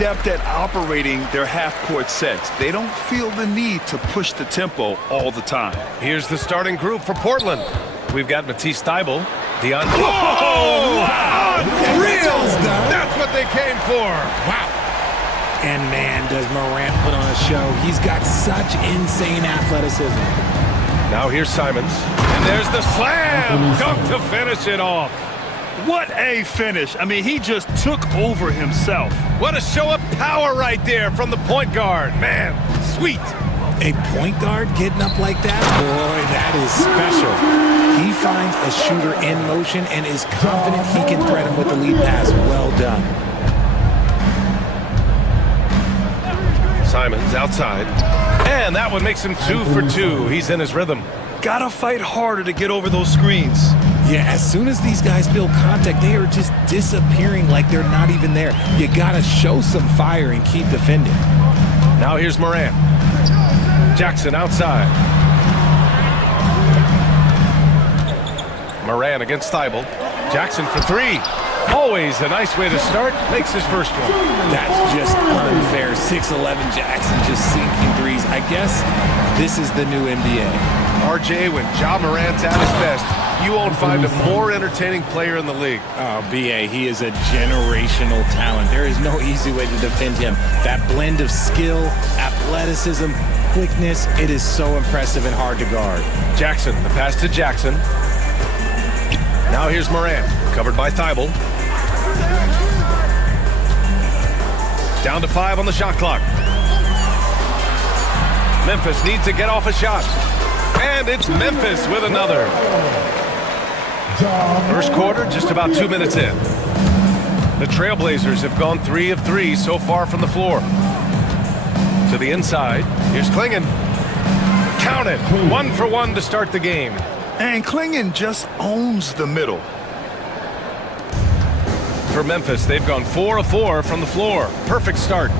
adept at operating their half-court sets. They don't feel the need to push the tempo all the time. Here's the starting group for Portland. We've got Matisse Thybulle, Deion. Oh! Unreal! That's what they came for. Wow. And man, does Morant put on a show. He's got such insane athleticism. Now here's Simons. And there's the slam! Dunk to finish it off. What a finish. I mean, he just took over himself. What a show of power right there from the point guard. Man, sweet. A point guard getting up like that? Boy, that is special. He finds a shooter in motion and is confident he can thread him with the lead pass. Well done. Simons outside. And that one makes him 2 for 2. He's in his rhythm. Gotta fight harder to get over those screens. Yeah, as soon as these guys feel contact, they are just disappearing like they're not even there. You gotta show some fire and keep defending. Now here's Morant. Jackson outside. Morant against Thybulle. Jackson for 3. Always a nice way to start. Makes his first one. That's just unfair. 6'11" Jackson just sinking threes. I guess this is the new NBA. RJ, when Ja Morant's at his best, you won't find a more entertaining player in the league. Oh, BA, he is a generational talent. There is no easy way to defend him. That blend of skill, athleticism, quickness, it is so impressive and hard to guard. Jackson, the pass to Jackson. Now here's Morant, covered by Thybulle. Down to 5 on the shot clock. Memphis needs to get off a shot. And it's Memphis with another. First quarter, just about 2 minutes in. The Trailblazers have gone 3 of 3 so far from the floor. To the inside, here's Klingon. Count it, 1 for 1 to start the game. And Klingon just owns the middle. For Memphis, they've gone 4 of 4 from the floor. Perfect start.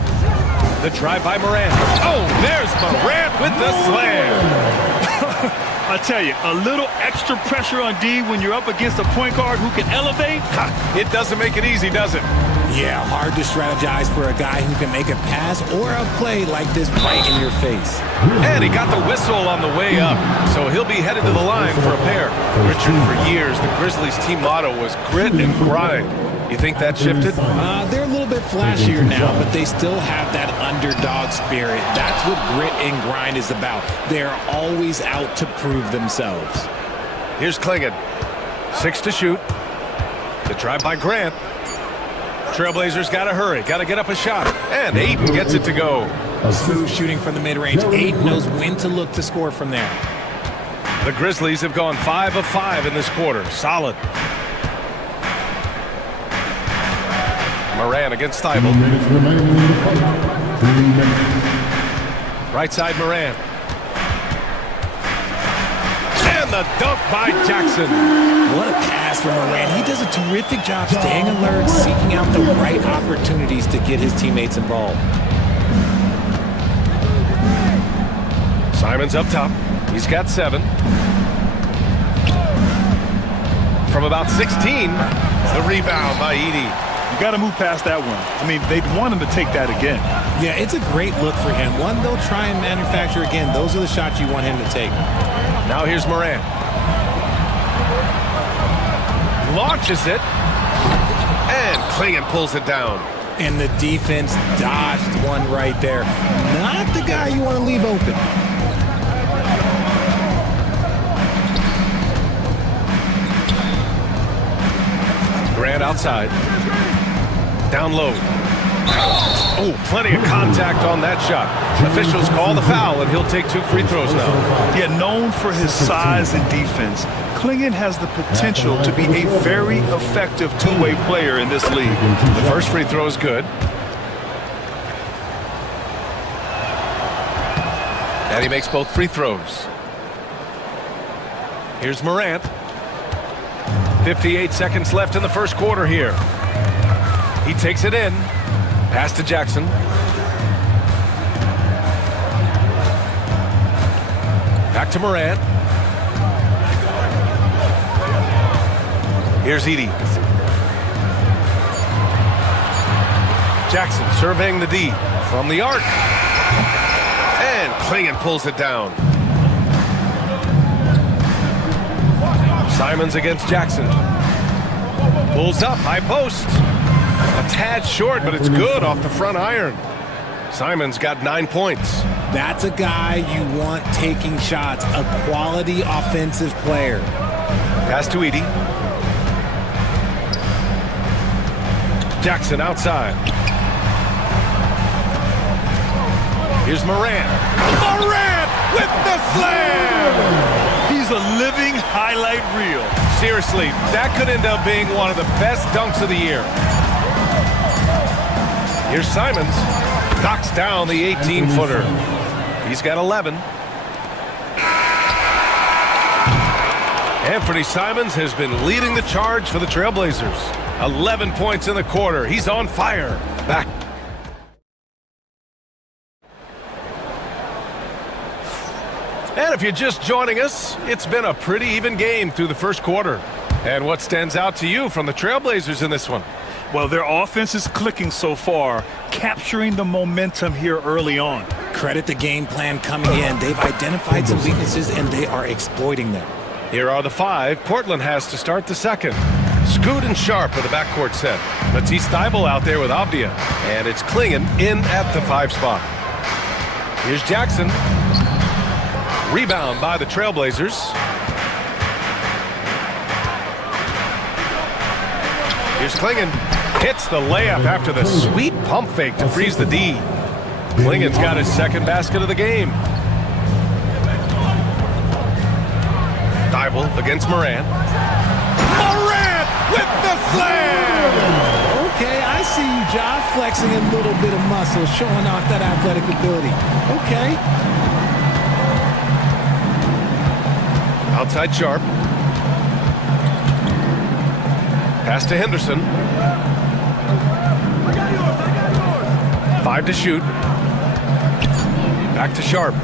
The drive by Morant. Oh, there's Morant with the slam. I tell you, a little extra pressure on D when you're up against a point guard who can elevate. It doesn't make it easy, does it? Yeah, hard to strategize for a guy who can make a pass or a play like this right in your face. And he got the whistle on the way up, so he'll be headed to the line for a pair. Richard, for years, the Grizzlies' team motto was grit and grind. You think that shifted? They're a little bit flashier now, but they still have that underdog spirit. That's what grit and grind is about. They're always out to prove themselves. Here's Klingon. 6 to shoot. The drive by Grant. Trailblazers got to hurry. Got to get up a shot. And Ayton gets it to go. Smooth shooting from the mid-range. Ayton knows when to look to score from there. The Grizzlies have gone 5 of 5 in this quarter. Solid. Morant against Thybulle. Right side Morant. And the dunk by Jackson. What a pass from Morant. He does a terrific job staying alert, seeking out the right opportunities to get his teammates involved. Simons up top. He's got 7. From about 16, the rebound by Edey. You got to move past that one. I mean, they'd want him to take that again. Yeah, it's a great look for him. One they'll try and manufacture again. Those are the shots you want him to take. Now here's Morant. Launches it. And Klingon pulls it down. And the defense dodged one right there. Not the guy you want to leave open. Grant outside. Down low. Oh, plenty of contact on that shot. Officials call the foul, and he'll take 2 free throws now. Yeah, known for his size and defense, Klingon has the potential to be a very effective two-way player in this league. The first free throw is good. And he makes both free throws. Here's Morant. 58 seconds left in the first quarter here. He takes it in. Pass to Jackson. Back to Morant. Here's Edey. Jackson surveying the D from the arc. And Klingon pulls it down. Simons against Jackson. Pulls up, high post. A tad short, but it's good off the front iron. Simons got 9 points. That's a guy you want taking shots, a quality offensive player. Pass to Edie. Jackson outside. Here's Morant. Morant with the slam! He's a living highlight reel. Seriously, that could end up being one of the best dunks of the year. Here's Simons. Knocks down the 18-footer. He's got 11. Anthony Simons has been leading the charge for the Trailblazers. 11 points in the quarter. He's on fire. Back. And if you're just joining us, it's been a pretty even game through the first quarter. And what stands out to you from the Trailblazers in this one? Well, their offense is clicking so far, capturing the momentum here early on. Credit the game plan coming in. They've identified some weaknesses, and they are exploiting them. Here are the 5 Portland has to start the second. Scoot and Sharp with the backcourt set. Matisse Thybulle out there with Avdia. And it's Klingon in at the 5 spot. Here's Jackson. Rebound by the Trailblazers. Here's Klingon. Hits the layup after the sweet pump fake to freeze the D. Klingon's got his second basket of the game. Thybulle against Morant. Morant with the slam! Okay, I see you, Ja, flexing a little bit of muscle, showing off that athletic ability. Okay. Outside Sharp. Pass to Henderson. 5 to shoot. Back to Sharp.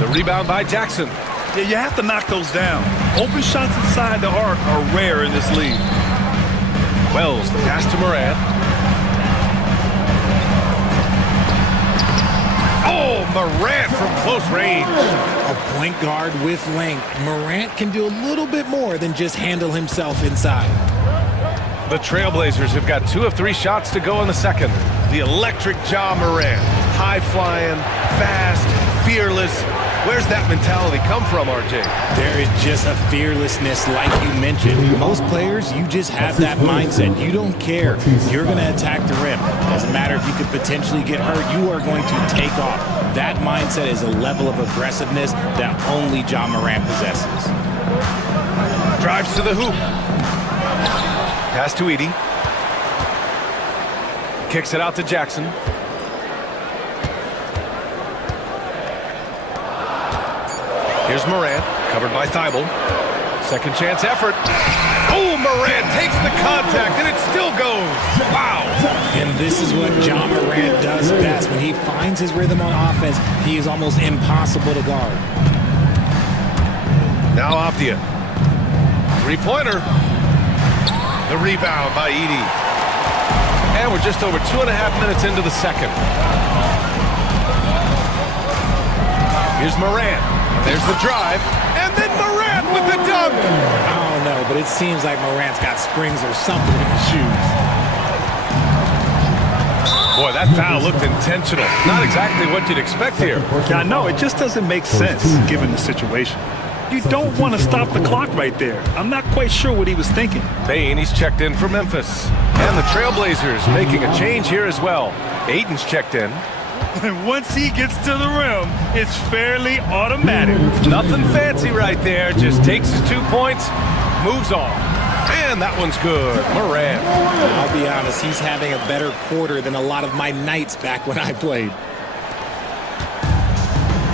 The rebound by Jackson. Yeah, you have to knock those down. Open shots inside the arc are rare in this league. Wells, the pass to Morant. Oh, Morant from close range. A point guard with length. Morant can do a little bit more than just handle himself inside. The Trailblazers have got 2 of 3 shots to go in the second. The electric Ja Morant. High-flying, fast, fearless. Where's that mentality come from, RJ? There is just a fearlessness like you mentioned. Most players, you just have that mindset. You don't care. You're going to attack the rim. Doesn't matter if you could potentially get hurt. You are going to take off. That mindset is a level of aggressiveness that only Ja Morant possesses. Drives to the hoop. Pass to Edie. Kicks it out to Jackson. Here's Morant, covered by Thybulle. Second chance effort. Oh, Morant takes the contact, and it still goes. Wow. And this is what Ja Morant does best. When he finds his rhythm on offense, he is almost impossible to guard. Now Avdia. Three-pointer. The rebound by Edie. And we're just over 2.5 minutes into the second. Here's Morant. There's the drive, and then Morant with the dunk! I don't know, but it seems like Morant's got springs or something in his shoes. Boy, that foul looked intentional. Not exactly what you'd expect here. I know, it just doesn't make sense given the situation. You don't want to stop the clock right there. I'm not quite sure what he was thinking. Bain, he's checked in for Memphis. And the Trailblazers making a change here as well. Aiton's checked in. And once he gets to the rim, it's fairly automatic. Nothing fancy right there. Just takes his 2 points, moves on. And that one's good. Morant. I'll be honest, he's having a better quarter than a lot of my nights back when I played.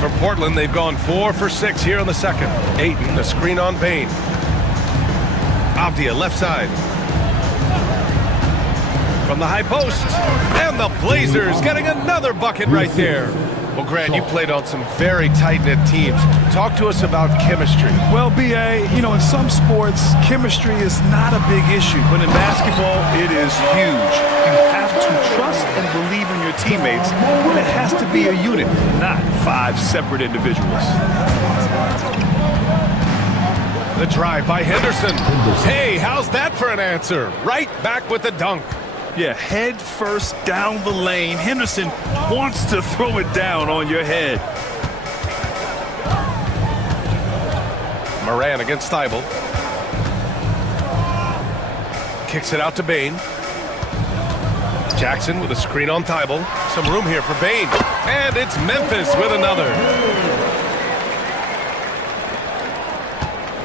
For Portland, they've gone 4 for 6 here in the second. Ayton, the screen on Bain. Avdia, left side. From the high post. And the Blazers getting another bucket right there. Well, Grant, you played on some very tight-knit teams. Talk to us about chemistry. Well, BA, you know, in some sports, chemistry is not a big issue. But in basketball, it is huge. to trust and believe in your teammates, and it has to be a unit, not 5 separate individuals. The drive by Henderson. Hey, how's that for an answer? Right back with the dunk. Yeah, head first down the lane. Henderson wants to throw it down on your head. Moran against Thibault. Kicks it out to Bain. Jackson with a screen on Thibault. Some room here for Bain. And it's Memphis with another.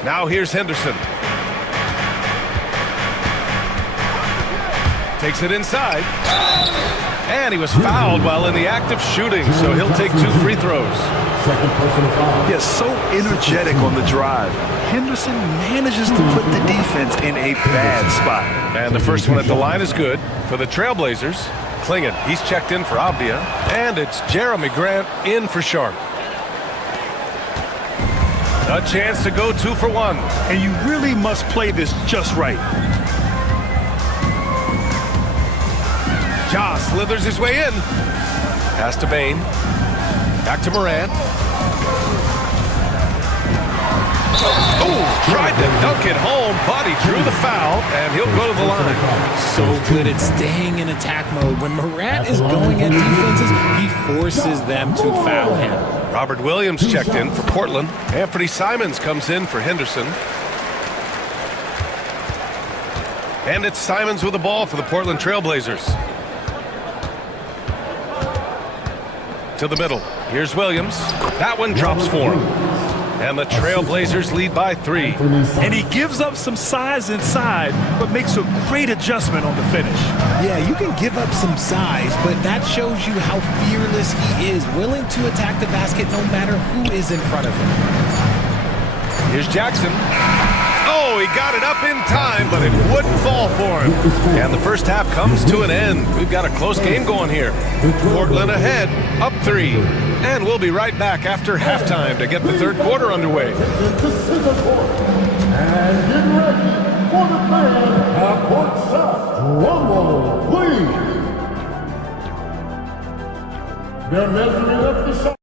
Now here's Henderson. Takes it inside. And he was fouled while in the act of shooting, so he'll take 2 free throws. Yes, so energetic on the drive. Henderson manages to put the defense in a bad spot. And the first one at the line is good for the Trailblazers. Klingon, he's checked in for Abdia. And it's Jeremy Grant in for Sharp. A chance to go 2 for 1. And you really must play this just right. Ja slithers his way in. Pass to Bain. Back to Moran. Oh, tried to dunk it home, but he drew the foul, and he'll go to the line. So good at staying in attack mode. When Morant is going at defenses, he forces them to foul him. Robert Williams checked in for Portland. Anthony Simons comes in for Henderson. And it's Simons with the ball for the Portland Trailblazers. To the middle. Here's Williams. That one drops for him. And the Trailblazers lead by 3. And he gives up some size inside, but makes a great adjustment on the finish. Yeah, you can give up some size, but that shows you how fearless he is, willing to attack the basket no matter who is in front of him. Here's Jackson. Oh, he got it up in time, but it wouldn't fall for him. And the first half comes to an end. We've got a close game going here. Portland ahead, up 3. And we'll be right back after halftime to get the third quarter underway. And get ready for the fan half-court shot. Drum roll, please. They're measuring up the shot.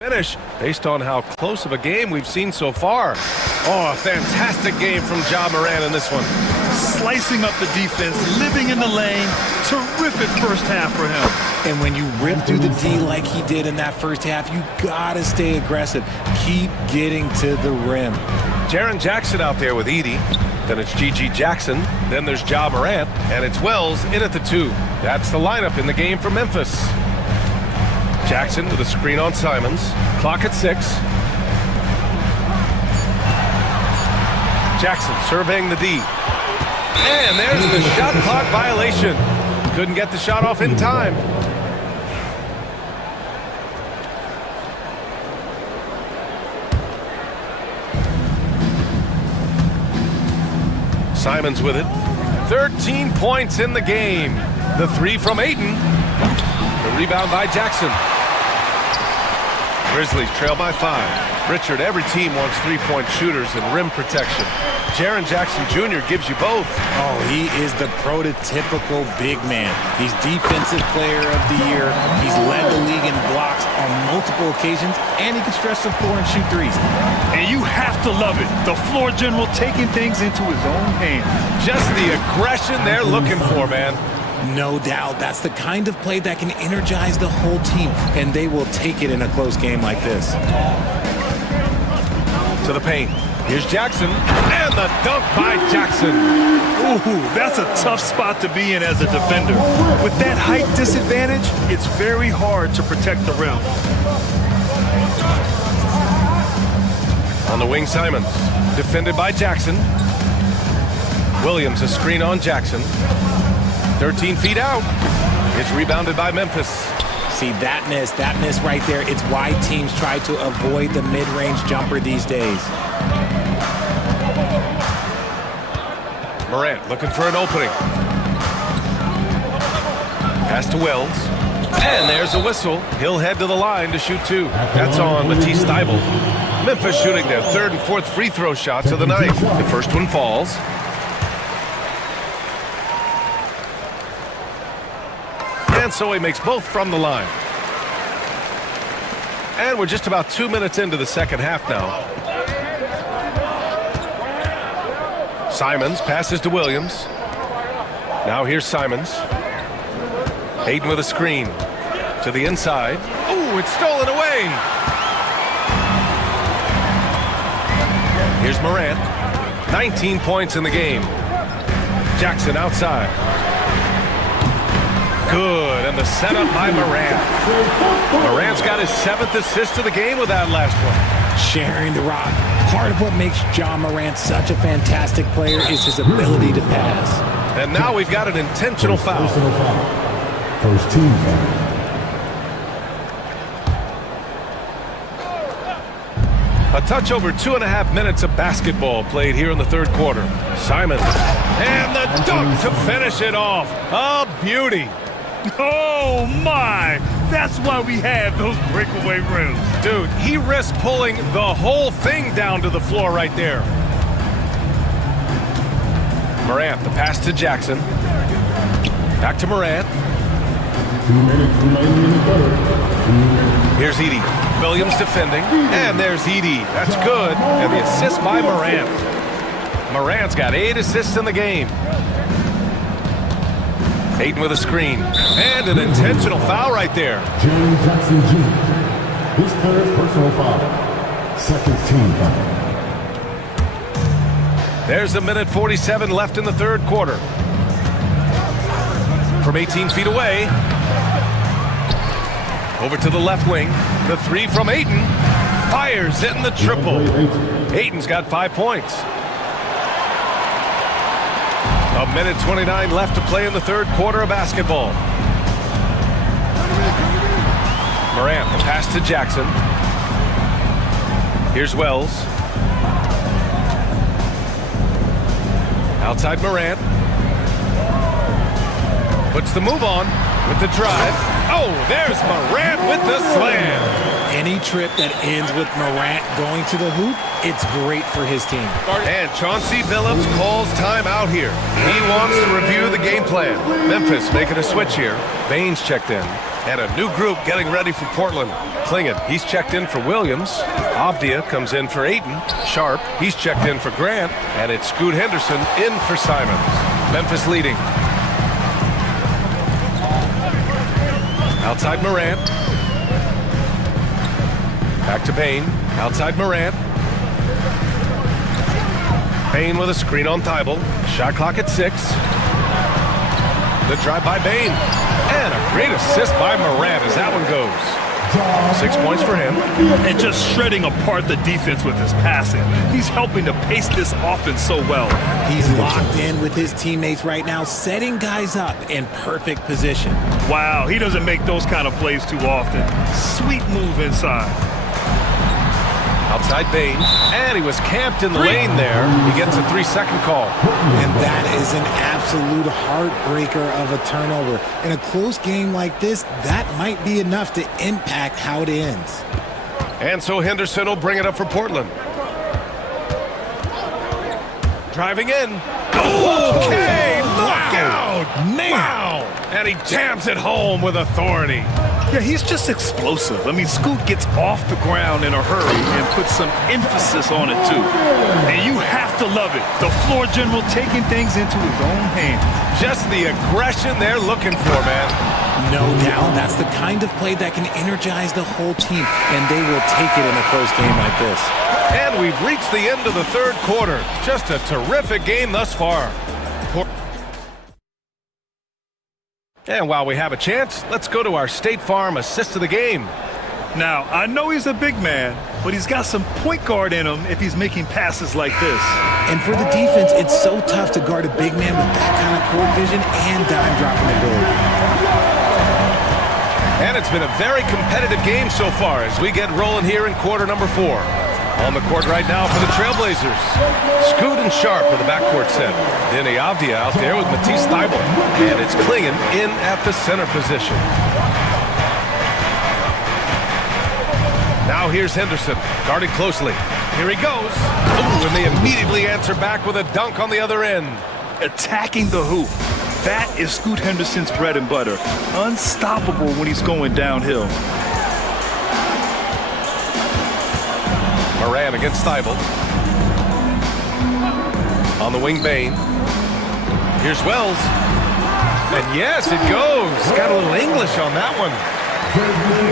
Finish based on how close of a game we've seen so far. Oh, a fantastic game from Ja Morant in this one. Slicing up the defense, living in the lane. Terrific first half for him. And when you rip through the D like he did in that first half, you gotta stay aggressive. Keep getting to the rim. Jaren Jackson out there with Edey. Then it's G.G. Jackson. Then there's Ja Morant. And it's Wells in at the 2. That's the lineup in the game for Memphis. Jackson with a screen on Simons. Clock at 6. Jackson surveying the D. And there's the shot clock violation. Couldn't get the shot off in time. Simons with it. 13 points in the game. The 3 from Ayton. The rebound by Jackson. Grizzlies trail by 5. Richard, every team wants three-point shooters and rim protection. Jaren Jackson Jr. gives you both. Oh, he is the prototypical big man. He's Defensive Player of the Year. He's led the league in blocks on multiple occasions, and he can stretch the floor and shoot threes. And you have to love it. The floor general taking things into his own hands. Just the aggression they're looking for, man. No doubt. That's the kind of play that can energize the whole team, and they will take it in a close game like this. To the paint. Here's Jackson, and the dunk by Jackson. Ooh, that's a tough spot to be in as a defender. With that height disadvantage, it's very hard to protect the rim. On the wing, Simons. Defended by Jackson. Williams, a screen on Jackson. 13 feet out. It's rebounded by Memphis. See, that miss right there, it's why teams try to avoid the mid-range jumper these days. Morant looking for an opening. Pass to Wells. And there's a whistle. He'll head to the line to shoot 2. That's on Matisse Thybulle. Memphis shooting their 3rd and 4th free throw shots of the night. The first one falls. And so he makes both from the line. And we're just about 2 minutes into the second half now. Simons passes to Williams. Now here's Simons. Hayden with a screen. To the inside. Ooh, it's stolen away. Here's Morant. 19 points in the game. Jackson outside. Good, and the setup by Morant. Morant's got his 7th assist of the game with that last one. Sharing the rock. Part of what makes John Morant such a fantastic player is his ability to pass. And now we've got an intentional foul. First team foul. A touch over 2.5 minutes of basketball played here in the third quarter. Simons, and the dunk to finish it off. A beauty. Oh, my! That's why we have those breakaway rims. Dude, he risked pulling the whole thing down to the floor right there. Morant, the pass to Jackson. Back to Morant. 2 minutes remaining in the third. Here's Edey. Williams defending. And there's Edey. That's good. And the assist by Morant. Morant's got 8 assists in the game. Hayden with a screen. And an intentional foul right there. Jaren Jackson Jr. This player's personal foul. Second team foul. There's 1:47 left in the third quarter. From 18 feet away. Over to the left wing. The 3 from Ayton. Fires in the triple. Ayton's got 5 points. 1:29 left to play in the third quarter of basketball. Morant, the pass to Jackson. Here's Wells. Outside Morant. Puts the move on with the drive. Oh, there's Morant with the slam. Any trip that ends with Morant going to the hoop, it's great for his team. And Chauncey Billups calls timeout here. He wants to review the game plan. Memphis making a switch here. Baines checked in. And a new group getting ready for Portland. Klingon, he's checked in for Williams. Avdia comes in for Ayton. Sharp, he's checked in for Grant. And it's Scoot Henderson in for Simons. Memphis leading. Outside Morant. Back to Payne. Outside Morant. Payne with a screen on Thybulle. Shot clock at 6. The drive by Payne. And a great assist by Morant as that one goes. 6 points for him. And just shredding apart the defense with his passing. He's helping to pace this offense so well. He's locked in with his teammates right now, setting guys up in perfect position. Wow, he doesn't make those kind of plays too often. Sweet move inside. Outside Baines, and he was camped in the lane there. He gets a 3-second call. And that is an absolute heartbreaker of a turnover. In a close game like this, that might be enough to impact how it ends. And so Henderson will bring it up for Portland. Driving in. Okay, look out! Man. Wow! And he jams it home with authority. Yeah, he's just explosive. I mean, Scoot gets off the ground in a hurry and puts some emphasis on it, too. And you have to love it. The floor general taking things into his own hands. Just the aggression they're looking for, man. No doubt. That's the kind of play that can energize the whole team, and they will take it in a close game like this. And we've reached the end of the third quarter. Just a terrific game thus far. And while we have a chance, let's go to our State Farm assist of the game. Now, I know he's a big man, but he's got some point guard in him if he's making passes like this. And for the defense, it's so tough to guard a big man with that kind of court vision and dime dropping ability. And it's been a very competitive game so far as we get rolling here in quarter number 4. On the court right now for the Trailblazers. Scoot and Sharp are the backcourt set. Denny Avdia out there with Matisse Thybulle. And it's Klingon in at the center position. Now here's Henderson, guarded closely. Here he goes. Ooh, and they immediately answer back with a dunk on the other end. Attacking the hoop. That is Scoot Henderson's bread and butter. Unstoppable when he's going downhill. Moran against Thybulle. On the wing, Bain. Here's Wells. And yes, it goes. Got a little English on that one.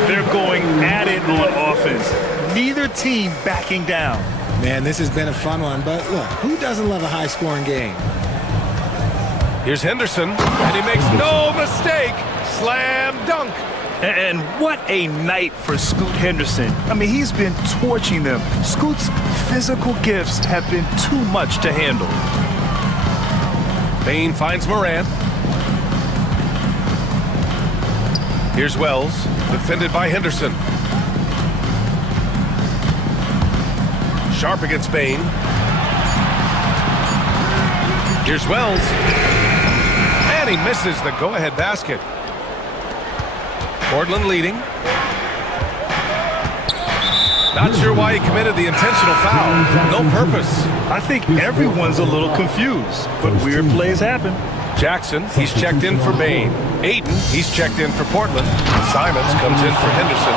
They're going at it on offense. Neither team backing down. Man, this has been a fun one, but look, who doesn't love a high-scoring game? Here's Henderson, and he makes no mistake. Slam dunk. And what a night for Scoot Henderson. I mean, he's been torching them. Scoot's physical gifts have been too much to handle. Bain finds Moran. Here's Wells, defended by Henderson. Sharp against Bain. Here's Wells. And he misses the go-ahead basket. Portland leading. Not sure why he committed the intentional foul. No purpose. I think everyone's a little confused, but weird plays happen. Jackson, he's checked in for Bain. Aiden, he's checked in for Portland. Simons comes in for Henderson.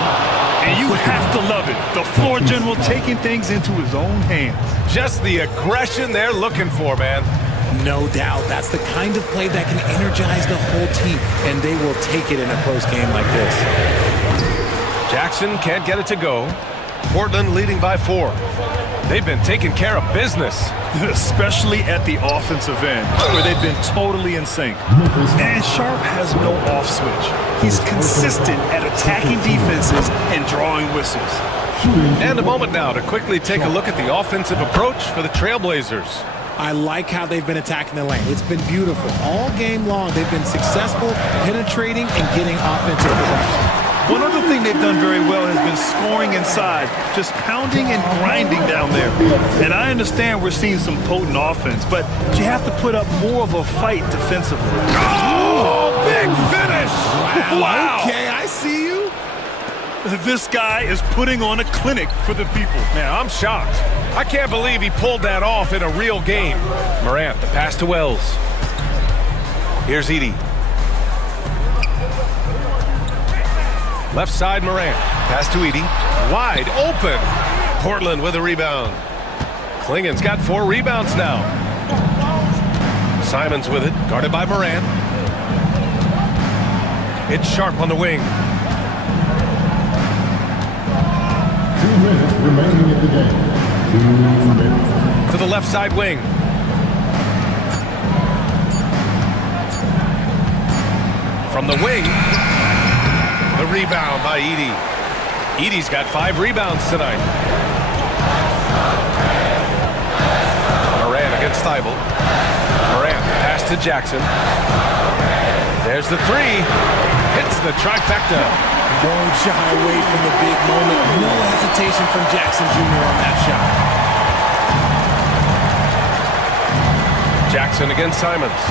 And you have to love it. The floor general taking things into his own hands. Just the aggression they're looking for, man. No doubt. That's the kind of play that can energize the whole team, and they will take it in a close game like this. Jackson can't get it to go. Portland leading by 4. They've been taking care of business. Especially at the offensive end, where they've been totally in sync. And Sharp has no off switch. He's consistent at attacking defenses and drawing whistles. And a moment now to quickly take a look at the offensive approach for the Trailblazers. I like how they've been attacking the lane. It's been beautiful. All game long, they've been successful, penetrating, and getting offensive production. One other thing they've done very well has been scoring inside, just pounding and grinding down there. And I understand we're seeing some potent offense, but you have to put up more of a fight defensively. Oh, big finish! Wow. Okay, I see you. This guy is putting on a clinic for the people. Man, I'm shocked. I can't believe he pulled that off in a real game. Morant, the pass to Wells. Here's Edey. Left side, Morant. Pass to Edey. Wide open. Portland with a rebound. Klingon's got 4 rebounds now. Simons with it, guarded by Morant. It's Sharp on the wing. 2 minutes remaining in the game. 2 minutes. To the left side wing. From the wing, the rebound by Edey. Edey's got 5 rebounds tonight. Moran against Thybulle. Moran, pass to Jackson. There's the 3. Hits the trifecta. Don't shy away from the big moment. No hesitation from Jackson Jr. on that shot. Jackson against Simons.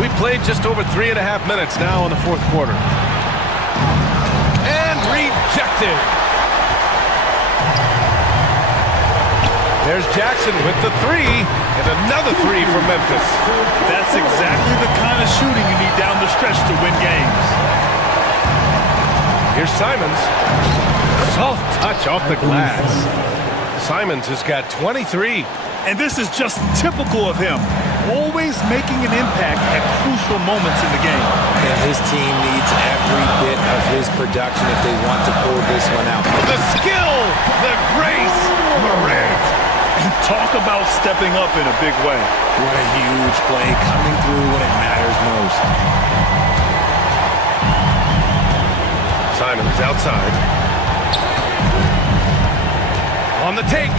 We played just over 3.5 minutes now in the fourth quarter. rejected. There's Jackson with the three, and another three for Memphis. That's exactly the kind of shooting you need down the stretch to win games. Here's Simons. Soft touch off the glass. Simons has got 23. And this is just typical of him, always making an impact at crucial moments in the game. And his team needs every bit of his production if they want to pull this one out. The skill, the grace, Morant. And talk about stepping up in a big way. What a huge play, coming through when it matters most. Simons outside. On the take.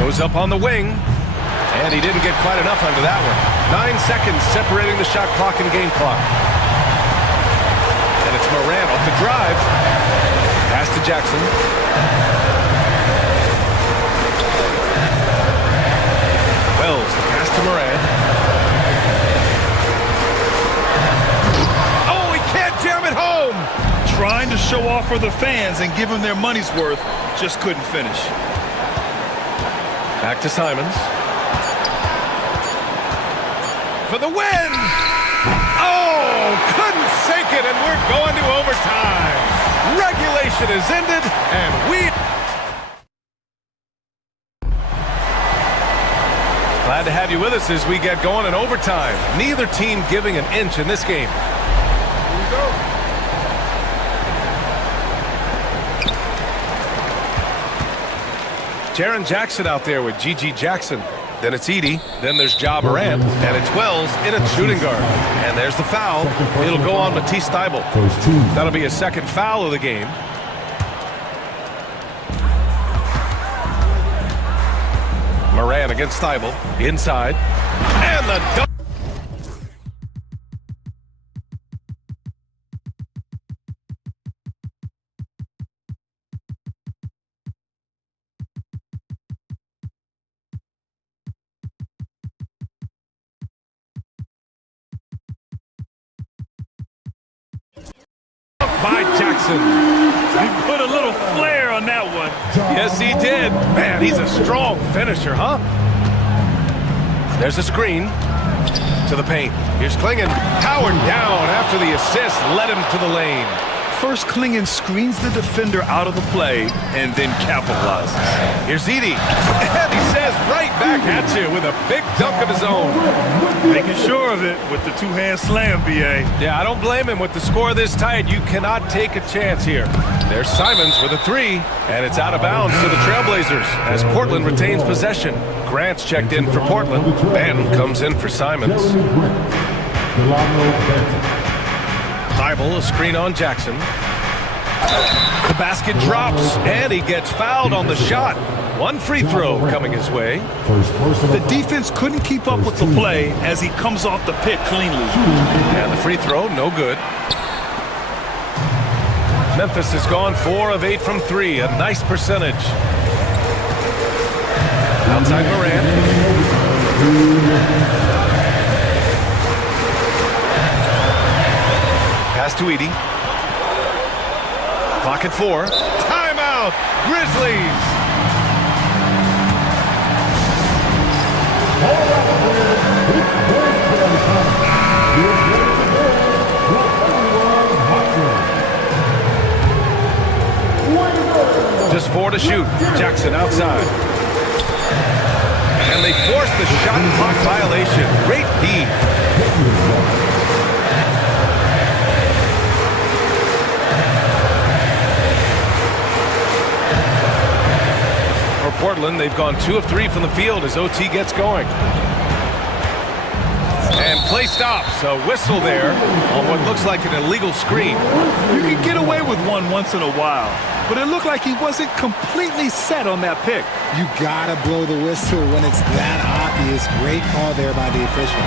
Goes up on the wing, and he didn't get quite enough under that one. 9 seconds separating the shot clock and game clock. And it's Morant off the drive. Pass to Jackson. Wells, the pass to Morant. Oh, he can't jam it home! Trying to show off for the fans and give them their money's worth, just couldn't finish. Back to Simons. For the win! Oh, couldn't sink it, and we're going to overtime. Regulation is ended, and we... Glad to have you with us as we get going in overtime. Neither team giving an inch in this game. Here we go. Jaren Jackson out there with Gigi Jackson. Then it's Edie. Then there's Ja Morant. And it's Wells in at shooting guard. And there's the foul. It'll go on Matisse Thybulle. That'll be a second foul of the game. Morant against Thybulle. Inside. And the dunk. By Jackson. He put a little flair on that one. Yes, he did. Man, he's a strong finisher, huh? There's a screen to the paint. Here's Klingon. Powered down after the assist led him to the lane. First, Klingon screens the defender out of the play and then capitalizes. Here's Edie. And he says right back at you with a big dunk of his own. Making sure of it with the two-hand slam, B.A. Yeah, I don't blame him. With the score this tight, you cannot take a chance here. There's Simons with a three, and it's out of bounds to the Trailblazers as Portland retains possession. Grant's checked in for Portland. Ben comes in for Simons. Thybulle, a screen on Jackson. The basket drops, and he gets fouled on the shot. One free throw coming his way. The defense couldn't keep up with the play as he comes off the pick cleanly. And the free throw, no good. Memphis has gone 4 of 8 from 3, a nice percentage. Outside Morant. Pass to Edie. Clock at 4. Timeout! Grizzlies! Just 4 to shoot. Jackson outside. And they forced the shot clock violation. Great D. For Portland, they've gone 2 of 3 from the field as OT gets going. And play stops. A whistle there on what looks like an illegal screen. You can get away with one once in a while, but it looked like he wasn't completely set on that pick. You gotta blow the whistle when it's that obvious. Great call there by the official.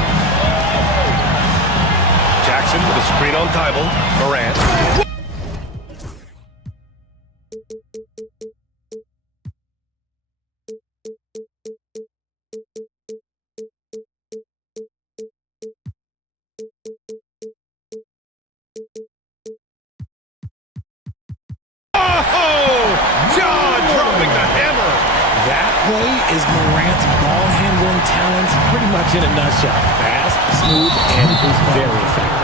Jackson with a screen on Thybulle. Morant. play is Morant's ball handling talents pretty much in a nutshell. Fast, smooth, and very effective.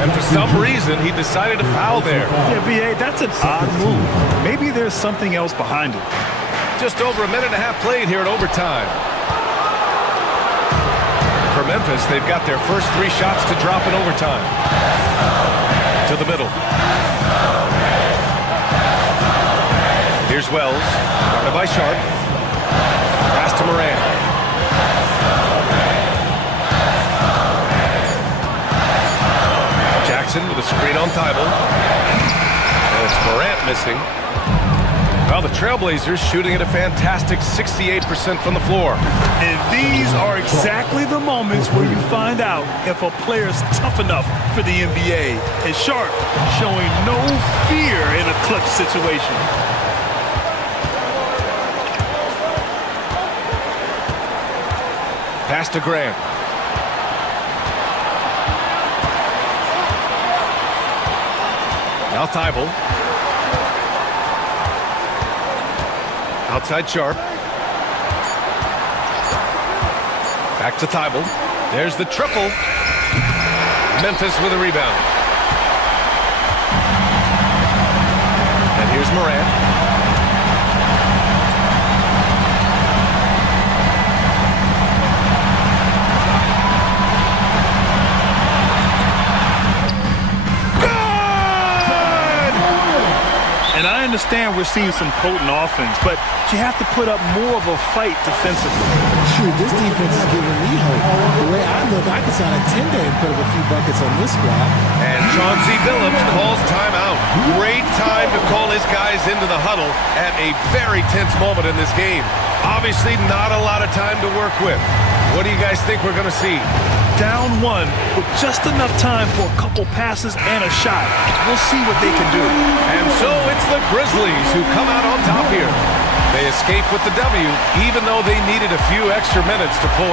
And for some reason, he decided to foul there. Yeah, B.A., that's an odd move. Maybe there's something else behind it. Just over a minute and a half played here in overtime. For Memphis, they've got their first 3 shots to drop in overtime. To the middle. Here's Wells, guarded by Sharp. Pass to Morant. Jackson with a screen on Thibault. And it's Morant missing. Well, the Trailblazers shooting at a fantastic 68% from the floor. And these are exactly the moments where you find out if a player's tough enough for the NBA. And Sharp showing no fear in a clutch situation. Pass to Grant. Now Thibault. Outside Sharp. Back to Thibault. There's the triple. Memphis with a rebound. And here's Morant. And I understand we're seeing some potent offense, but you have to put up more of a fight defensively. Shoot, this defense is giving me hope. The way I look, I could sign a 10-day and put up a few buckets on this squad. And Chauncey Billups calls timeout. Great time to call his guys into the huddle at a very tense moment in this game. Obviously, not a lot of time to work with. What do you guys think we're going to see? Down 1 with just enough time for a couple passes and a shot. We'll see what they can do. And so it's the Grizzlies who come out on top here. They escape with the W, even though they needed a few extra minutes to pull.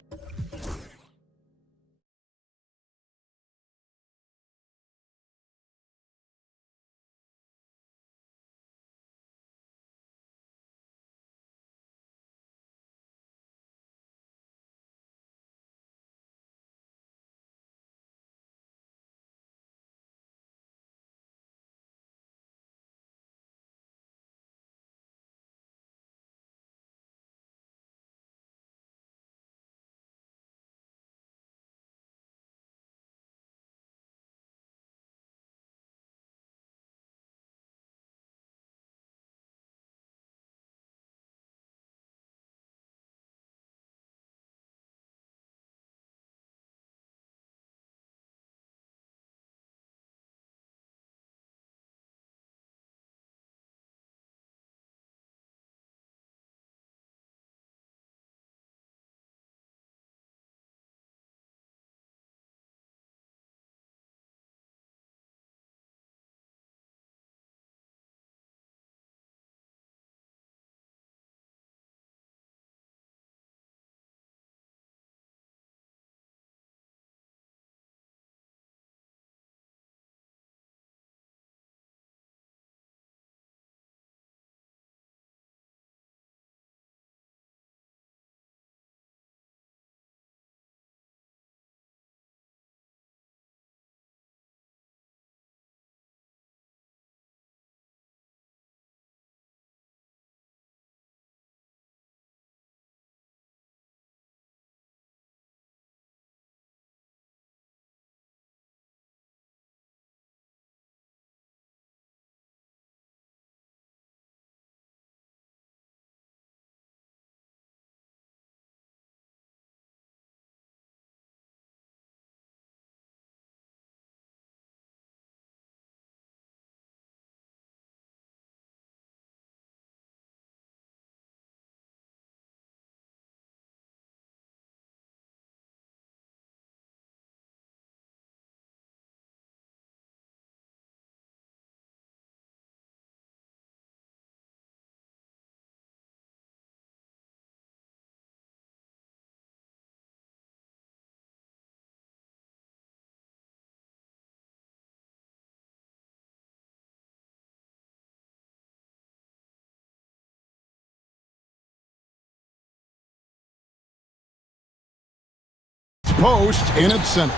post in its center.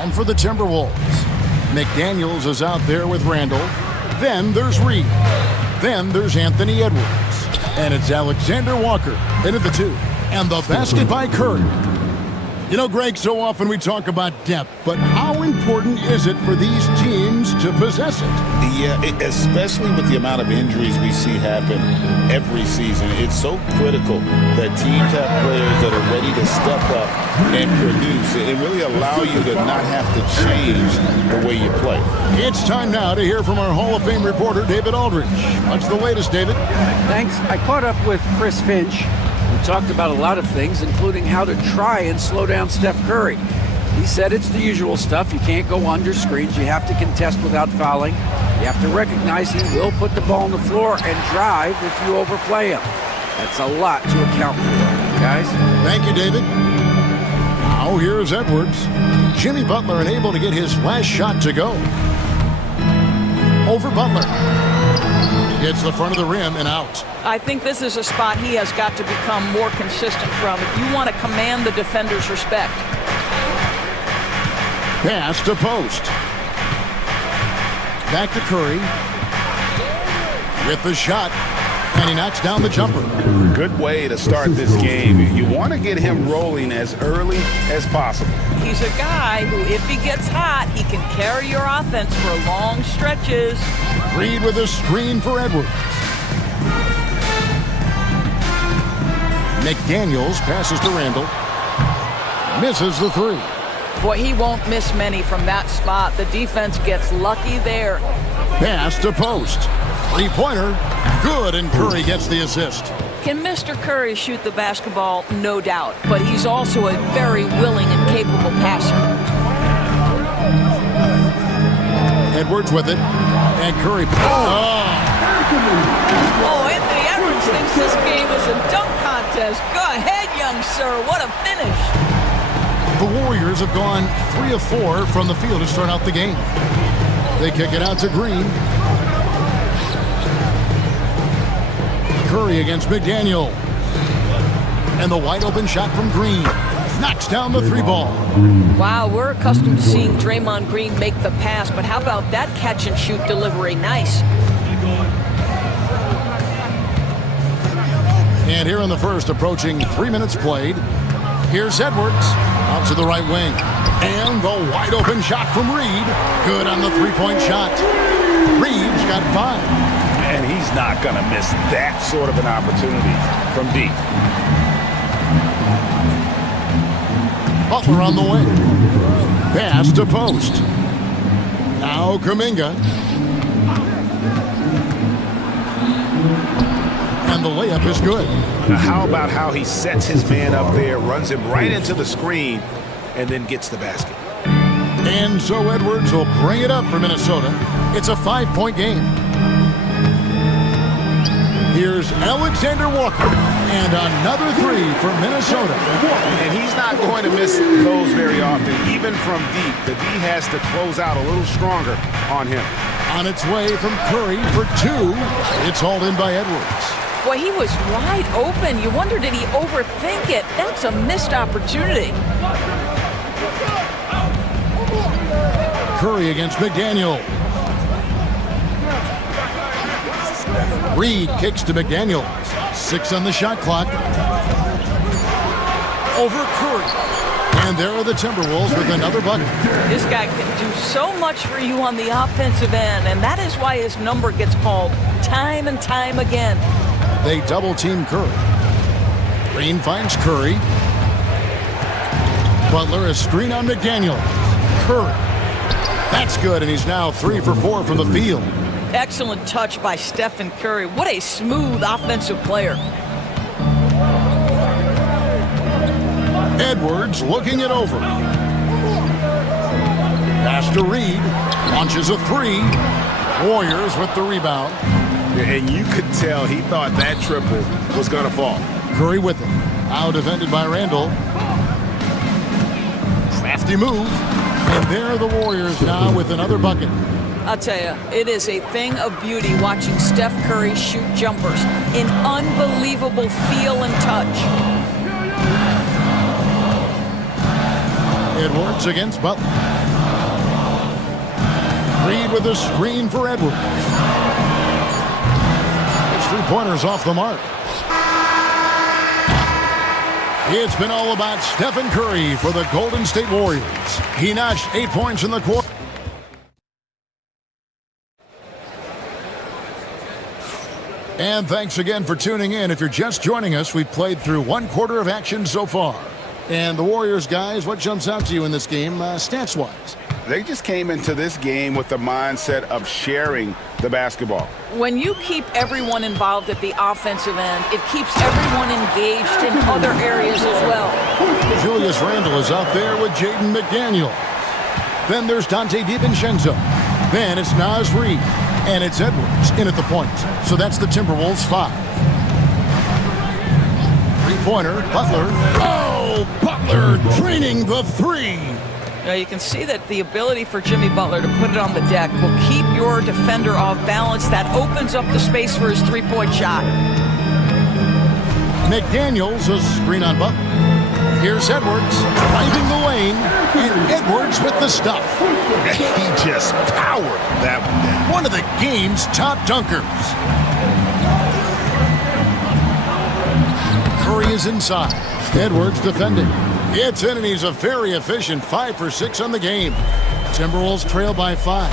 And for the Timberwolves, McDaniels is out there with Randall. Then there's Reed. Then there's Anthony Edwards. And it's Alexander Walker into the 2. And the basket by Curry. You know, Greg, so often we talk about depth, but how important is it for these teams to possess it? Yeah, especially with the amount of injuries we see happen every season. It's so critical that teams have players that are ready to step up and produce and really allow you to not have to change the way you play. It's time now to hear from our Hall of Fame reporter, David Aldridge. What's the latest, David? Thanks. I caught up with Chris Finch. We talked about a lot of things, including how to try and slow down Steph Curry. He said it's the usual stuff. You can't go under screens. You have to contest without fouling. You have to recognize he will put the ball on the floor and drive if you overplay him. That's a lot to account for, guys. Thank you, David. Now here's Edwards. Jimmy Butler unable to get his last shot to go. Over Butler. Hits the front of the rim and out. I think this is a spot he has got to become more consistent from if you want to command the defender's respect. Pass to post. Back to Curry. With the shot. And he knocks down the jumper. Good way to start this game. You want to get him rolling as early as possible. He's a guy who, if he gets hot, he can carry your offense for long stretches. Reed with a screen for Edwards. McDaniels passes to Randall. Misses the 3. Boy, he won't miss many from that spot. The defense gets lucky there. Pass to post. 3-pointer. Good, and Curry gets the assist. Can Mr. Curry shoot the basketball? No doubt. But he's also a very willing and capable passer. Edwards with it. And Curry. Oh, Anthony Edwards thinks this game is a dunk contest. Go ahead, young sir. What a finish. The Warriors have gone 3 of 4 from the field to start out the game. They kick it out to Green. Curry against McDaniel. And the wide open shot from Green. Knocks down the 3-ball. Wow, we're accustomed to seeing Draymond Green make the pass, but how about that catch and shoot delivery? Nice. And here in the first, approaching 3 minutes played. Here's Edwards. Out to the right wing. And the wide open shot from Reed. Good on the 3-point shot. Reed's got 5. And he's not going to miss that sort of an opportunity from deep. Butler on the way. Pass to post. Now Kuminga. And the layup is good. Now how about how he sets his man up there, runs him right into the screen, and then gets the basket. And so Edwards will bring it up for Minnesota. It's a 5-point game. Here's Alexander Walker, and another 3 for Minnesota. And he's not going to miss those very often, even from deep. The D has to close out a little stronger on him. On its way from Curry for 2. It's hauled in by Edwards. Boy, he was wide open. You wonder, did he overthink it? That's a missed opportunity. Curry against McDaniel. Reed kicks to McDaniel. 6 on the shot clock. Over Curry. And there are the Timberwolves with another bucket. This guy can do so much for you on the offensive end, and that is why his number gets called time and time again. They double-team Curry. Green finds Curry. Butler a screen on McDaniel. Curry. That's good, and he's now 3 for 4 from the field. Excellent touch by Stephen Curry. What a smooth offensive player. Edwards looking it over. Pass to Reed. Launches a 3. Warriors with the rebound. And you could tell he thought that triple was going to fall. Curry with it. Now defended by Randall. Crafty move. And there are the Warriors now with another bucket. I'll tell you, it is a thing of beauty watching Steph Curry shoot jumpers. An unbelievable feel and touch. Edwards against Butler. Reed with a screen for Edwards. His three-pointers off the mark. It's been all about Stephen Curry for the Golden State Warriors. He notched 8 points in the quarter. And thanks again for tuning in. If you're just joining us, we've played through one quarter of action so far. And the Warriors, guys, what jumps out to you in this game, stats-wise? They just came into this game with the mindset of sharing the basketball. When you keep everyone involved at the offensive end, it keeps everyone engaged in other areas as well. Julius Randle is out there with Jaden McDaniels. Then there's Dante DiVincenzo. Then it's Naz Reid. And it's Edwards in at the point. So that's the Timberwolves 5. Three-pointer, Butler. Oh, Butler draining the three. Now you can see that the ability for Jimmy Butler to put it on the deck will keep your defender off balance. That opens up the space for his three-point shot. McDaniels, a screen on Butler. Here's Edwards, driving the lane, and Edwards with the stuff. He just powered that one down. One of the game's top dunkers. Curry is inside. Edwards defending. It's in, and he's a very efficient 5 for 6 on the game. Timberwolves trail by 5.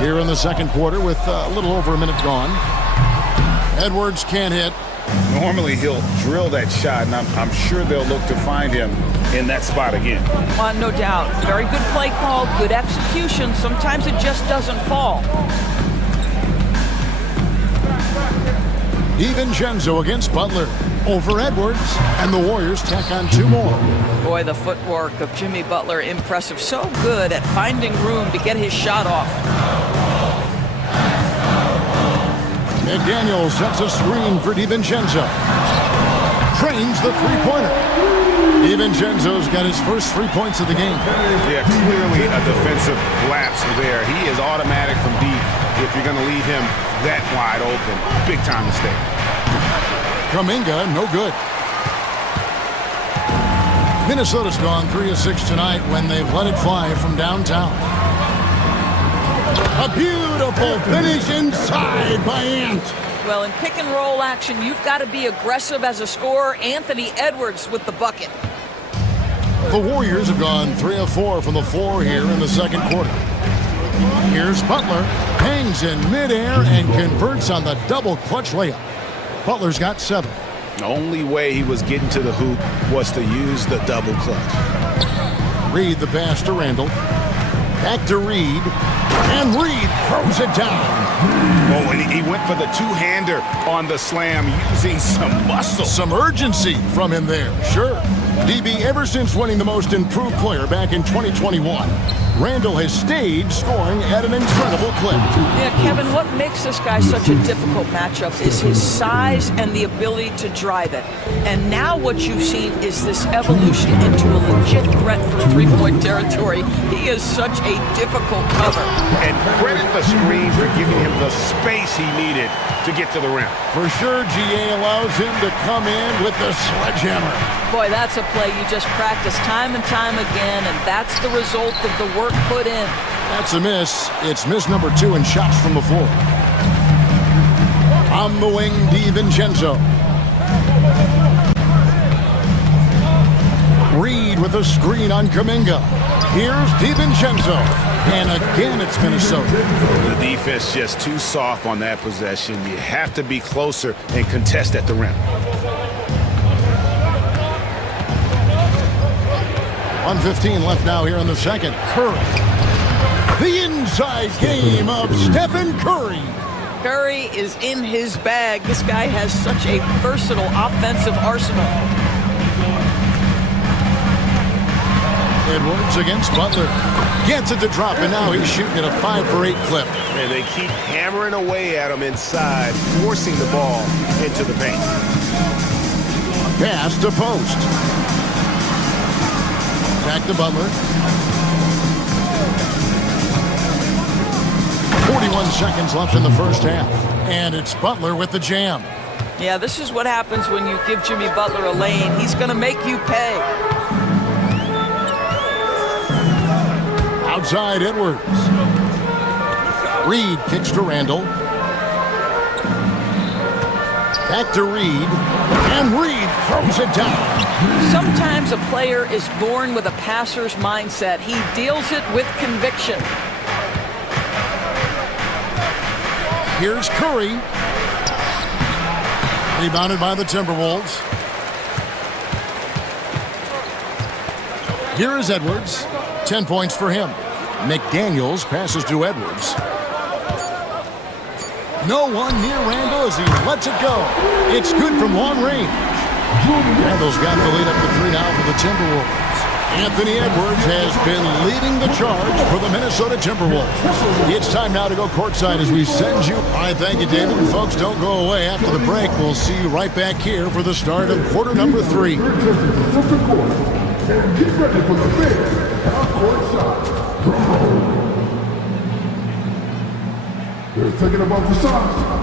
Here in the second quarter with a little over a minute gone. Edwards can't hit. Normally he'll drill that shot, and I'm sure they'll look to find him in that spot again. No doubt. Very good play call, good execution. Sometimes it just doesn't fall. DiVincenzo against Butler. Over Edwards, and the Warriors tack on 2 more. Boy, the footwork of Jimmy Butler, impressive. So good at finding room to get his shot off. McDaniels sets a screen for DiVincenzo. Trains the three-pointer. DiVincenzo's got his first 3 points of the game. Yeah, clearly a defensive lapse there. He is automatic from deep if you're going to leave him that wide open. Big time mistake. Kuminga, no good. Minnesota's gone 3 of 6 tonight when they've let it fly from downtown. A beautiful finish inside by Ant. Well, in pick and roll action, you've got to be aggressive as a scorer. Anthony Edwards with the bucket. The Warriors have gone 3 of 4 from the floor here in the second quarter. Here's Butler, hangs in midair and converts on the double clutch layup. Butler's got 7. The only way he was getting to the hoop was to use the double clutch. Reed the pass to Randle. Back to Reed. And Reed throws it down. Oh, and he went for the two-hander on the slam using some muscle. Some urgency from him there, sure. DB, ever since winning the most improved player back in 2021, Randle has stayed scoring at an incredible clip. Yeah, Kevin, what makes this guy such a difficult matchup is his size and the ability to drive it. And now what you've seen is this evolution into a legit threat for three-point territory. He is such a difficult cover. And credit the screen for giving him the space he needed to get to the rim. For sure, GA allows him to come in with the sledgehammer. Boy, that's a play you just practice time and time again, and that's the result of the work put in. That's a miss. It's miss number 2 in shots from the floor. On the wing, DiVincenzo. Reed with a screen on Kuminga. Here's DiVincenzo. And again, it's Minnesota. The defense just too soft on that possession. You have to be closer and contest at the rim. 1:15 left now here in the second. Curry. The inside game of Stephen Curry. Curry is in his bag. This guy has such a versatile offensive arsenal. Edwards against Butler. Gets it to drop, and now he's shooting at a 5 for 8 clip. And they keep hammering away at him inside, forcing the ball into the paint. Pass to post. Back to Butler. 41 seconds left in the first half. And it's Butler with the jam. Yeah, this is what happens when you give Jimmy Butler a lane. He's going to make you pay. Outside Edwards. Reed kicks to Randall. Back to Reed. And Reed throws it down. Sometimes a player is born with a passer's mindset. He deals it with conviction. Here's Curry. Rebounded by the Timberwolves. Here is Edwards. 10 points for him. McDaniels passes to Edwards. No one near Randall as he lets it go. It's good from long range. Randall's got the lead up to 3 now for the Timberwolves. Anthony Edwards has been leading the charge for the Minnesota Timberwolves. It's time now to go courtside as we send you. All right, thank you, David. And folks, don't go away. After the break, we'll see you right back here for the start of quarter number 3. And get ready for the big half-court shot. They're taking about the shot.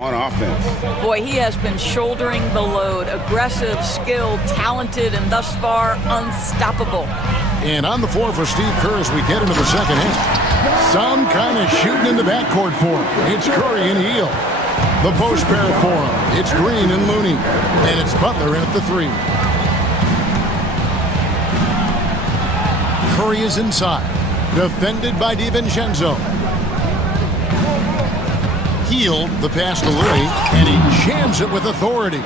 On offense. Boy, he has been shouldering the load. Aggressive, skilled, talented, and thus far, unstoppable. And on the floor for Steve Kerr as we get into the second half. Some kind of shooting in the backcourt for him. It's Curry and Hield. The post pair for him. It's Green and Looney. And it's Butler at the 3. Curry is inside. Defended by DiVincenzo. Hield the pass to Looney, and he jams it with authority.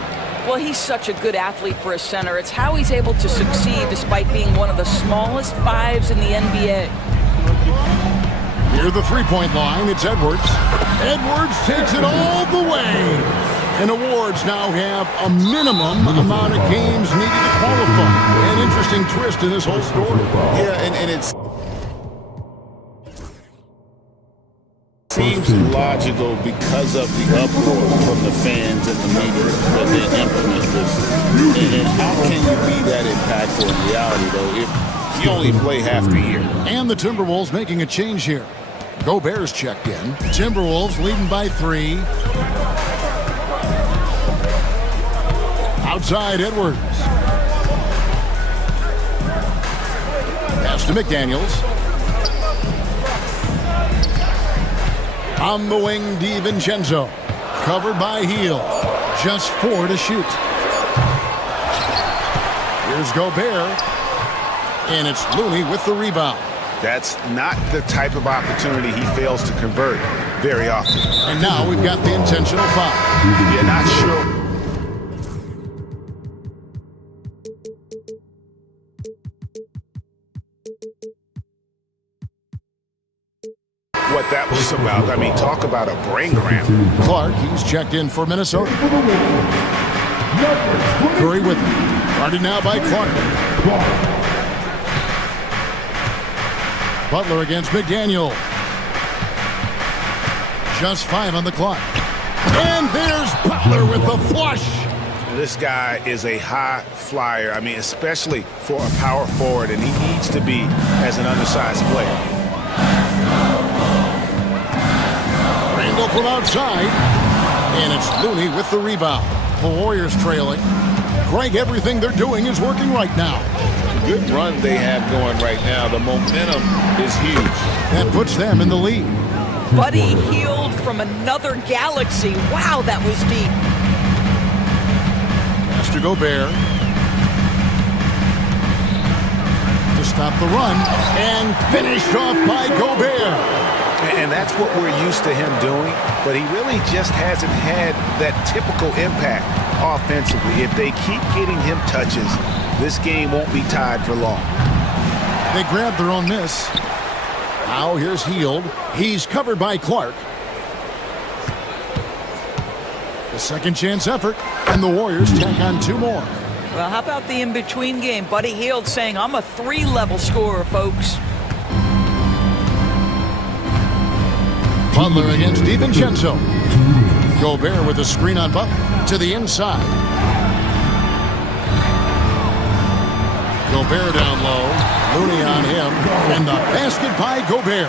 Well, he's such a good athlete for a center. It's how he's able to succeed despite being one of the smallest 5s in the NBA. Near the three-point line, it's Edwards. Edwards takes it all the way. And awards now have a minimum amount of games needed to qualify. An interesting twist in this whole story. Yeah, and it's seems logical because of the uproar from the fans and the media that they implement this. And how can you be that impactful in reality, though, if you only play half the year? And the Timberwolves making a change here. Gobert's checked in. Timberwolves leading by 3. Outside Edwards. Pass to McDaniels. On the wing, DiVincenzo. Covered by Hield. Just 4 to shoot. Here's Gobert. And it's Looney with the rebound. That's not the type of opportunity he fails to convert very often. And now we've got the intentional foul. You're not sure what that was about. I mean, talk about a brain cramp. Clark, he's checked in for Minnesota. Curry with him. Guarded now by Clark. Butler against McDaniel. Just 5 on the clock. And there's Butler with the flush. This guy is a high flyer. I mean, especially for a power forward, and he needs to be as an undersized player. from outside. And it's Looney with the rebound. The Warriors trailing. Greg, everything they're doing is working right now. Good run they have going right now. The momentum is huge. That puts them in the lead. Buddy Hield from another galaxy. Wow, that was deep. Pass to Gobert. To stop the run. And finished off by Gobert. And that's what we're used to him doing, but he really just hasn't had that typical impact offensively. If they keep getting him touches, this game won't be tied for long. They grabbed their own miss. Now here's Hield. He's covered by Clark. The second chance effort, and the Warriors tack on two more. Well, how about the in-between game? Buddy Hield saying, I'm a 3-level scorer, folks. Butler against DiVincenzo. Gobert with a screen on Butler to the inside. Gobert down low. Looney on him. And the basket by Gobert.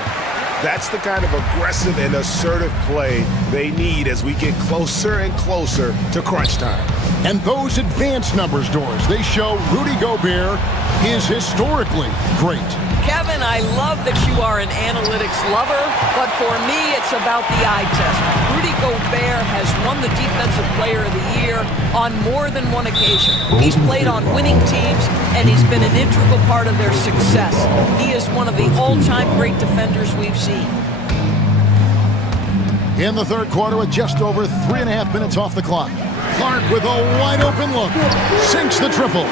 That's the kind of aggressive and assertive play they need as we get closer and closer to crunch time. And those advanced numbers, Doors, they show Rudy Gobert is historically great. Kevin, I love that you are an analytics lover, but for me, it's about the eye test. Rudy Gobert has won the Defensive Player of the Year on more than one occasion. He's played on winning teams, and he's been an integral part of their success. He is one of the all-time great defenders we've seen. In the third quarter with just over 3.5 minutes off the clock. Clark with a wide-open look. Sinks the triple.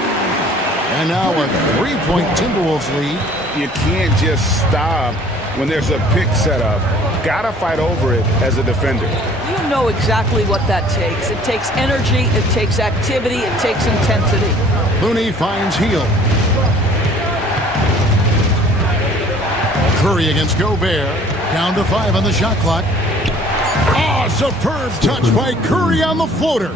And now a 3-point Timberwolves lead. You can't just stop when there's a pick set up. Gotta fight over it as a defender. You know exactly what that takes. It takes energy, it takes activity, it takes intensity. Looney finds Hield. Curry against Gobert. Down to 5 on the shot clock. Oh, superb touch by Curry on the floater.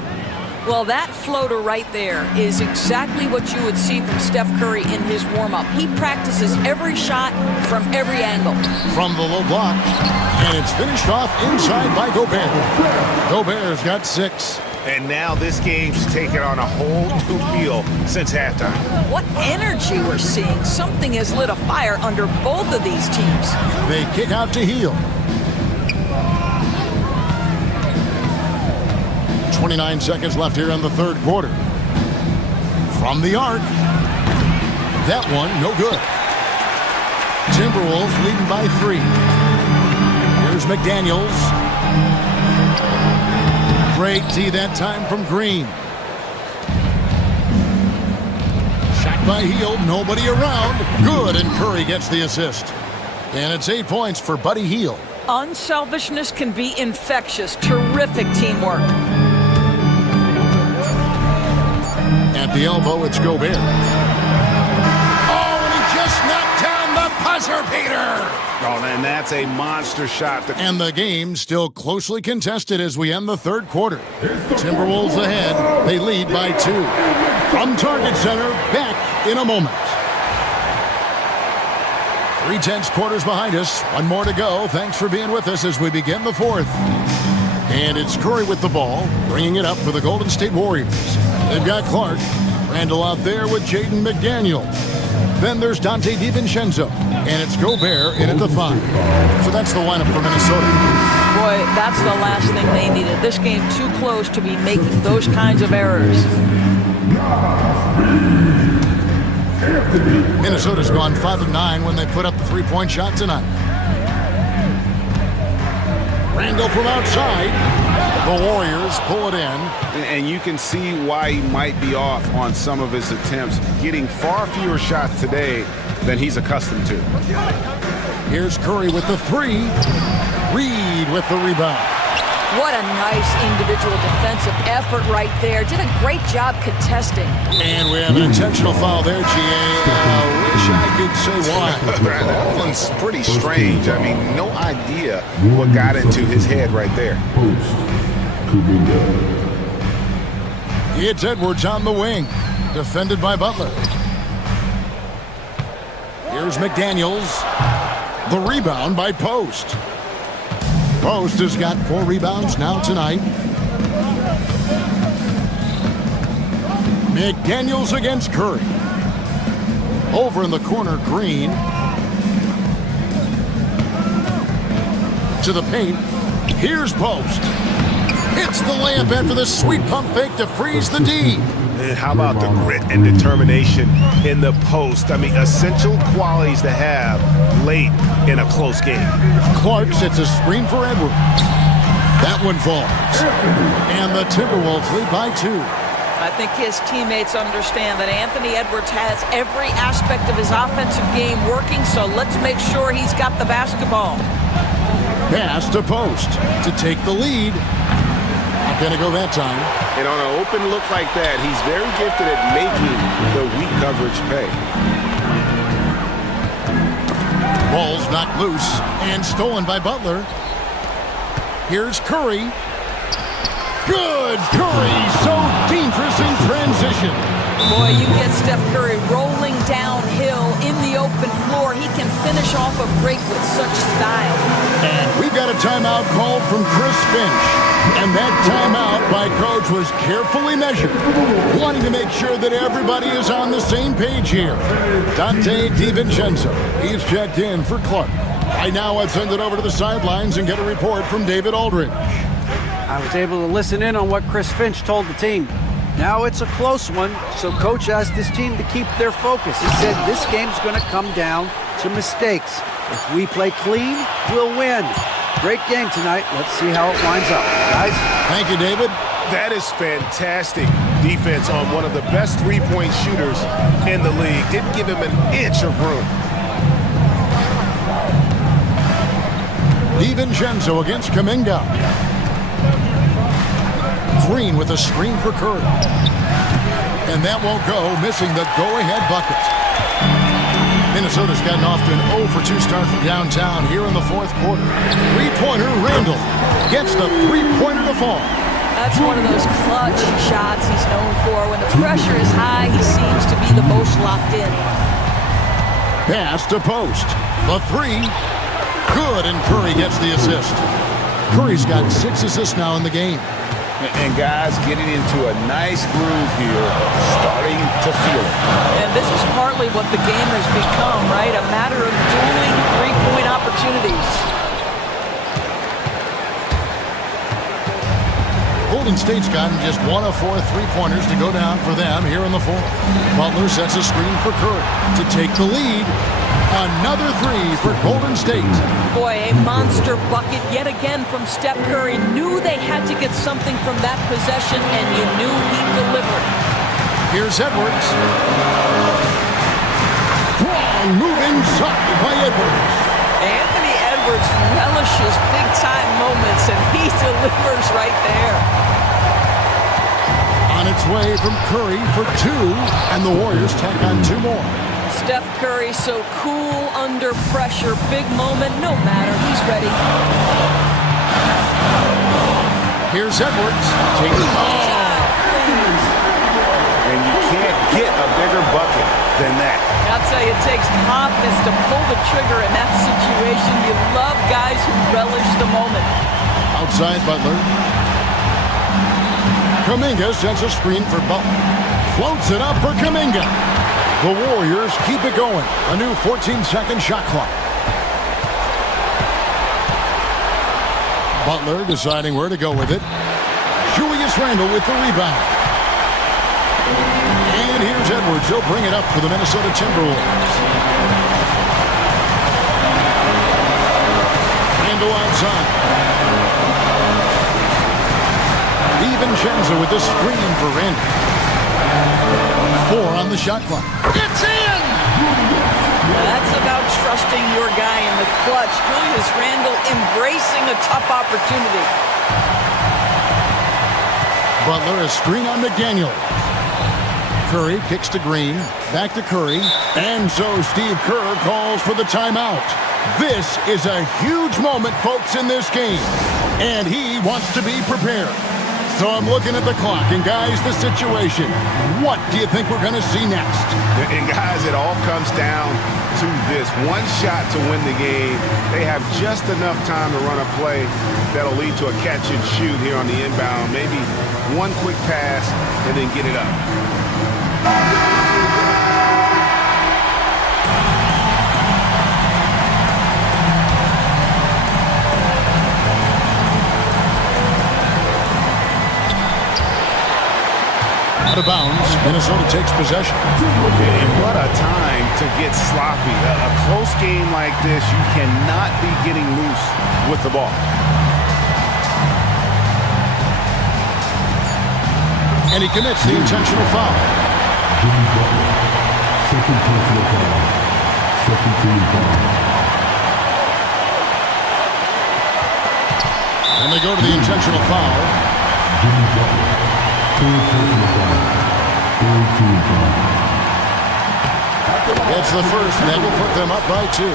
Well, that floater right there is exactly what you would see from Steph Curry in his warm-up. He practices every shot from every angle. From the low block, and it's finished off inside by Gobert. Gobert's got 6. And now this game's taken on a whole new feel since halftime. What energy we're seeing. Something has lit a fire under both of these teams. They kick out to Hield. 29 seconds left here in the third quarter. From the arc. That one, no good. Timberwolves leading by 3. Here's McDaniels. Great D that time from Green. Shot by Hield, nobody around. Good, and Curry gets the assist. And it's 8 points for Buddy Hield. Unselfishness can be infectious. Terrific teamwork. At the elbow, it's Gobert. Oh, and he just knocked down the buzzer beater. Oh, and that's a monster shot. And the game still closely contested as we end the third quarter. Timberwolves ahead. They lead by 2. From Target Center, back in a moment. 3/10 quarters behind us. One more to go. Thanks for being with us as we begin the fourth. And it's Curry with the ball, bringing it up for the Golden State Warriors. They've got Clark. Randall out there with Jaden McDaniel. Then there's Dante DiVincenzo. And it's Gobert in at the 5. So that's the lineup for Minnesota. Boy, that's the last thing they needed. This game too close to be making those kinds of errors. Minnesota's gone 5 of 9 when they put up the 3-point shot tonight. Randall from outside. The Warriors pull it in. And you can see why he might be off on some of his attempts, getting far fewer shots today than he's accustomed to. Here's Curry with the 3. Reed with the rebound. What a nice individual defensive effort right there. Did a great job contesting. And we have an intentional foul there, GA. Wish I could say why. That one's pretty strange. I mean, no idea what got into his head right there. It's Edwards on the wing, defended by Butler. Here's McDaniels. The rebound by Post. Post has got 4 rebounds now tonight. McDaniels against Curry. Over in the corner, Green. To the paint. Here's Post. Hits the layup after the sweet pump fake to freeze the D. And how about the grit and determination in the post? I mean, essential qualities to have late in a close game. Clark sets a screen for Edwards. That one falls. And the Timberwolves lead by 2. I think his teammates understand that Anthony Edwards has every aspect of his offensive game working, so let's make sure he's got the basketball. Pass to Post to take the lead. Not going to go that time. And on an open look like that, he's very gifted at making the weak coverage pay. Ball's knocked loose and stolen by Butler. Here's Curry. Good! Curry, so dangerous in transition. Boy, you get Steph Curry rolling downhill in the open floor. He can finish off a break with such style. And we've got a timeout called from Chris Finch. And that timeout by Coach was carefully measured, wanting to make sure that everybody is on the same page here. Dante DiVincenzo, he's checked in for Clark. Right now, let's send it over to the sidelines and get a report from David Aldridge. I was able to listen in on what Chris Finch told the team. Now it's a close one, so Coach asked his team to keep their focus. He said this game's going to come down to mistakes. If we play clean, we'll win. Great game tonight. Let's see how it winds up. Guys? Thank you, David. That is fantastic defense on one of the best three-point shooters in the league. Didn't give him an inch of room. DiVincenzo against Kuminga. Green with a screen for Curry. And that won't go, missing the go-ahead bucket. Minnesota's gotten off to an 0 for 2 start from downtown here in the fourth quarter. Three-pointer, Randall gets the three-pointer to fall. That's one of those clutch shots he's known for. When the pressure is high, he seems to be the most locked in. Pass to Post. The 3. Good, and Curry gets the assist. Curry's got 6 assists now in the game. And guys getting into a nice groove here, starting to feel it. And this is partly what the game has become, right? A matter of dueling three-point opportunities. Golden State's gotten just 1 of 4 three-pointers to go down for them here in the fourth. Butler sets a screen for Curry to take the lead. Another 3 for Golden State. Boy, a monster bucket yet again from Steph Curry. Knew they had to get something from that possession, and you knew he'd deliver. Here's Edwards. Strong move inside by Edwards. Anthony Edwards relishes big-time moments, and he delivers right there. On its way from Curry for 2, and the Warriors tack on 2 more. Steph Curry so cool under pressure. Big moment, no matter. He's ready. Here's Edwards. Taking And you can't get a bigger bucket than that. I'll tell you, it takes confidence to pull the trigger in that situation. You love guys who relish the moment. Outside Butler. Kuminga sends a screen for Butler. Floats it up for Kuminga. The Warriors keep it going. A new 14-second shot clock. Butler deciding where to go with it. Julius Randle with the rebound. And here's Edwards. He'll bring it up for the Minnesota Timberwolves. Randle outside. DiVincenzo with the screen for Randle. 4 on the shot clock. It's in! That's about trusting your guy in the clutch. Julius Randle embracing a tough opportunity. Butler a screen on McDaniels. Curry kicks to Green. Back to Curry. And so Steve Kerr calls for the timeout. This is a huge moment, folks, in this game. And he wants to be prepared. So I'm looking at the clock, and guys, the situation. What do you think we're going to see next? And guys, it all comes down to this. One shot to win the game. They have just enough time to run a play that'll lead to a catch and shoot here on the inbound. Maybe one quick pass and then get it up. Out of bounds, Minnesota takes possession. And what a time to get sloppy. A close game like this, you cannot be getting loose with the ball. And he commits the intentional foul. Second personal foul. Second team foul. And they go to the intentional foul. It's the first, and that will put them up by 2.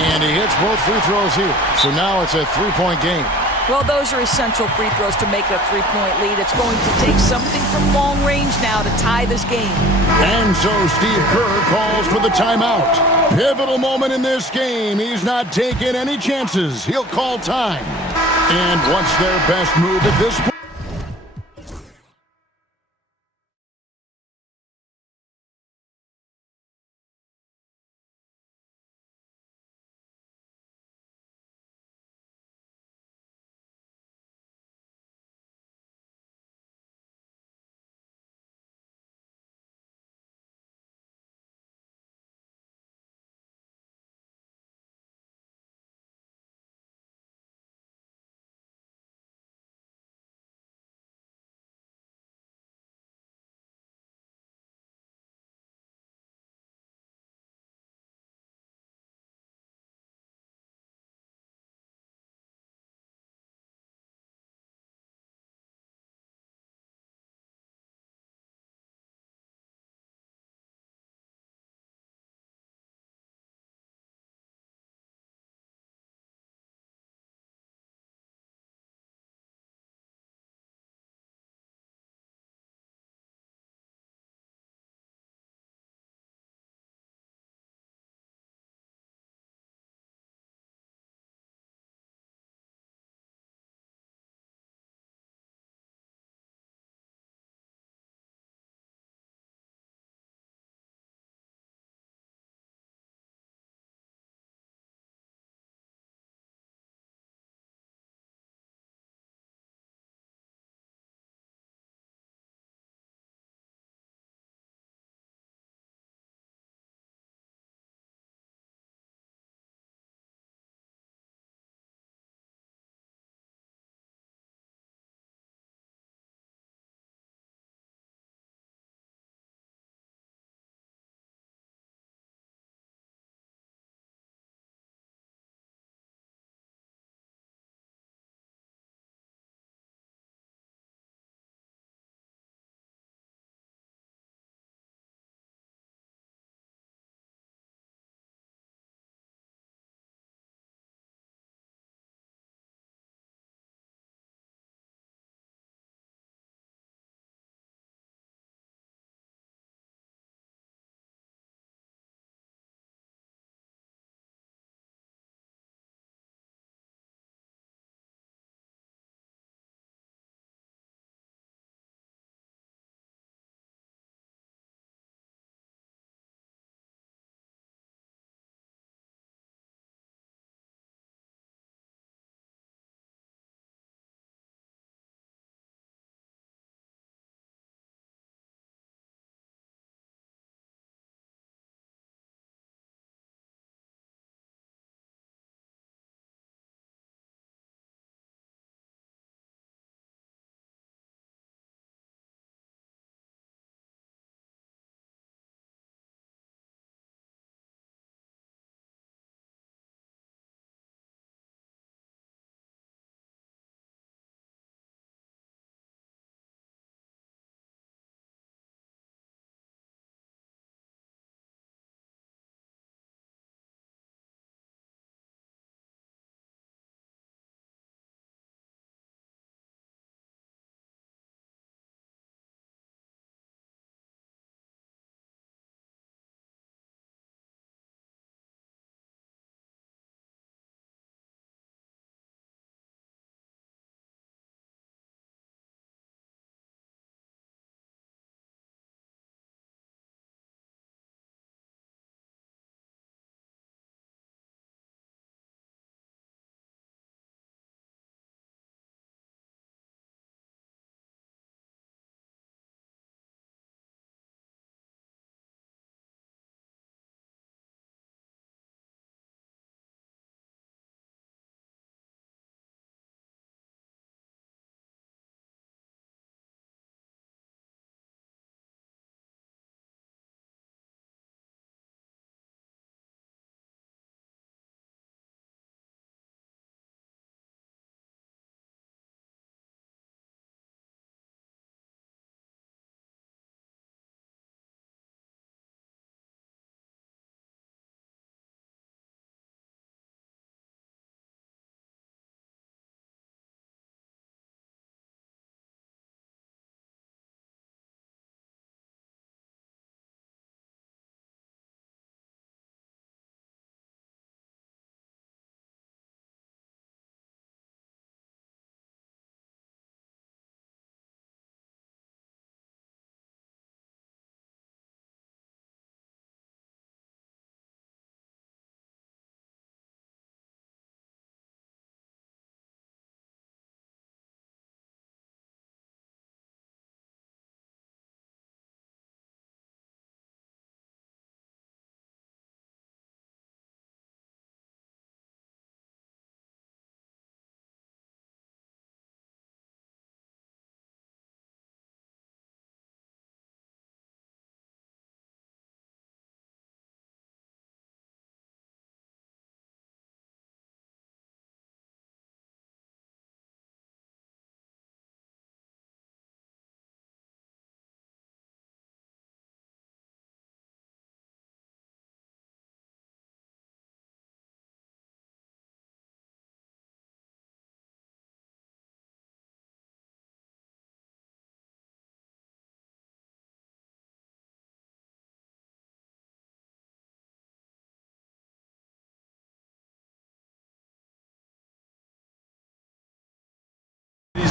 And he hits both free throws here. So now it's a 3-point game. Well, those are essential free throws to make a 3-point lead. It's going to take something from long range now to tie this game. And so Steve Kerr calls for the timeout. Pivotal moment in this game. He's not taking any chances. He'll call time. And what's their best move at this point?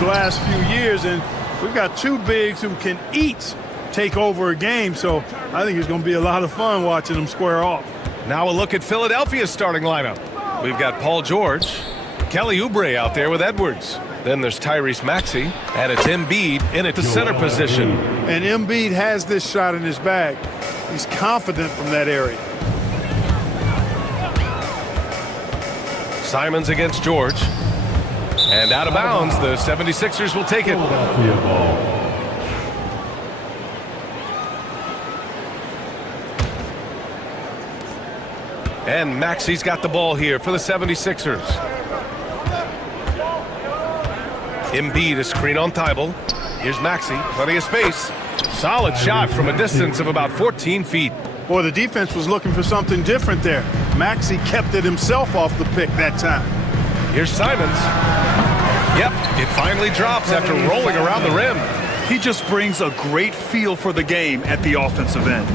these last few years, and we've got two bigs who can each take over a game, so I think it's going to be a lot of fun watching them square off. Now a look at Philadelphia's starting lineup. We've got Paul George, Kelly Oubre out there with Edwards. Then there's Tyrese Maxey, and it's Embiid in at the center position. And Embiid has this shot in his bag. He's confident from that area. Simons against George. And out of bounds, the 76ers will take it. And Maxey's got the ball here for the 76ers. Embiid a screen on Thibault. Here's Maxey, plenty of space. Solid shot from a distance of about 14 feet. Boy, the defense was looking for something different there. Maxey kept it himself off the pick that time. Here's Simons. Yep, it finally drops after rolling around the rim. He just brings a great feel for the game at the offensive end.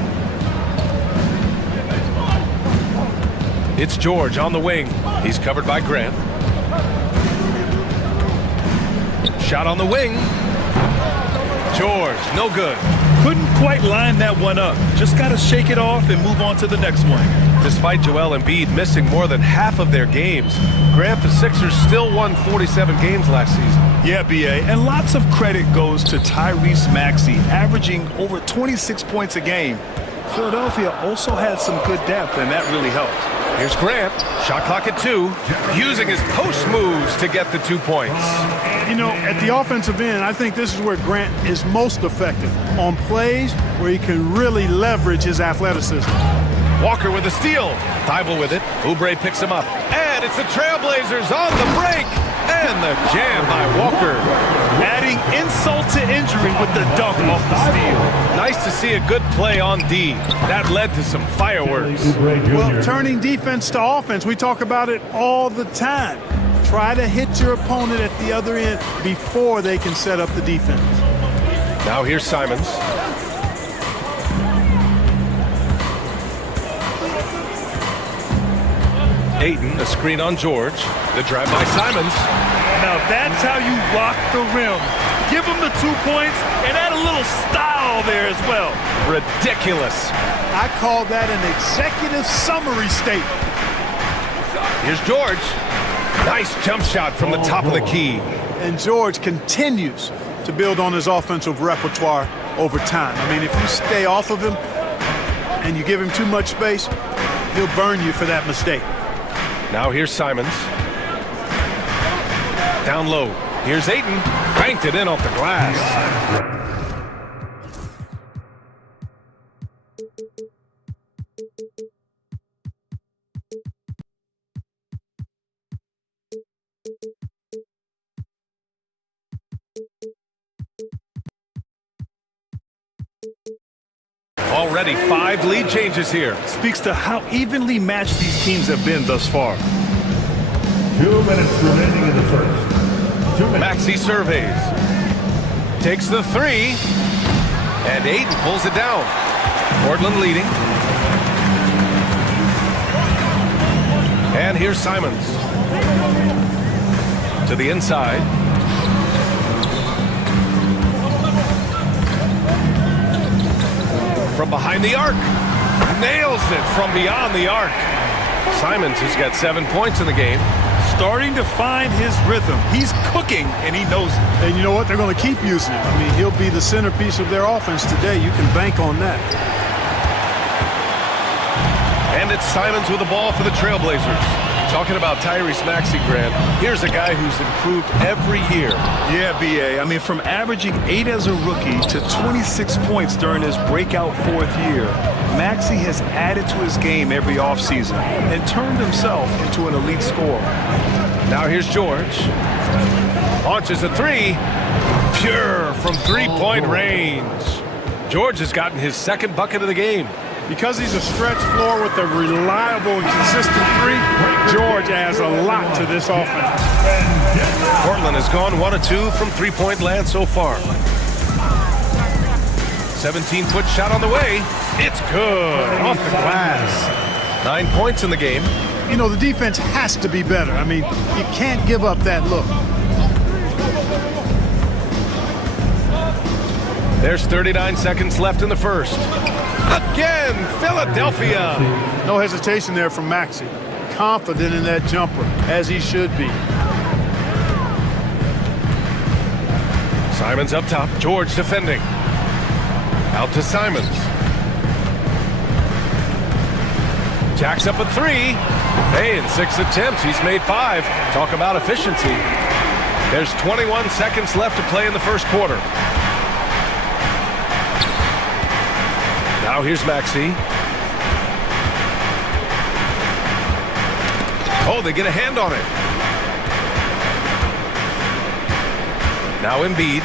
It's George on the wing. He's covered by Grant. Shot on the wing. George, no good. Couldn't quite line that one up. Just got to shake it off and move on to the next one. Despite Joel Embiid missing more than half of their games, Grant, the Sixers still won 47 games last season. Yeah, B.A., and lots of credit goes to Tyrese Maxey, averaging over 26 points a game. Philadelphia also had some good depth, and that really helped. Here's Grant, shot clock at 2, using his post moves to get the 2 points. You know, at the offensive end, I think this is where Grant is most effective, on plays where he can really leverage his athleticism. Walker with the steal. Thibault with it. Oubre picks him up. And it's the Trailblazers on the break. And the jam by Walker. Adding insult to injury with the dunk off the steal. Nice to see a good play on D. That led to some fireworks. Well, turning defense to offense, we talk about it all the time. Try to hit your opponent at the other end before they can set up the defense. Now here's Simons. Ayton, a screen on George. The drive by Simons. Now that's how you lock the rim. Give him the 2 points and add a little style there as well. Ridiculous. I call that an executive summary statement. Here's George. Nice jump shot from the top of the key. And George continues to build on his offensive repertoire over time. I mean, if you stay off of him and you give him too much space, he'll burn you for that mistake. Now here's Simons. Down low. Here's Ayton. Banked it in off the glass. Already 5 lead changes here. Speaks to how evenly matched these teams have been thus far. 2 minutes remaining in the first. 2 minutes. Maxey surveys. Takes the 3. And Ayton pulls it down. Portland leading. And here's Simons. To the inside. From behind the arc. Nails it from beyond the arc. Simons has got 7 points in the game. Starting to find his rhythm. He's cooking, and he knows it. And you know what? They're going to keep using him. I mean, he'll be the centerpiece of their offense today. You can bank on that. And it's Simons with the ball for the Trailblazers. Talking about Tyrese Maxey, Grant, here's a guy who's improved every year. Yeah, B.A. I mean, from averaging 8 as a rookie to 26 points during his breakout 4th year, Maxey has added to his game every offseason and turned himself into an elite scorer. Now here's George. Launches a 3. Pure from 3-point range. George has gotten his 2nd bucket of the game. Because he's a stretch floor with a reliable and consistent 3, George adds a lot to this offense. Portland has gone 1 of 2 from 3-point land so far. 17-foot shot on the way. It's good. Off the glass. 9 points in the game. You know, the defense has to be better. I mean, you can't give up that look. There's 39 seconds left in the first. Again, Philadelphia. No hesitation there from Maxey. Confident in that jumper, as he should be. Simons up top. George defending. Out to Simons. Jacks up a three. Hey, in 6 attempts, he's made 5. Talk about efficiency. There's 21 seconds left to play in the first quarter. Now here's Maxey. Oh, they get a hand on it. Now Embiid.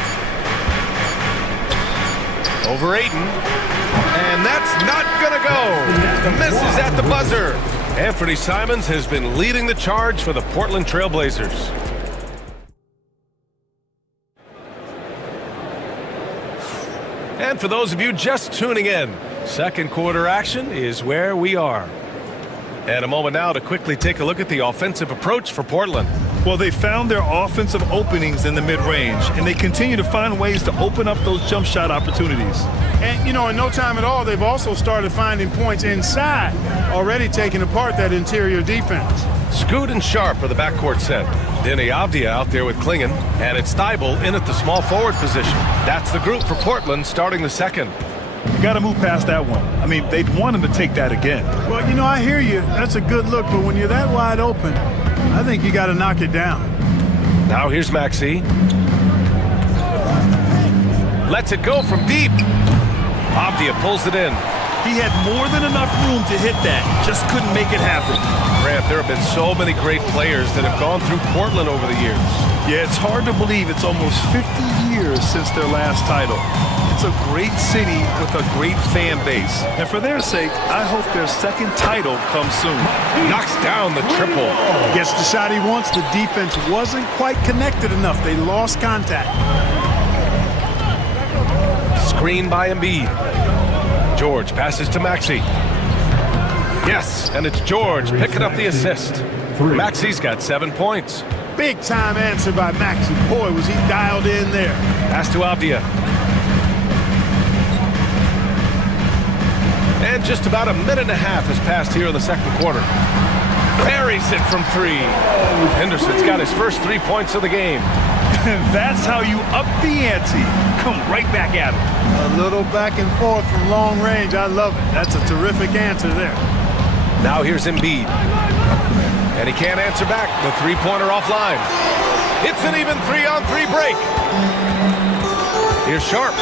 Over Ayton. And that's not gonna go. Misses at the buzzer. Anthony Simons has been leading the charge for the Portland Trail Blazers. And for those of you just tuning in, second quarter action is where we are. And a moment now to quickly take a look at the offensive approach for Portland. Well, they found their offensive openings in the mid-range, and they continue to find ways to open up those jump shot opportunities. And, you know, in no time at all, they've also started finding points inside, already taking apart that interior defense. Scoot and Sharp are the backcourt set. Denny Avdia out there with Klingon, and it's Thibault in at the small forward position. That's the group for Portland starting the second. You got to move past that one. I mean, they'd want him to take that again. Well, you know, I hear you. That's a good look, but when you're that wide open, I think you got to knock it down. Now here's Maxey. Lets it go from deep. Avdia pulls it in. He had more than enough room to hit that. Just couldn't make it happen. Grant, there have been so many great players that have gone through Portland over the years. Yeah, it's hard to believe it's almost 50 years since their last title. It's a great city with a great fan base. And for their sake, I hope their second title comes soon. Knocks down the triple. Gets the shot he wants. The defense wasn't quite connected enough. They lost contact. Screen by Embiid. George passes to Maxey. Yes, and it's George picking up the assist. Maxey's got 7 points. Big time answer by Maxey. Boy, was he dialed in there. Pass to Avdia. And just about a minute and a half has passed here in the second quarter. Buries it from 3. Henderson's got his first 3 points of the game. That's how you up the ante. Come right back at him. A little back and forth from long range. I love it. That's a terrific answer there. Now here's Embiid. And he can't answer back. The three-pointer offline. It's an even 3-on-3 break. Here's Sharp.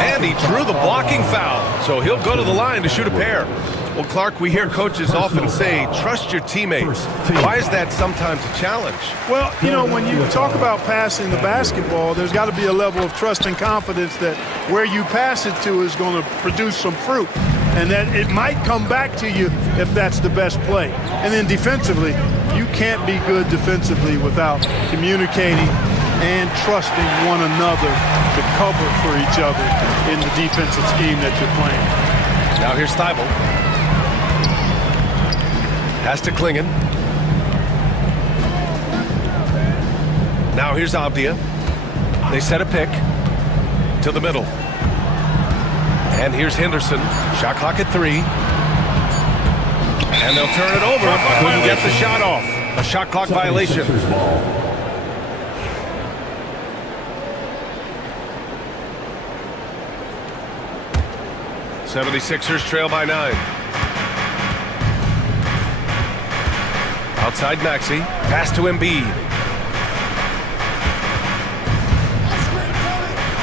And he drew the blocking foul. So he'll go to the line to shoot a pair. Well, Clark, we hear coaches often say, trust your teammates. Why is that sometimes a challenge? Well, you know, when you talk about passing the basketball, there's got to be a level of trust and confidence that where you pass it to is going to produce some fruit. And that it might come back to you if that's the best play. And then defensively, you can't be good defensively without communicating and trusting one another to cover for each other in the defensive scheme that you're playing. Now here's Thibault. Pass to Klingon. Now here's Avdia. They set a pick to the middle. And here's Henderson. Shot clock at 3. And they'll turn it over. Couldn't get the shot off. A shot clock violation. 76ers trail by 9. Outside Maxey. Pass to Embiid.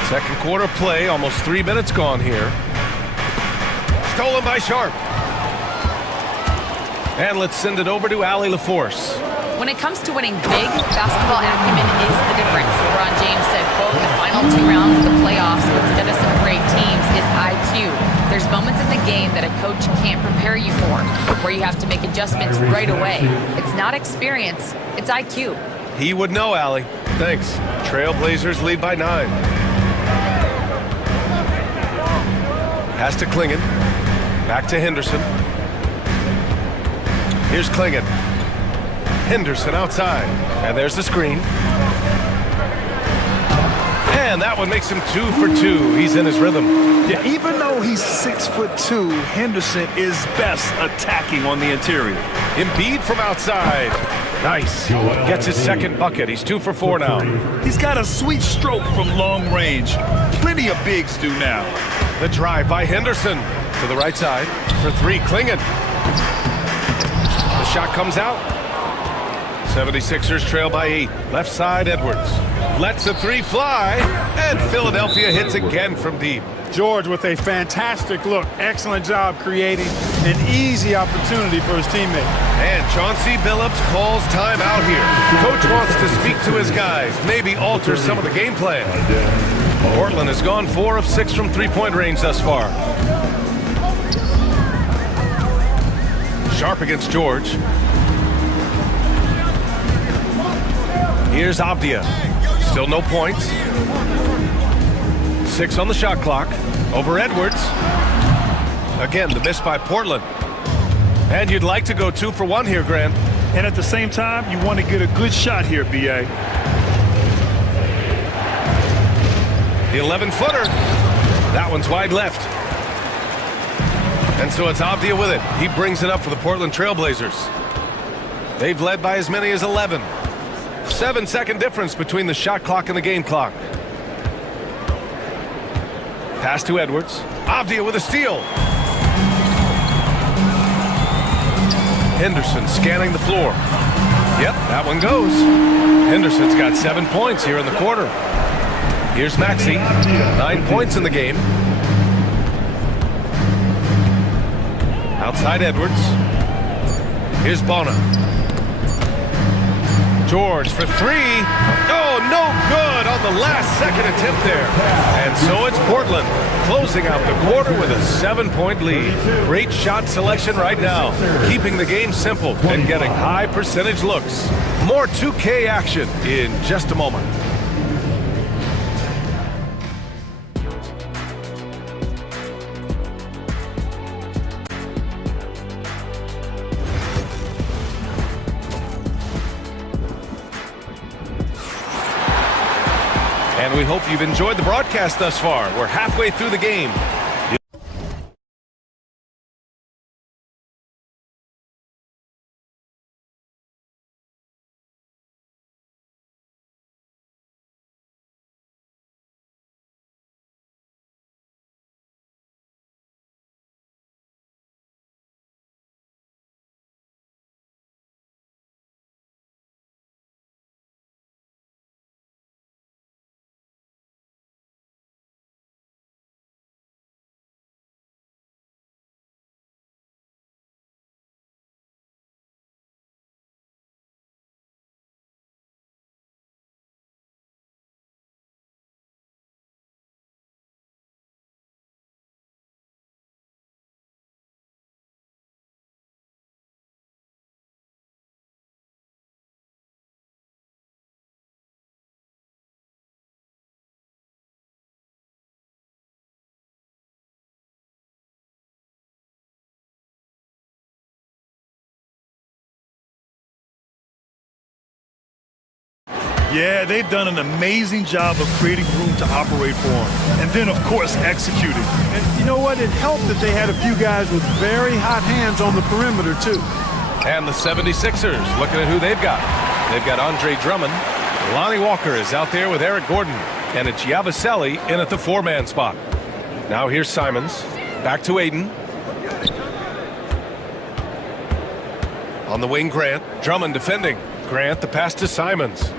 Second quarter play. Almost 3 minutes gone here. Stolen by Sharp. And let's send it over to Allie LaForce. When it comes to winning big, basketball acumen is the difference. LeBron James said, quote, the final 2 rounds of the playoffs, what's going to separate teams is IQ. There's moments in the game that a coach can't prepare you for, where you have to make adjustments right away. It's not experience, it's IQ. He would know, Allie. Thanks. Trailblazers lead by 9. Pass to Klingon. Back to Henderson. Here's Klingon. Henderson outside. And there's the screen. And that one makes him 2 for 2. He's in his rhythm. Yeah, even though he's 6'2", Henderson is best attacking on the interior. Embiid from outside. Nice. Gets his second bucket. He's 2 for 4 now. He's got a sweet stroke from long range. Plenty of bigs do now. The drive by Henderson to the right side for 3. Klingen. The shot comes out. 76ers trail by 8. Left side, Edwards. Lets a 3 fly. And Philadelphia hits again from deep. George with a fantastic look. Excellent job creating an easy opportunity for his teammate. And Chauncey Billups calls timeout here. Coach wants to speak to his guys, maybe alter some of the game plan. Portland has gone 4 of 6 from three-point range thus far. Sharp against George. Here's Avdia. Still no points. 6 on the shot clock. Over Edwards. Again, the miss by Portland. And you'd like to go 2 for 1 here, Grant. And at the same time, you want to get a good shot here, B.A. The 11-footer. That one's wide left. And so it's Avdia with it. He brings it up for the Portland Trailblazers. They've led by as many as 11. 7-second difference between the shot clock and the game clock. Pass to Edwards. Avdia with a steal. Henderson scanning the floor. Yep, that one goes. Henderson's got 7 points here in the quarter. Here's Maxey. 9 points in the game. Outside Edwards. Here's Bona. George for 3. Oh, no good on the last second attempt there. And so it's Portland closing out the quarter with a 7-point lead. Great shot selection right now, keeping the game simple and getting high percentage looks. More 2K action in just a moment. And we hope you've enjoyed the broadcast thus far. We're halfway through the game. Yeah, they've done an amazing job of creating room to operate for him. And then, of course, executing. And you know what? It helped that they had a few guys with very hot hands on the perimeter, too. And the 76ers, looking at who they've got. They've got Andre Drummond. Lonnie Walker is out there with Eric Gordon. And it's Yabusele in at the 4-man spot. Now here's Simons. Back to Aiden. On the wing, Grant. Drummond defending. Grant, the pass to Simons.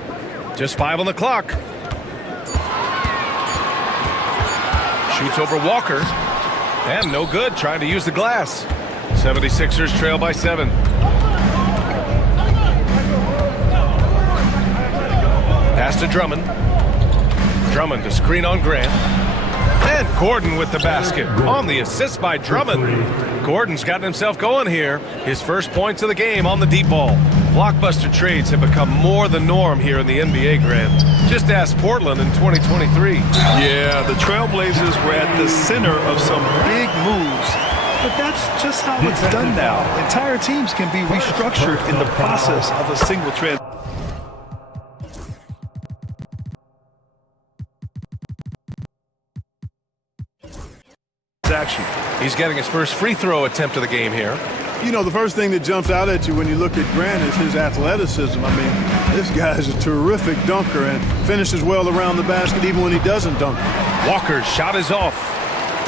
Just 5 on the clock. Shoots over Walker. And no good, trying to use the glass. 76ers trail by 7. Pass to Drummond. Drummond to screen on Grant. And Gordon with the basket. On the assist by Drummond. Gordon's gotten himself going here. His first points of the game on the deep ball. Blockbuster trades have become more the norm here in the NBA, Grant. Just ask Portland in 2023. Yeah, the Trailblazers were at the center of some big moves. But that's just how it's done now. Entire teams can be restructured in the process of a single transaction. action. He's getting his first free throw attempt of the game here. You know, the first thing that jumps out at you when you look at Grant is his athleticism. I mean, this guy's a terrific dunker and finishes well around the basket even when he doesn't dunk. Walker's shot is off.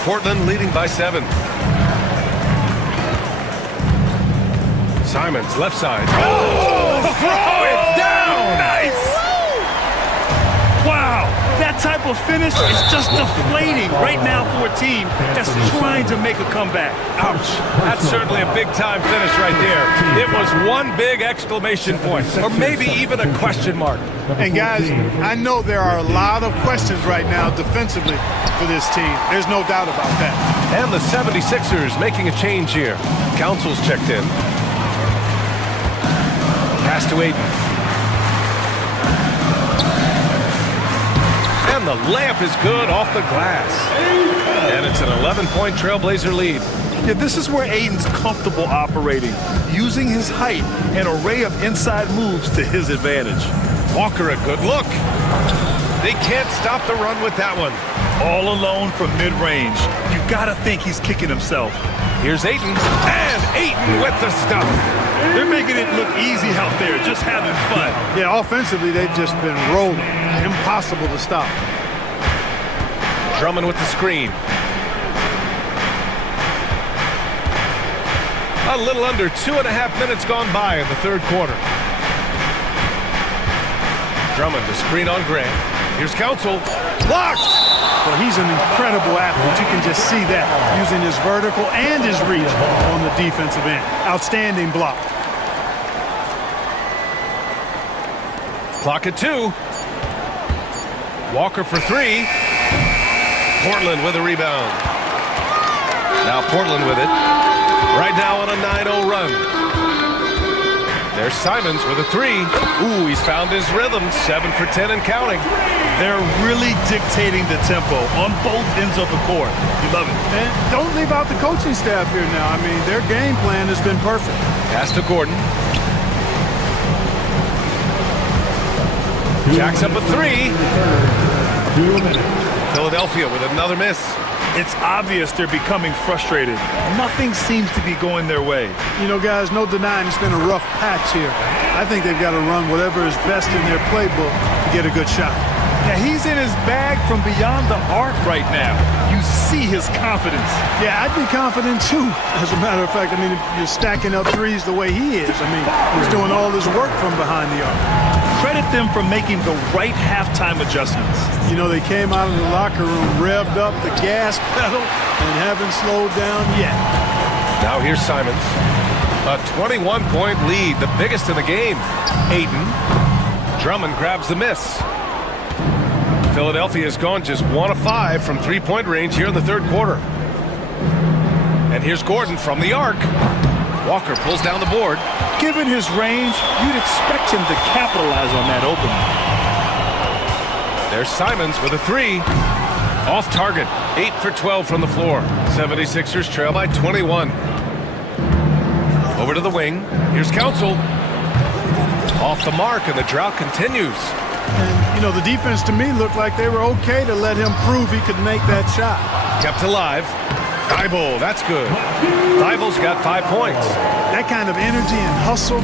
Portland leading by 7. Simons, left side. Oh, throw it down! Nice! Wow, that type of finish is just deflating right now for a team that's trying to make a comeback. Ouch. That's certainly a big-time finish right there. It was one big exclamation point, or maybe even a question mark. And guys, I know there are a lot of questions right now defensively for this team. There's no doubt about that. And the 76ers making a change here. Council's checked in. Pass to Aiden. And the layup is good off the glass. And it's an 11-point Trailblazer lead. Yeah, this is where Aiden's comfortable operating, using his height and array of inside moves to his advantage. Walker, a good look. They can't stop the run with that one. All alone from mid-range. You gotta think he's kicking himself. Here's Ayton, and Ayton with the stuff. They're making it look easy out there, just having fun. Yeah, offensively, they've just been rolling. Impossible to stop. Drummond with the screen. A little under 2.5 minutes gone by in the third quarter. Drummond, the screen on Grant. Here's Council. Blocked! Well, he's an incredible athlete. You can just see that, using his vertical and his reach on the defensive end. Outstanding block. Clock at 2. Walker for 3. Portland with a rebound. Now Portland with it. Right now on a 9-0 run. There's Simons with a 3. Ooh, he's found his rhythm. 7 for 10 and counting. They're really dictating the tempo on both ends of the court. You love it. And don't leave out the coaching staff here now. I mean, their game plan has been perfect. Pass to Gordon. Jacks up a 3. Philadelphia with another miss. It's obvious they're becoming frustrated. Nothing seems to be going their way. You know, guys, no denying it's been a rough patch here. I think they've got to run whatever is best in their playbook to get a good shot. Now, he's in his bag from beyond the arc right now. You see his confidence. Yeah, I'd be confident, too. As a matter of fact, I mean, if you're stacking up threes the way he is, I mean, he's doing all this work from behind the arc. Credit them for making the right halftime adjustments. You know, they came out of the locker room, revved up the gas pedal, and haven't slowed down yet. Now here's Simons. A 21-point lead, the biggest in the game. Ayton. Drummond grabs the miss. Philadelphia has gone just 1 of 5 from three-point range here in the third quarter. And here's Gordon from the arc. Walker pulls down the board. Given his range, you'd expect him to capitalize on that opening. There's Simons with a 3. Off target. 8 for 12 from the floor. 76ers trail by 21. Over to the wing. Here's Council. Off the mark, and the drought continues. And, you know, the defense to me looked like they were okay to let him prove he could make that shot. Kept alive. Thibault, that's good. Thibault's got 5 points. That kind of energy and hustle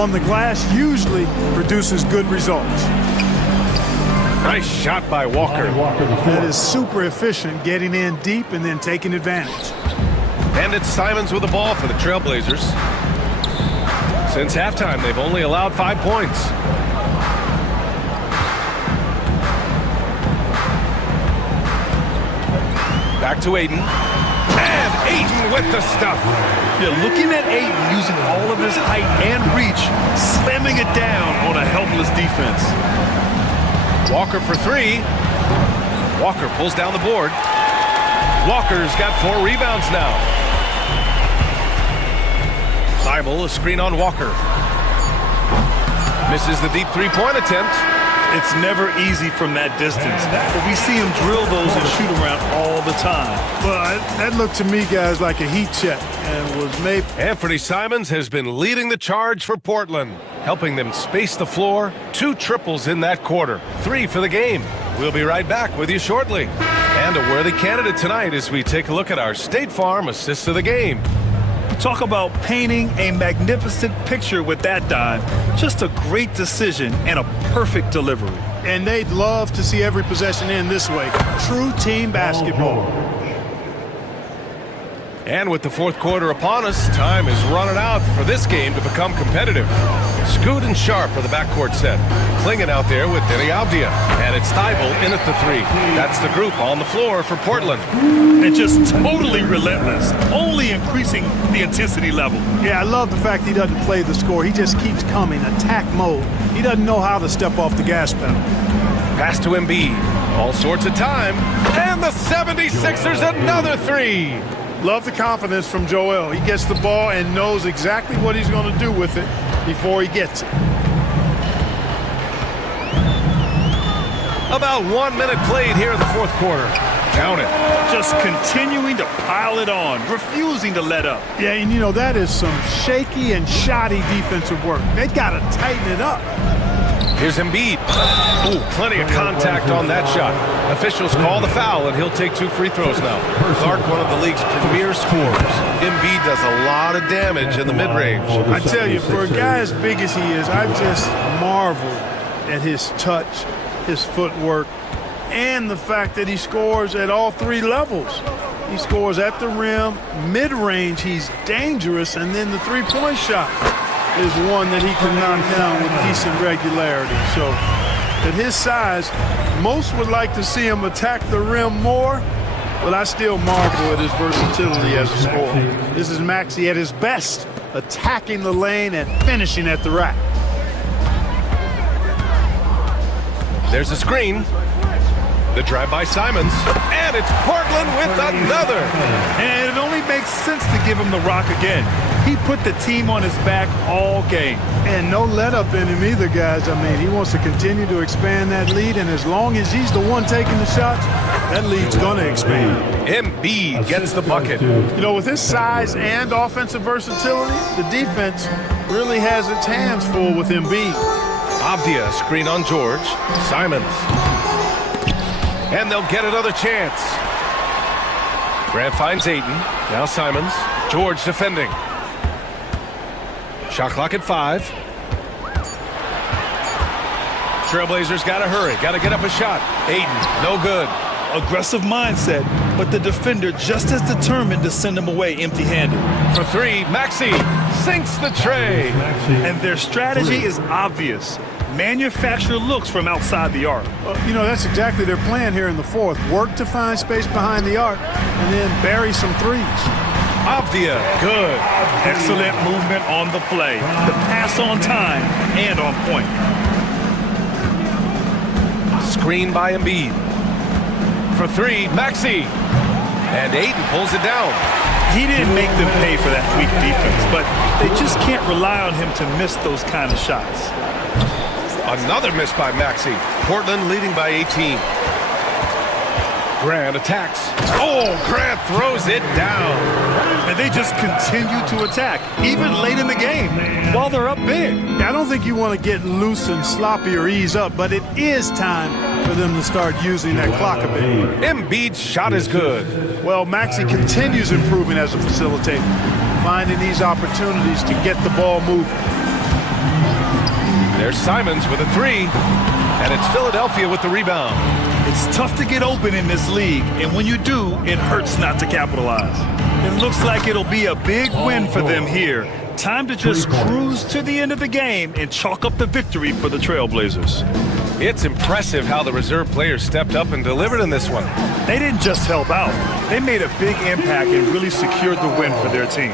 on the glass usually produces good results. Nice shot by Walker. That is super efficient, getting in deep and then taking advantage. And it's Simons with the ball for the Trailblazers. Since halftime, they've only allowed 5 points. Back to Ayton. And Ayton with the stuff. Yeah, looking at Ayton using all of his height and reach, slamming it down on a helpless defense. Walker for 3. Walker pulls down the board. Walker's got 4 rebounds now. Thibault, a screen on Walker. Misses the deep three-point attempt. It's never easy from that distance, but we see him drill those and shoot around all the time. Well, that looked to me, guys, like a heat check and was made. Anthony Simons has been leading the charge for Portland, helping them space the floor. 2 triples in that quarter, 3 for the game. We'll be right back with you shortly. And And a worthy candidate tonight as we take a look at our State Farm assists of the game. Talk about painting a magnificent picture with that dime. Just a great decision and a perfect delivery. And they'd love to see every possession end this way. True team basketball. And with the fourth quarter upon us, time is running out for this game to become competitive. Scoot and Sharp are the backcourt set. Klingon out there with Denny Avdia. And it's Thibault in at the three. That's the group on the floor for Portland. And just totally relentless, only increasing the intensity level. Yeah, I love the fact he doesn't play the score. He just keeps coming, attack mode. He doesn't know how to step off the gas pedal. Pass to Embiid. All sorts of time. And the 76ers another three. Love the confidence from Joel. He gets the ball and knows exactly what he's going to do with it before he gets it. About 1 minute played here in the fourth quarter. Count it. Just continuing to pile it on, refusing to let up. Yeah, and you know, that is some shaky and shoddy defensive work. They got to tighten it up. Here's Embiid. Ooh, plenty of contact on that shot. Officials call the foul, and he'll take 2 free throws now. Clark, one of the league's premier scorers. Embiid does a lot of damage in the mid-range. I tell you, for a guy as big as he is, I just marvel at his touch, his footwork, and the fact that he scores at all 3 levels. He scores at the rim, mid-range, he's dangerous, and then the three-point shot is one that he can knock down with decent regularity. So at his size, most would like to see him attack the rim more, but I still marvel at his versatility as a scorer. This is Maxey at his best, attacking the lane and finishing at the rack. There's a screen. The drive by Simons. And it's Portland with another. And it only makes sense to give him the rock again. He put the team on his back all game. And no let up in him either, guys. I mean, he wants to continue to expand that lead, and as long as he's the one taking the shots, that lead's going to expand. Embiid gets the bucket. You know, with his size and offensive versatility, the defense really has its hands full with Embiid. Avdia, screen on George. Simons. And they'll get another chance. Grant finds Ayton. Now Simons. George defending. Shot clock at 5. Trailblazers got to hurry. Got to get up a shot. Ayton, no good. Aggressive mindset, but the defender just as determined to send him away empty-handed. For 3, Maxey sinks the tray. And their strategy is obvious. Manufacture looks from outside the arc. You know, that's exactly their plan here in the fourth. Work to find space behind the arc and then bury some threes. Avdia, good. Excellent movement on the play. The pass on time and on point. Screen by Embiid. For 3, Maxey. And Ayton pulls it down. He didn't make them pay for that weak defense, but they just can't rely on him to miss those kind of shots. Another miss by Maxey. Portland leading by 18. Grant attacks. Oh, Grant throws it down. And they just continue to attack, even late in the game, while they're up big. I don't think you want to get loose and sloppy or ease up, but it is time for them to start using that clock a bit. Embiid's shot is good. Well, Maxey continues improving as a facilitator, finding these opportunities to get the ball moving. There's Simons with a 3, and it's Philadelphia with the rebound. It's tough to get open in this league, and when you do, it hurts not to capitalize. It looks like it'll be a big win for them here. Time to just cruise to the end of the game and chalk up the victory for the Trailblazers. It's impressive how the reserve players stepped up and delivered in this one. They didn't just help out. They made a big impact and really secured the win for their team.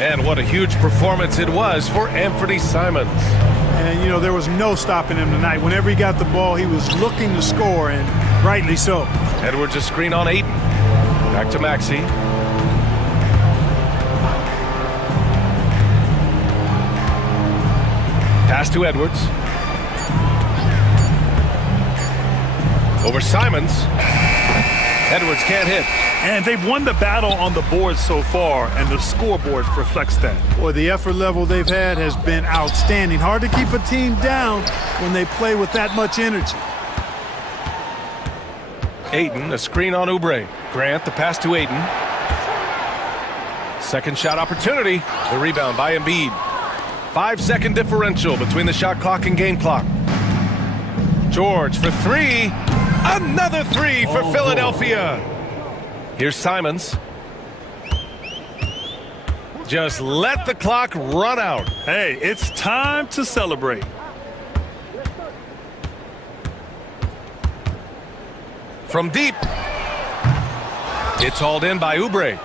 And what a huge performance it was for Anthony Simons. And, you know, there was no stopping him tonight. Whenever he got the ball, he was looking to score, and rightly so. Edwards a screen on Ayton. Back to Maxey. Pass to Edwards. Over Simons. Edwards can't hit. And they've won the battle on the board so far, and the scoreboard reflects that. Boy, the effort level they've had has been outstanding. Hard to keep a team down when they play with that much energy. Aiden, a screen on Oubre. Grant, the pass to Aiden. Second shot opportunity. The rebound by Embiid. 5-second differential between the shot clock and game clock. George for three. Another three for Philadelphia. Here's Simons. Just let the clock run out. Hey, it's time to celebrate. From deep. It's hauled in by Oubre.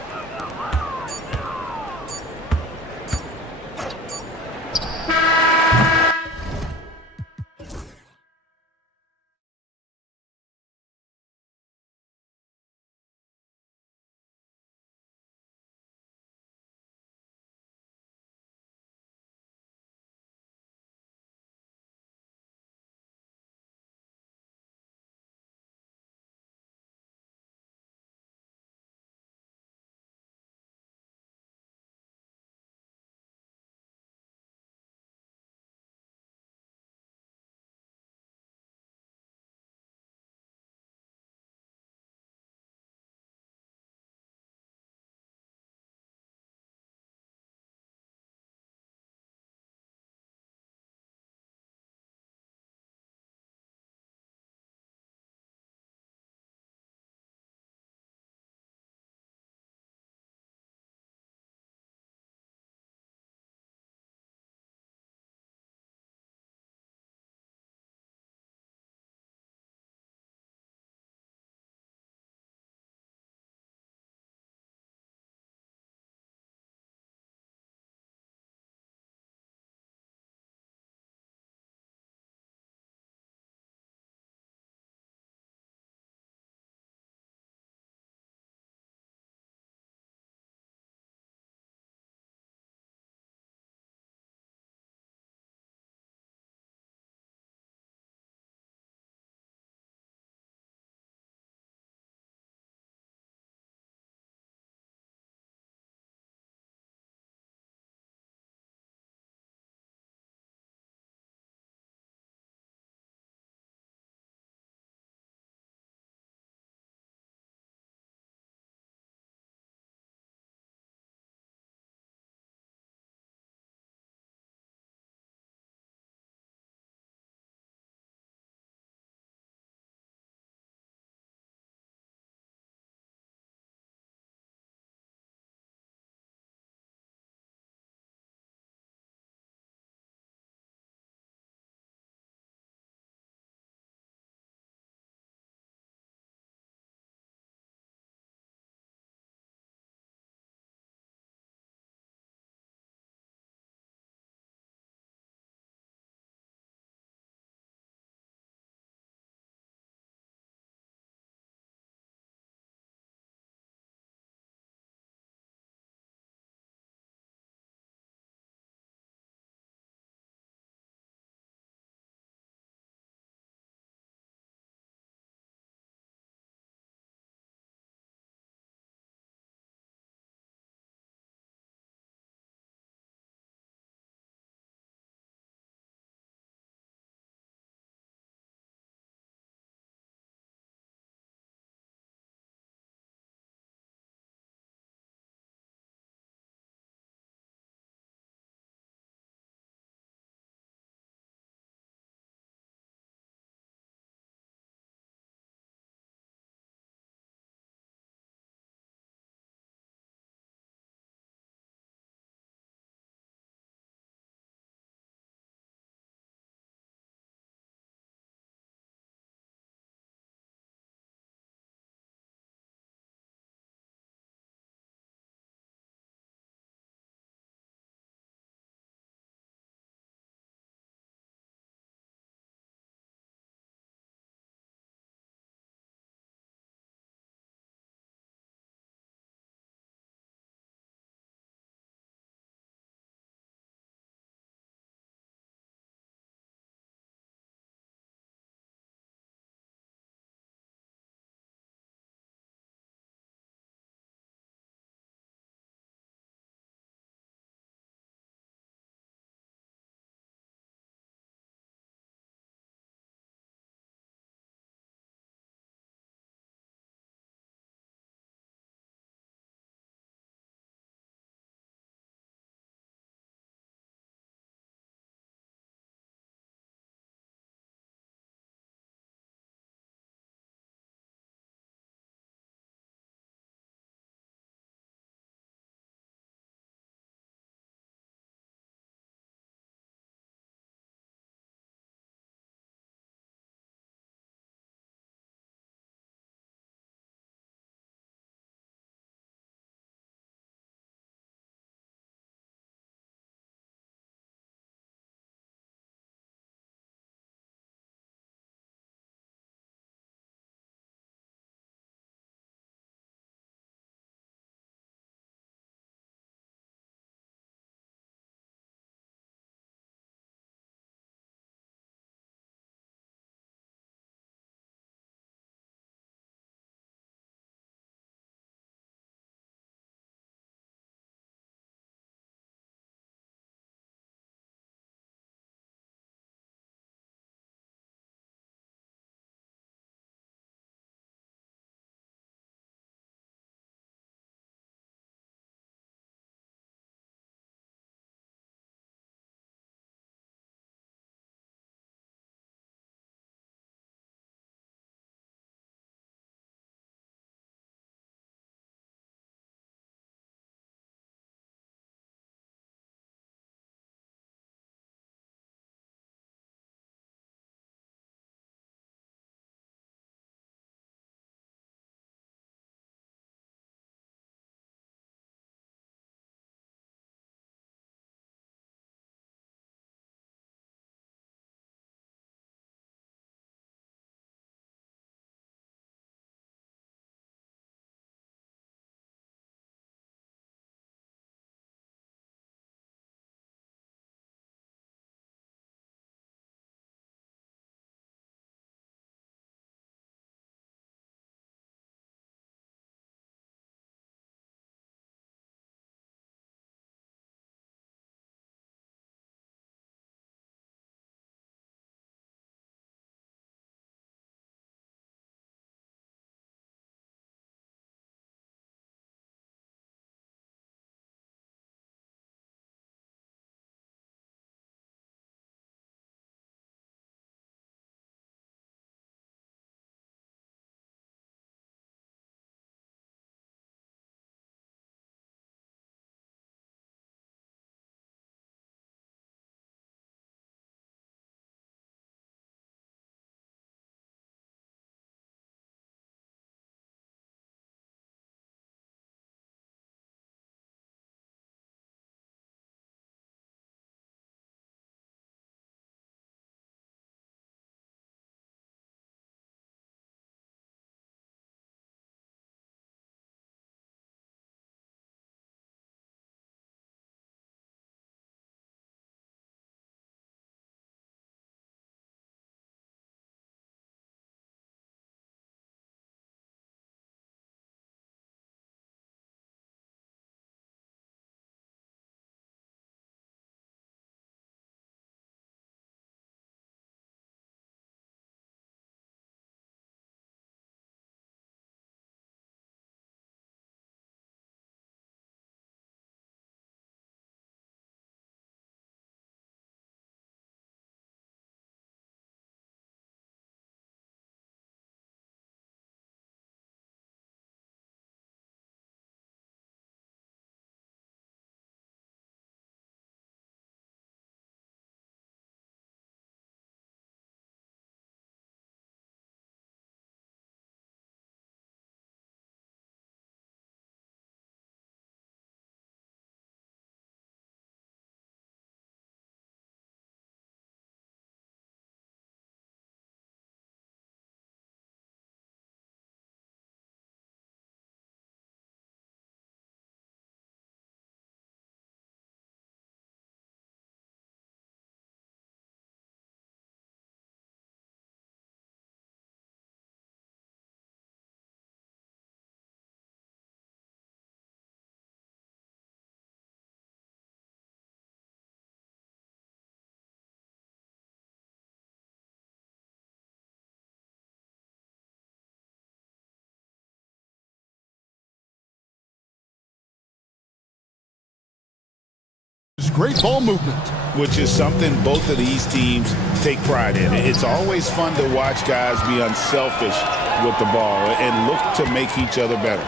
great ball movement. Which is something both of these teams take pride in. It's always fun to watch guys be unselfish with the ball and look to make each other better.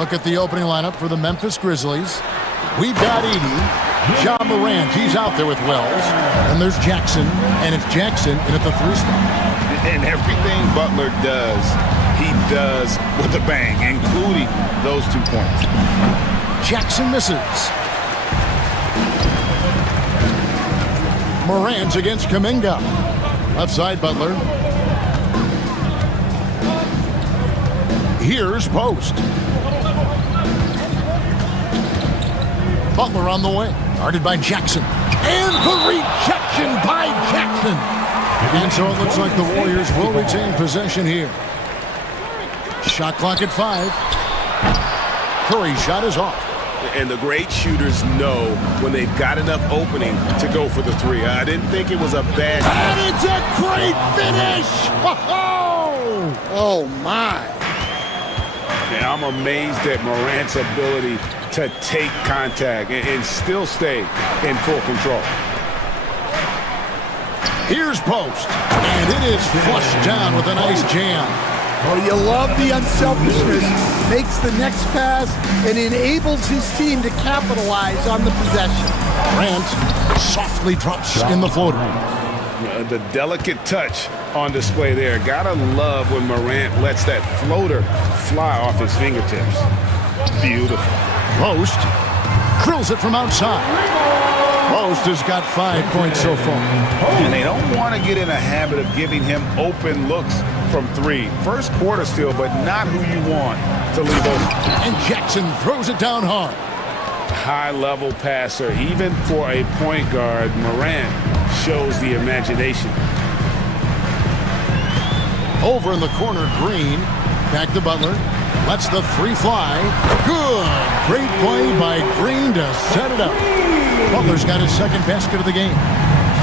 Look at the opening lineup for the Memphis Grizzlies. We've got Edey, John Morant, he's out there with Wells, and there's Jackson, and it's Jackson in at the 3 spot. And everything Butler does, he does with a bang, including those 2 points. Jackson misses. Morant against Kuminga. Left side, Butler. Here's Post. Butler on the wing. Guarded by Jackson. And the rejection by Jackson. And so it looks like the Warriors will retain possession here. Shot clock at 5. Curry's shot is off. And the great shooters know when they've got enough opening to go for the 3. I didn't think it was a bad... And it's a great finish! Oh, my. And I'm amazed at Morant's ability to take contact and still stay in full control. Here's Post. And it is flushed down with a nice jam. Oh, you love the unselfishness. Makes the next pass and enables his team to capitalize on the possession. Morant softly drops in the floater. The delicate touch on display there. Gotta love when Morant lets that floater fly off his fingertips. Beautiful. Post drills it from outside. Post has got 5 points so far. And they don't want to get in a habit of giving him open looks from 3. First quarter still, but not who you want to leave open. And Jackson throws it down hard. High-level passer. Even for a point guard, Morant shows the imagination. Over in the corner, Green. Back to Butler. Lets the 3 fly. Good. Great play by Green to set it up. Butler's got his 2nd basket of the game.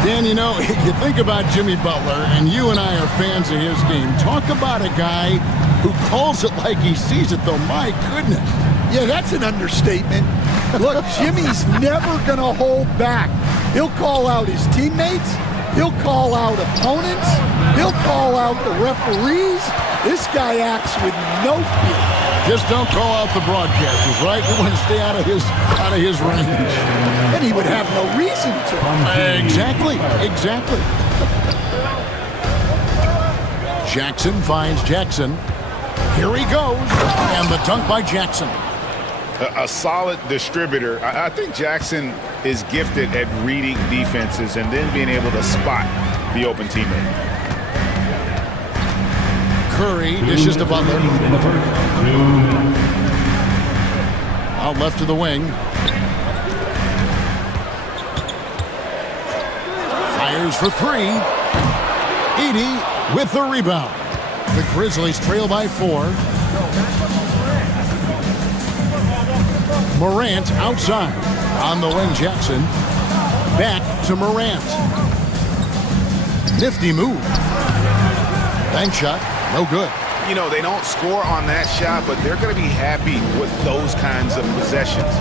Dan, you know, you think about Jimmy Butler, and you and I are fans of his game. Talk about a guy who calls it like he sees it, though. My goodness. Yeah, that's an understatement. Look, Jimmy's never going to hold back. He'll call out his teammates. He'll call out opponents. He'll call out the referees. This guy acts with no fear. Just don't call out the broadcasters, right? We want to stay out of his range. And he would have no reason to. Exactly. Jackson finds Jackson. Here he goes. And the dunk by Jackson. A solid distributor. I think Jackson is gifted at reading defenses and then being able to spot the open teammate. Curry dishes to Butler. Out left to the wing. Fires for 3. Edey with the rebound. The Grizzlies trail by 4. Morant outside. On the wing, Jackson. Back to Morant. Nifty move. Bank shot. No good. You know, they don't score on that shot, but they're going to be happy with those kinds of possessions.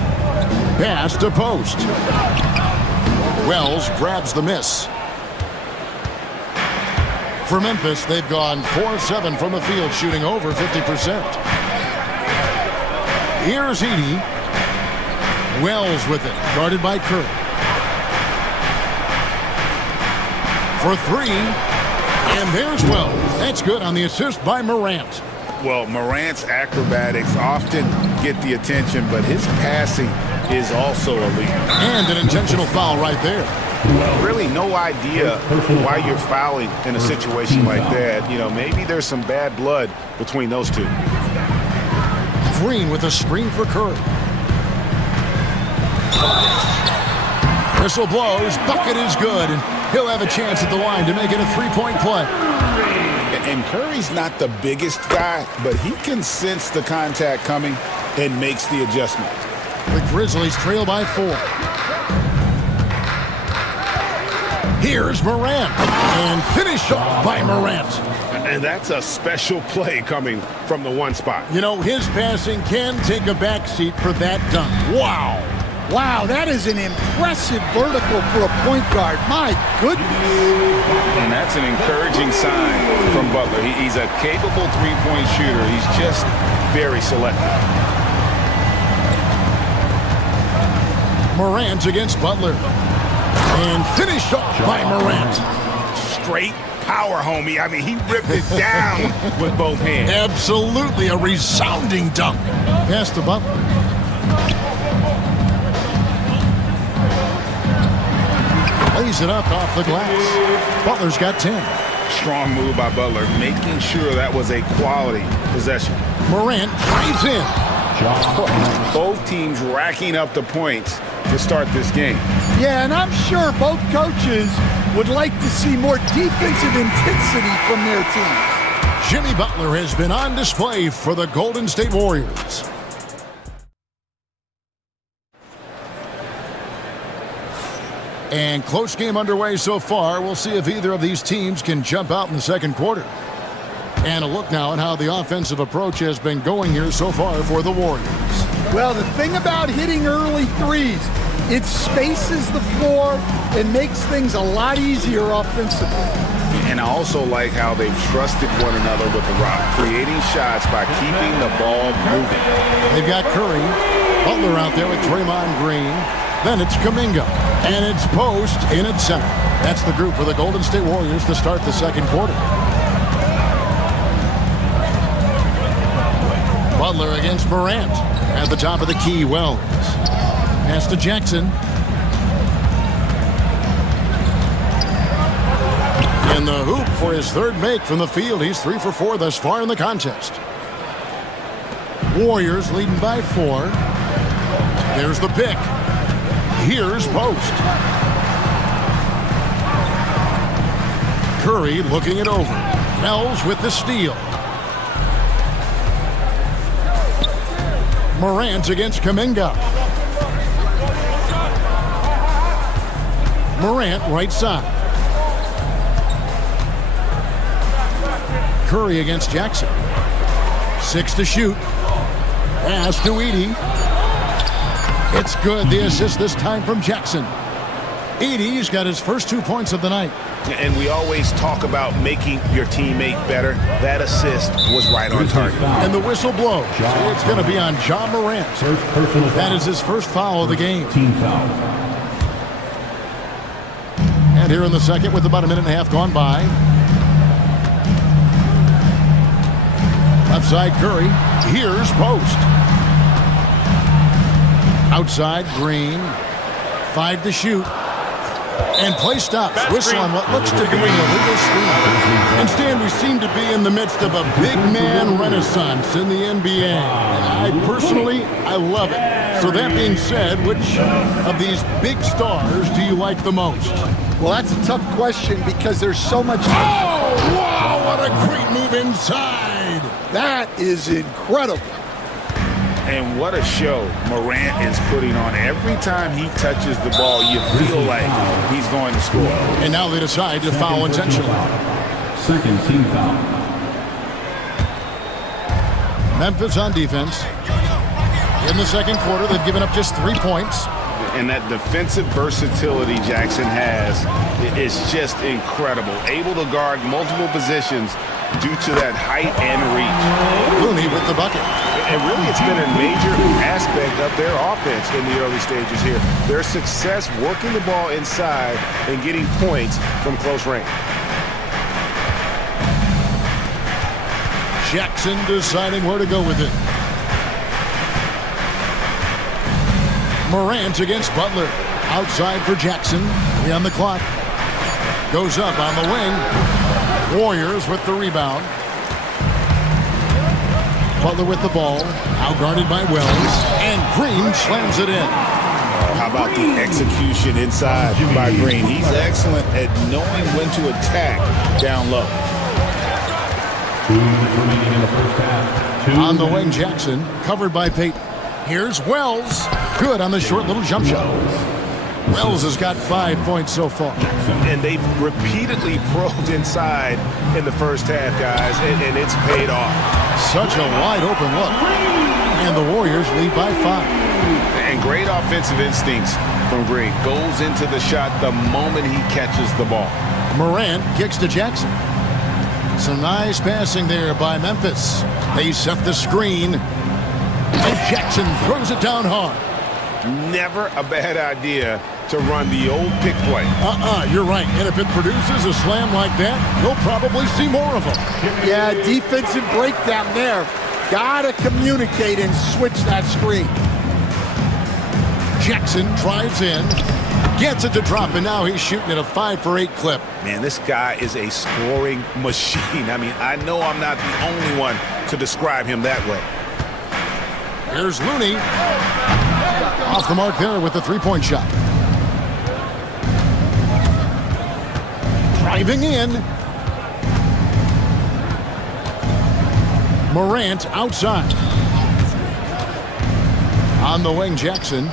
Pass to Post. Wells grabs the miss. For Memphis, they've gone 4-7 from the field, shooting over 50%. Here's Edey. Wells with it, guarded by Curry. For 3. And there's Wells. That's good on the assist by Morant. Well, Morant's acrobatics often get the attention, but his passing is also elite. And an intentional foul right there. Really no idea why you're fouling in a situation like that. You know, maybe there's some bad blood between those two. Green with a screen for Curry. Whistle blows. Bucket is good. And he'll have a chance at the line to make it a 3-point play. And Curry's not the biggest guy, but he can sense the contact coming and makes the adjustment. The Grizzlies trail by 4. Here's Morant. And finished off by Morant. And that's a special play coming from the 1 spot. You know, his passing can take a backseat for that dunk. Wow. Wow, that is an impressive vertical for a point guard. My goodness. And that's an encouraging sign from Butler. He's a capable three-point shooter. He's just very selective. Morant against Butler. And finished off by Morant. Straight power, homie. I mean, he ripped it down with both hands. Absolutely a resounding dunk. Pass to Butler. Lays it up off the glass. Butler's got 10. Strong move by Butler, making sure that was a quality possession. Morant drives in. Both teams racking up the points to start this game. Yeah, and I'm sure both coaches would like to see more defensive intensity from their teams. Jimmy Butler has been on display for the Golden State Warriors. And close game underway so far. We'll see if either of these teams can jump out in the second quarter. And a look now at how the offensive approach has been going here so far for the Warriors. Well, the thing about hitting early threes, it spaces the floor and makes things a lot easier offensively. And I also like how they've trusted one another with the rock, creating shots by keeping the ball moving. They've got Curry, Butler out there with Draymond Green. Then it's Kuminga, and it's Post in at center. That's the group for the Golden State Warriors to start the second quarter. Butler against Morant. At the top of the key, Wells. Pass to Jackson. In the hoop for his third make from the field. He's 3 for 4 thus far in the contest. Warriors leading by 4. There's the pick. Here's Post. Curry looking it over. Wells with the steal. Morant against Kuminga. Morant right side. Curry against Jackson. 6 to shoot. Pass to Edey. It's good. The assist this time from Jackson. Edey's got his first 2 points of the night. And we always talk about making your teammate better. That assist was right on target. And the whistle blows. It's going to be on John Morant. That is his first foul of the game. Team foul. And here in the second with about a minute and a half gone by. Left side Curry. Here's Post. Outside Green. 5 to shoot. And play stops. Whistle on what looks to be an illegal screen. And Stan, we seem to be in the midst of a big man renaissance in the NBA. And I love it. So that being said, which of these big stars do you like the most? Well, that's a tough question because there's so much. Oh, wow, what a great move inside. That is incredible. And what a show Morant is putting on. Every time he touches the ball, you feel like he's going to score. And now they decide to foul intentionally. Second team foul. Memphis on defense. In the second quarter, they've given up just 3 points. And that defensive versatility Jackson has is just incredible. Able to guard multiple positions due to that height and reach. Looney with the bucket. And really, it's been a major aspect of their offense in the early stages here. Their success working the ball inside and getting points from close range. Jackson deciding where to go with it. Morant against Butler. Outside for Jackson. 3 on the clock. Goes up on the wing. Warriors with the rebound. Butler with the ball. Now guarded by Wells. And Green slams it in. How about the execution inside by Green? He's excellent at knowing when to attack down low. 2 minutes remaining in the first half. On the wing, Jackson. Covered by Payton. Here's Wells. Good on the short little jump shot. Wells has got 5 points so far. And they've repeatedly probed inside in the first half, guys, and it's paid off. Such a wide open look. And the Warriors lead by 5. And great offensive instincts from Green. Goes into the shot the moment he catches the ball. Morant kicks to Jackson. Some nice passing there by Memphis. They set the screen. And Jackson throws it down hard. Never a bad idea to run the old pick play. You're right. And if it produces a slam like that, you'll probably see more of them. Yeah, defensive breakdown there. Gotta communicate and switch that screen. Jackson drives in, gets it to drop, and now he's shooting at a 5-for-8 clip. Man, this guy is a scoring machine. I mean, I know I'm not the only one to describe him that way. Here's Looney. Off the mark there with the three-point shot. Driving in. Morant outside. On the wing, Jackson.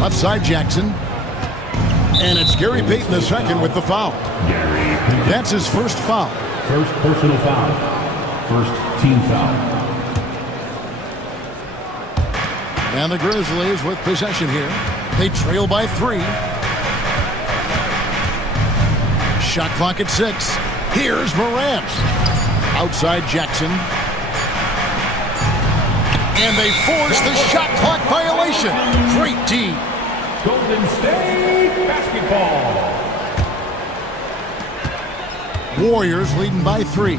Left side, Jackson. And it's Gary Payton II with the foul. That's his first foul. First personal foul. First team foul. And the Grizzlies with possession here. They trail by 3. Shot clock at 6. Here's Morant. Outside Jackson. And they force the shot clock violation. Great D. Golden State basketball. Warriors leading by 3.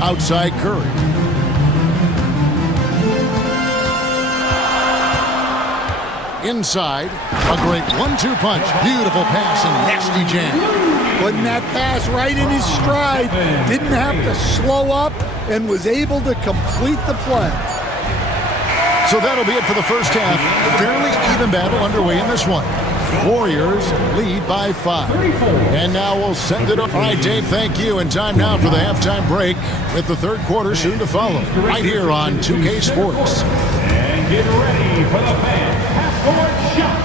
Outside Curry. Inside, a great 1-2 punch. Beautiful pass and nasty jam. Putting that pass right in his stride. Didn't have to slow up and was able to complete the play. So that'll be it for the first half. Fairly even battle underway in this one. Warriors lead by 5. And now we'll send it up. All right, Dave, thank you. And time now for the halftime break with the third quarter soon to follow. Right here on 2K Sports. And get ready for the fan half-court shot.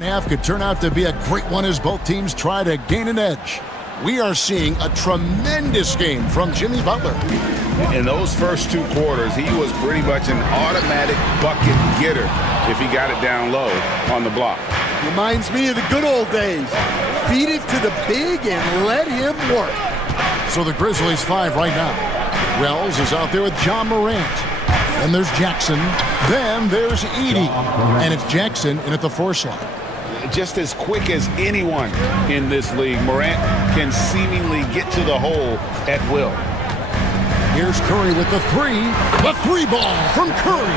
Half could turn out to be a great one as both teams try to gain an edge. We are seeing a tremendous game from Jimmy Butler. In those first 2 quarters, he was pretty much an automatic bucket getter if he got it down low on the block. Reminds me of the good old days. Feed it to the big and let him work. So the Grizzlies 5 right now. Wells is out there with John Morant. And there's Jackson. Then there's Edey. And it's Jackson in at the 4 slot. Just as quick as anyone in this league, Morant can seemingly get to the hole at will. Here's Curry with the 3. The 3 ball from Curry.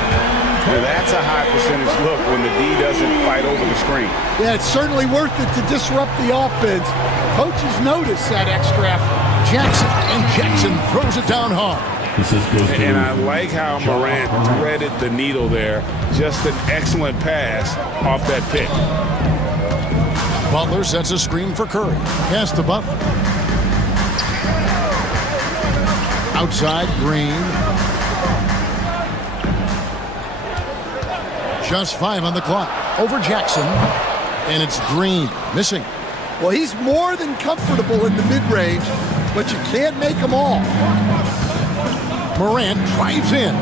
Now that's a high percentage look when the D doesn't fight over the screen. Yeah, it's certainly worth it to disrupt the offense. Coaches notice that extra effort. Jackson, and Jackson throws it down hard. And I like how Morant threaded the needle there. Just an excellent pass off that pick. Butler sets a screen for Curry. Pass to Butler. Outside, Green. Just 5 on the clock. Over Jackson. And it's Green. Missing. Well, he's more than comfortable in the mid-range, but you can't make them all. Morant drives in.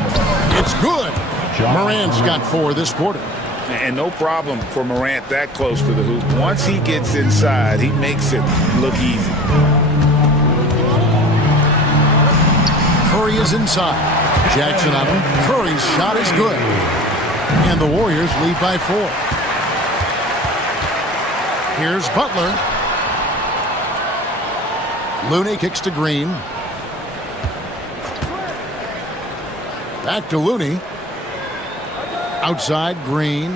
It's good. Morant's got 4 this quarter. And no problem for Morant that close to the hoop. Once he gets inside, he makes it look easy. Curry is inside. Jackson on him. Curry's shot is good. And the Warriors lead by 4. Here's Butler. Looney kicks to Green. Back to Looney. Outside, Green.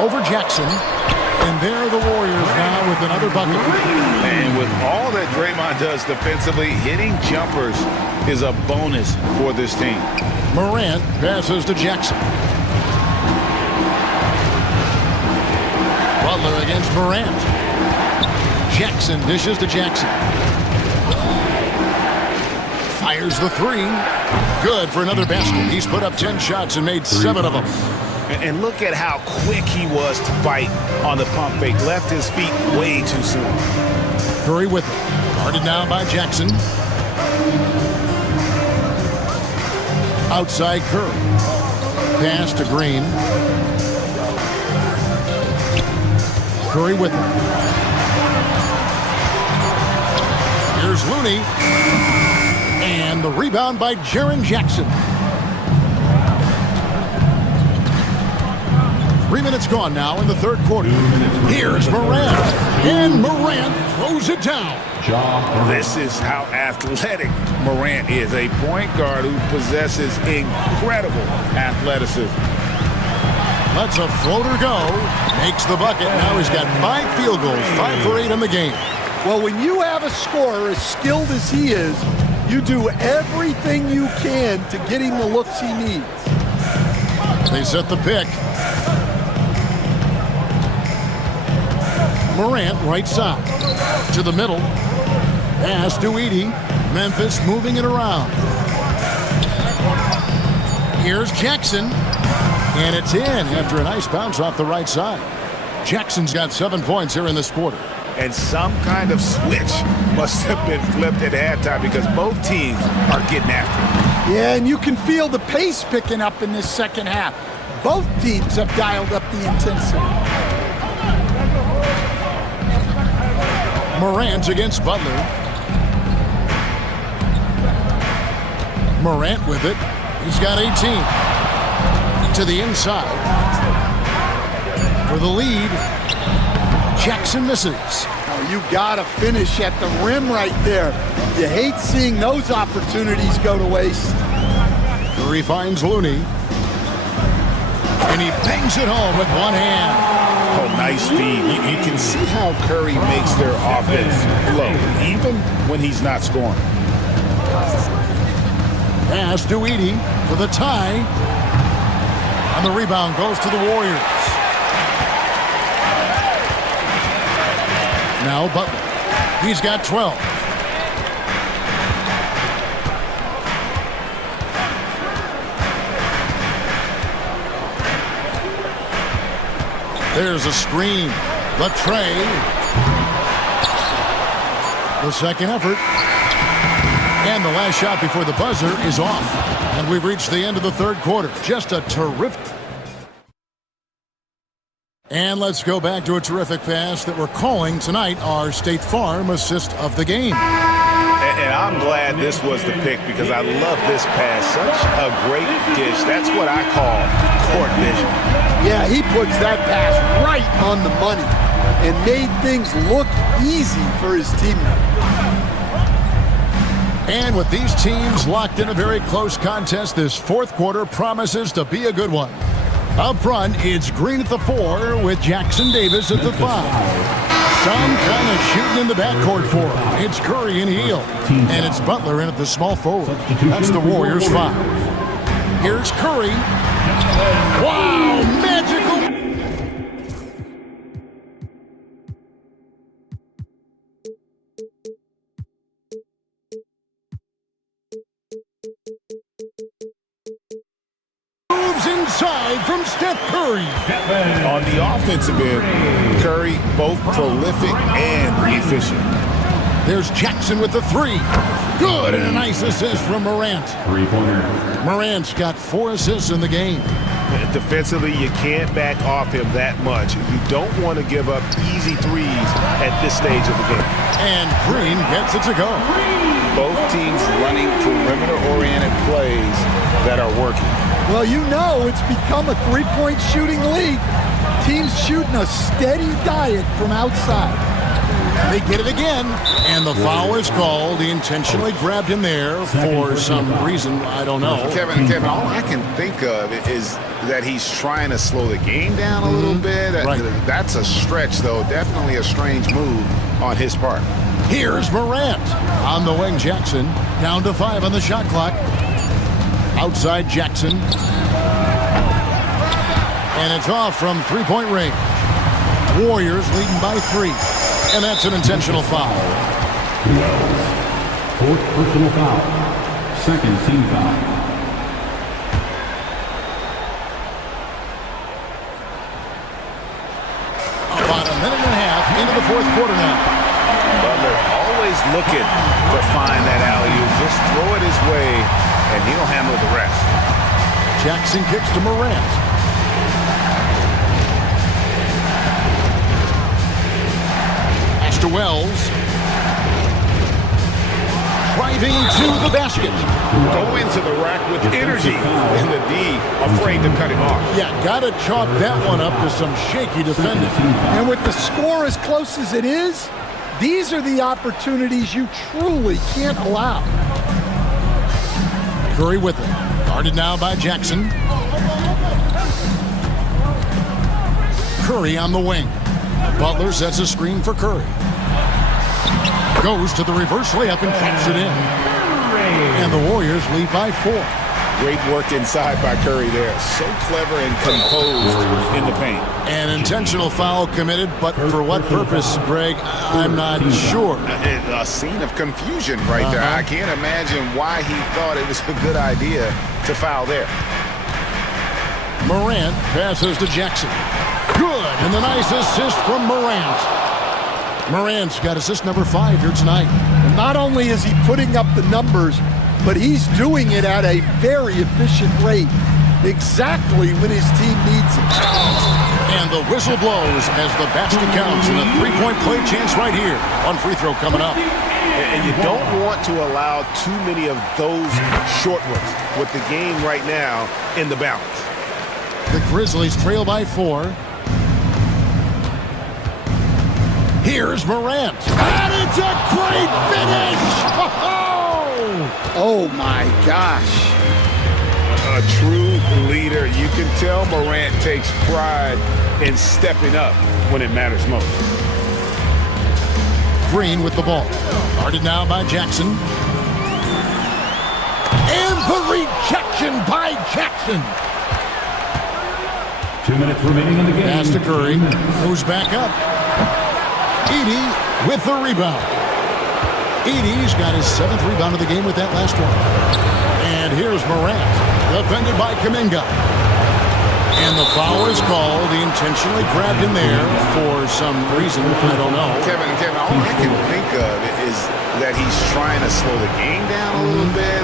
Over Jackson. And there are the Warriors now with another bucket. And with all that Draymond does defensively, hitting jumpers is a bonus for this team. Morant passes to Jackson. Butler against Morant. Jackson dishes to Jackson. Fires the 3. Good for another basket. He's put up 10 shots and made 7 of them. And look at how quick he was to bite on the pump fake. Left his feet way too soon. Curry with it. Guarded now by Jackson. Outside Curry. Pass to Green. Curry with it. Here's Looney. And the rebound by Jaren Jackson. 3 minutes gone now in the third quarter. Here's Morant. And Morant throws it down. This is how athletic Morant is. A point guard who possesses incredible athleticism. Lets a floater go. Makes the bucket. Now he's got 5 field goals. 5 for 8 in the game. Well, when you have a scorer as skilled as he is, you do everything you can to get him the looks he needs. They set the pick. Morant right side. To the middle. Pass to Edey. Memphis moving it around. Here's Jackson. And it's in after a nice bounce off the right side. Jackson's got 7 points here in this quarter. And some kind of switch must have been flipped at halftime because both teams are getting after it. Yeah, and you can feel the pace picking up in this second half. Both teams have dialed up the intensity. Morant against Butler. Morant with it. He's got 18. To the inside. For the lead. Jackson misses. Oh, you gotta finish at the rim right there. You hate seeing those opportunities go to waste. Curry finds Looney. And he bangs it home with one hand. Oh, nice feed. You can see how Curry makes their offense flow, even when he's not scoring. Pass to Edey for the tie. And the rebound goes to the Warriors. Now Butler. He's got 12. There's a screen. The tray. The second effort. And the last shot before the buzzer is off. And we've reached the end of the third quarter. Just a terrific. And let's go back to a terrific pass that we're calling tonight our State Farm assist of the game. And I'm glad this was the pick because I love this pass. Such a great dish. That's what I call court vision. Yeah, he puts that pass right on the money and made things look easy for his teammate. And with these teams locked in a very close contest, this fourth quarter promises to be a good one. Up front, it's Green at the 4 with Jackson Davis at the 5. Some kind of shooting in the backcourt for him. It's Curry in heel. And it's Butler in at the small forward. That's the Warriors 5. Here's Curry. Wow, magical. Moves inside. 5 from Steph Curry. On the offensive end, Curry both prolific and efficient. There's Jackson with the 3. Good, and a nice assist from Morant. Three-pointer. Morant's got 4 assists in the game. Defensively, you can't back off him that much. You don't want to give up easy threes at this stage of the game. And Green gets it to go. Both teams running perimeter-oriented plays that are working. Well, you know it's become a three-point shooting league. Teams shooting a steady diet from outside. They get it again, and the foul is called. He intentionally grabbed him there for some reason. I don't know. Kevin, all I can think of is that he's trying to slow the game down a little bit. Right. That's a stretch, though. Definitely a strange move on his part. Here's Morant. On the wing, Jackson. Down to 5 on the shot clock. Outside Jackson. And it's off from three-point range. Warriors leading by 3. And that's an intentional foul. Wells. 4th personal foul. 2nd team foul. About a minute and a half into the 4th quarter now. Butler always looking to find that alley-oop. Just throw it his way, and he'll handle the rest. Jackson kicks to Morant. Pass to Wells. Driving to the basket. Go into the rack with energy, and the D afraid to cut him off. Yeah, gotta chalk that one up to some shaky defending. And with the score as close as it is, these are the opportunities you truly can't allow. Curry with it. Guarded now by Jackson. Curry on the wing. Butler sets a screen for Curry. Goes to the reverse layup and taps it in. And the Warriors lead by 4. Great work inside by Curry there. So clever and composed in the paint. An intentional foul committed, but for what purpose, Greg, I'm not sure. A scene of confusion right there. I can't imagine why he thought it was a good idea to foul there. Morant passes to Jackson. Good, and the nice assist from Morant. Morant's got assist number 5 here tonight. And not only is he putting up the numbers, but he's doing it at a very efficient rate, exactly when his team needs it. And the whistle blows as the basket counts, and a 3-point play chance right here. One free throw coming up. And you don't want to allow too many of those short ones with the game right now in the balance. The Grizzlies trail by 4. Here's Morant. And it's a great finish! Oh my gosh. A true leader. You can tell Morant takes pride in stepping up when it matters most. Green with the ball. Guarded now by Jackson. And the rejection by Jackson. 2 minutes remaining in the game. Pass to Curry. Goes back up. Edey with the rebound. Edey's got his 7th rebound of the game with that last one. And here's Morant, defended by Kuminga. And the foul is called. He intentionally grabbed him there for some reason. I don't know. Kevin, all I can think of is that he's trying to slow the game down a little bit.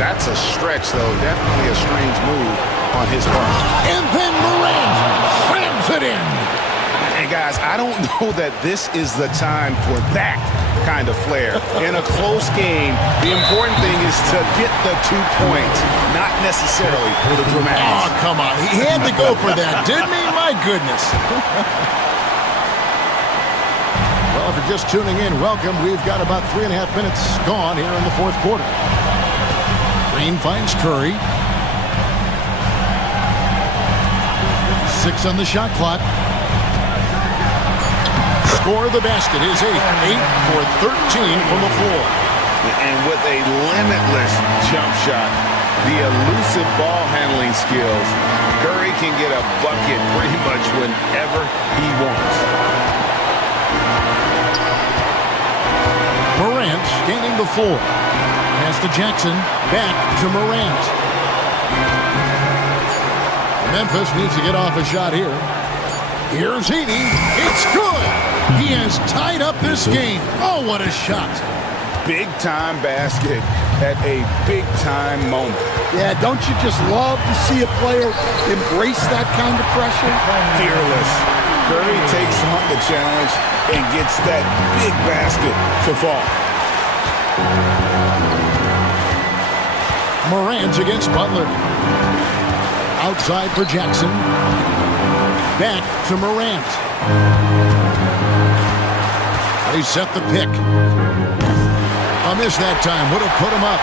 That's a stretch, though. Definitely a strange move on his part. And then Morant slams it in. And guys, I don't know that this is the time for that kind of flair. In a close game, the important thing is to get the 2 points, not necessarily the dramatics. Oh, come on. He had to go for that, didn't he? My goodness. Well, if you're just tuning in, welcome. We've got about 3.5 minutes gone here in the 4th quarter. Green finds Curry. 6 on the shot clock. Score the basket is 8 for 13 from the floor. And with a limitless jump shot, the elusive ball handling skills, Curry can get a bucket pretty much whenever he wants. Morant scanning the floor. Pass to Jackson. Back to Morant. Memphis needs to get off a shot here. Here's Edie. It's good. He has tied up this game. Oh, what a shot. Big-time basket at a big-time moment. Yeah, don't you just love to see a player embrace that kind of pressure? Fearless. Curry takes on the challenge and gets that big basket to fall. Morant against Butler. Outside for Jackson. Back to Morant. They set the pick. A miss that time would have put him up.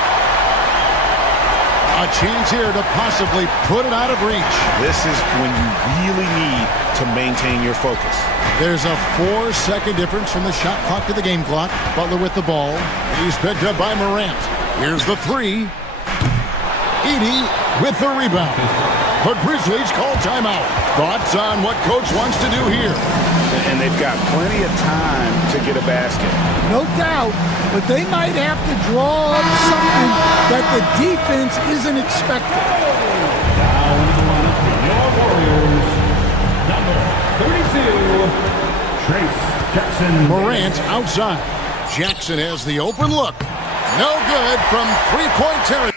A chance here to possibly put it out of reach. This is when you really need to maintain your focus. There's a 4-second difference from the shot clock to the game clock. Butler with the ball. He's picked up by Morant. Here's the three. Edie with the rebound. The Grizzlies call timeout. Thoughts on what coach wants to do here? And they've got plenty of time to get a basket. No doubt, but they might have to draw up something that the defense isn't expecting. Now in the lineup for your Warriors, number 32, Trace Jackson. Morant outside. Jackson has the open look. No good from three-point territory.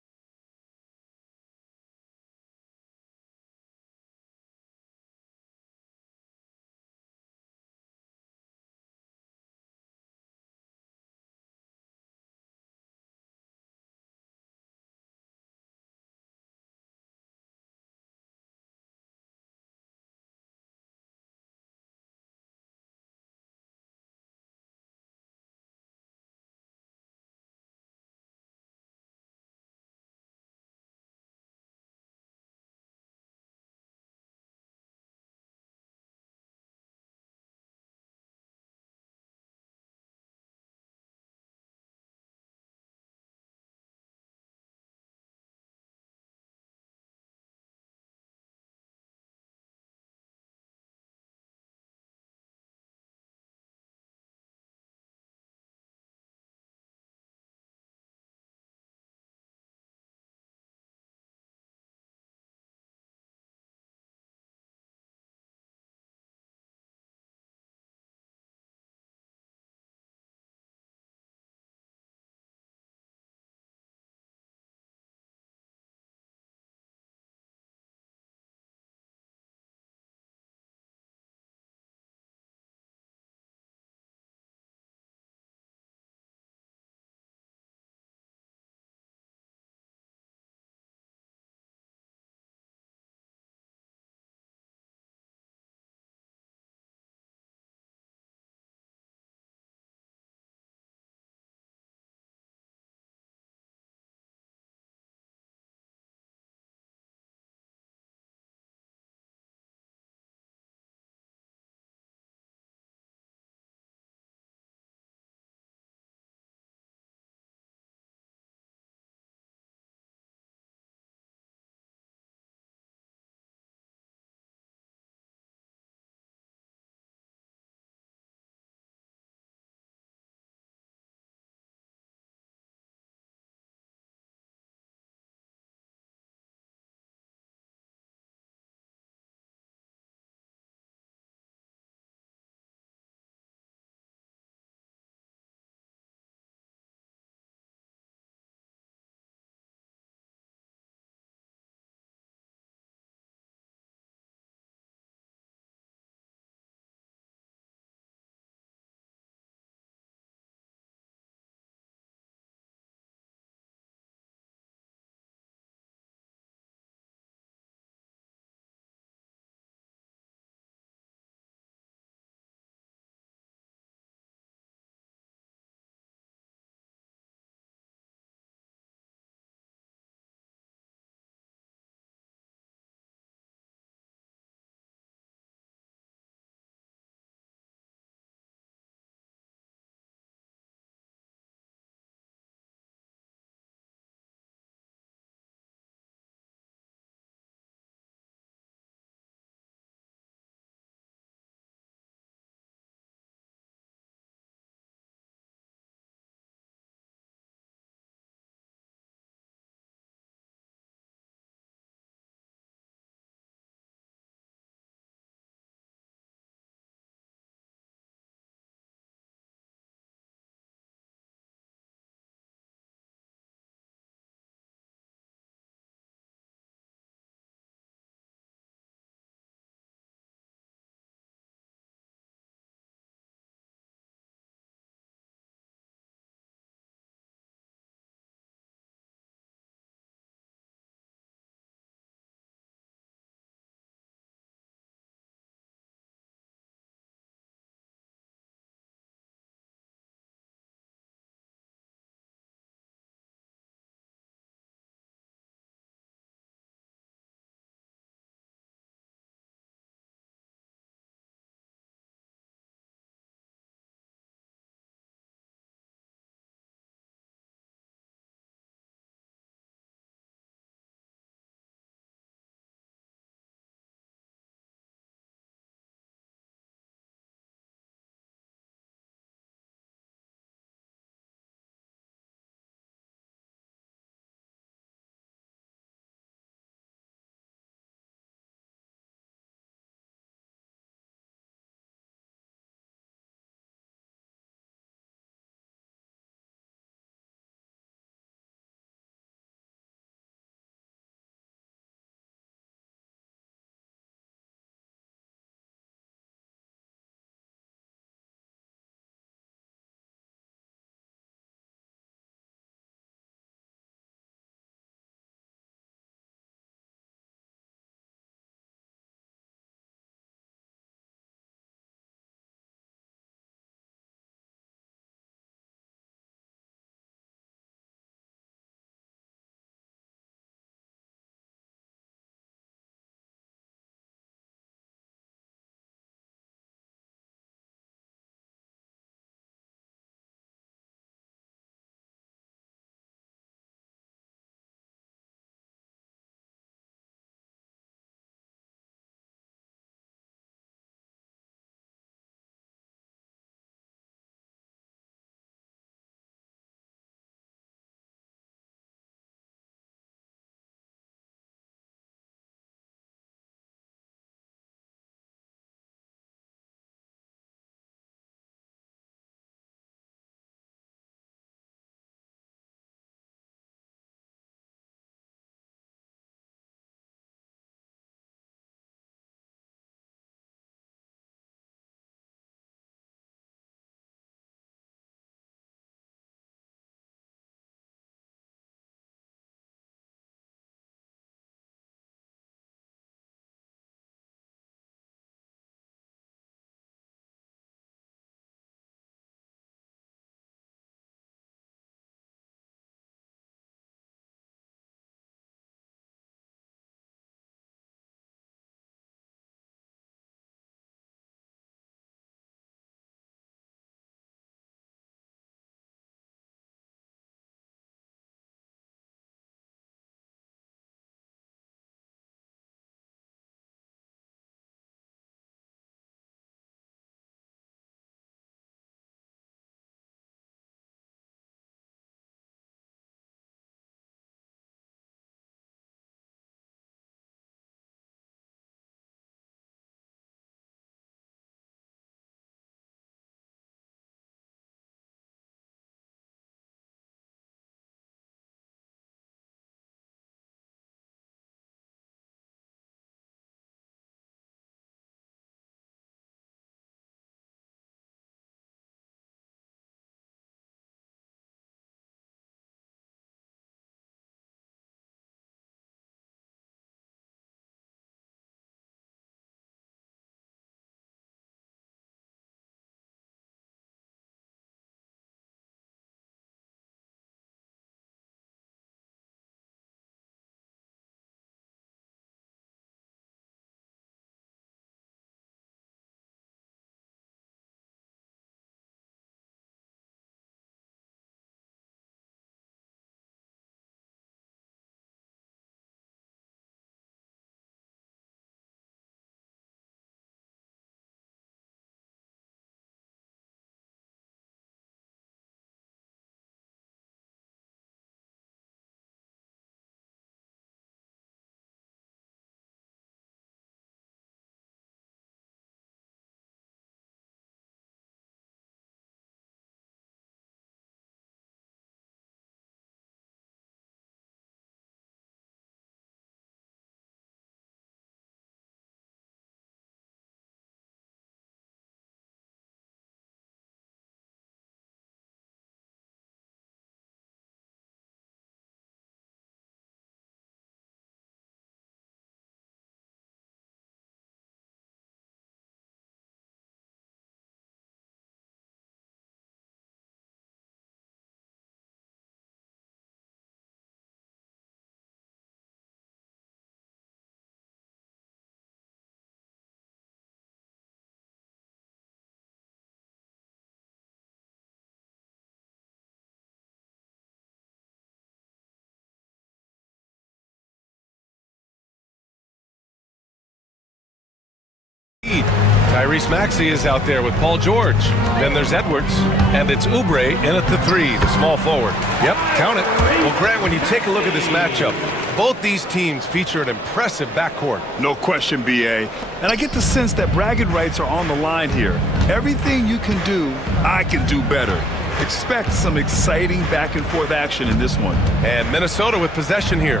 Tyrese Maxey is out there with Paul George. Then there's Edwards, and it's Oubre in at the 3, the small forward. Yep, count it. Well, Grant, when you take a look at this matchup, both these teams feature an impressive backcourt. No question, BA. And I get the sense that bragging rights are on the line here. Everything you can do, I can do better. Expect some exciting back-and-forth action in this one. And Minnesota with possession here.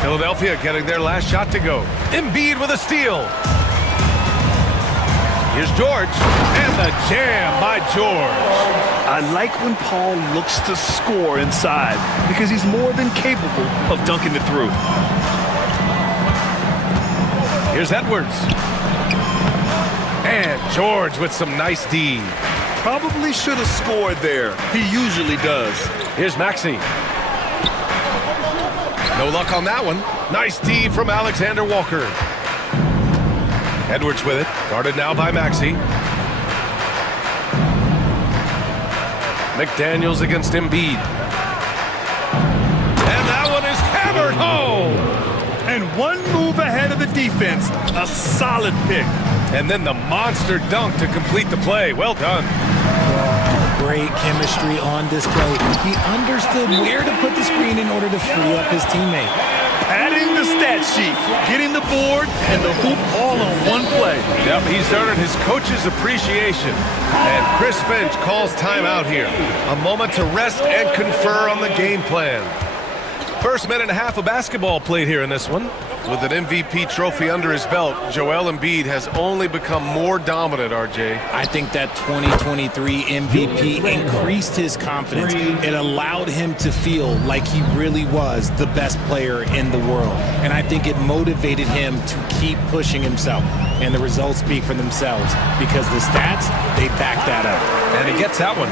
Philadelphia getting their last shot to go. Embiid with a steal. Here's George, and the jam by George. I like when Paul looks to score inside because he's more than capable of dunking it through. Here's Edwards. And George with some nice D. Probably should have scored there. He usually does. Here's Maxey. No luck on that one. Nice D from Alexander Walker. Edwards with it. Guarded now by Maxey. McDaniels against Embiid. And that one is hammered home. And one move ahead of the defense. A solid pick. And then the monster dunk to complete the play. Well done. Great chemistry on display. He understood where to put the screen in order to free up his teammate. Adding the stat sheet, getting the board, and the hoop all on one play. Yep, he's earned his coach's appreciation. And Chris Finch calls timeout here. A moment to rest and confer on the game plan. First minute and a half of basketball played here in this one. With an MVP trophy under his belt, Joel Embiid has only become more dominant, RJ. I think that 2023 MVP increased his confidence. It allowed him to feel like he really was the best player in the world. And I think it motivated him to keep pushing himself. And the results speak for themselves because the stats, they back that up. And he gets that one.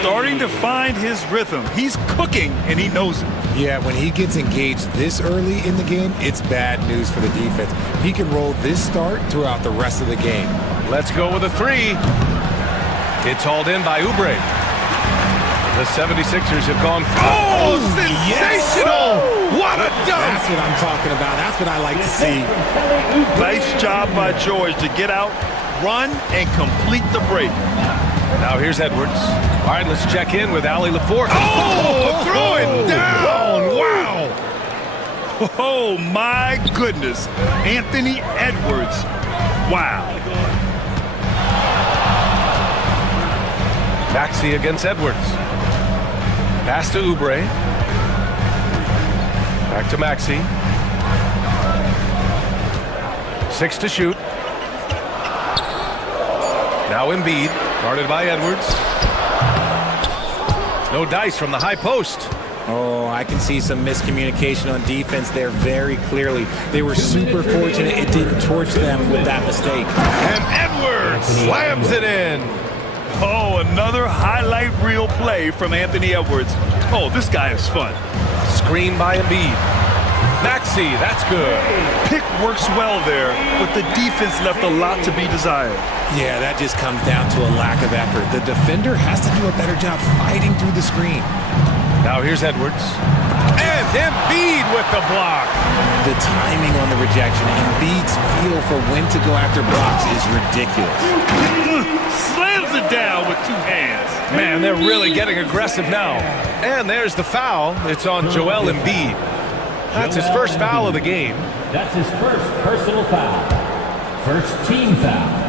Starting to find his rhythm. He's cooking, and he knows it. Yeah, when he gets engaged this early in the game, it's bad news for the defense. He can roll this start throughout the rest of the game. Let's go with a 3. It's hauled in by Oubre. The 76ers have gone. Oh, sensational! Yes. What a dunk! That's what I'm talking about. That's what I like to see. Nice job by George to get out, run, and complete the break. Now here's Edwards. All right, let's check in with Allie LaForte. Oh, throw it down! Wow! Oh, my goodness. Anthony Edwards. Wow. Maxey against Edwards. Pass to Oubre. Back to Maxey. 6 to shoot. Now Embiid, guarded by Edwards. No dice from the high post. Oh, I can see some miscommunication on defense there very clearly. They were super fortunate it didn't torch them with that mistake. And Edwards slams it in. Oh, another highlight reel play from Anthony Edwards. Oh, this guy is fun. Screen by Embiid. Maxey, that's good. Pick works well there, but the defense left a lot to be desired. Yeah, that just comes down to a lack of effort. The defender has to do a better job fighting through the screen. Now here's Edwards. And Embiid with the block. The timing on the rejection, Embiid's feel for when to go after blocks is ridiculous. Slams it down with 2 hands. Man, they're really getting aggressive now. And there's the foul. It's on Joel Embiid. That's his first foul of the game. That's his first personal foul. First team foul.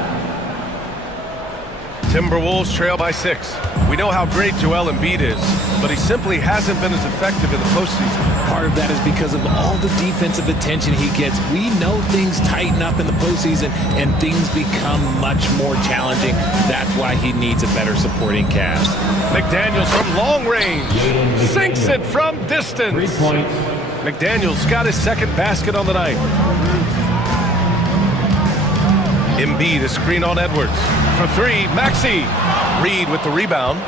Timberwolves trail by 6. We know how great Joel Embiid is, but he simply hasn't been as effective in the postseason. Part of that is because of all the defensive attention he gets. We know things tighten up in the postseason and things become much more challenging. That's why he needs a better supporting cast. McDaniels from long range. Sinks it from distance. 3 points. McDaniels got his second basket on the night. Embiid, a screen on Edwards. For 3, Maxey. Reed with the rebound.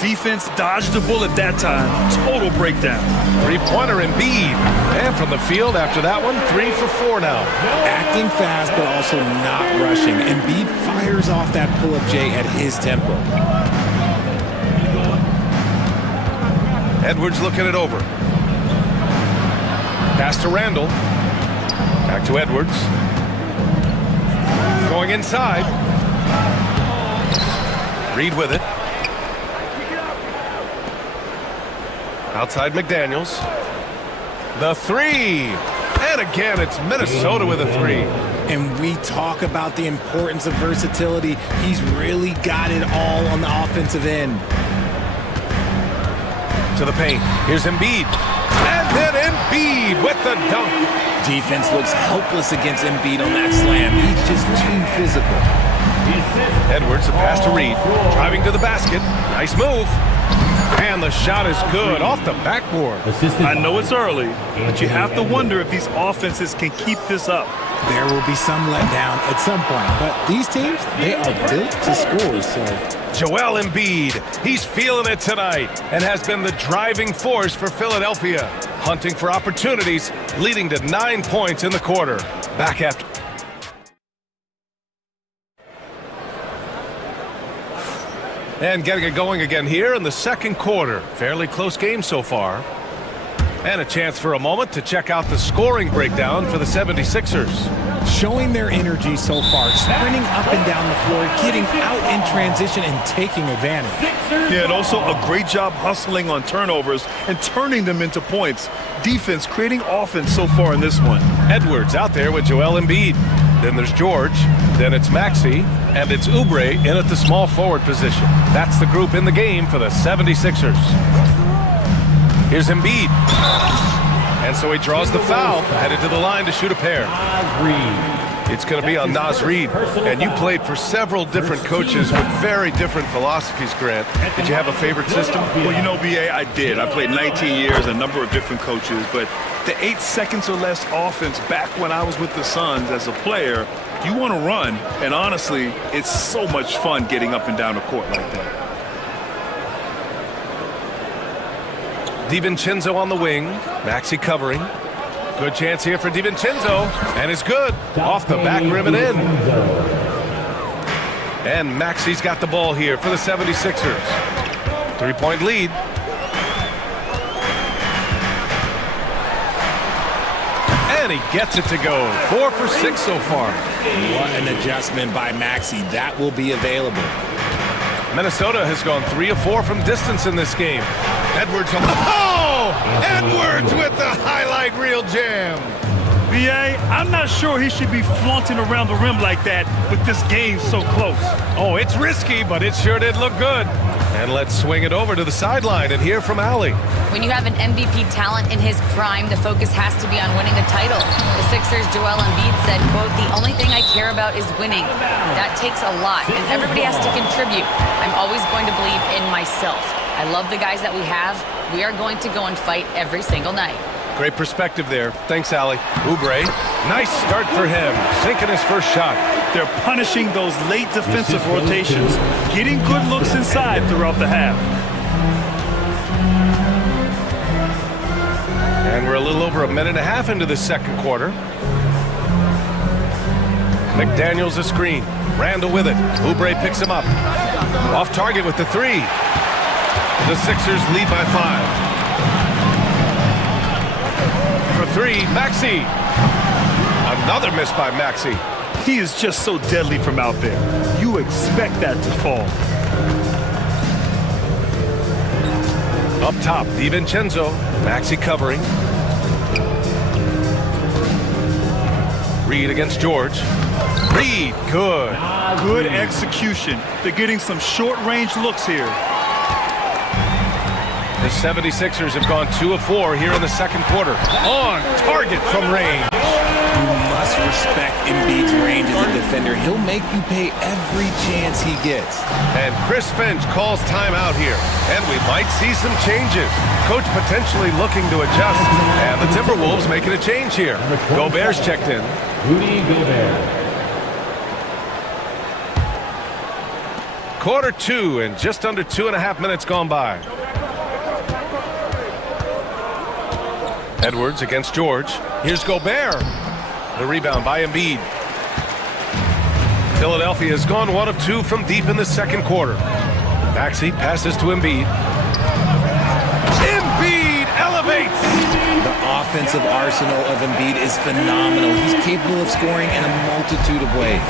Defense dodged the bullet that time. Total breakdown. 3-pointer Embiid. And from the field after that one, 3 for 4 now. Acting fast, but also not rushing. Embiid fires off that pull-up J at his tempo. Edwards looking it over. Pass to Randall. Back to Edwards. Going inside. Reed with it. Outside McDaniels. The three. And again, it's Minnesota with a three. And we talk about the importance of versatility. He's really got it all on the offensive end. To the paint. Here's Embiid. And then Embiid with the dunk. Defense looks helpless against Embiid on that slam. He's just too physical. Edwards, the pass to Reed. Driving to the basket. Nice move. And the shot is good off the backboard. I know it's early, but you have to wonder if these offenses can keep this up. There will be some letdown at some point, but these teams, they are built to score, so... Joel Embiid, he's feeling it tonight and has been the driving force for Philadelphia, hunting for opportunities, leading to 9 points in the quarter. Back after. And getting it going again here in the second quarter. Fairly close game so far. And a chance for a moment to check out the scoring breakdown for the 76ers. Showing their energy so far, sprinting up and down the floor, getting out in transition and taking advantage. Yeah, and also a great job hustling on turnovers and turning them into points. Defense creating offense so far in this one. Edwards out there with Joel Embiid. Then there's George, then it's Maxey, and it's Oubre in at the small forward position. That's the group in the game for the 76ers. Here's Embiid. And so he draws the foul, headed to the line to shoot a pair. It's going to be on Naz Reid. And you played for several different coaches with very different philosophies, Grant. Did you have a favorite system? Well, you know, B.A., I did. I played 19 years, a number of different coaches, but the 8 seconds or less offense back when I was with the Suns as a player, you want to run, and honestly, it's so much fun getting up and down the court like that. DiVincenzo on the wing, Maxey covering. Good chance here for DiVincenzo, and it's good. Off the back rim and in. And Maxey's got the ball here for the 76ers. 3-point lead. And he gets it to go. 4 for 6 so far. What an adjustment by Maxey. That will be available. Minnesota has gone 3 of 4 from distance in this game. Edwards on the... Oh! Edwards with the highlight reel jam. B.A., I'm not sure he should be flaunting around the rim like that with this game so close. Oh, it's risky, but it sure did look good. And let's swing it over to the sideline and hear from Allie. When you have an MVP talent in his prime, the focus has to be on winning a title. The Sixers' Joel Embiid said, quote, "The only thing I care about is winning. That takes a lot, and everybody has to contribute. I'm always going to believe in myself. I love the guys that we have. We are going to go and fight every single night." Great perspective there. Thanks, Allie. Oubre, nice start for him. Sinking his first shot. They're punishing those late defensive rotations, getting good looks inside throughout the half. And we're a little over a minute and a half into the second quarter. McDaniels a screen. Randall with it. Oubre picks him up. Off target with the 3. The Sixers lead by 5. For 3, Maxey. Another miss by Maxey. He is just so deadly from out there. You expect that to fall. Up top, DiVincenzo. Maxey covering. Reed against George. Reed, good. Good execution. They're getting some short-range looks here. The 76ers have gone 2 of 4 here in the second quarter. On target from range. You must respect Embiid's range as a defender. He'll make you pay every chance he gets. And Chris Finch calls timeout here. And we might see some changes. Coach potentially looking to adjust. And the Timberwolves making a change here. Gobert's checked in. Rudy Gobert. Quarter 2 and just under 2.5 minutes gone by. Edwards against George. Here's Gobert. The rebound by Embiid. Philadelphia has gone 1 of 2 from deep in the second quarter. Maxey passes to Embiid. Embiid elevates. The offensive arsenal of Embiid is phenomenal. He's capable of scoring in a multitude of ways.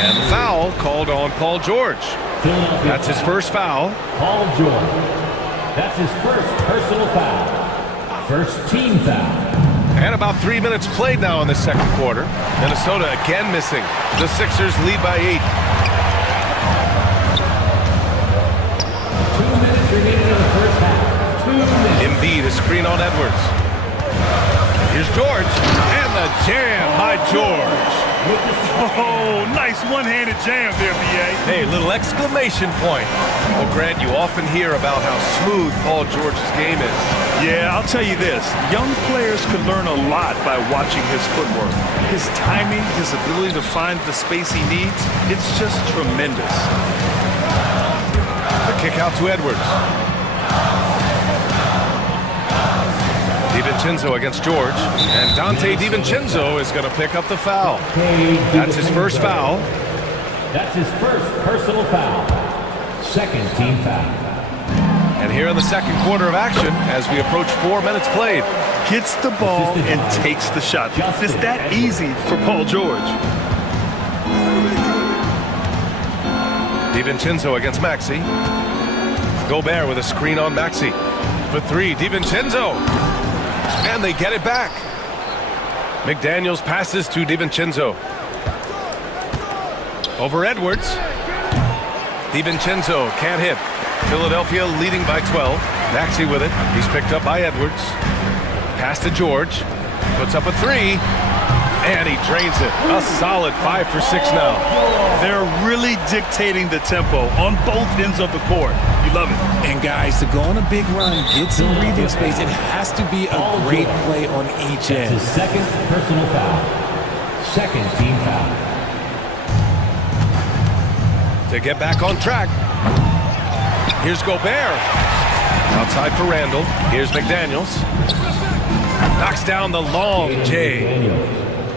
And the foul called on Paul George. That's his first foul. Paul George. That's his first personal foul. First team foul. And about 3 minutes played now in the second quarter. Minnesota again missing. The Sixers lead by 8. 2 minutes remaining in the first half. 2 minutes. Embiid, a screen on Edwards. Here's George. And the jam by George. Oh, nice one-handed jam there, B.A. Hey, little exclamation point. Well, Grant, you often hear about how smooth Paul George's game is. Yeah, I'll tell you this. Young players can learn a lot by watching his footwork. His timing, his ability to find the space he needs, it's just tremendous. The kick out to Edwards. DiVincenzo against George, and Dante DiVincenzo is going to pick up the foul. That's his first foul. That's his first personal foul. Second team foul. And here in the second quarter of action, as we approach 4 minutes played. Gets the ball and takes the shot. It's that easy for Paul George. DiVincenzo against Maxey. Gobert with a screen on Maxey. For three, DiVincenzo. And they get it back. McDaniels passes to DiVincenzo. Over Edwards. DiVincenzo can't hit. Philadelphia leading by 12. Maxey with it. He's picked up by Edwards. Pass to George. Puts up a three. And he drains it. A solid 5 for 6 now. They're really dictating the tempo on both ends of the court. You love it. And guys, to go on a big run, get some breathing space, it has to be a great play on each end. That's his second personal foul. Second team foul. To get back on track. Here's Gobert. Outside for Randall. Here's McDaniels. Knocks down the long J.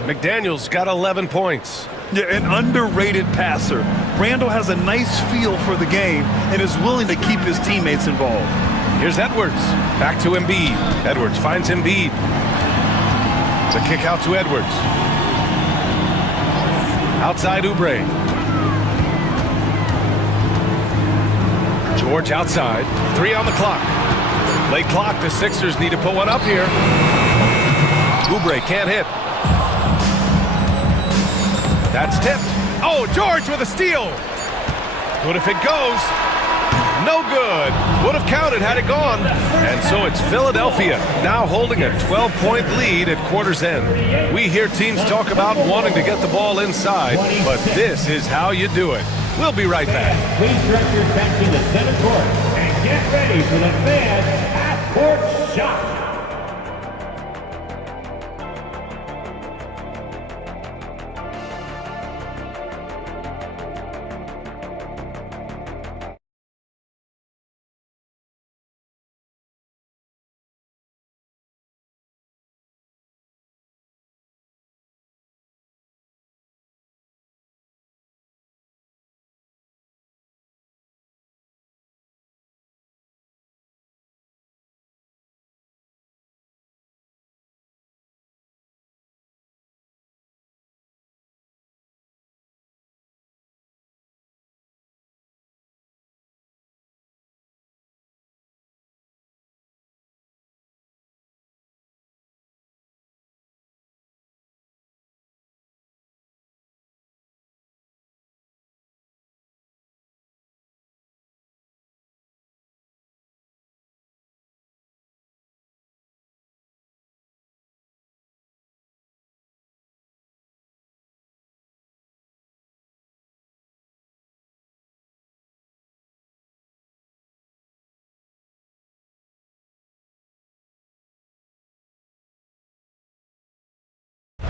McDaniels got 11 points. Yeah, an underrated passer. Randall has a nice feel for the game and is willing to keep his teammates involved. Here's Edwards. Back to Embiid. Edwards finds Embiid. The kick out to Edwards. Outside Oubre. George outside. 3 on the clock. Late clock. The Sixers need to put one up here. Oubre can't hit. That's tipped. Oh, George with a steal. Good if it goes. No good. Would have counted had it gone. And so it's Philadelphia now holding a 12-point lead at quarter's end. We hear teams talk about wanting to get the ball inside, but this is how you do it. We'll be right back. Please direct your attention to center court and get ready for the fan half-court shot.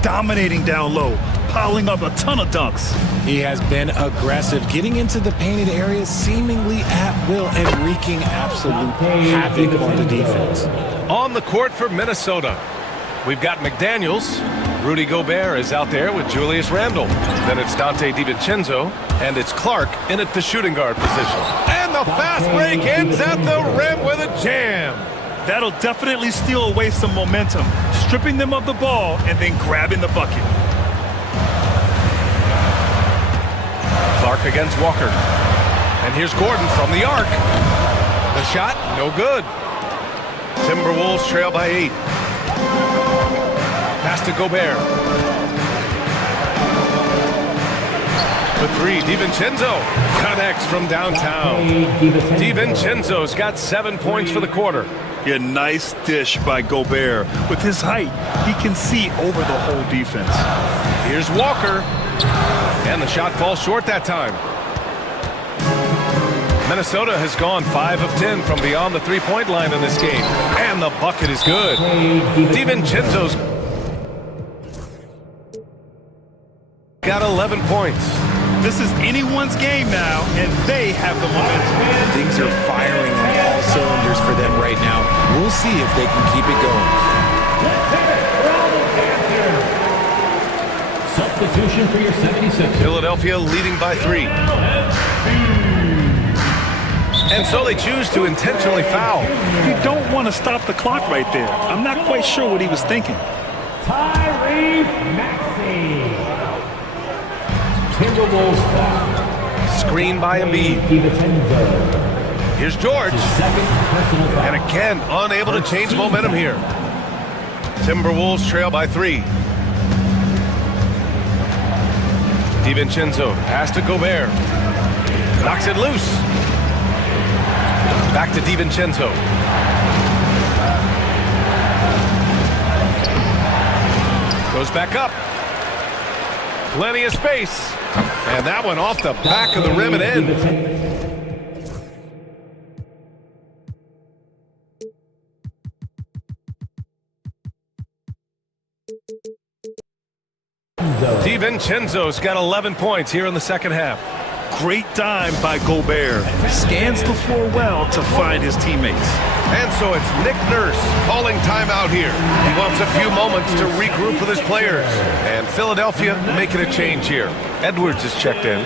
Dominating down low, piling up a ton of dunks. He has been aggressive, getting into the painted areas seemingly at will and wreaking absolute havoc on the defense. On the court for Minnesota, we've got McDaniels. Rudy Gobert is out there with Julius Randle. Then it's Dante DiVincenzo, and it's Clark in at the shooting guard position. And the fast break ends at the rim with a jam. That'll definitely steal away some momentum, stripping them of the ball and then grabbing the bucket. Clark against Walker. And here's Gordon from the arc. The shot, no good. Timberwolves trail by 8. Pass to Gobert. The 3, DiVincenzo connects from downtown. DiVincenzo's got 7 points for the quarter. Yeah, nice dish by Gobert. With his height, he can see over the whole defense. Here's Walker. And the shot falls short that time. Minnesota has gone 5 of 10 from beyond the three-point line in this game. And the bucket is good. DiVincenzo's got 11 points. This is anyone's game now, and they have the momentum. Things are firing on all cylinders for them right now. We'll see if they can keep it going. Substitution for your 76. Philadelphia leading by 3. And so they choose to intentionally foul. You don't want to stop the clock right there. I'm not quite sure what he was thinking. Tyrese Maxey. Timberwolves foul. Screen by Embiid. Here's George. And again, unable to change momentum here. Timberwolves trail by 3. DiVincenzo, pass to Gobert. Knocks it loose. Back to DiVincenzo. Goes back up. Plenty of space. And that one off the back of the rim and in. DiVincenzo's got 11 points here in the second half. Great dime by Gobert. Scans the floor well to find his teammates. And so it's Nick Nurse calling timeout here. He wants a few moments to regroup with his players. And Philadelphia making a change here. Edwards is checked in.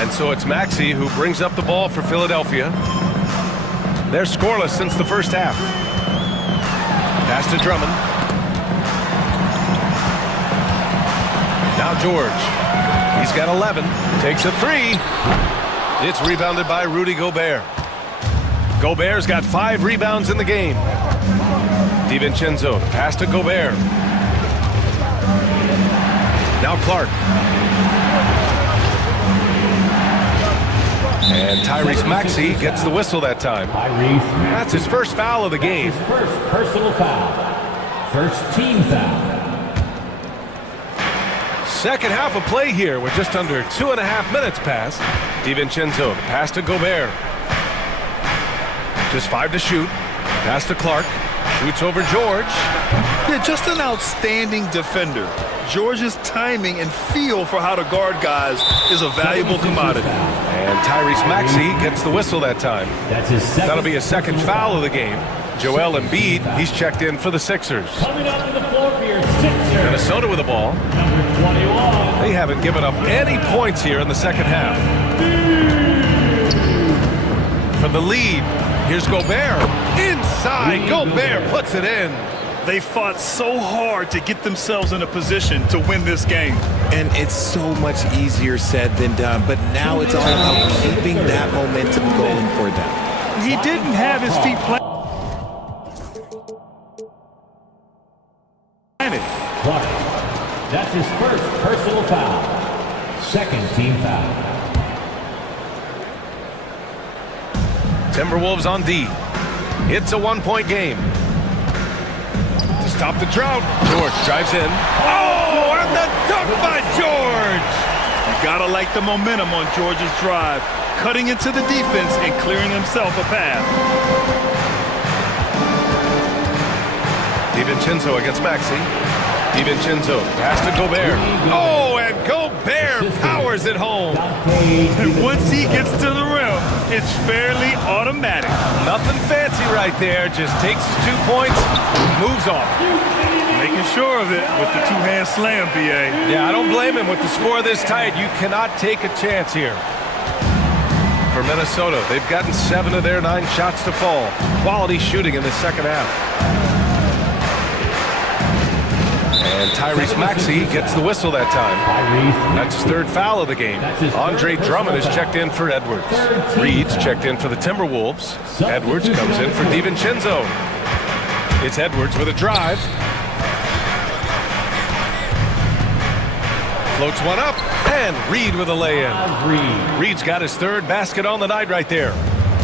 And so it's Maxey who brings up the ball for Philadelphia. They're scoreless since the first half. Pass to Drummond. Now George. He's got 11. Takes a 3. It's rebounded by Rudy Gobert. Gobert's got 5 rebounds in the game. DiVincenzo, pass to Gobert. Now Clark. And Tyrese Maxey gets the whistle that time. That's his first foul of the game. His first personal foul. First team foul. Second half of play here with just under 2.5 minutes passed. DiVincenzo, pass to Gobert. Just 5 to shoot. Pass to Clark. Shoots over George. Yeah, just an outstanding defender. George's timing and feel for how to guard guys is a valuable commodity. And Tyrese Maxey gets the whistle that time. That's his second. That'll be his second foul of the game. Joel Embiid, he's checked in for the Sixers. Coming up to the floor for your Sixers. Minnesota with the ball. Number 21. They haven't given up any points here in the second half. For the lead, here's Gobert. Inside, Gobert puts it in. They fought so hard to get themselves in a position to win this game. And it's so much easier said than done, but now it's all about keeping that momentum going for them. He didn't have his feet planted. That's his first personal foul. Second team foul. Timberwolves on D. It's a 1-point game. To stop the drought, George drives in. Oh, and the dunk by George! You gotta like the momentum on George's drive, cutting into the defense and clearing himself a path. DiVincenzo against Maxey. DiVincenzo, pass to Gobert. Oh, and Gobert powers it home. And once he gets to the rim, it's fairly automatic. Nothing fancy right there. Just takes his 2 points, moves on. Making sure of it with the two-hand slam, BA. Yeah, I don't blame him with the score this tight. You cannot take a chance here. for Minnesota. They've gotten 7 of their 9 shots to fall. Quality shooting in the second half. And Tyrese Maxey gets the whistle that time. That's his 3rd foul of the game. Andre Drummond is checked in for Edwards. Reed's checked in for the Timberwolves. Edwards comes in for DiVincenzo. It's Edwards with a drive. Floats one up, and Reed with a lay-in. Reed's got his 3rd basket on the night right there.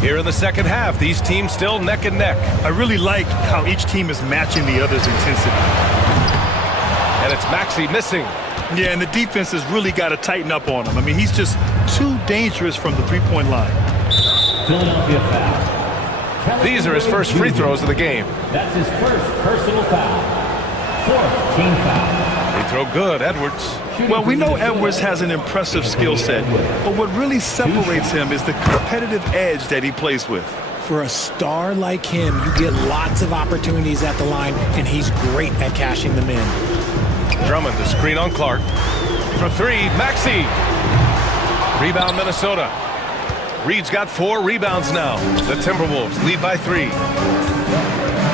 Here in the second half, these teams still neck and neck. I really like how each team is matching the other's intensity. And it's Maxey missing. Yeah, and the defense has really got to tighten up on him. I mean, he's just too dangerous from the three-point line. Philadelphia foul. These are his first free throws of the game. That's his first personal foul. 4th team foul. They throw good, Edwards. Well, we know Edwards has an impressive skill set, but what really separates him is the competitive edge that he plays with. For a star like him, you get lots of opportunities at the line, and he's great at cashing them in. Drummond, the screen on Clark. For 3, Maxey. Rebound, Minnesota. Reed's got 4 rebounds now. The Timberwolves lead by 3.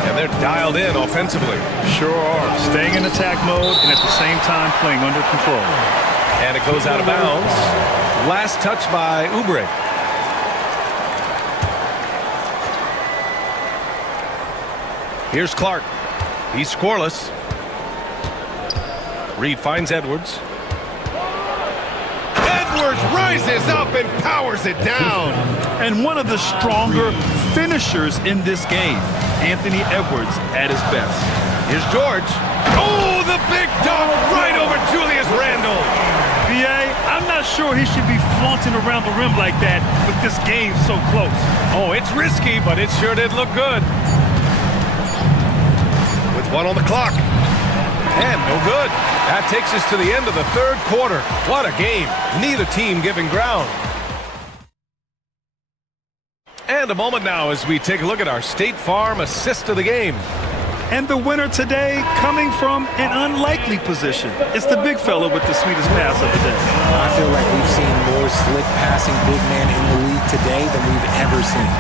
And they're dialed in offensively. Sure are. Staying in attack mode and at the same time playing under control. And it goes out of bounds. Last touch by Oubre. Here's Clark. He's scoreless. Reed finds Edwards. Edwards rises up and powers it down. And one of the stronger finishers in this game, Anthony Edwards at his best. Here's George. Oh, the big dunk right over Julius Randle. B.A., I'm not sure he should be flaunting around the rim like that with this game so close. Oh, it's risky, but it sure did look good. With 1 on the clock. And no good. That takes us to the end of the 3rd quarter. What a game. Neither team giving ground. And a moment now as we take a look at our State Farm assist of the game. And the winner today coming from an unlikely position. It's the big fella with the sweetest pass of the day. I feel like we've seen more slick passing big man in the league today than we've ever seen.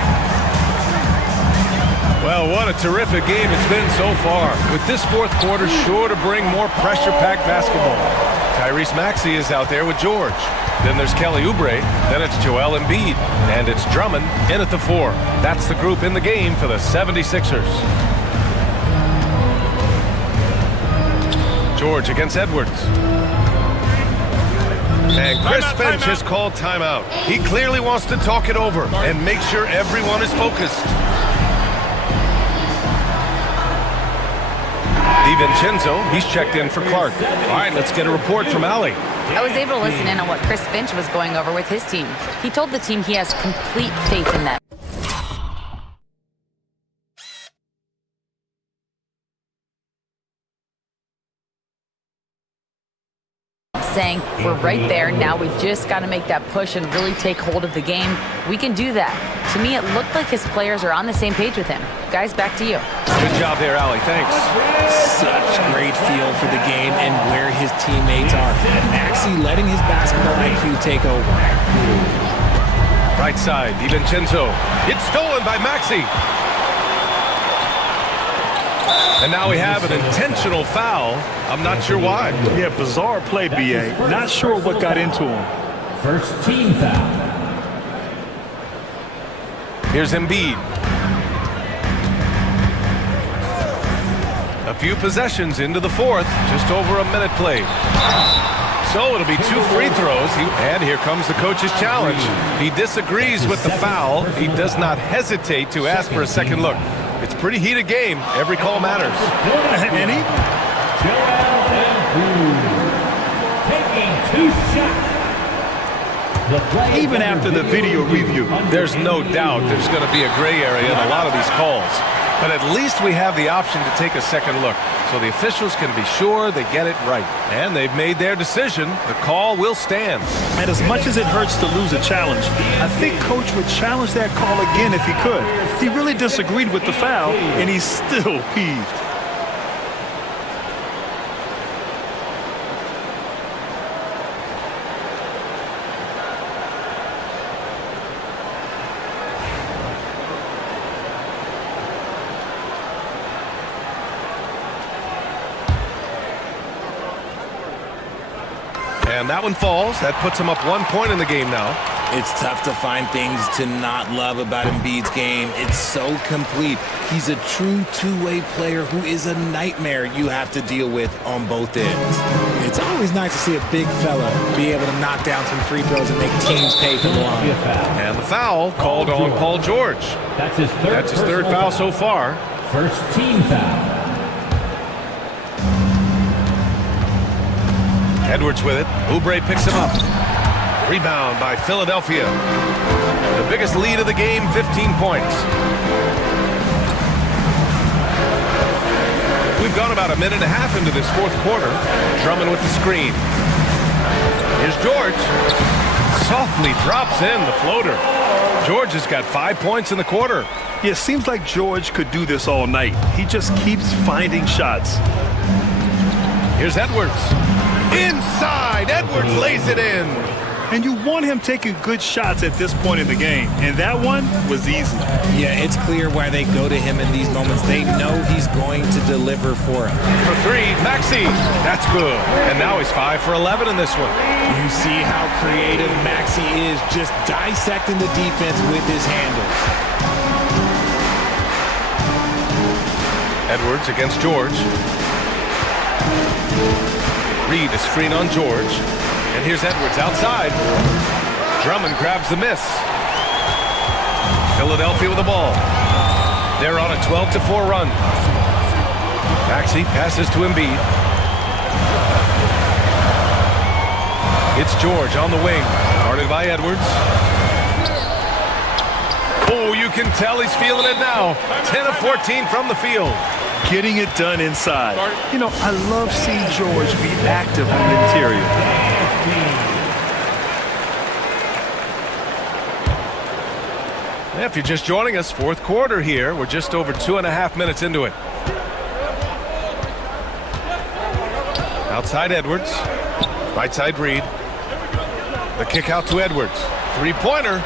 Well, what a terrific game it's been so far. With this 4th quarter sure to bring more pressure-packed basketball. Tyrese Maxey is out there with George. Then there's Kelly Oubre. Then it's Joel Embiid. And it's Drummond in at the 4. That's the group in the game for the 76ers. George against Edwards. And Chris Finch has called timeout. He clearly wants to talk it over and make sure everyone is focused. DiVincenzo, he's checked in for Clark. All right, let's get a report from Allie. I was able to listen in on what Chris Finch was going over with his team. He told the team he has complete faith in them. Saying, we're right there, now we just got to make that push and really take hold of the game. We can do that. To me, it looked like his players are on the same page with him. Guys, back to you. Good job there, Allie. Thanks. Such great feel for the game and where his teammates are. Maxey letting his basketball IQ take over. Right side, DiVincenzo. It's stolen by Maxey. And now we have an intentional foul. I'm not sure why. Yeah, bizarre play, B.A. Not sure what got into him. First team foul. Here's Embiid. A few possessions into the 4th, just over a minute played. So it'll be 2 free throws, and here comes the coach's challenge. He disagrees with the foul. He does not hesitate to ask for a second look. It's a pretty heated game. Every call matters. Any? Taking 2 shots. Even after the video review, there's no doubt there's going to be a gray area in a lot of these calls. But at least we have the option to take a second look. So the officials can be sure they get it right. And they've made their decision. The call will stand. And as much as it hurts to lose a challenge, I think Coach would challenge that call again if he could. He really disagreed with the foul, and he's still peeved. And that one falls. That puts him up 1 point in the game now. It's tough to find things to not love about Embiid's game. It's so complete. He's a true two-way player who is a nightmare you have to deal with on both ends. It's always nice to see a big fella be able to knock down some free throws and make teams pay for the line. And the foul called on Paul George. That's his third foul so far. First team foul. Edwards with it. Oubre picks him up. Rebound by Philadelphia. The biggest lead of the game, 15 points. We've gone about a minute and a half into this fourth quarter. Drummond with the screen. Here's George. Softly drops in the floater. George has got 5 points in the quarter. Yeah, it seems like George could do this all night. He just keeps finding shots. Here's Edwards. Inside, Edwards lays it in. And you want him taking good shots at this point in the game. And that one was easy. Yeah, it's clear why they go to him in these moments. They know he's going to deliver for them. For three, Maxey. That's good. And now he's 5 for 11 in this one. You see how creative Maxey is, just dissecting the defense with his handles. Edwards against George. Reed, a screen on George. And here's Edwards outside. Drummond grabs the miss. Philadelphia with the ball. They're on a 12-4 run. Maxey passes to Embiid. It's George on the wing. Guarded by Edwards. Oh, you can tell he's feeling it now. 10 of 14 from the field. Getting it done inside. You know, I love seeing George be active on the interior. If you're just joining us, fourth quarter here. We're just over 2.5 minutes into it. Outside Edwards. Right side Reed. The kick out to Edwards. Three-pointer.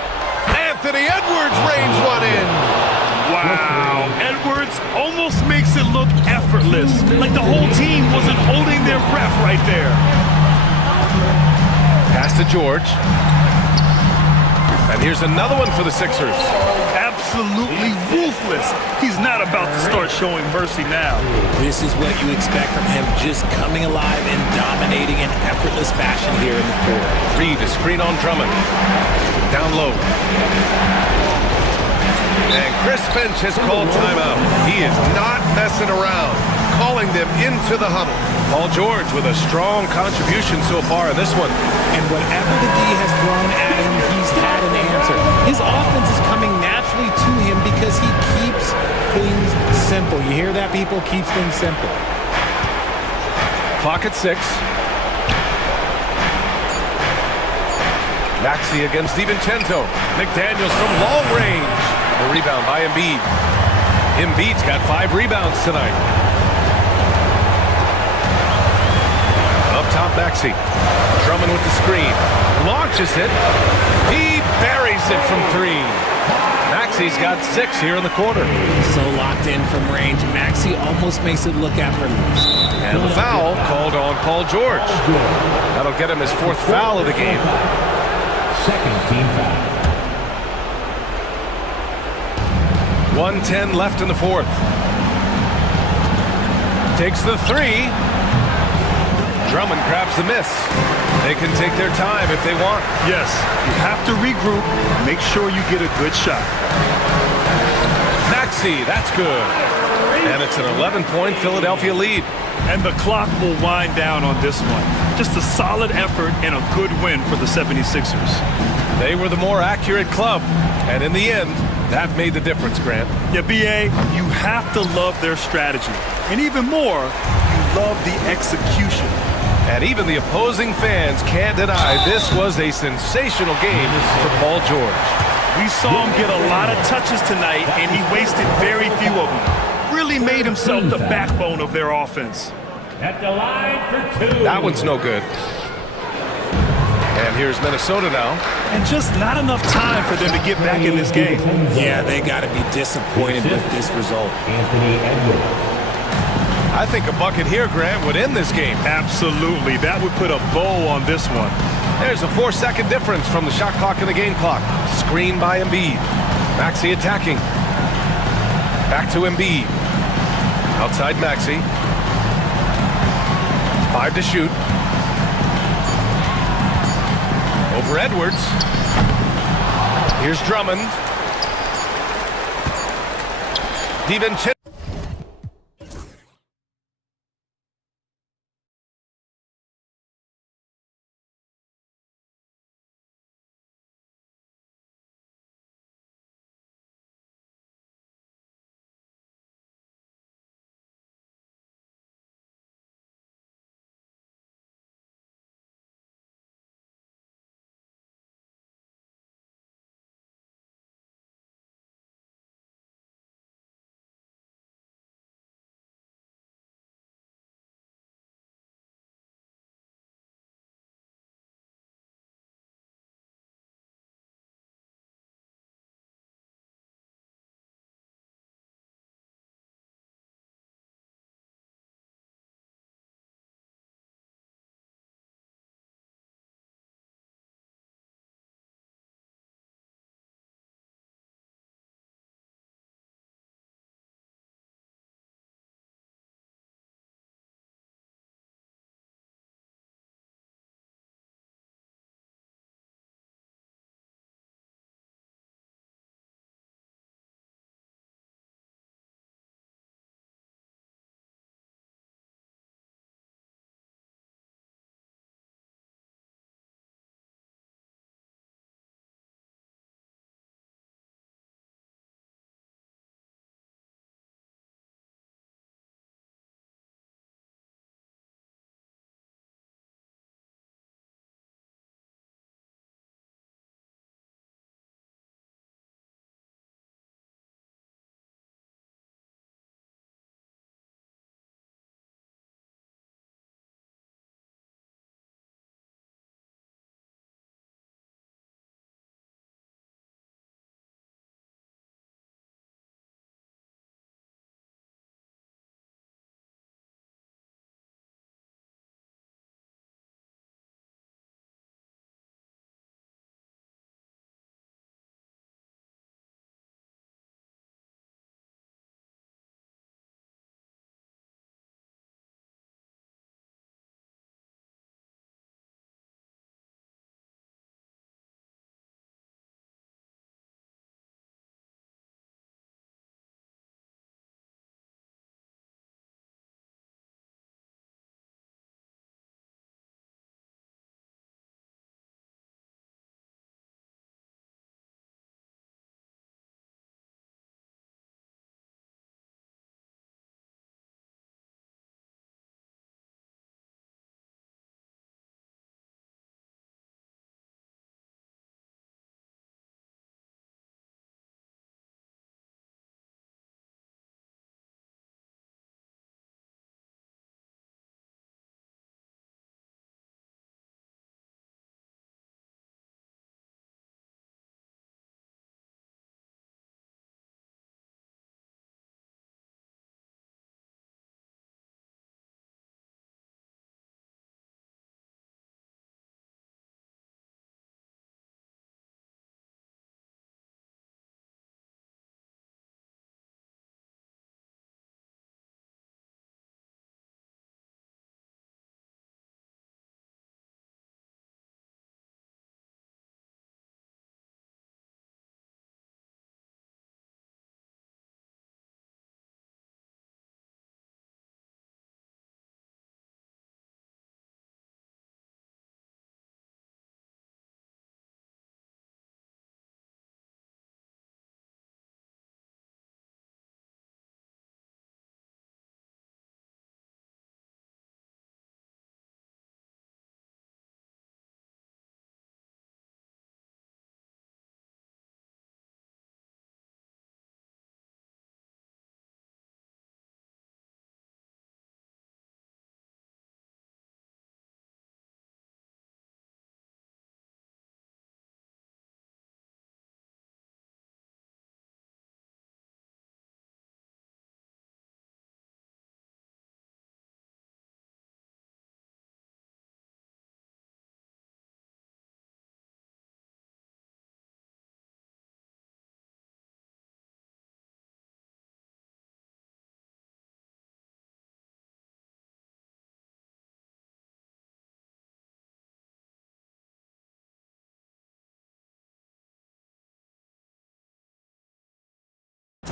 Anthony Edwards rains one in. Wow. Edwards almost makes it look effortless. Like the whole team wasn't holding their breath right there. Pass to George. And here's another one for the Sixers. Absolutely ruthless. He's not about to start showing mercy now. This is what you expect from him, just coming alive and dominating in effortless fashion here in the fourth. Reed, a screen on Drummond. Down low. And Chris Finch has called timeout. He is not messing around, calling them into the huddle. Paul George with a strong contribution so far in this one. And whatever the D has thrown at him, he's had an answer. His offense is coming naturally to him because he keeps things simple. You hear that, people? Keeps things simple. Clock at 6. Maxey against DiVincenzo. McDaniels from long range. The rebound by Embiid. Embiid's got 5 rebounds tonight. Up top, Maxey. Drummond with the screen. Launches it. He buries it from 3. Maxey's got 6 here in the quarter. So locked in from range. Maxey almost makes it look effortless. And the foul called on Paul George. That'll get him his 4th foul of the game. Second team foul. 1:10 left in the 4th. Takes the 3. Drummond grabs the miss. They can take their time if they want. Yes, you have to regroup. Make sure you get a good shot. Maxey, that's good. And it's an 11-point Philadelphia lead. And the clock will wind down on this one. Just a solid effort and a good win for the 76ers. They were the more accurate club. And in the end, that made the difference, Grant. Yeah, B.A., you have to love their strategy. And even more, you love the execution. And even the opposing fans can't deny this was a sensational game for Paul George. We saw him get a lot of touches tonight, and he wasted very few of them. Really made himself the backbone of their offense. At the line for 2. That one's no good. And here's Minnesota now. And just not enough time for them to get back in this game. Yeah, they got to be disappointed with this result. Anthony Edwards. I think a bucket here, Grant, would end this game. Absolutely. That would put a bow on this one. There's a 4-second difference from the shot clock and the game clock. Screen by Embiid. Maxey attacking. Back to Embiid. Outside Maxey. 5 to shoot. Over Edwards. Here's Drummond. DiVincenzo.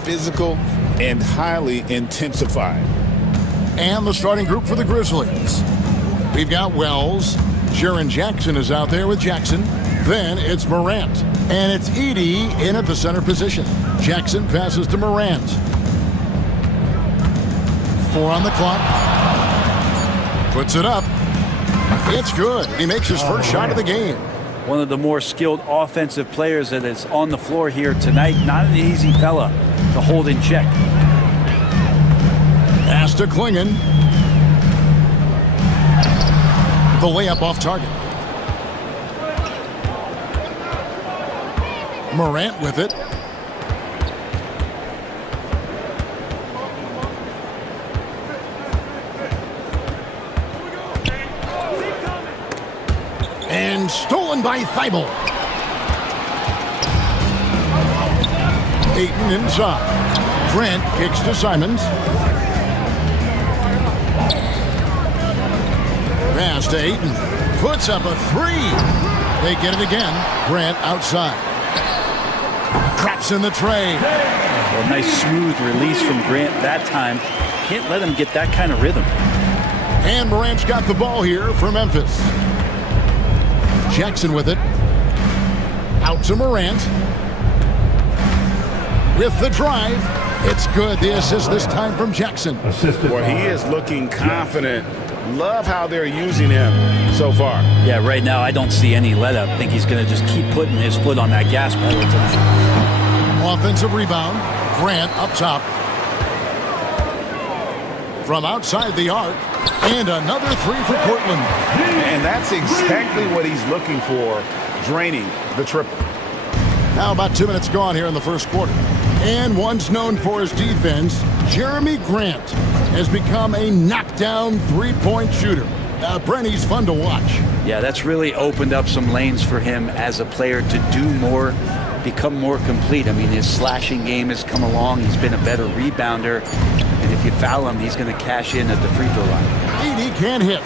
physical and highly intensified. And the starting group for the Grizzlies. We've got Wells. Jaren Jackson is out there with Jackson. Then it's Morant. And it's Edey in at the center position. Jackson passes to Morant. 4 on the clock. Puts it up. It's good. He makes his first shot of the game. One of the more skilled offensive players that is on the floor here tonight. Not an easy fella to hold in check. Pass to Klingon. The layup off target. Morant with it. And stolen by Thibault. Ayton inside. Grant kicks to Simons. Pass to Ayton. Puts up a 3. They get it again. Grant outside. Traps in the tray. Well, nice smooth release from Grant that time. Can't let him get that kind of rhythm. And Morant's got the ball here for Memphis. Jackson with it. Out to Morant. With the drive. It's good. The assist this time from Jackson. Well, he is looking confident. Love how they're using him so far. Yeah, right now I don't see any let up. I think he's going to just keep putting his foot on that gas pedal tonight. Offensive rebound. Grant up top. From outside the arc. And another 3 for Portland. And that's exactly what he's looking for, draining the triple. Now about 2 minutes gone here in the first quarter. And once known for his defense, Jeremy Grant has become a knockdown three-point shooter. Brent, he's fun to watch. Yeah, that's really opened up some lanes for him as a player to do more, become more complete. I mean, his slashing game has come along. He's been a better rebounder. And if you foul him, he's going to cash in at the free throw line. Edey can't hit.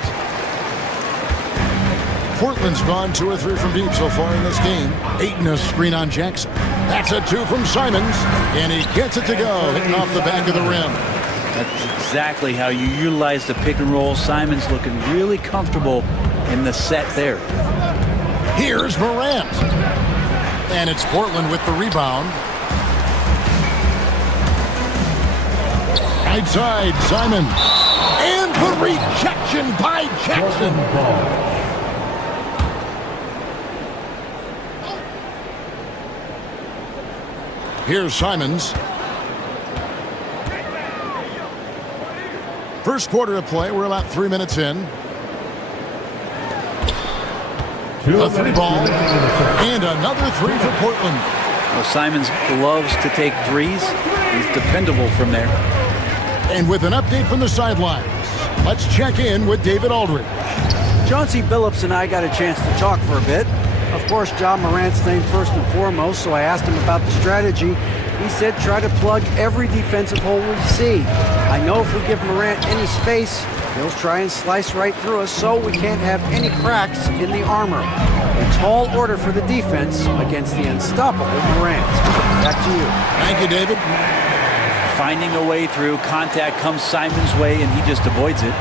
Portland's gone 2 or 3 from deep so far in this game. Ayton a screen on Jackson. That's a 2 from Simons. And he gets it to go, hitting off the back of the rim. That's exactly how you utilize the pick and roll. Simons looking really comfortable in the set there. Here's Morant. And it's Portland with the rebound. Right side, Simons. And the rejection by Jackson. Here's Simons. First quarter of play, we're about 3 minutes in. A 3 ball, and another 3 for Portland. Well, Simons loves to take threes. He's dependable from there. And with an update from the sidelines, let's check in with David Aldridge. Chauncey Billups and I got a chance to talk for a bit. Of course, John Morant's name first and foremost, so I asked him about the strategy. He said try to plug every defensive hole we see. I know if we give Morant any space, he'll try and slice right through us, so we can't have any cracks in the armor. A tall order for the defense against the unstoppable Morant. Back to you. Thank you, David. Finding a way through, contact comes Simon's way, and he just avoids it.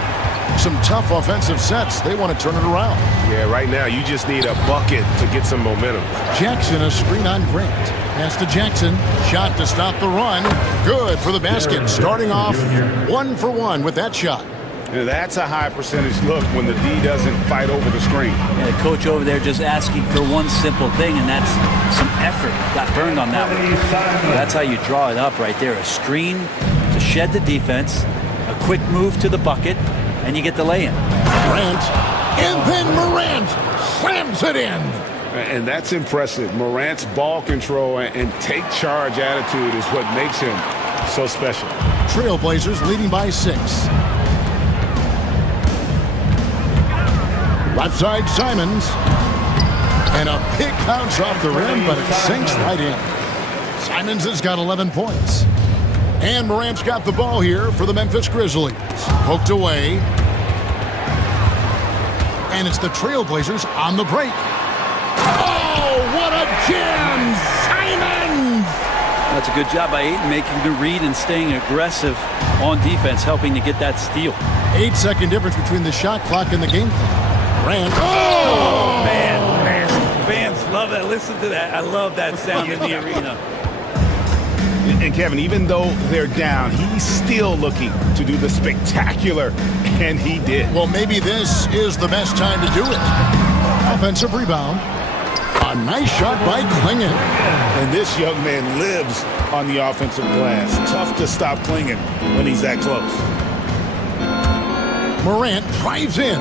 Some tough offensive sets. They want to turn it around. Yeah, right now you just need a bucket to get some momentum. Jackson, a screen on Grant. Pass to Jackson. Shot to stop the run. Good for the basket. Starting off 1 for 1 with that shot. Yeah, that's a high percentage look when the D doesn't fight over the screen. Yeah, the coach over there just asking for one simple thing, and that's some effort. Got burned on that one. That's how you draw it up right there. A screen to shed the defense, a quick move to the bucket, and you get the lay-in. Morant, and then Morant slams it in. And that's impressive. Morant's ball control and take charge attitude is what makes him so special. Trailblazers leading by 6. Left side, Simons. And a pick bounce off the rim, but it sinks right in. Simons has got 11 points. And Morant's got the ball here for the Memphis Grizzlies. Poked away. And it's the Trailblazers on the break. Oh, what a jam! Simons! That's a good job by Ayton making the read and staying aggressive on defense, helping to get that steal. 8-second difference between the shot clock and the game clock. Durant. Oh, man. Fans love that. Listen to that. I love that sound in the arena. And Kevin, even though they're down, he's still looking to do the spectacular, and he did. Well, maybe this is the best time to do it. Offensive rebound. A nice shot by Klingon. And this young man lives on the offensive glass. Tough to stop Klingon when he's that close. Morant drives in.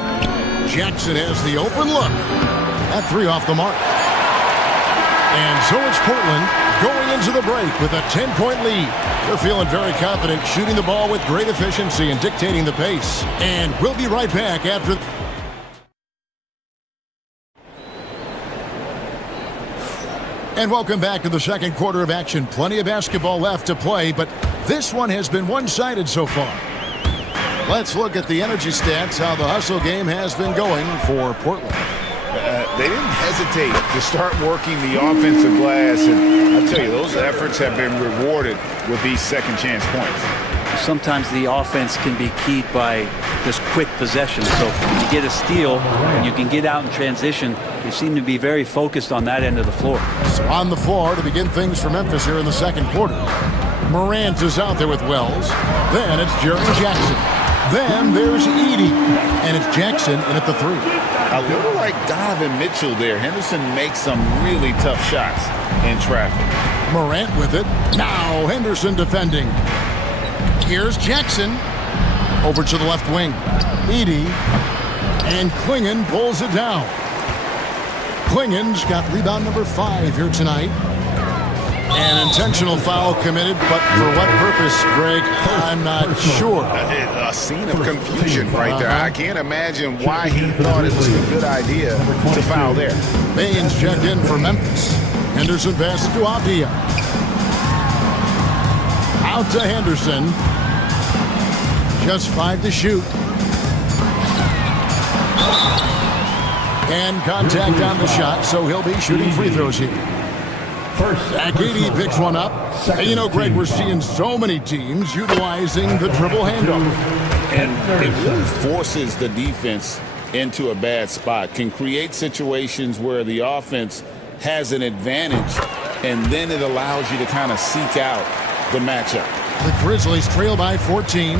Jackson has the open look. That three off the mark. And so it's Portland going into the break with a 10-point lead. They're feeling very confident, shooting the ball with great efficiency and dictating the pace. And we'll be right back after... And welcome back to the second quarter of action. Plenty of basketball left to play, but this one has been one-sided so far. Let's look at the energy stats, how the hustle game has been going for Portland. They didn't hesitate to start working the offensive glass, and I'll tell you, those efforts have been rewarded with these second chance points. Sometimes the offense can be keyed by just quick possession. So you get a steal and you can get out in transition. They seem to be very focused on that end of the floor. So on the floor to begin things for Memphis here in the second quarter. Morant is out there with Wells. Then it's Jaren Jackson. Then there's Edey. And it's Jackson in at the three. A little like Donovan Mitchell there. Henderson makes some really tough shots in traffic. Morant with it. Now Henderson defending. Here's Jackson. Over to the left wing. Edey. And Klingon pulls it down. Klingon's got rebound number 5 here tonight. An intentional foul committed, but for what purpose, Greg? I'm not sure. A scene of confusion right there. I can't imagine why he thought it was a good idea to foul there. Baines checked in for Memphis. Henderson passes to Avdia. Out to Henderson. Just 5 to shoot. And contact on the shot, so he'll be shooting free throws here. Zach Edey picks one up. And you know, Greg, we're seeing so many teams utilizing the dribble handoff. And it really forces the defense into a bad spot. Can create situations where the offense has an advantage, and then it allows you to kind of seek out the matchup. The Grizzlies trail by 14.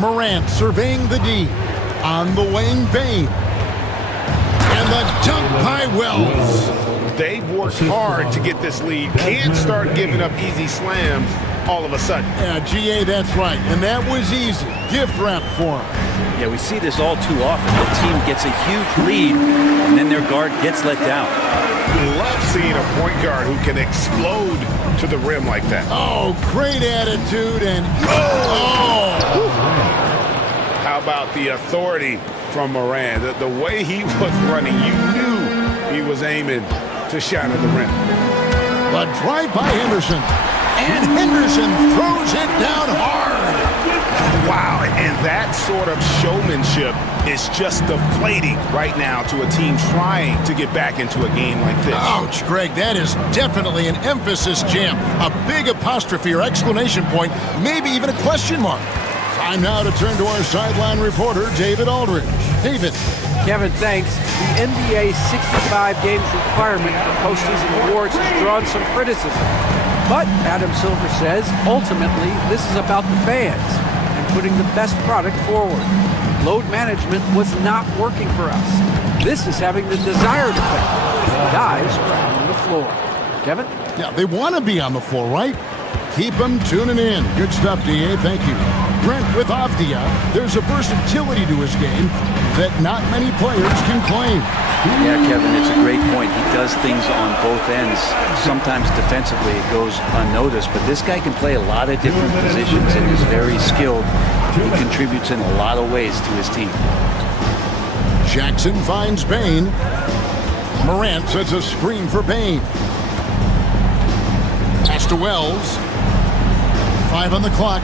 Morant surveying the D. On the wing, Bane. And the dunk by Wells. They've worked hard to get this lead. Can't start giving up easy slams all of a sudden. Yeah, GA, that's right. And that was easy. Gift wrap for him. Yeah, we see this all too often. The team gets a huge lead, and then their guard gets let down. Love seeing a point guard who can explode to the rim like that. Oh, great attitude and... How about the authority from Moran? The way he was running, you knew he was aiming to shatter the rim. The drive by Henderson. And Henderson throws it down hard. Wow, and that sort of showmanship is just deflating right now to a team trying to get back into a game like this. Ouch, Greg, that is definitely an emphasis jam. A big apostrophe or exclamation point, maybe even a question mark. Time now to turn to our sideline reporter, David Aldridge. David. Kevin, thanks. The NBA 65 games requirement for postseason awards has drawn some criticism. But Adam Silver says, ultimately, this is about the fans and putting the best product forward. Load management was not working for us. This is having the desired effect. The guys are out on the floor. Kevin? Yeah, they want to be on the floor, right? Keep them tuning in. Good stuff, DA. Thank you. Brent with Avdia, there's a versatility to his game that not many players can claim. Yeah, Kevin, it's a great point. He does things on both ends. Sometimes defensively it goes unnoticed, but this guy can play a lot of different positions and is very skilled. He contributes in a lot of ways to his team. Jackson finds Bane. Morant sets a screen for Bane. Pass to Wells. 5 on the clock.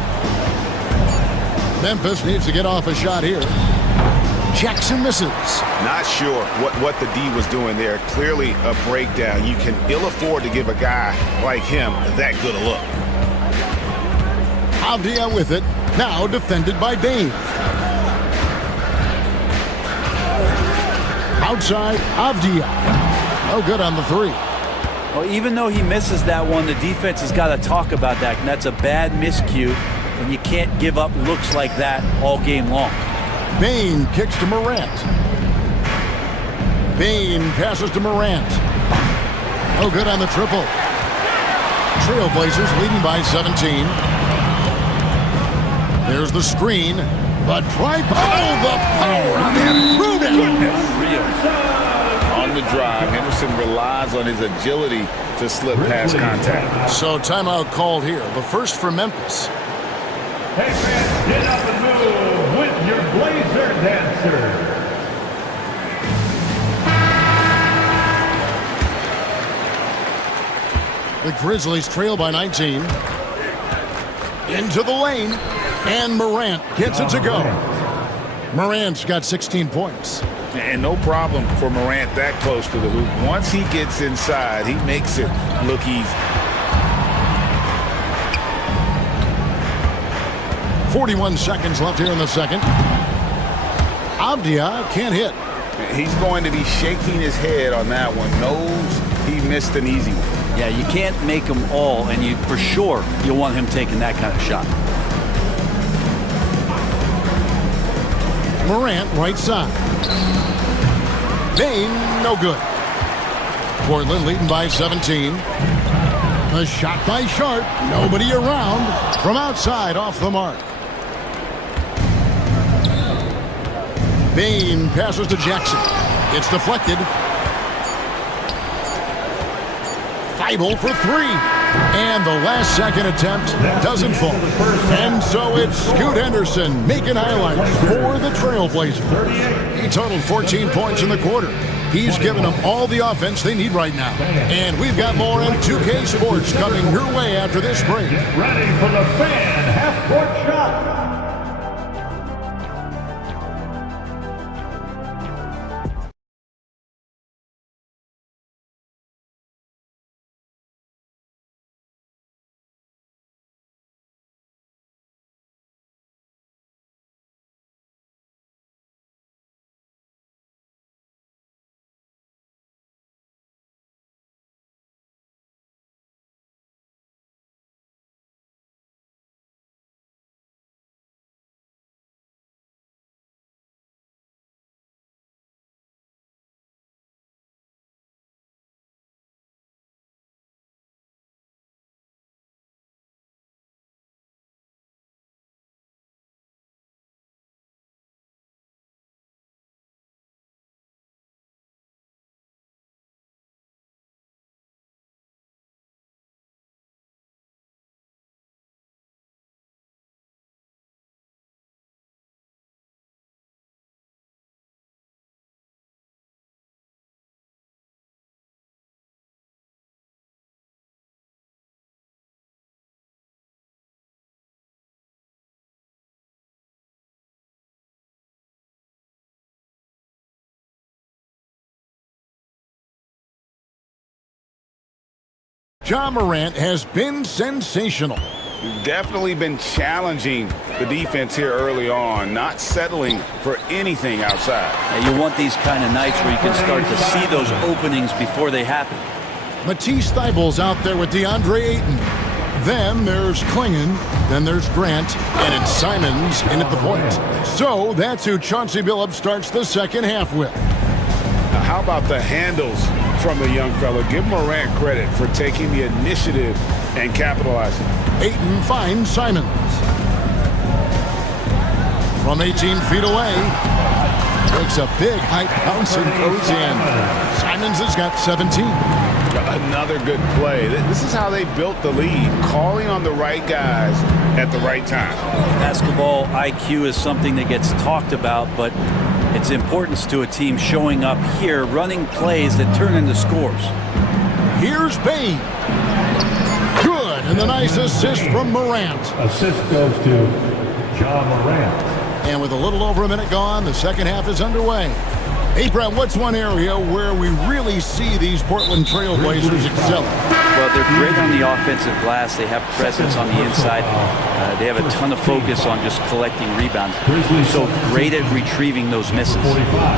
Memphis needs to get off a shot here. Jackson misses. Not sure what the D was doing there. Clearly a breakdown. You can ill afford to give a guy like him that good a look. Avdia with it. Now defended by Bain. Outside, Avdia. No good on the three. Well, even though he misses that one, the defense has got to talk about that, and that's a bad miscue, and you can't give up looks like that all game long. Bain kicks to Morant. Bain passes to Morant. No good on the triple. Trailblazers leading by 17. There's the screen. But try. Oh, the power on that threw On the drive, Henderson relies on his agility to slip past contact. So timeout called here. The first for Memphis. Hey, fans, get up and move with your Blazer dancer. The Grizzlies trail by 19. Into the lane. And Morant gets it to go. Morant's got 16 points. And no problem for Morant that close to the hoop. Once he gets inside, he makes it look easy. 41 seconds left here in the second. Avdia can't hit. He's going to be shaking his head on that one. Knows he missed an easy one. Yeah, you can't make them all, and you for sure you'll want him taking that kind of shot. Morant right side. Bain, no good. Portland leading by 17. A shot by Sharp. Nobody around. From outside, off the mark. Bain passes to Jackson. It's deflected. Feibel for three. And the last second attempt doesn't fall. And so it's Scoot Henderson making highlights for the Trailblazers. He totaled 14 points in the quarter. He's given them all the offense they need right now. And we've got more on 2K Sports coming your way after this break. Get ready for the fan half-court shot. Ja Morant has been sensational. Definitely been challenging the defense here early on, not settling for anything outside. Yeah, you want these kind of nights where you can start to see those openings before they happen. Matisse Thybulle's out there with DeAndre Ayton. Then there's Klingon, then there's Grant, and it's Simons in at the point. So that's who Chauncey Billups starts the second half with. Now, how about the handles from the young fella? Give Morant credit for taking the initiative and capitalizing. Ayton finds Simons. From 18 feet away, takes a big high bounce and goes in. Simons has got 17. Another good play. This is how they built the lead, calling on the right guys at the right time. Basketball IQ is something that gets talked about, but its importance to a team showing up here, running plays that turn into scores. Here's Bain. Good, and the nice assist from Morant. Assist goes to Ja Morant. And with a little over a minute gone, the second half is underway. Hey, Brett, what's one area where we really see these Portland Trail Blazers excel? Well, they're great on the offensive glass. They have presence on the inside. They have a ton of focus on just collecting rebounds. So great at retrieving those misses.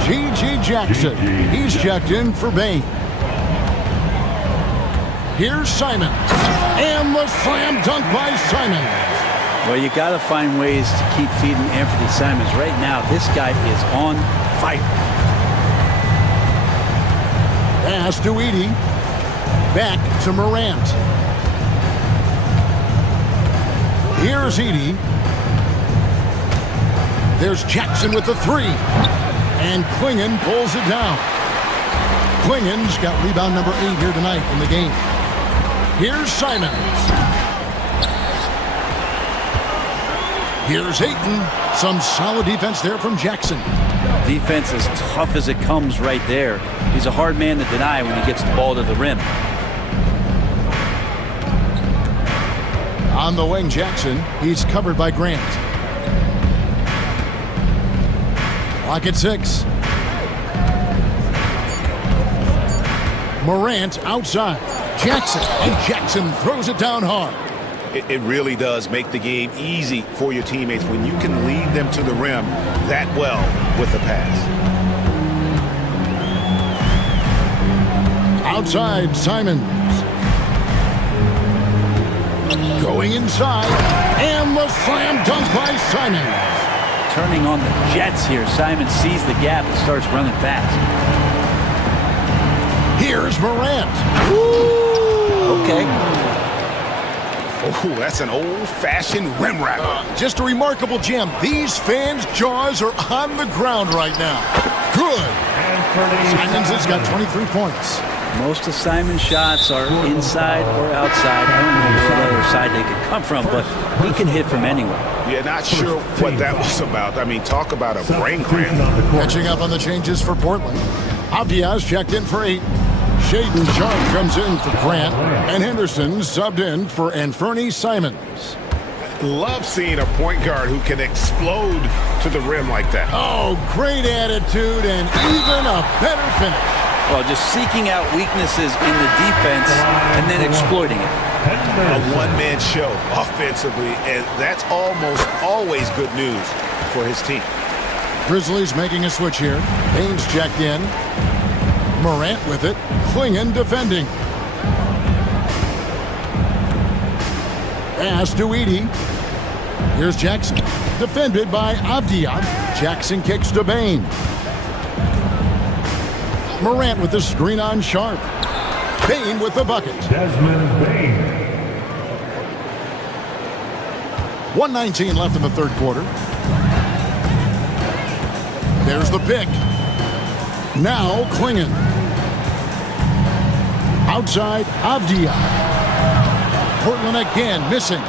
G.G. Jackson. He's checked in for Bain. Here's Simon. And the slam dunk by Simon. Well, you got to find ways to keep feeding Anthony Simons. Right now, this guy is on fire. Pass to Edey. Back to Morant. Here's Edey. There's Jackson with the three. And Klingon pulls it down. Klingon's got rebound number 8 here tonight in the game. Here's Simons. Here's Ayton. Some solid defense there from Jackson. Defense as tough as it comes right there. He's a hard man to deny when he gets the ball to the rim. On the wing, Jackson. He's covered by Grant. Clock at 6. Morant outside. Jackson. And Jackson throws it down hard. It really does make the game easy for your teammates when you can lead them to the rim that well with the pass. Outside, Simons. Going inside. And the slam dunk by Simons. Turning on the Jets here. Simon sees the gap and starts running fast. Here's Morant. Woo! Okay. Oh, that's an old-fashioned rim wrapper. Just a remarkable gem. These fans' jaws are on the ground right now. Good. Simons has got 23 points. Most of Simon's shots are inside or outside. I don't know what other side they could come from, but he can hit from anywhere. Yeah, not sure what that was about. I mean, talk about a brain cramp. Catching up on the changes for Portland. Abdias checked in for 8. Shaden Sharp comes in for Grant. And Henderson subbed in for Anferny Simons. Love seeing a point guard who can explode to the rim like that. Oh, great attitude and even a better finish. Well, just seeking out weaknesses in the defense and then exploiting it. A one-man show offensively, and that's almost always good news for his team. Grizzlies making a switch here. Baines checked in. Morant with it. Klingon defending. Pass to Edey. Here's Jackson. Defended by Avdia. Jackson kicks to Bain. Morant with the screen on Sharp. Bain with the bucket. Desmond Bain. 1:19 left in the third quarter. There's the pick. Now Klingon. Outside Avdia. Portland again missing.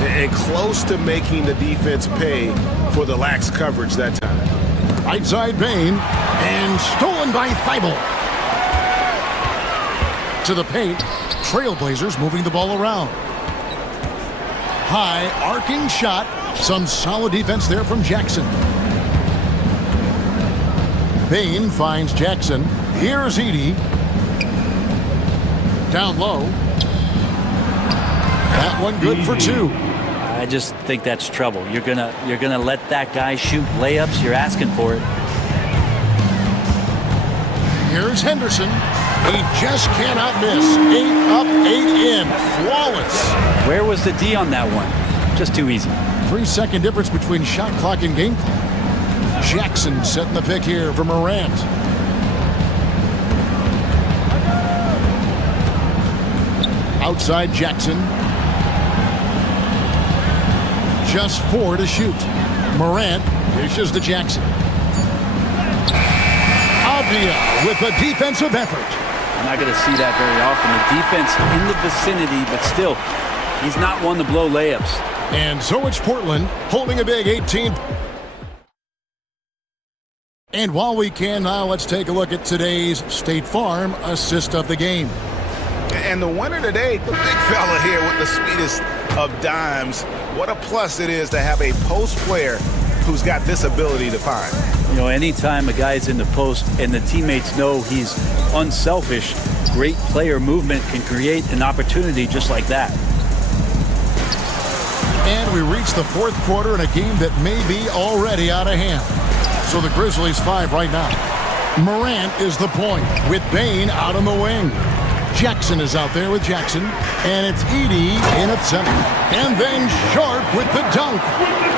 And close to making the defense pay for the lax coverage that time. Right side Bain. And stolen by Thibault. To the paint. Trailblazers moving the ball around. High arcing shot. Some solid defense there from Jackson. Bain finds Jackson. Here's Edey. Down low. That one good for 2. I just think that's trouble. You're gonna let that guy shoot layups. You're asking for it. Here's Henderson. He just cannot miss. 8 up, 8 in. Flawless. Where was the D on that one? Just too easy. 3-second difference between shot clock and game clock. Jackson setting the pick here for Morant. Outside Jackson. Just 4 to shoot. Morant dishes to Jackson. Avdia with a defensive effort. I'm not going to see that very often. The defense in the vicinity, but still, he's not one to blow layups. And so it's Portland holding a big 18. And while we can now, let's take a look at today's State Farm assist of the game. And the winner today, the big fella here with the sweetest of dimes. What a plus it is to have a post player who's got this ability to find. You know, anytime a guy's in the post and the teammates know he's unselfish, great player movement can create an opportunity just like that. And we reach the fourth quarter in a game that may be already out of hand. So the Grizzlies 5 right now. Morant is the point with Bain out on the wing. Jackson is out there with Jackson, and it's Edey in at center. And then Sharp with the dunk.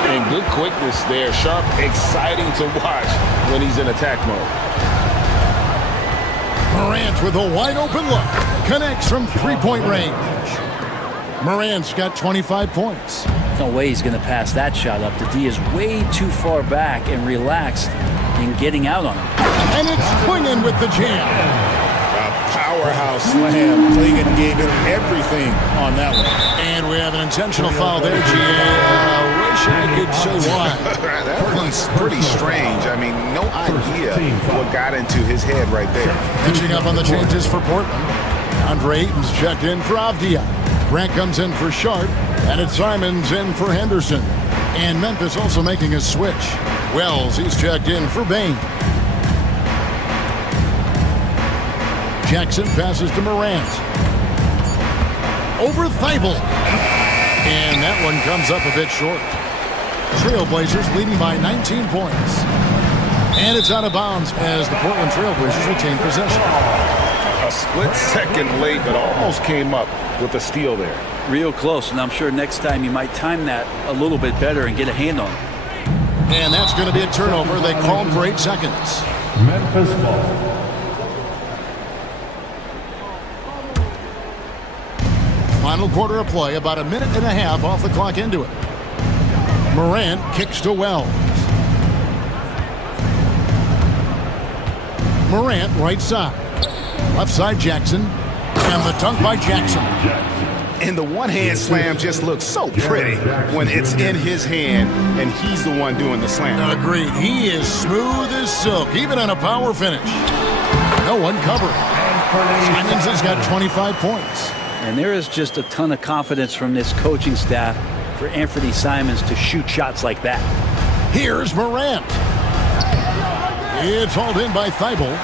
And good quickness there. Sharp, exciting to watch when he's in attack mode. Morant with a wide open look. Connects from three-point range. Morant's got 25 points. No way he's going to pass that shot up. The D is way too far back and relaxed in getting out on him. And it's Klingon with the jam. Powerhouse slam. Klingon gave him everything on that one. And we have an intentional foul there, GA. Wish I could say why. That one's pretty strange. I mean, no idea what got into his head right there. Catching up on the changes for Portland. Andre Ayton's checked in for Avdia. Grant comes in for Sharp, and it's Simons in for Henderson. And Memphis also making a switch. Wells, he's checked in for Bain. Jackson passes to Morant. Over Thibault. And that one comes up a bit short. Trailblazers leading by 19 points. And it's out of bounds as the Portland Trailblazers retain possession. A split second late, but almost came up with a steal there. Real close, and I'm sure next time you might time that a little bit better and get a hand on it. And that's going to be a turnover. They call him for 8 seconds. Memphis ball. Final quarter of play, about a minute and a half off the clock into it. Morant kicks to Wells. Morant right side. Left side Jackson. And the dunk by Jackson. And the one-hand slam just looks so pretty when it's in his hand and he's the one doing the slam. Agreed. He is smooth as silk, even on a power finish. No one covering. Simons has got 25 points. And there is just a ton of confidence from this coaching staff for Anthony Simons to shoot shots like that. Here's Morant. It's hauled in by Thibault.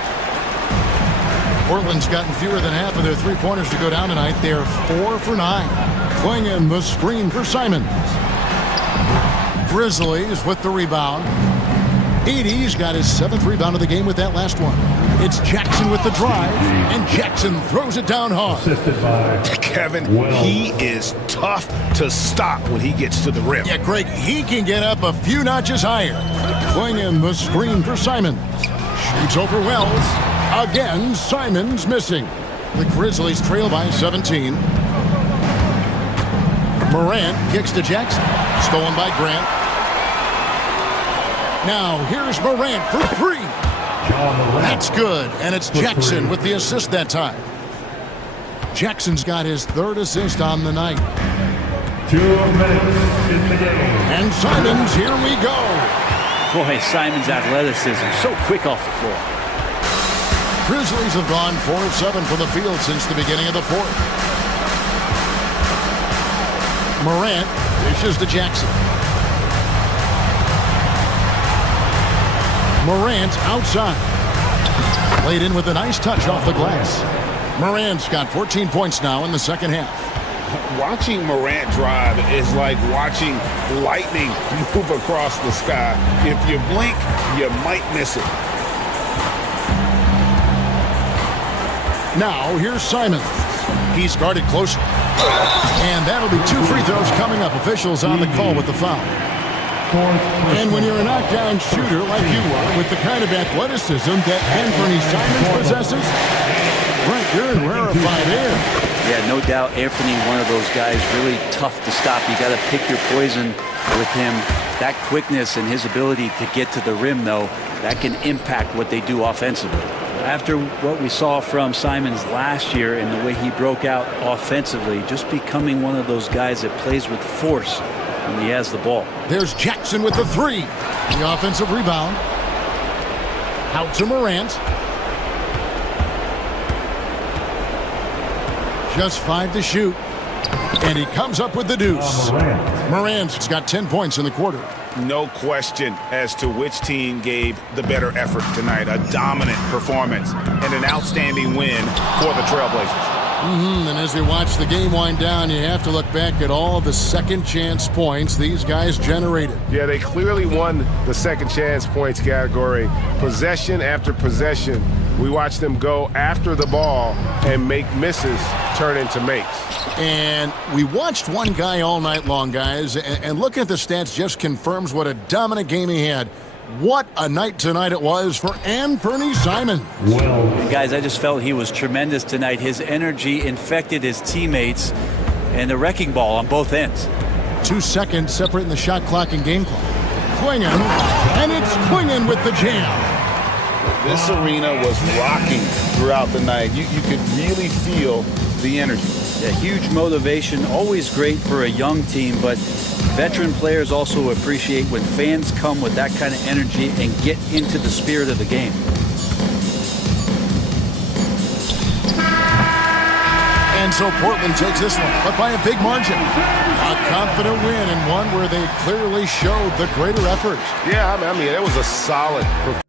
Portland's gotten fewer than half of their three-pointers to go down tonight. They're 4 for 9. Klingon the screen for Simons. Grizzlies with the rebound. Edey's got his 7th rebound of the game with that last one. It's Jackson with the drive, and Jackson throws it down hard. Assisted by Kevin, he is tough to stop when he gets to the rim. Yeah, Greg, he can get up a few notches higher. Klingon the screen for Simons. Shoots over Wells. Again, Simons missing. The Grizzlies trail by 17. Morant kicks to Jackson. Stolen by Grant. Now, here's Morant for 3. That's good, and it's Jackson with the assist that time. Jackson's got his 3rd assist on the night. 2 minutes in the game. And Simons, here we go. Boy, Simons' athleticism, so quick off the floor. Grizzlies have gone 4 of 7 from the field since the beginning of the 4th. Morant dishes to Jackson. Morant outside. Laid in with a nice touch off the glass. Morant's got 14 points now in the second half. Watching Morant drive is like watching lightning move across the sky. If you blink, you might miss it. Now, here's Simons. He's guarded closer. And that'll be 2 free throws coming up. Officials on the call with the foul. And when you're a knockdown shooter like you are, with the kind of athleticism that Anthony Simons possesses, right, you're in rarefied air. Yeah, no doubt Anthony, one of those guys, really tough to stop. You got to pick your poison with him. That quickness and his ability to get to the rim, though, that can impact what they do offensively. After what we saw from Simons last year and the way he broke out offensively, just becoming one of those guys that plays with force when he has the ball. There's Jackson with the 3. The offensive rebound. Out to Morant. Just 5 to shoot. And he comes up with the deuce. Morant's got 10 points in the quarter. no question as to which team gave the better effort tonight. A dominant performance and an outstanding win for the Trailblazers. And as we watch the game wind down, you have to look back at all the second chance points these guys generated. Yeah, they clearly won the second chance points category. Possession after possession, we watched them go after the ball and make misses turn into makes. And we watched one guy all night long, guys, and looking at the stats just confirms what a dominant game he had. What a night tonight it was for Anthony Simons. And guys, I just felt he was tremendous tonight. His energy infected his teammates and the wrecking ball on both ends. 2 seconds separating the shot clock and game clock. Klingon, and it's Klingon with the jam. This arena was rocking throughout the night. You could really feel the energy. Yeah, huge motivation, always great for a young team, but veteran players also appreciate when fans come with that kind of energy and get into the spirit of the game. And so Portland takes this one, but by a big margin. A confident win and one where they clearly showed the greater effort. Yeah, I mean, it was a solid performance.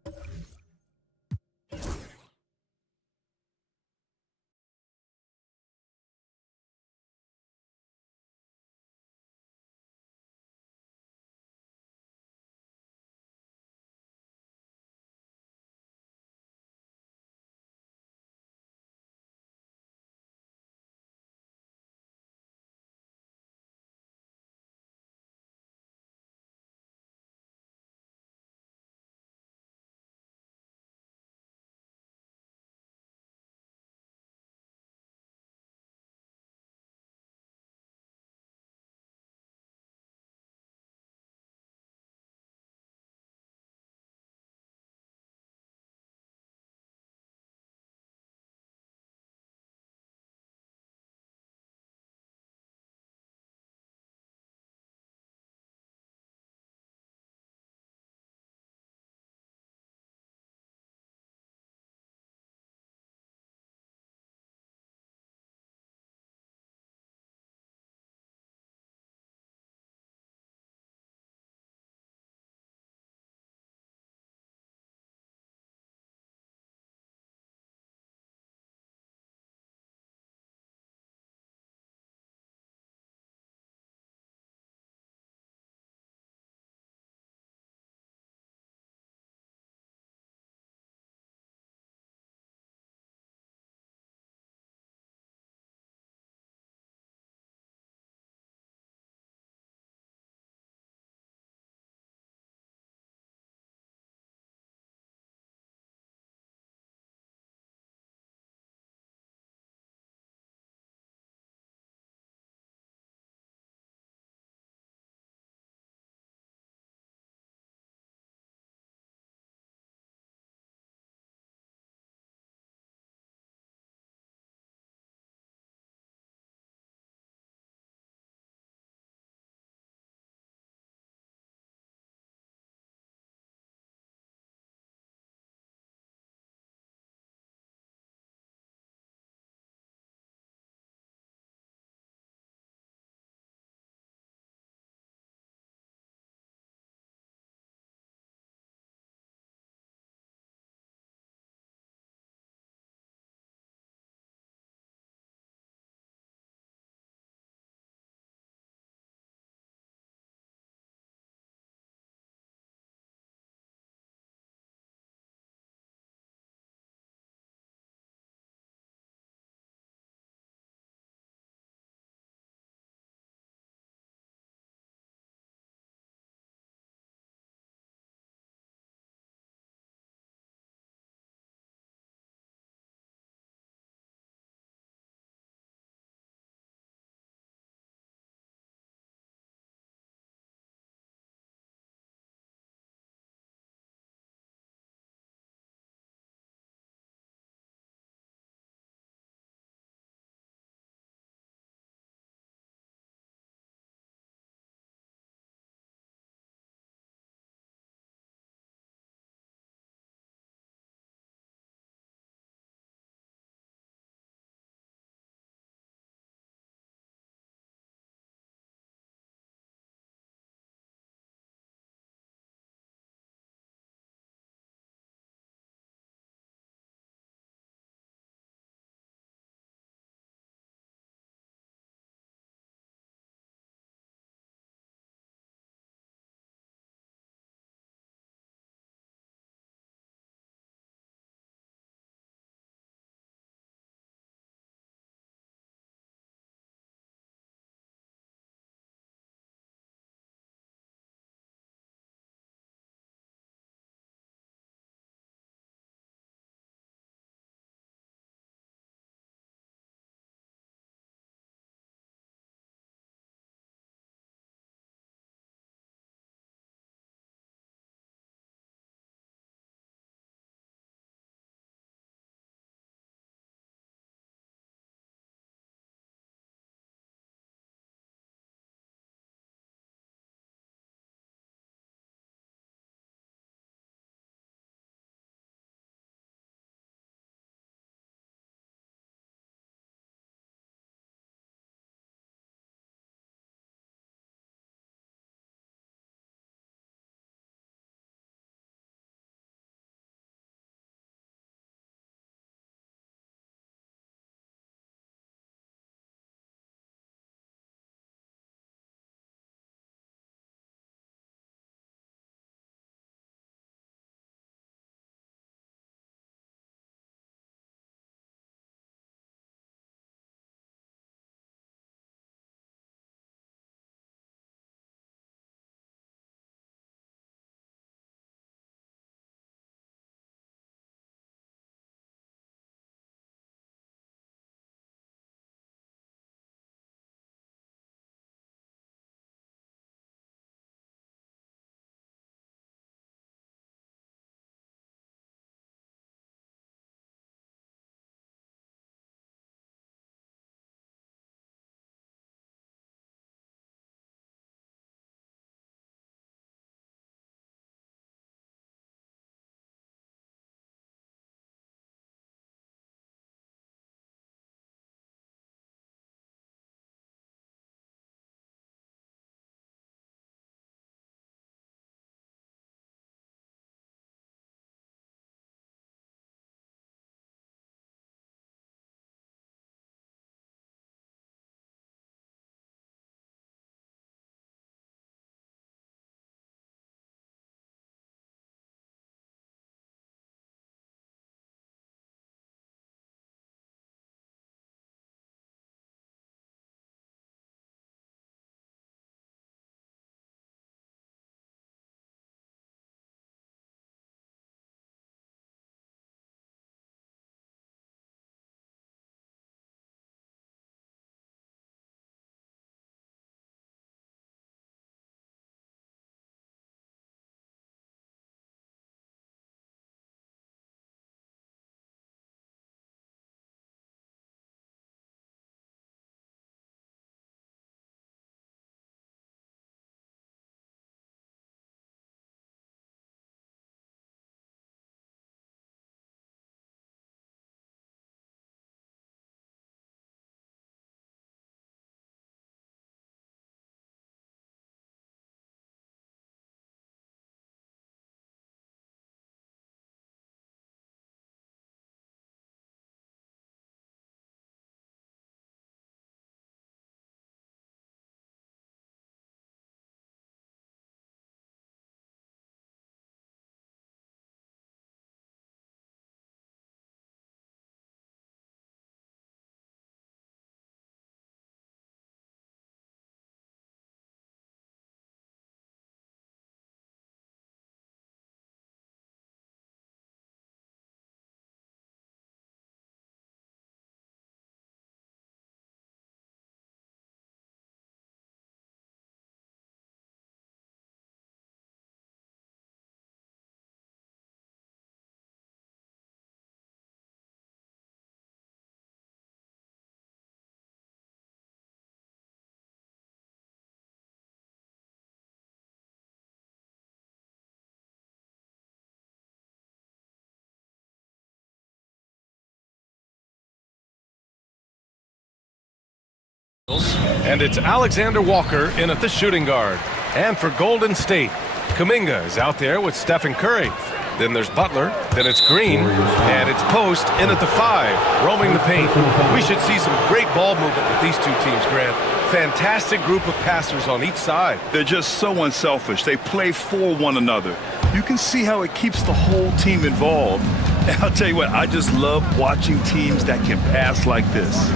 And it's Alexander Walker in at the shooting guard. And for Golden State, Kuminga is out there with Stephen Curry. Then there's Butler, then it's Green, and it's Post in at the 5, roaming the paint. We should see some great ball movement with these two teams, Grant. Fantastic group of passers on each side. They're just so unselfish. They play for one another. You can see how it keeps the whole team involved. And I'll tell you what, I just love watching teams that can pass like this.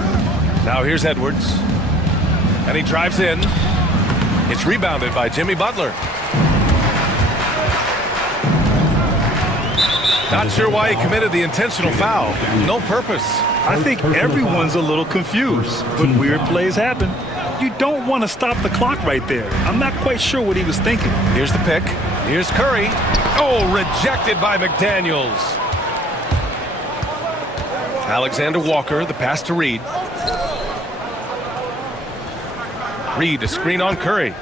Now here's Edwards, and he drives in. It's rebounded by Jimmy Butler. Not sure why he committed the intentional foul. No purpose. I think everyone's a little confused, but weird plays happen. You don't want to stop the clock right there. I'm not quite sure what he was thinking. Here's the pick. Here's Curry. Oh, rejected by McDaniels. Alexander Walker, the pass to Reed. Reed, a screen on Curry.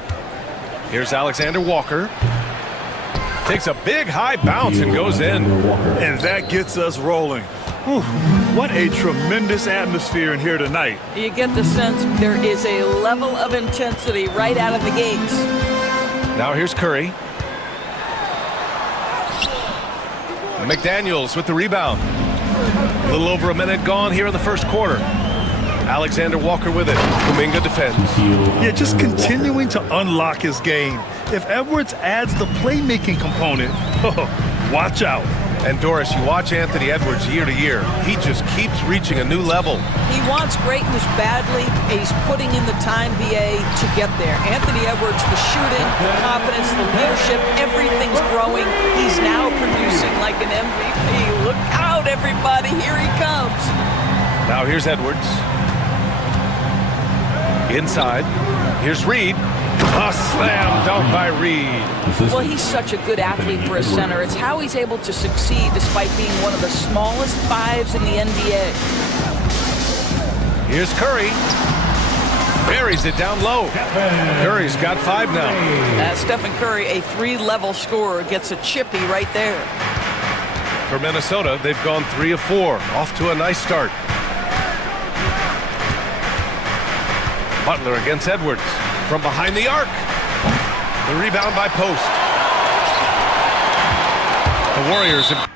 Here's Alexander Walker. Takes a big high bounce and goes in. And that gets us rolling. Whew, what a tremendous atmosphere in here tonight. You get the sense there is a level of intensity right out of the gates. Now here's Curry. McDaniels with the rebound. A little over a minute gone here in the first quarter. Alexander Walker with it. Kuminga defends. Yeah, just continuing to unlock his game. If Edwards adds the playmaking component, watch out. And Doris, you watch Anthony Edwards year to year. He just keeps reaching a new level. He wants greatness badly. He's putting in the time, BA, to get there. Anthony Edwards, the shooting, the confidence, the leadership, everything's growing. He's now producing like an MVP. Look out, everybody. Here he comes. Now here's Edwards. Inside. Here's Reed. A slam dunk by Reed. Well, he's such a good athlete for a center. It's how he's able to succeed despite being one of the smallest 5s in the NBA. Here's Curry. Buries it down low. Curry's got 5 now. Stephen Curry, a 3-level scorer, gets a chippy right there. For Minnesota, they've gone 3 of 4. Off to a nice start. Butler against Edwards. From behind the arc. The rebound by Post. The Warriors have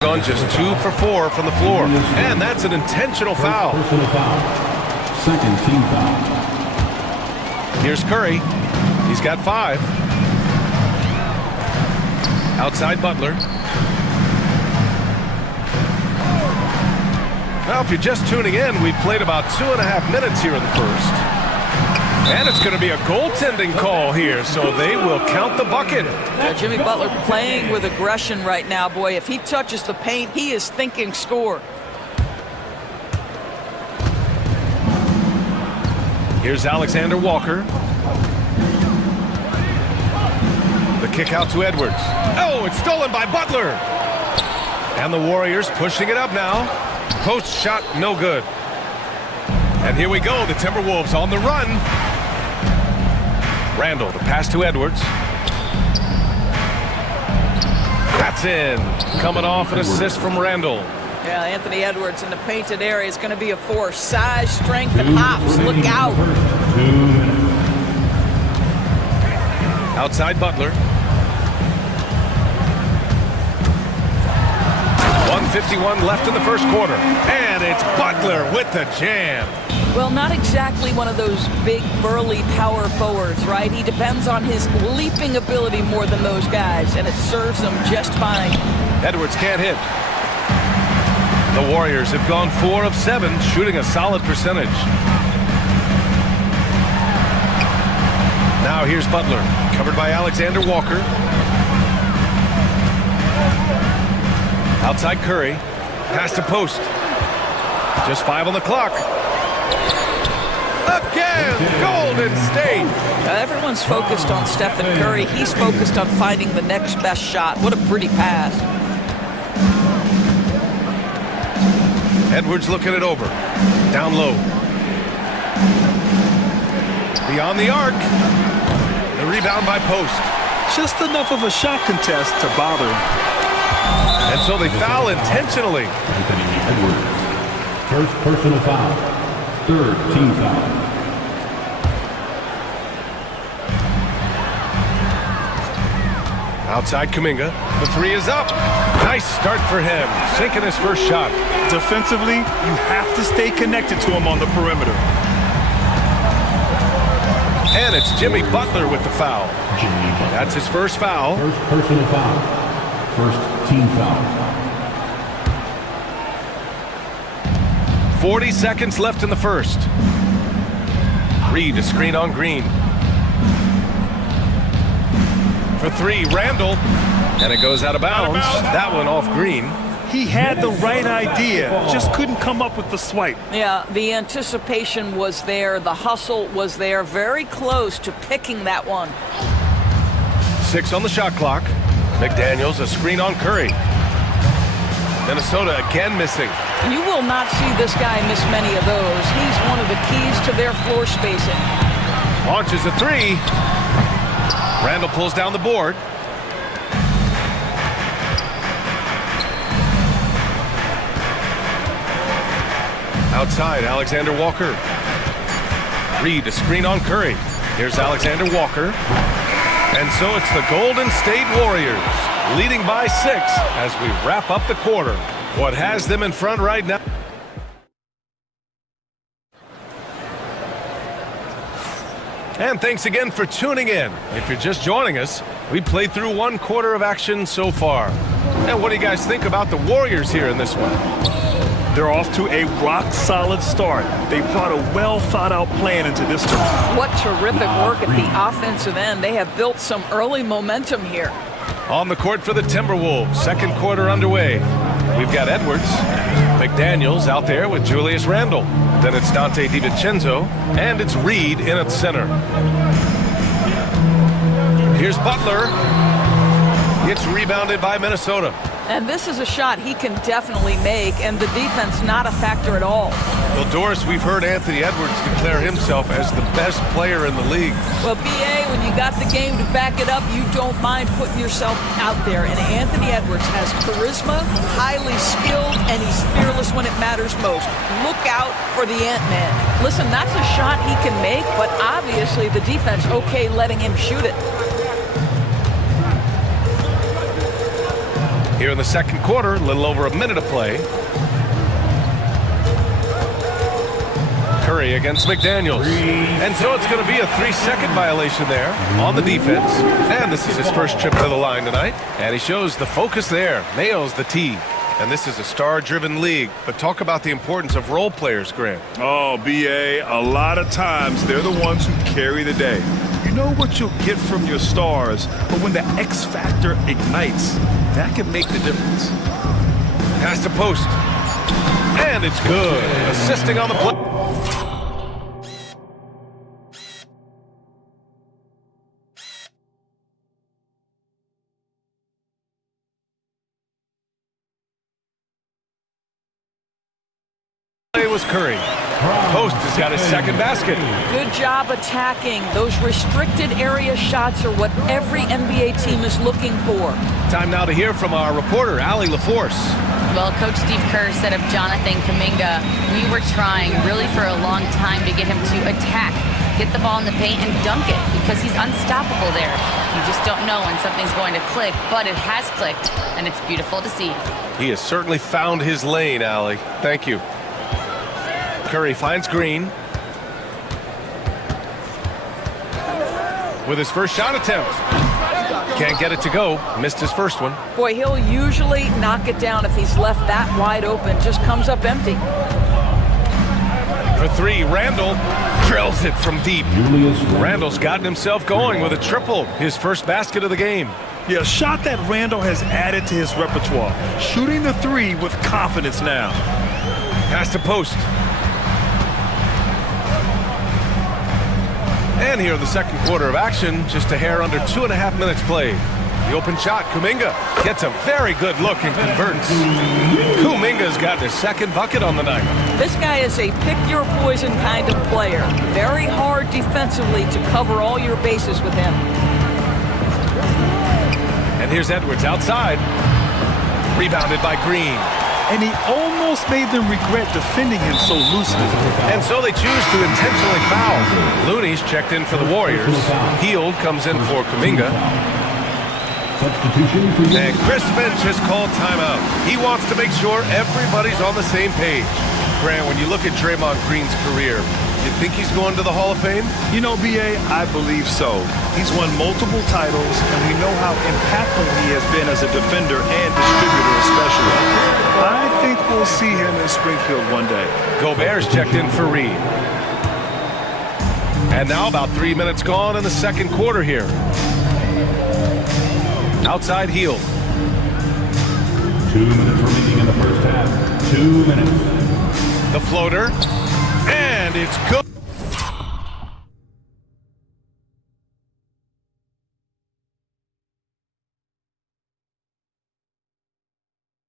gone just 2 for 4 from the floor. And that's an intentional foul. Second team foul. Here's Curry. He's got 5. Outside Butler. Well, if you're just tuning in, we've played about 2.5 minutes here in the first. And it's going to be a goaltending call here, so they will count the bucket. Jimmy Butler playing with aggression right now, boy. If he touches the paint, he is thinking score. Here's Alexander Walker. The kick out to Edwards. Oh, it's stolen by Butler. And the Warriors pushing it up now. Post shot, no good. And here we go, the Timberwolves on the run. Randall, the pass to Edwards. That's in. Coming off an assist from Randall. Yeah, Anthony Edwards in the painted area is going to be a force. Size, strength, and hops. Look out. Outside Butler. 1:51 left in the first quarter. And it's Butler with the jam. Well, not exactly one of those big, burly power forwards, right? He depends on his leaping ability more than those guys, and it serves him just fine. Edwards can't hit. The Warriors have gone 4 of 7, shooting a solid percentage. Now here's Butler, covered by Alexander Walker. Outside Curry, pass to Post. Just 5 on the clock. Again, Golden State. Everyone's focused on Stephen Curry. He's focused on finding the next best shot. What a pretty pass. Edwards looking it over. Down low. Beyond the arc. rebound by Post. Just enough of a shot contest to bother him. And so they foul intentionally. Anthony Edwards. First personal foul. Third team foul. Outside Kuminga. The three is up. Nice start for him. Sinking his first shot. Defensively, you have to stay connected to him on the perimeter. And it's Jimmy Butler with the foul. Jimmy Butler. That's his first foul. First personal foul. First team foul. 40 seconds left in the first. Reed, a screen on Green. For three, Randall. And it goes out of bounds. That one off Green. He had the right idea, just couldn't come up with the swipe. Yeah, the anticipation was there, the hustle was there, very close to picking that one. 6 on the shot clock. McDaniels, a screen on Curry. Minnesota again missing. You will not see this guy miss many of those. He's one of the keys to their floor spacing. Launches a three. Randall pulls down the board. Outside, Alexander Walker. Reed, a screen on Curry. Here's Alexander Walker. And so it's the Golden State Warriors leading by 6 as we wrap up the quarter. What has them in front right now? And thanks again for tuning in. If you're just joining us, we played through 1 quarter of action so far. And what do you guys think about the Warriors here in this one? They're off to a rock-solid start. They brought a well-thought-out plan into this one. What terrific work at the offensive end. They have built some early momentum here. On the court for the Timberwolves, second quarter underway. We've got Edwards, McDaniels out there with Julius Randle. Then it's Dante DiVincenzo, and it's Reed in at center. Here's Butler. It's rebounded by Minnesota. And this is a shot he can definitely make, and the defense not a factor at all. Well, Doris, we've heard Anthony Edwards declare himself as the best player in the league. Well, BA, when you got the game to back it up, you don't mind putting yourself out there. And Anthony Edwards has charisma, highly skilled, and he's fearless when it matters most. Look out for the Ant-Man. Listen, that's a shot he can make, but obviously the defense okay letting him shoot it. Here in the second quarter, a little over a minute of play. Curry against McDaniels. And so it's going to be a 3-second violation there on the defense. And this is his first trip to the line tonight. And he shows the focus there. Nails the tee. And this is a star-driven league. But talk about the importance of role players, Grant. Oh, BA, a lot of times they're the ones who carry the day. You know what you'll get from your stars, but when the X factor ignites, that can make the difference. Pass to Post. And it's good. Assisting on the play. Was Curry. Post has got his second basket. Good job attacking. Those restricted area shots are what every NBA team is looking for. Time now to hear from our reporter, Allie LaForce. Well, Coach Steve Kerr said of Jonathan Kuminga, we were trying really for a long time to get him to attack, get the ball in the paint and dunk it because he's unstoppable there. You just don't know when something's going to click, but it has clicked, and it's beautiful to see. He has certainly found his lane, Allie. Thank you. Curry finds Green. With his first shot attempt. Can't get it to go. Missed his first one. Boy, he'll usually knock it down if he's left that wide open. Just comes up empty. For three, Randall drills it from deep. Randall's gotten himself going with a triple. His first basket of the game. Yeah, a shot that Randall has added to his repertoire. Shooting the three with confidence now. Pass to Post. And here in the second quarter of action, just a hair under 2.5 minutes played. The open shot, Kuminga gets a very good look and converts. Kuminga's got their second bucket on the night. This guy is a pick-your-poison kind of player. Very hard defensively to cover all your bases with him. And here's Edwards outside. Rebounded by Green. And he almost made them regret defending him so loosely. And so they choose to intentionally foul. Looney's checked in for the Warriors. Heald comes in for Kuminga. And Chris Finch has called timeout. He wants to make sure everybody's on the same page. Grant, when you look at Draymond Green's career, you think he's going to the Hall of Fame? You know, B.A., I believe so. He's won multiple titles, and we know how impactful he has been as a defender and distributor especially. I think we'll see him in Springfield one day. Gobert's checked in for Reed. And now about 3 minutes gone in the second quarter here. Outside Heald. 2 minutes remaining in the first half. 2 minutes. The floater. And it's good.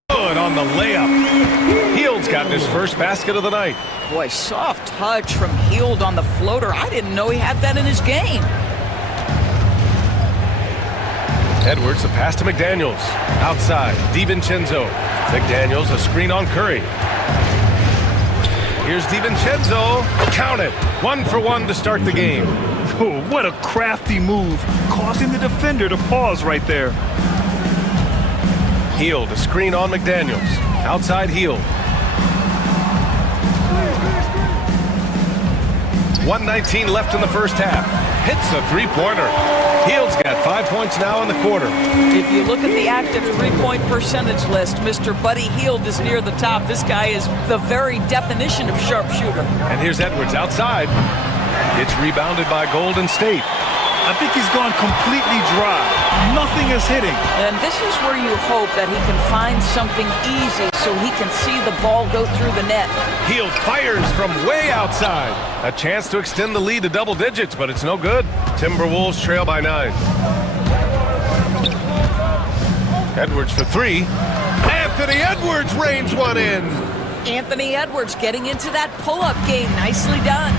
Good on the layup. Heald's got his first basket of the night. Boy, soft touch from Heald on the floater. I didn't know he had that in his game. Edwards, a pass to McDaniels. Outside, DiVincenzo. McDaniels, a screen on Curry. Here's DiVincenzo. Count it. 1 for 1 to start the game. Oh, what a crafty move, causing the defender to pause right there. Heald, a screen on McDaniels. Outside Heald. 1:19 left in the first half. Hits a three-pointer. Heald's got 5 points now in the quarter. If you look at the active three-point percentage list, Mr. Buddy Heald is near the top. This guy is the very definition of sharpshooter. And here's Edwards outside. It's rebounded by Golden State. I think he's gone completely dry. Nothing is hitting. And this is where you hope that he can find something easy so he can see the ball go through the net. Heald fires from way outside. A chance to extend the lead to double digits, but it's no good. Timberwolves trail by 9. Edwards for 3. Anthony Edwards rains one in. Anthony Edwards getting into that pull-up game. Nicely done.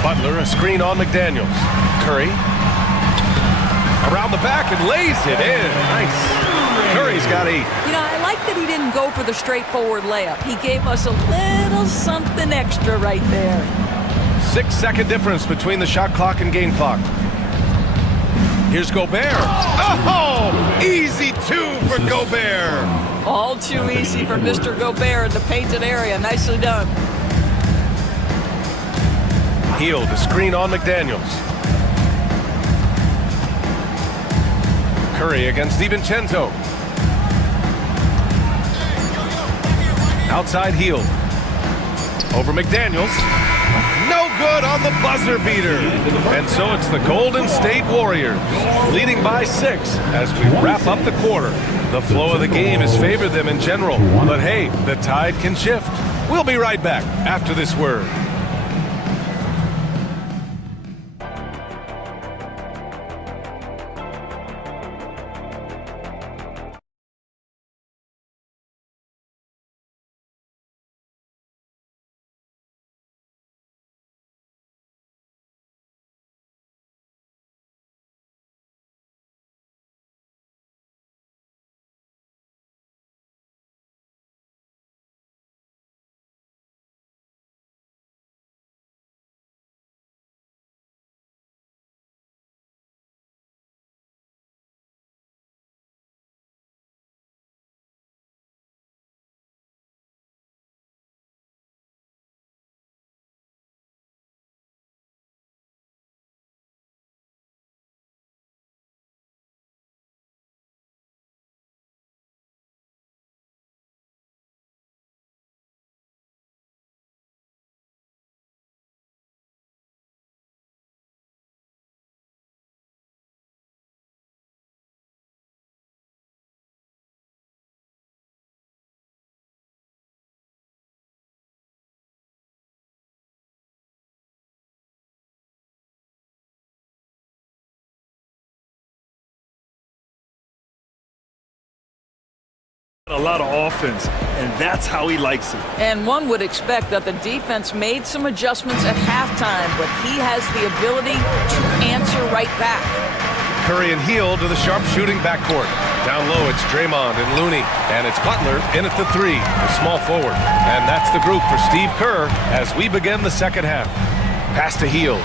Butler, a screen on McDaniels. Curry. Around the back and lays it in. Nice. Curry's got 8. You know, I like that he didn't go for the straightforward layup. He gave us a little something extra right there. 6-second difference between the shot clock and game clock. Here's Gobert. Oh, easy 2 for Gobert. All too easy for Mr. Gobert in the painted area. Nicely done. Heald, a screen on McDaniels. Curry against DiVincenzo. Outside Heald. Over McDaniels. No good on the buzzer beater. And so it's the Golden State Warriors leading by 6 as we wrap up the quarter. The flow of the game has favored them in general. But hey, the tide can shift. We'll be right back after this word. A lot of offense, and that's how he likes it. And one would expect that the defense made some adjustments at halftime, but he has the ability to answer right back. Curry and Hield to the sharp-shooting backcourt. Down low, it's Draymond and Looney. And it's Butler in at the three, the small forward. And that's the group for Steve Kerr as we begin the second half. Pass to Hield.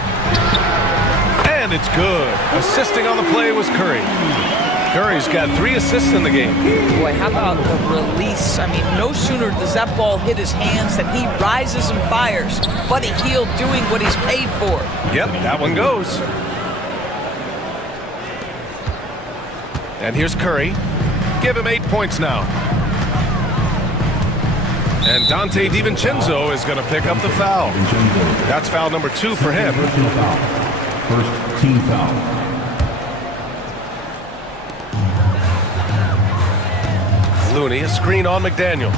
And it's good. Assisting on the play was Curry. Curry's got 3 assists in the game. Boy, how about the release? I mean, no sooner does that ball hit his hands than he rises and fires. Buddy Hield doing what he's paid for. Yep, that one goes. And here's Curry. Give him 8 points now. And Dante DiVincenzo is going to pick up the foul. That's foul number 2 for him. First team foul. Looney, a screen on McDaniels.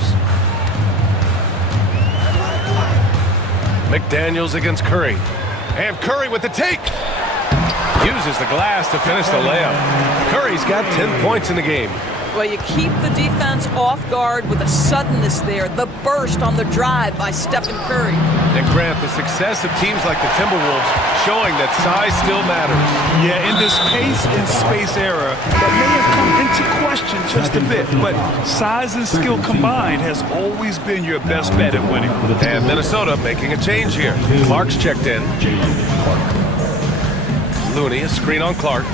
McDaniels against Curry. And Curry with the take. Uses the glass to finish the layup. Curry's got 10 points in the game. Well, you keep the defense off guard with a suddenness there. The burst on the drive by Stephen Curry. And Grant, the success of teams like the Timberwolves showing that size still matters. Yeah, in this pace and space era, that may have come into question just a bit, but size and skill combined has always been your best bet at winning. And Minnesota making a change here. Clark's checked in. Looney, a screen on Clark.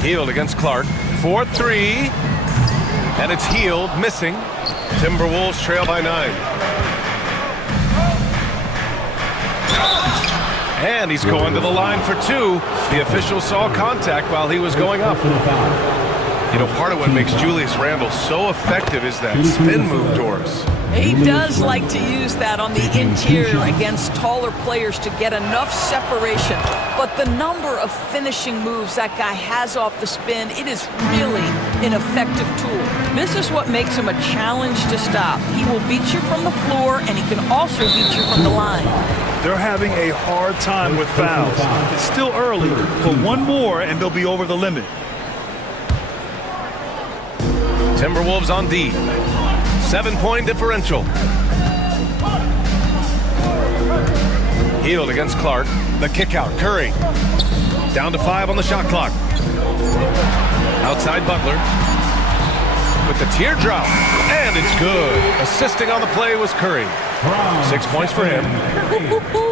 Hield against Clark. 4-3. And it's Hield missing. Timberwolves trail by 9. And he's going to the line for 2. The official saw contact while he was going up. You know, part of what makes Julius Randle so effective is that spin move, Doris. He does like to use that on the interior against taller players to get enough separation. But the number of finishing moves that guy has off the spin, it is really an effective tool. This is what makes him a challenge to stop. He will beat you from the floor, and he can also beat you from the line. They're having a hard time with fouls. It's still early, but one more and they'll be over the limit. Timberwolves on D. 7-point differential. Hield against Clark. The kick out. Curry. Down to 5 on the shot clock. Outside Butler. With the teardrop. And it's good. Assisting on the play was Curry. 6 points for him.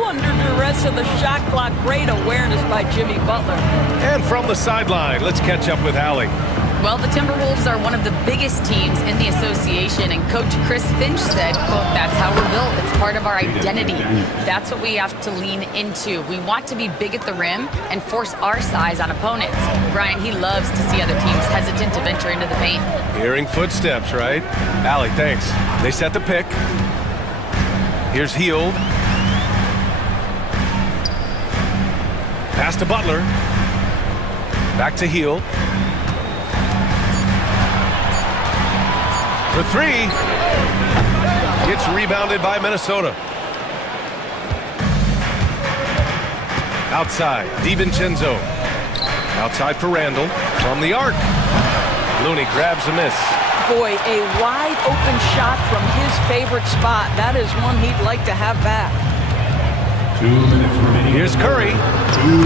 Under duress of the shot clock. Great awareness by Jimmy Butler. And from the sideline, let's catch up with Allie. Well, the Timberwolves are one of the biggest teams in the association, and Coach Chris Finch said, quote, "That's how we're built. It's part of our identity. That's what we have to lean into. We want to be big at the rim and force our size on opponents." Brian, he loves to see other teams hesitant to venture into the paint. Hearing footsteps, right? Allie, thanks. They set the pick. Here's Hield. Pass to Butler. Back to Hield. For 3. It's rebounded by Minnesota. Outside, DiVincenzo. Outside for Randle. From the arc. Looney grabs a miss. Boy, a wide open shot from his favorite spot. That is one he'd like to have back. 2 minutes remaining. Here's Curry.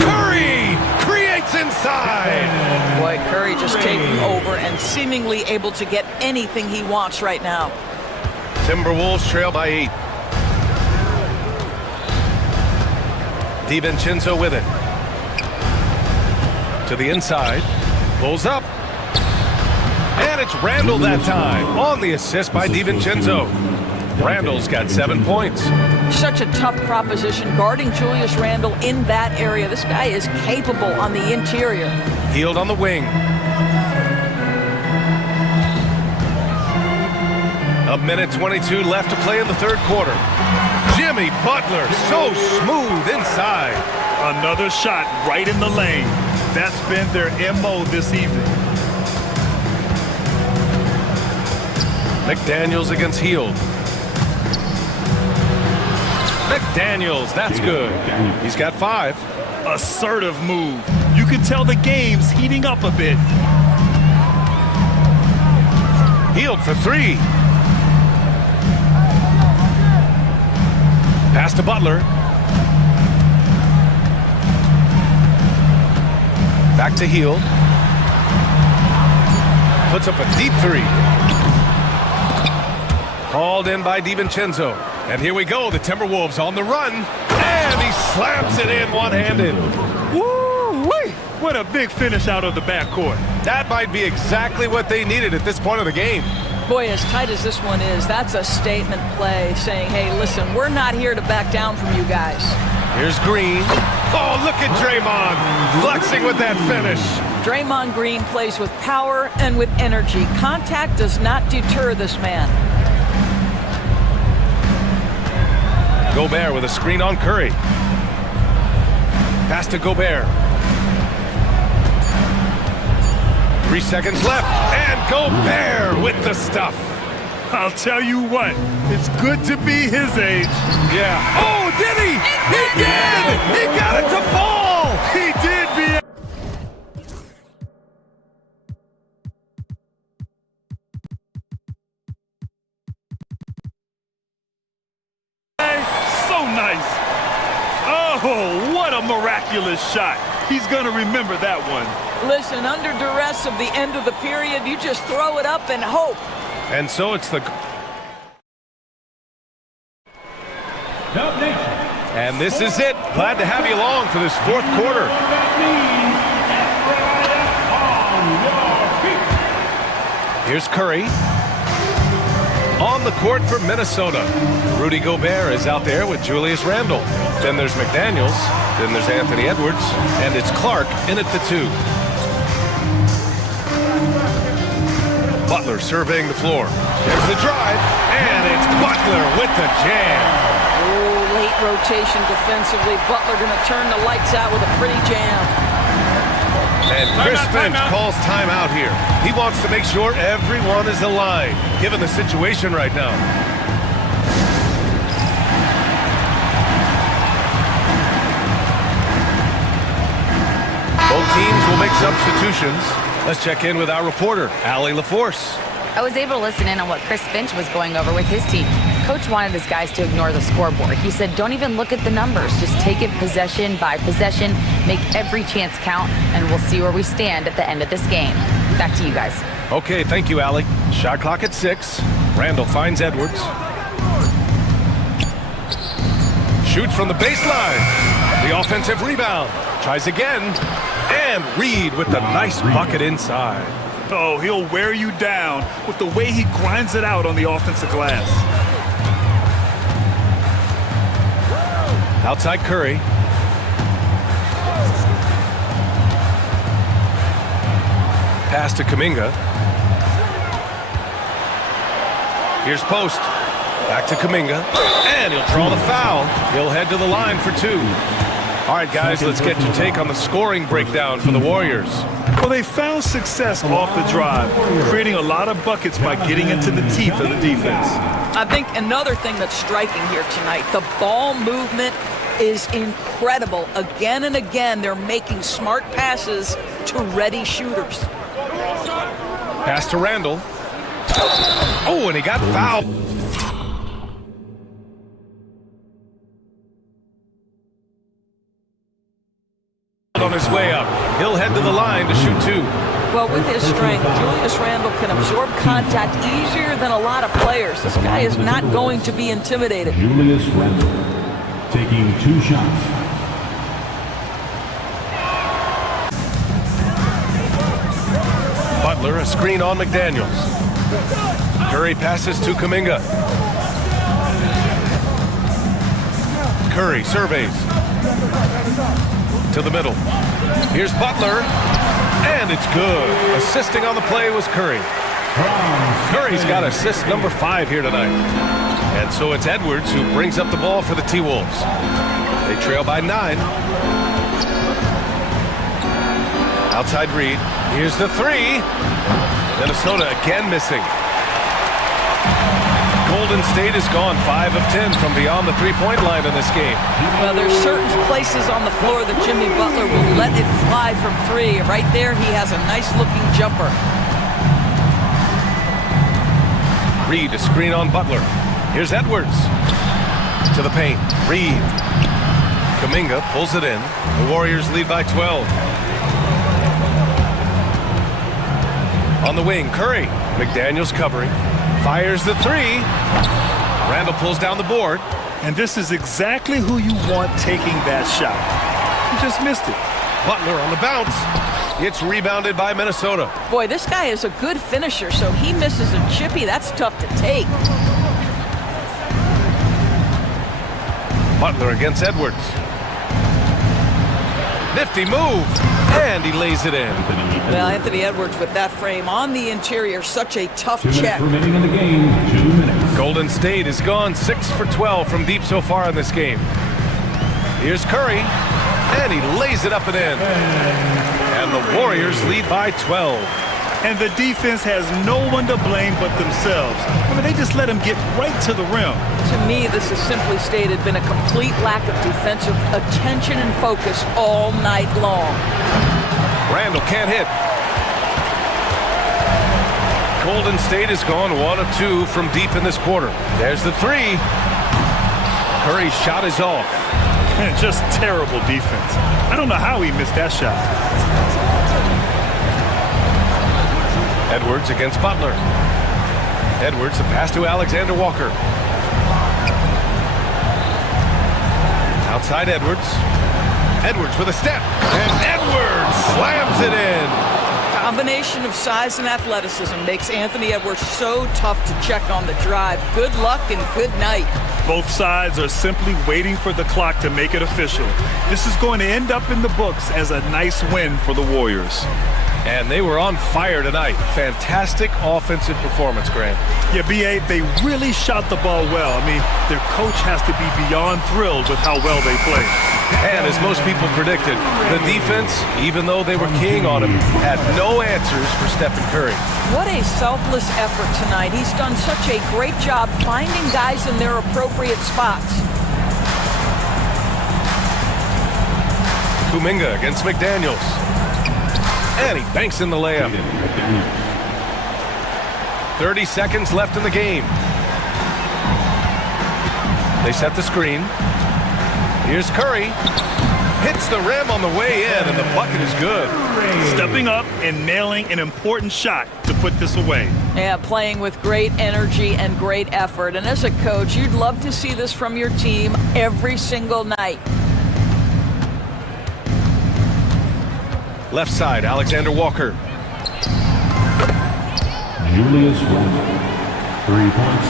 Curry creates inside. Boy, Curry just taking over and seemingly able to get anything he wants right now. Timberwolves trail by 8. DiVincenzo with it. To the inside. Pulls up. And it's Randle that time on the assist by DiVincenzo. Randle's got 7 points. Such a tough proposition guarding Julius Randle in that area. This guy is capable on the interior. Hield on the wing. A minute 22 left to play in the third quarter. Jimmy Butler so smooth inside. Another shot right in the lane. That's been their MO this evening. McDaniels against Hield. McDaniels, that's good. He's got 5. Assertive move. You can tell the game's heating up a bit. Healed for three. Pass to Butler. Back to Heal. Puts up a deep three. Hauled in by DiVincenzo. And here we go, the Timberwolves on the run. And he slams it in one-handed. Woo-wee! What a big finish out of the backcourt. That might be exactly what they needed at this point of the game. Boy, as tight as this one is, that's a statement play saying, hey, listen, we're not here to back down from you guys. Here's Green. Oh, look at Draymond flexing with that finish. Draymond Green plays with power and with energy. Contact does not deter this man. Gobert with a screen on Curry. Pass to Gobert. 3 seconds left, and Gobert with the stuff. I'll tell you what, it's good to be his age. Yeah. Oh, did he? He did! He got it to fall! He did be. So nice. Oh, what a miraculous shot. He's going to remember that one. Listen, under duress of the end of the period, you just throw it up and hope. And so it's the... And this is it. Glad to have you along for this fourth quarter. Here's Curry. On the court for Minnesota. Rudy Gobert is out there with Julius Randle. Then there's McDaniels. Then there's Anthony Edwards. And it's Clark in at the 2. Butler surveying the floor. There's the drive. And it's Butler with the jam. Oh, late rotation defensively. Butler going to turn the lights out with a pretty jam. And Chris Finch calls timeout here. He wants to make sure everyone is aligned, given the situation right now. Both teams will make substitutions. Let's check in with our reporter, Allie LaForce. I was able to listen in on what Chris Finch was going over with his team. Coach wanted his guys to ignore the scoreboard. He said, don't even look at the numbers. Just take it possession by possession, make every chance count, and we'll see where we stand at the end of this game. Back to you guys. Okay, thank you, Allie. Shot clock at 6. Randall finds Edwards. Shoots from the baseline. The offensive rebound. Tries again. And Reed with the nice bucket inside. Oh, he'll wear you down with the way he grinds it out on the offensive glass. Outside Curry. Pass to Kuminga. Here's Post. Back to Kuminga. And he'll draw the foul. He'll head to the line for 2. All right, guys, let's get your take on the scoring breakdown for the Warriors. Well, they found success off the drive, creating a lot of buckets by getting into the teeth of the defense. I think another thing that's striking here tonight, the ball movement is incredible. Again and again, they're making smart passes to ready shooters. Pass to Randall. Oh, and he got fouled. On his way up. He'll head to the line to shoot 2. Well, with his strength, Julius Randle can absorb contact easier than a lot of players. This guy is not going to be intimidated. Julius Randle taking 2 shots. Butler, a screen on McDaniels. Curry passes to Kuminga. Curry surveys. To the middle. Here's Butler. And it's good. Assisting on the play was Curry. Curry's got assist number 5 here tonight. And so it's Edwards who brings up the ball for the T-Wolves. They trail by 9. Outside Reed. Here's the 3. Minnesota again missing. Golden State has gone 5 of 10 from beyond the three-point line in this game. Well, there's certain places on the floor that Jimmy Butler will let it fly from 3. Right there, he has a nice-looking jumper. Reed to screen on Butler. Here's Edwards. To the paint. Reed. Kuminga pulls it in. The Warriors lead by 12. On the wing, Curry. McDaniels covering. Fires the three. Randall pulls down the board. And this is exactly who you want taking that shot. He just missed it. Butler on the bounce. It's rebounded by Minnesota. Boy, this guy is a good finisher, so he misses a chippy. That's tough to take. Butler against Edwards. Nifty move, and he lays it in. Well, Anthony Edwards with that frame on the interior, such a tough check. remaining in the game. 2 minutes. Golden State has gone 6 for 12 from deep so far in this game. Here's Curry, and he lays it up and in. And the Warriors lead by 12. And the defense has no one to blame but themselves. I mean, they just let him get right to the rim. To me, this has simply stated been a complete lack of defensive attention and focus all night long. Randall can't hit. Golden State has gone 1 of 2 from deep in this quarter. There's the three. Curry's shot is off. Just terrible defense. I don't know how he missed that shot. Edwards against Butler. Edwards, the pass to Alexander Walker. Outside Edwards. Edwards with a step. And Edwards slams it in. Combination of size and athleticism makes Anthony Edwards so tough to check on the drive. Good luck and good night. Both sides are simply waiting for the clock to make it official. This is going to end up in the books as a nice win for the Warriors. And they were on fire tonight. Fantastic offensive performance, Grant. Yeah, B.A., they really shot the ball well. I mean, their coach has to be beyond thrilled with how well they played. And as most people predicted, the defense, even though they were keying on him, had no answers for Stephen Curry. What a selfless effort tonight. He's done such a great job finding guys in their appropriate spots. Kuminga against McDaniels. And he banks in the layup. 30 seconds left in the game. They set the screen. Here's Curry. Hits the rim on the way in, and the bucket is good. Stepping up and nailing an important shot to put this away. Yeah, playing with great energy and great effort. And as a coach, you'd love to see this from your team every single night. Left side, Alexander Walker. Julius Randle. 3 points.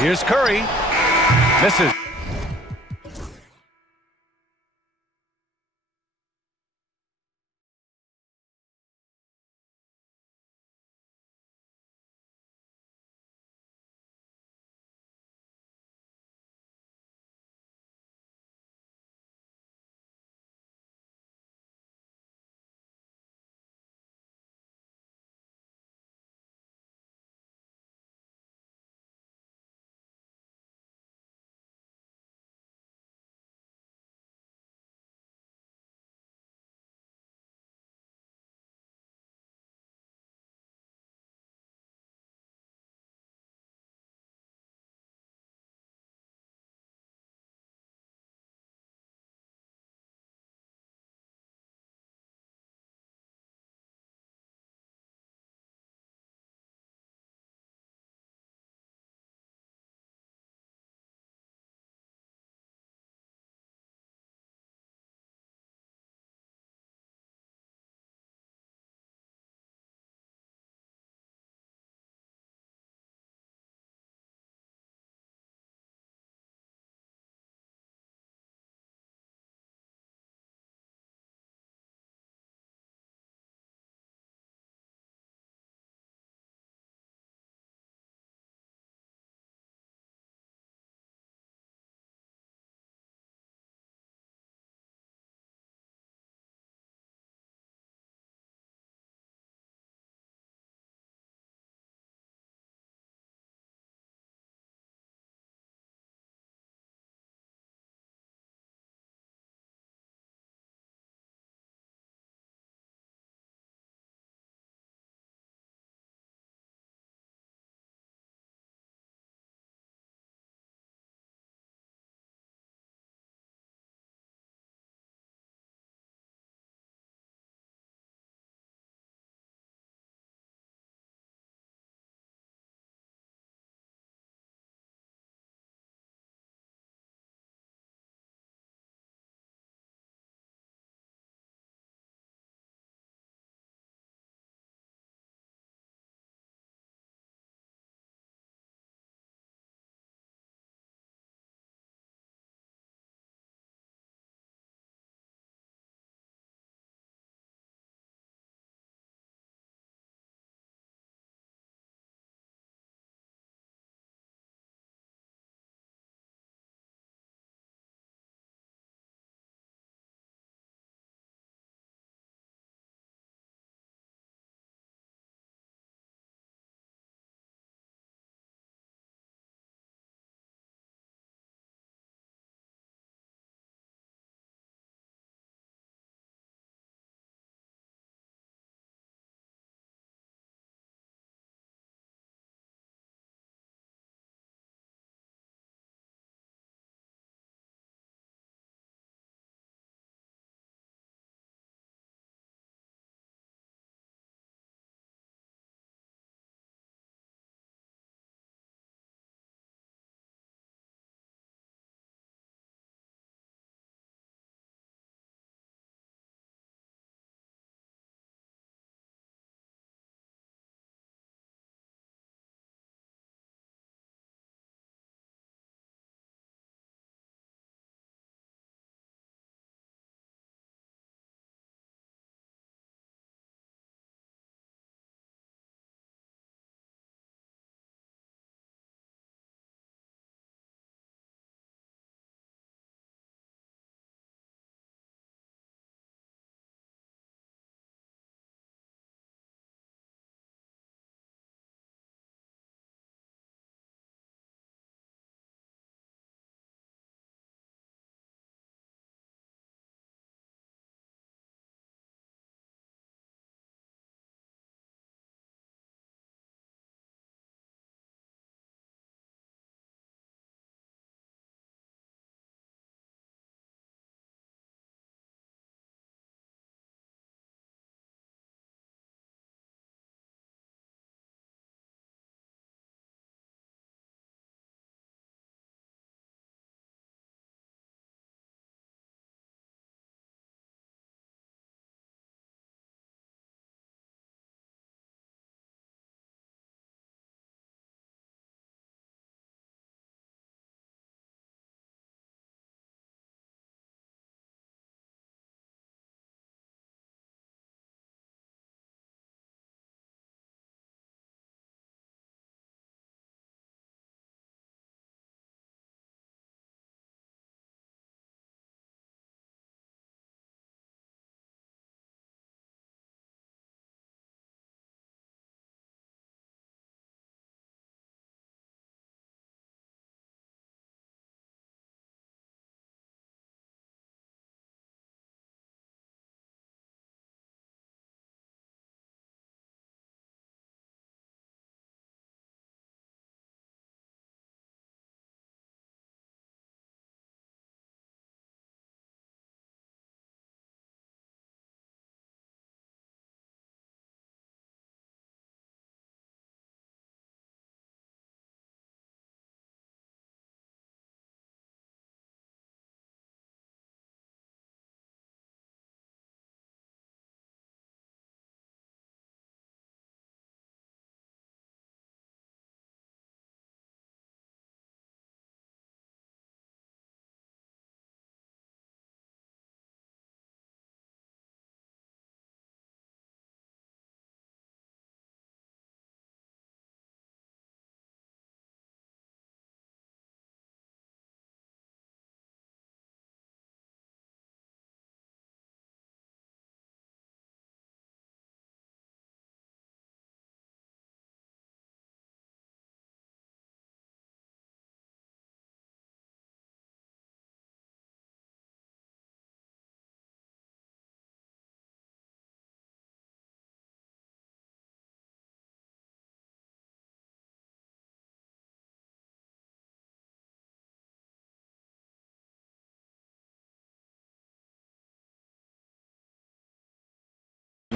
Here's Curry. Misses.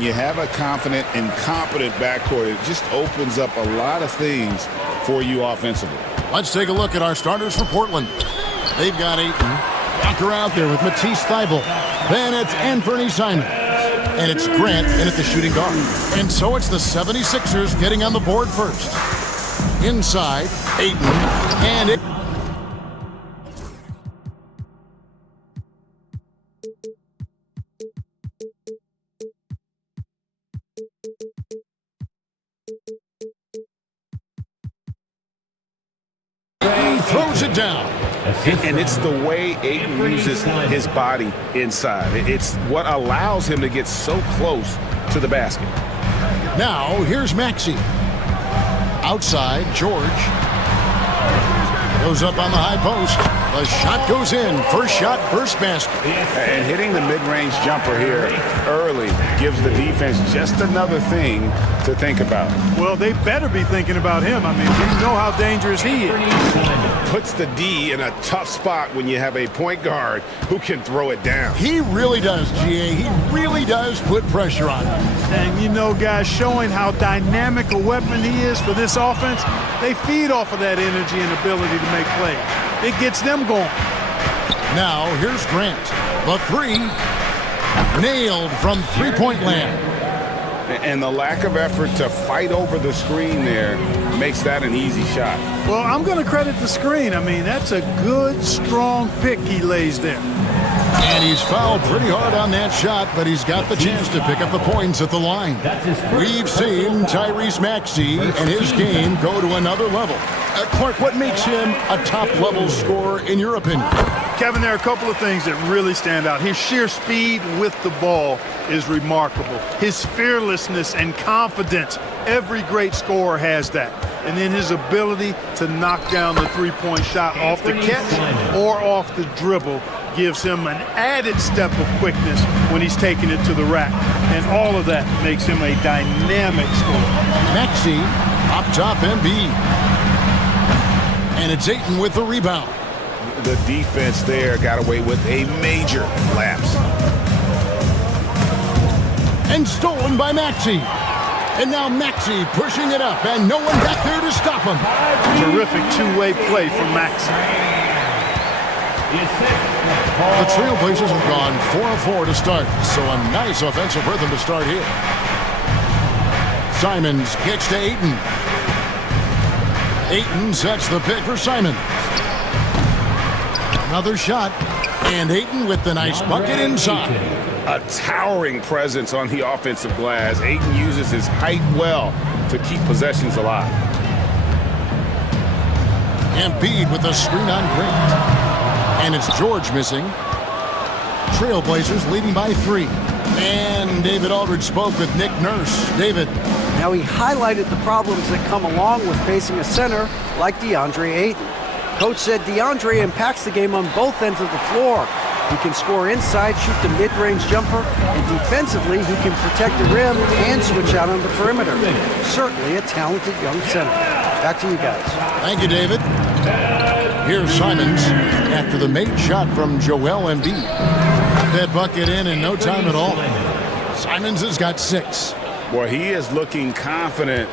you have a confident and competent backcourt, it just opens up a lot of things for you offensively. Let's take a look at our starters for Portland. They've got Ayton. Walker out there with Matisse Thybulle. Then it's Anthony Simons. And it's Grant in at the shooting guard. And so it's the 76ers getting on the board first. Inside, Ayton. And it... throws it down. And it's the way Ayton uses his body inside. It's what allows him to get so close to the basket. Now, here's Maxey. Outside, George. Goes up on the high post. The shot goes in. First shot, first basket. And hitting the mid-range jumper here early gives the defense just another thing to think about. Well, they better be thinking about him. I mean, you know how dangerous he is. Puts the D in a tough spot when you have a point guard who can throw it down. He really does, GA. He really does put pressure on him. And you know, guys, showing how dynamic a weapon he is for this offense, they feed off of that energy and ability to make plays. It gets them going. Now, here's Grant. The three. Nailed from three-point land. And the lack of effort to fight over the screen there makes that an easy shot. Well, I'm going to credit the screen. I mean, that's a good, strong pick he lays there. And he's fouled pretty hard on that shot, but he's got the chance to pick up the points at the line. We've seen Tyrese Maxey and his game go to another level. Clark, what makes him a top-level scorer in your opinion? Kevin, there are a couple of things that really stand out. His sheer speed with the ball is remarkable. His fearlessness and confidence, every great scorer has that. And then his ability to knock down the three-point shot off the catch or off the dribble gives him an added step of quickness when he's taking it to the rack. And all of that makes him a dynamic scorer. Maxey, up top, Embiid. And it's Ayton with the rebound. The defense there got away with a major lapse. And stolen by Maxey. And now Maxey pushing it up, and no one back there to stop him. Terrific two-way play from Maxey. The Trailblazers have gone 4 of 4 to start, so a nice offensive rhythm to start here. Simons kicks to Ayton. Ayton sets the pick for Simons. Another shot, and Ayton with the nice bucket inside. A towering presence on the offensive glass. Ayton uses his height well to keep possessions alive. Embiid with the screen on Grant. And it's George missing. Trailblazers leading by 3. And David Aldridge spoke with Nick Nurse. David. Now he highlighted the problems that come along with facing a center like DeAndre Ayton. Coach said DeAndre impacts the game on both ends of the floor. He can score inside, shoot the mid-range jumper, and defensively he can protect the rim and switch out on the perimeter. Certainly a talented young center. Back to you guys. Thank you, David. Here's Simons after the made shot from Joel Embiid. Got that bucket in no time at all. Simons has got 6. Well, he is looking confident.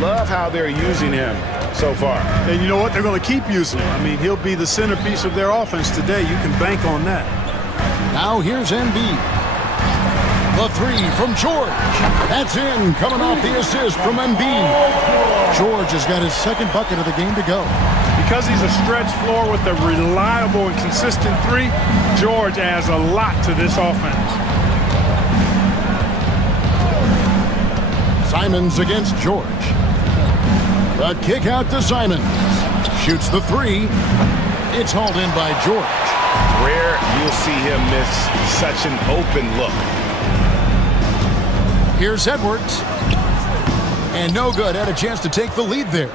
Love how they're using him so far. And you know what? They're going to keep using him. I mean, he'll be the centerpiece of their offense today. You can bank on that. Now here's Embiid. The 3 from George. That's in, coming off the assist from Embiid. George has got his second bucket of the game to go. Because he's a stretch floor with a reliable and consistent 3, George adds a lot to this offense. Simons against George. The kick out to Simons. Shoots the 3. It's hauled in by George. Rare you'll see him miss such an open look. Here's Edwards. And no good. Had a chance to take the lead there.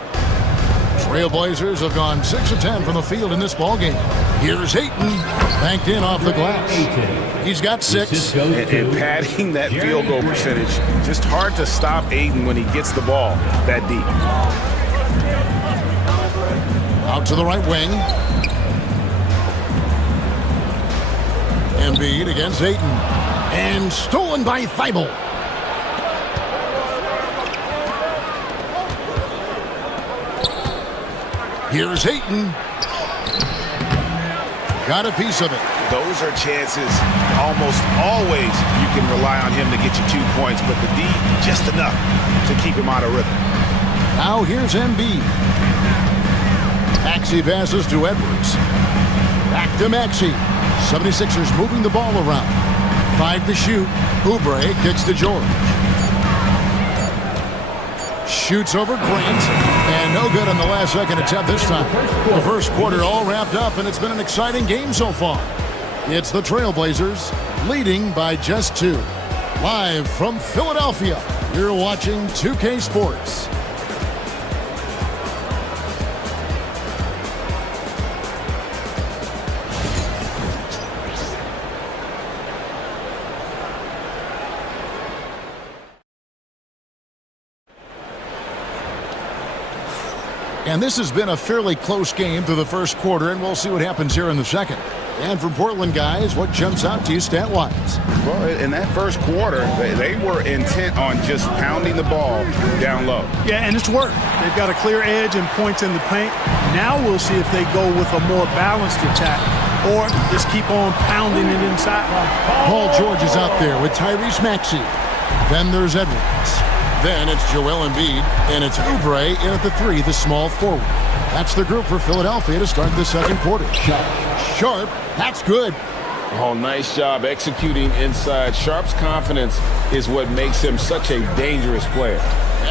Trailblazers have gone 6 of 10 from the field in this ballgame. Here's Ayton. Banked in off the glass. He's got 6. And padding that field goal percentage. Just hard to stop Ayton when he gets the ball that deep. Out to the right wing. Embiid against Ayton. And stolen by Thybulle. Here's Ayton. Got a piece of it. Those are chances almost always you can rely on him to get you 2 points, but the D, just enough to keep him out of rhythm. Now here's Embiid. Maxey passes to Edwards. Back to Maxey. 76ers moving the ball around. 5 to shoot. Oubre kicks to George. Shoots over Grant. And no good on the last second attempt this time. The first quarter all wrapped up, and it's been an exciting game so far. It's the Trailblazers leading by just 2. Live from Philadelphia, you're watching 2K Sports. And this has been a fairly close game through the first quarter, and we'll see what happens here in the second. And from Portland, guys, what jumps out to you stat-wise? Well, in that first quarter, they were intent on just pounding the ball down low. Yeah, and it's worked. They've got a clear edge and points in the paint. Now we'll see if they go with a more balanced attack or just keep on pounding it inside. Paul George is out there with Tyrese Maxey. Then there's Edwards. Then it's Joel Embiid, and it's Oubre in at the 3, the small forward. That's the group for Philadelphia to start the second quarter. Sharp, that's good. Oh, nice job executing inside. Sharp's confidence is what makes him such a dangerous player.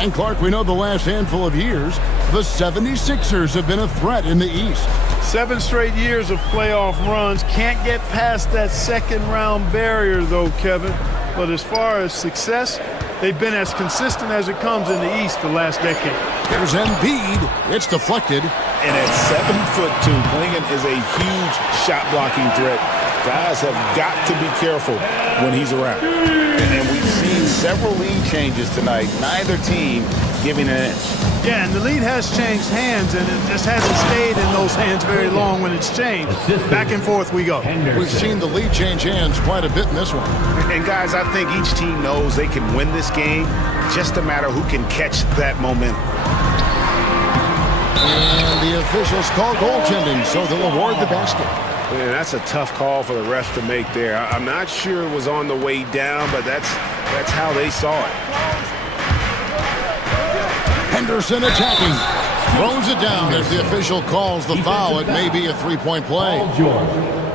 And Clark, we know the last handful of years, the 76ers have been a threat in the East. 7 straight years of playoff runs. Can't get past that second-round barrier, though, Kevin. But as far as success, they've been as consistent as it comes in the East the last decade. There's Embiid. It's deflected. And at 7'2", Klingon is a huge shot-blocking threat. Guys have got to be careful when he's around. And we've seen several lead changes tonight. Neither team giving an inch. Yeah, and the lead has changed hands, and it just hasn't stayed in those hands very long when it's changed. Back and forth we go. We've seen the lead change hands quite a bit in this one. And guys, I think each team knows they can win this game. Just a matter who can catch that momentum. And the officials call goaltending, so they'll award the basket. Man, that's a tough call for the refs to make there. I'm not sure it was on the way down, but that's how they saw it. Henderson attacking. Throws it down as the official calls the foul. It may be a three-point play.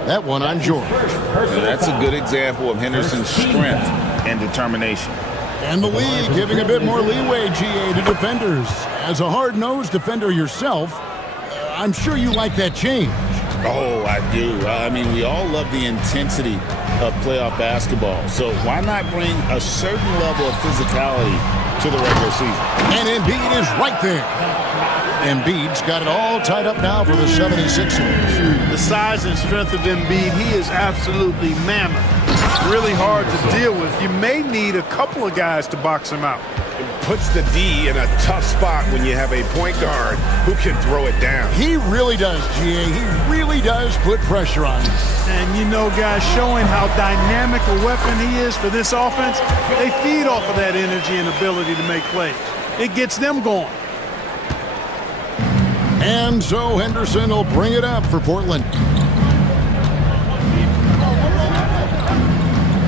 That one on George. And that's a good example of Henderson's strength and determination. And the league giving a bit more leeway, GA, to defenders. As a hard-nosed defender yourself, I'm sure you like that change. Oh, I do. I mean, we all love the intensity of playoff basketball. So why not bring a certain level of physicality to the regular season? And Embiid is right there. Embiid's got it all tied up now for the 76ers. The size and strength of Embiid, he is absolutely mammoth. Really hard to deal with. You may need a couple of guys to box him out. It puts the D in a tough spot when you have a point guard who can throw it down. He really does, GA. He really does put pressure on him. And you know, guys, showing how dynamic a weapon he is for this offense, they feed off of that energy and ability to make plays. It gets them going. And so Henderson will bring it up for Portland.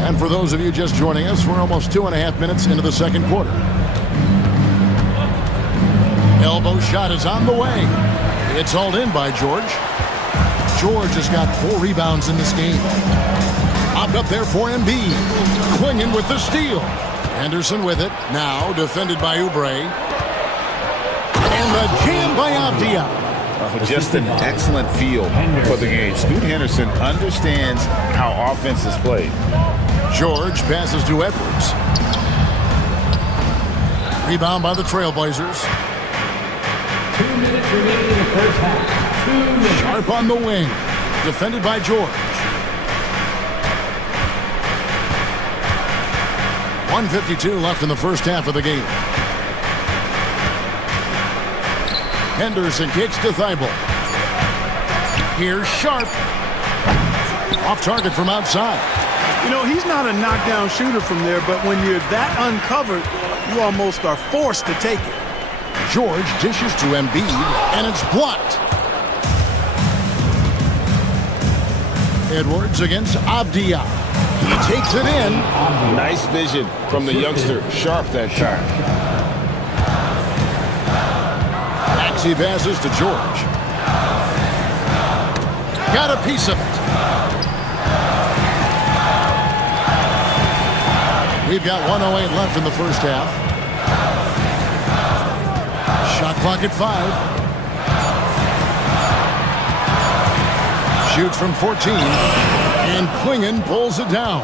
And for those of you just joining us, we're almost 2.5 minutes into the second quarter. Elbow shot is on the way. It's hauled in by George. George has got 4 rebounds in this game. Popped up there for Embiid. Klingon with the steal. Henderson with it. Now defended by Oubre. And the jam by Avdia. Just an excellent feel for the game. Scoot Henderson understands how offense is played. George passes to Edwards. Rebound by the Trailblazers. 2 minutes remaining in the first half. 2 minutes. Sharp on the wing. Defended by George. 1:52 left in the first half of the game. Henderson kicks to Thibault. Here's Sharp. Off target from outside. You know, he's not a knockdown shooter from there, but when you're that uncovered, you almost are forced to take it. George dishes to Embiid, and it's blocked. Edwards against Abdia. He takes it in. Nice vision from the youngster. Sharp that time. Maxey passes to George. Got a piece of it. We've got 1:08 left in the first half. Shot clock at 5. Shoots from 14. And Klingon pulls it down.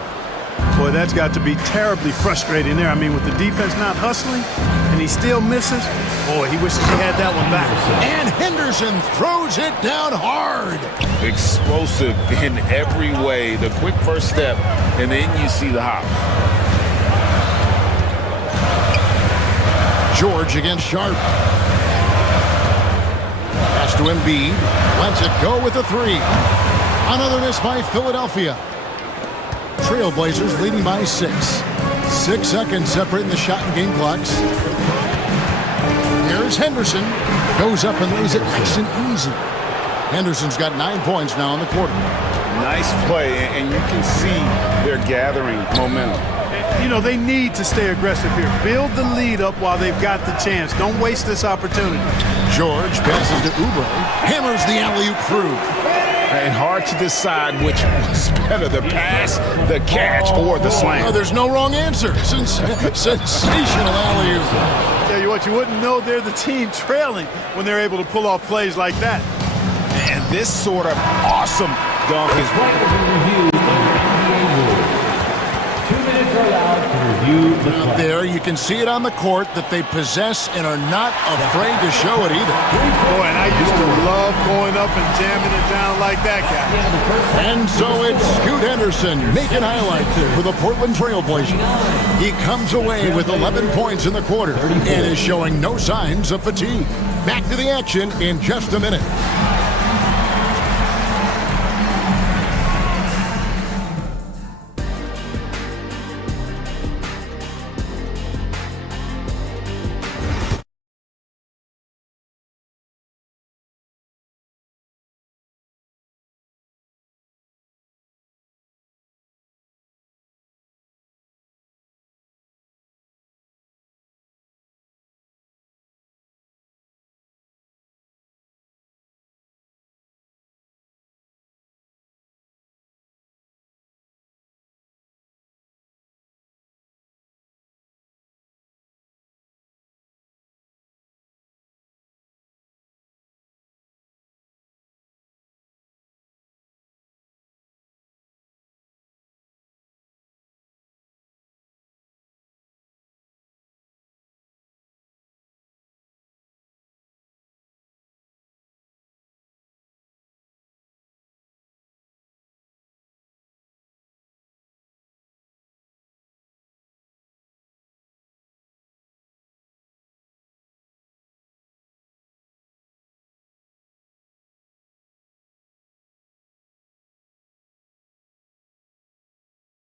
Boy, that's got to be terribly frustrating there. I mean, with the defense not hustling, and he still misses. Boy, he wishes he had that one back. And Henderson throws it down hard. Explosive in every way. The quick first step, and then you see the hop. George against Sharp. Pass to Embiid. Lets it go with a 3. Another miss by Philadelphia. Trailblazers leading by 6. 6 seconds separating the shot and game clocks. Here's Henderson. Goes up and lays it nice and easy. Henderson's got 9 points now in the quarter. Nice play, and you can see they're gathering momentum. You know, they need to stay aggressive here. Build the lead up while they've got the chance. Don't waste this opportunity. George passes to Oubre. Hammers the alley-oop through. And hard to decide which was better, the pass, the catch, or the slam. Oh, there's no wrong answer. Sensational alley-oop. Tell you what, you wouldn't know they're the team trailing when they're able to pull off plays like that. And this sort of awesome dunk is Out there, you can see it on the court that they possess and are not afraid to show it either. Boy, and I used to love going up and jamming it down like that guy. And so it's Scoot Henderson making highlights for the Portland Trailblazers. He comes away with 11 points in the quarter and is showing no signs of fatigue. Back to the action in just a minute.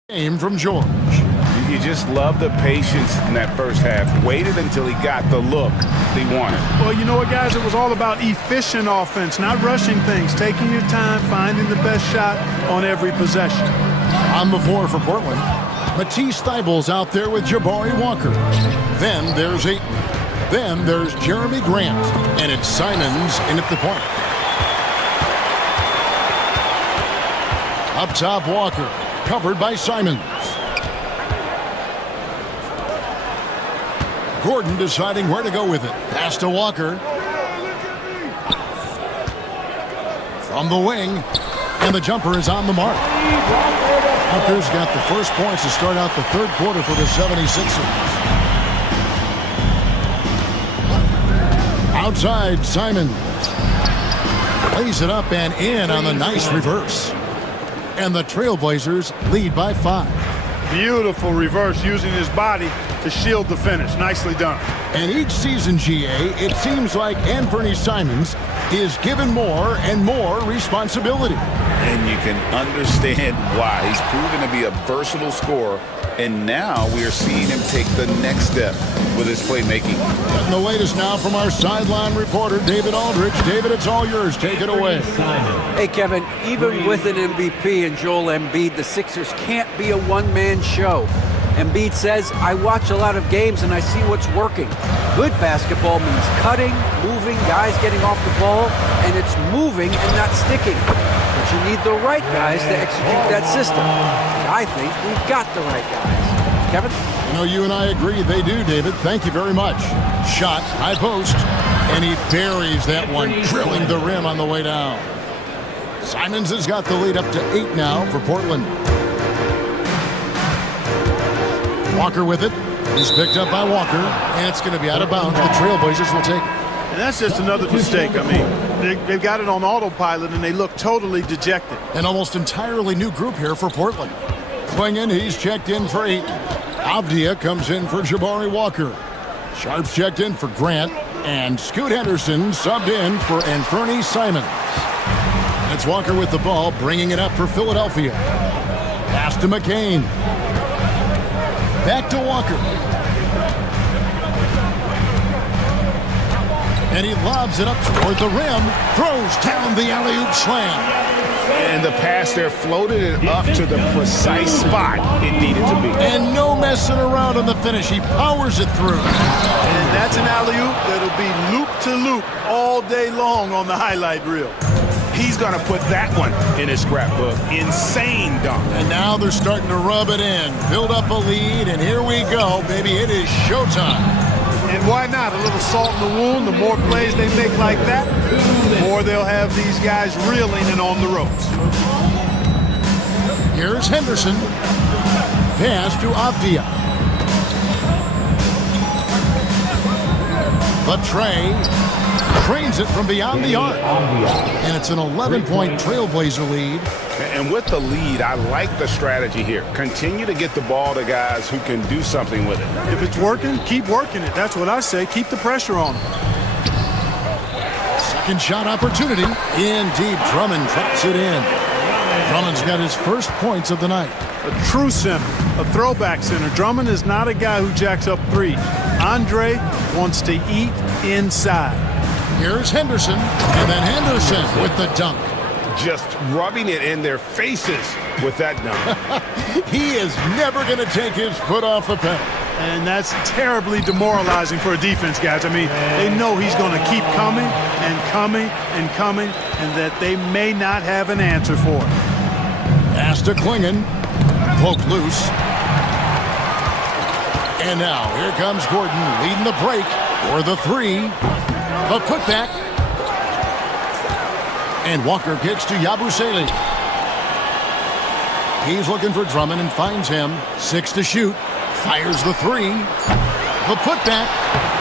Game from George. You just love the patience in that first half. Waited until he got the look he wanted. Well, you know what, guys? It was all about efficient offense, not rushing things, taking your time, finding the best shot on every possession. On the floor for Portland, Matisse Thybulle's out there with Jabari Walker. Then there's Ayton. Then there's Jeremy Grant. And it's Simons in at the point. Up top, Walker. Covered by Simons. Gordon deciding where to go with it. Pass to Walker. From the wing. And the jumper is on the mark. Walker's got the first points to start out the third quarter for the 76ers. Outside, Simons. Lays it up and in on the nice reverse. And the Trailblazers lead by 5. Beautiful reverse using his body to shield the finish. Nicely done. And each season, GA, it seems like Anthony Simons is given more and more responsibility. And you can understand why. He's proven to be a versatile scorer And now we are seeing him take the next step with his playmaking. And the latest now from our sideline reporter, David Aldridge. David, it's all yours. Take it away. Hey, Kevin, even with an MVP and Joel Embiid, the Sixers can't be a one-man show. Embiid says, I watch a lot of games and I see what's working. Good basketball means cutting, moving, guys getting off the ball, and it's moving and not sticking. But you need the right guys to execute that system. And I think we've got the right guys. Kevin? You know, you and I agree they do, David. Thank you very much. Shot, high post, and he buries that one, drilling the rim on the way down. Simons has got the lead up to 8 now for Portland. Walker with it. He's picked up by Walker, and it's going to be out of bounds. The Trailblazers will take it. And that's just another mistake. I mean, they've got it on autopilot, and they look totally dejected. An almost entirely new group here for Portland. Klingon, he's checked in for 8. Avdia comes in for Jabari Walker. Sharp's checked in for Grant, and Scoot Henderson subbed in for Anthony Simons. It's Walker with the ball, bringing it up for Philadelphia. Pass to McCain. Back to Walker. And he lobs it up toward the rim. Throws down the alley-oop slam. And the pass there floated it up to the precise spot it needed to be. And no messing around on the finish. He powers it through. And that's an alley-oop that'll be loop-to-loop all day long on the highlight reel. He's going to put that one in his scrapbook. Insane dunk. And now they're starting to rub it in. Build up a lead, and here we go, baby. It is showtime. And why not? A little salt in the wound. The more plays they make like that, the more they'll have these guys reeling and on the ropes. Here's Henderson. Pass to Avdia. Latrey trains it from beyond the arc. And it's an 11-point Trailblazer lead. And with the lead, I like the strategy here. Continue to get the ball to guys who can do something with it. If it's working, keep working it. That's what I say. Keep the pressure on them. Second shot opportunity. In deep. Drummond drops it in. Drummond's got his first points of the night. A true center, a throwback center. Drummond is not a guy who jacks up threes. Andre wants to eat inside. Here's Henderson, and then Henderson with the dunk. Just rubbing it in their faces with that dunk. He is never going to take his foot off the pedal. And that's terribly demoralizing for a defense, guys. I mean, they know he's going to keep coming and coming and coming, and that they may not have an answer for it. Pass to Klingon. Poke loose. And now, here comes Gordon leading the break for the 3. The putback. And Walker kicks to Yabusele. He's looking for Drummond and finds him. 6 to shoot. Fires the 3. The putback.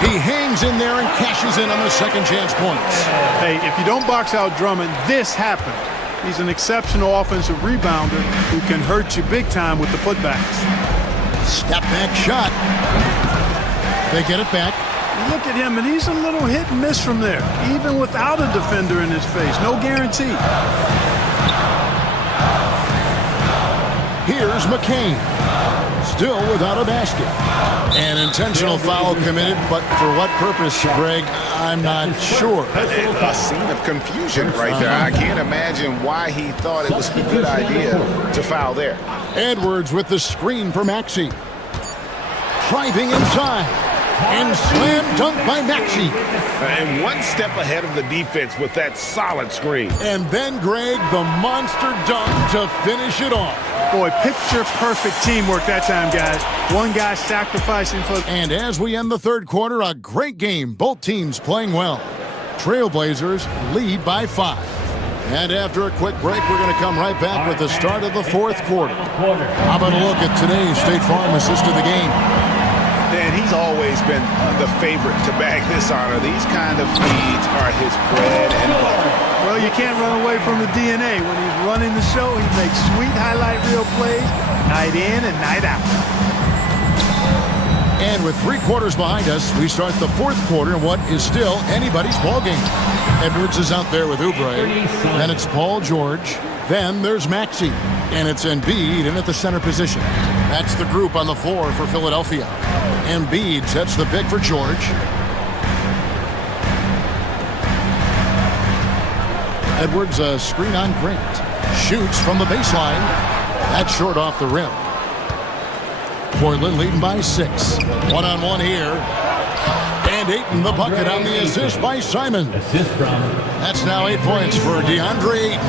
He hangs in there and cashes in on the second chance points. Hey, if you don't box out Drummond, this happens. He's an exceptional offensive rebounder who can hurt you big time with the putbacks. Step back shot. They get it back. Look at him, and he's a little hit and miss from there, even without a defender in his face. No guarantee. Here's McCain. Still without a basket. An intentional foul committed, but for what purpose, Greg? I'm not sure. A scene of confusion right there. I can't imagine why he thought it was a good idea to foul there. Edwards with the screen for Maxey. Driving inside. And slam dunk by Maxey. And one step ahead of the defense with that solid screen. And then, Greg, the monster dunk to finish it off. Boy, picture-perfect teamwork that time, guys. One guy sacrificing for... And as we end the third quarter, a great game. Both teams playing well. Trailblazers lead by 5. And after a quick break, we're going to come right back with the start of the fourth quarter. How about a look at today's State Farm assist of the game? And he's always been the favorite to bag this honor. These kind of feeds are his bread and butter. Well, you can't run away from the DNA. When he's running the show, he makes sweet highlight reel plays night in and night out. And with 3 quarters behind us, we start the fourth quarter in what is still anybody's ballgame. Edwards is out there with Oubre. Then it's Paul George. Then there's Maxey. And it's Embiid in at the center position. That's the group on the floor for Philadelphia. Embiid sets the pick for George. Edwards a screen on Grant. Shoots from the baseline. That's short off the rim. Portland leading by 6. One-on-one here. And Ayton the bucket on the assist by Simon. That's now 8 points for DeAndre Ayton.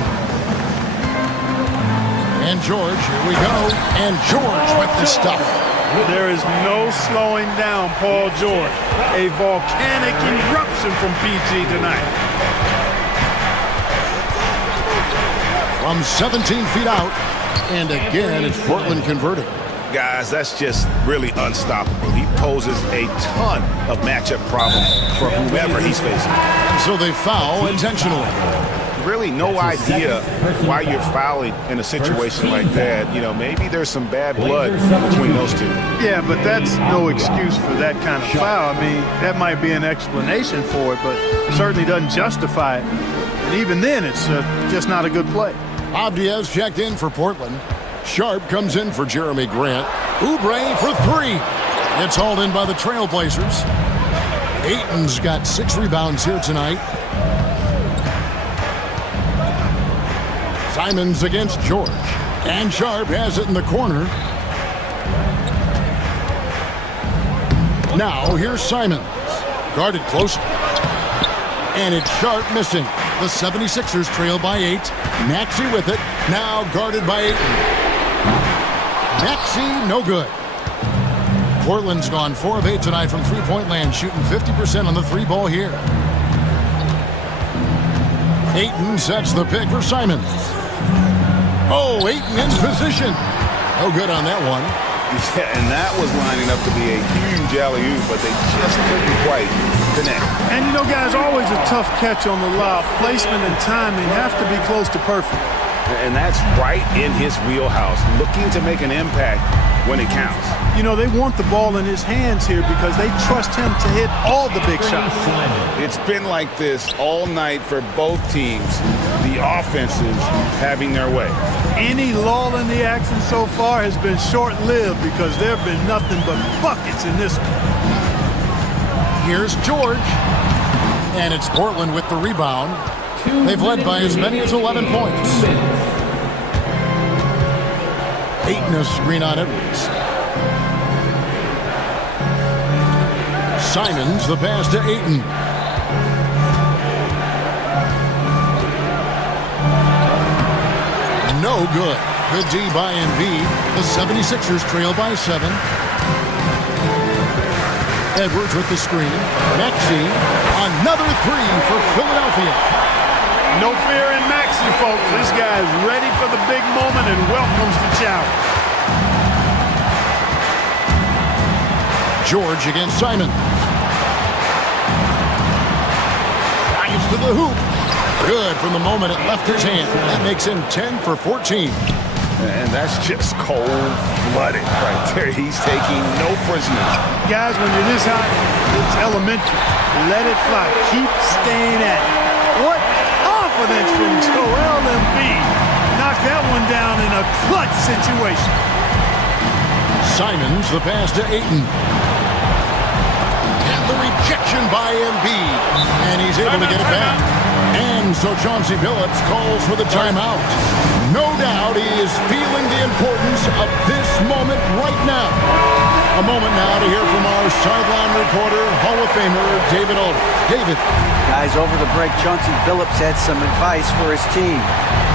And George, here we go. And George with the stuff. There is no slowing down Paul George. A volcanic eruption from PG tonight. From 17 feet out. And again, it's Portland converting. Guys, that's just really unstoppable. He poses a ton of matchup problems for whomever he's facing. So they foul intentionally. Really no idea why you're fouling in a situation like that. You know, maybe there's some bad blood between those two. Yeah, but that's no excuse for that kind of foul. I mean, that might be an explanation for it, but certainly doesn't justify it. And even then, it's just not a good play. Avdia's checked in for Portland. Sharp comes in for Jeremy Grant. Oubre for 3. It's hauled in by the Trailblazers. Ayton's got 6 rebounds here tonight. Simons against George. And Sharp has it in the corner. Now here's Simons. Guarded closely. And it's Sharp missing. The 76ers trail by 8. Maxey with it. Now guarded by Ayton. Maxey, no good. Portland's gone 4 of 8 tonight from three-point land, shooting 50% on the 3-ball here. Ayton sets the pick for Simons. Oh, Ayton in position. No good on that one. Yeah, and that was lining up to be a huge alley-oop, but they just couldn't quite connect. And you know, guys, always a tough catch on the lob. Placement and timing have to be close to perfect. And that's right in his wheelhouse, looking to make an impact when it counts. You know, they want the ball in his hands here because they trust him to hit all the big shots. It's been like this all night for both teams, the offenses having their way. Any lull in the action so far has been short-lived because there have been nothing but buckets in this one. Here's George. And it's Portland with the rebound. They've led by as many as 11 points. Ayton a screen on Edwards. Simons the pass to Ayton. No good. Good D by Embiid. The 76ers trail by 7. Edwards with the screen. Maxey, another 3 for Philadelphia. No fear in Maxey, folks. This guy is ready for the big moment and welcomes the challenge. George against Simon. Drives to the hoop. Good from the moment it left his hand. That makes him 10 for 14. And that's just cold-blooded right there. He's taking no prisoners. Guys, when you're this hot, it's elementary. Let it fly. Keep staying at it. What confidence from Joel Embiid. Knock that one down in a clutch situation. Simons the pass to Ayton. And the rejection by Embiid. And he's able to get it back. And so Chauncey Billups calls for the timeout. No doubt he is feeling the importance of this moment right now. A moment now to hear from our sideline reporter, Hall of Famer David Alder. David. Guys, over the break, Chauncey Billups had some advice for his team.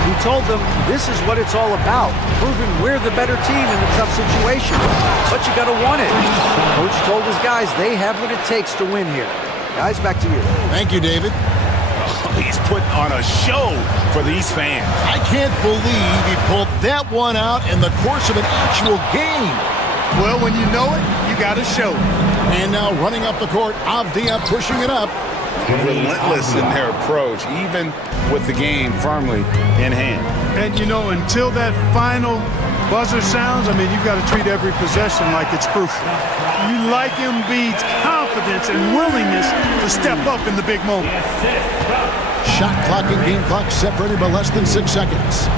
He told them this is what it's all about, proving we're the better team in a tough situation. But you got to want it. Coach told his guys they have what it takes to win here. Guys, back to you. Thank you, David. He's putting on a show for these fans. I can't believe he pulled that one out in the course of an actual game. Well, when you know it, you got to show it. And now running up the court, Avdia pushing it up. Relentless in their approach, even with the game firmly in hand. And, you know, until that final buzzer sounds, I mean, you've got to treat every possession like it's crucial. You like Embiid's confidence and willingness to step up in the big moment. Shot clock and game clock separated by less than 6 seconds.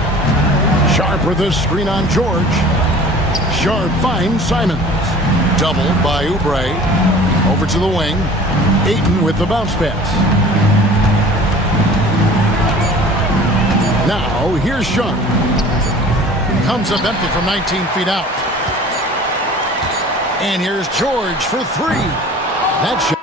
Sharp with a screen on George. Sharp finds Simons. Doubled by Oubre. Over to the wing. Ayton with the bounce pass. Now, here's Sharp. Comes up empty from 19 feet out. And here's George for three. That shot.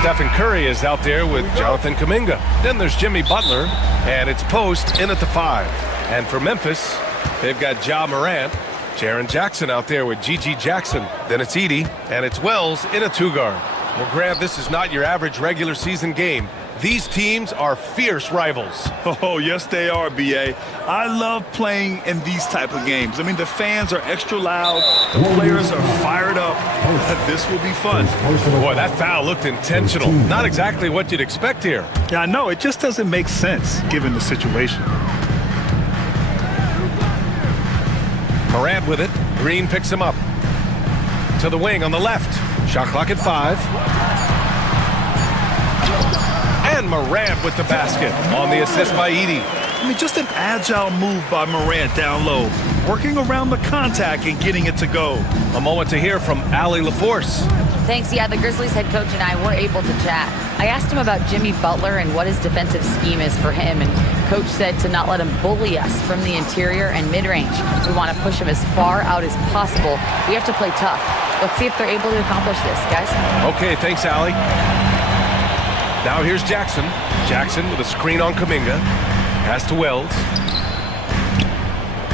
Stephen Curry is out there with Jonathan Kuminga. Then there's Jimmy Butler, and it's post in at the 5. And for Memphis, they've got Ja Morant, Jaren Jackson out there with Gigi Jackson. Then it's Edey, and it's Wells in a 2-guard. Well, Grant, this is not your average regular season game. These teams are fierce rivals. Oh, yes, they are, B.A. I love playing in these type of games. I mean, the fans are extra loud. The players are fired up. This will be fun. Boy, that foul looked intentional. Not exactly what you'd expect here. Yeah, I know. It just doesn't make sense, given the situation. Morant with it. Green picks him up. To the wing on the left. Shot clock at 5. And Morant with the basket on the assist by Edey. I mean, just an agile move by Morant down low, working around the contact and getting it to go. A moment to hear from Allie LaForce. Thanks. Yeah, the Grizzlies head coach and I were able to chat. I asked him about Jimmy Butler and what his defensive scheme is for him, and coach said to not let him bully us from the interior and mid-range. We want to push him as far out as possible. We have to play tough. Let's see if they're able to accomplish this, guys. Okay, thanks, Allie. Now here's Jackson. Jackson with a screen on Kuminga. Pass to Wells.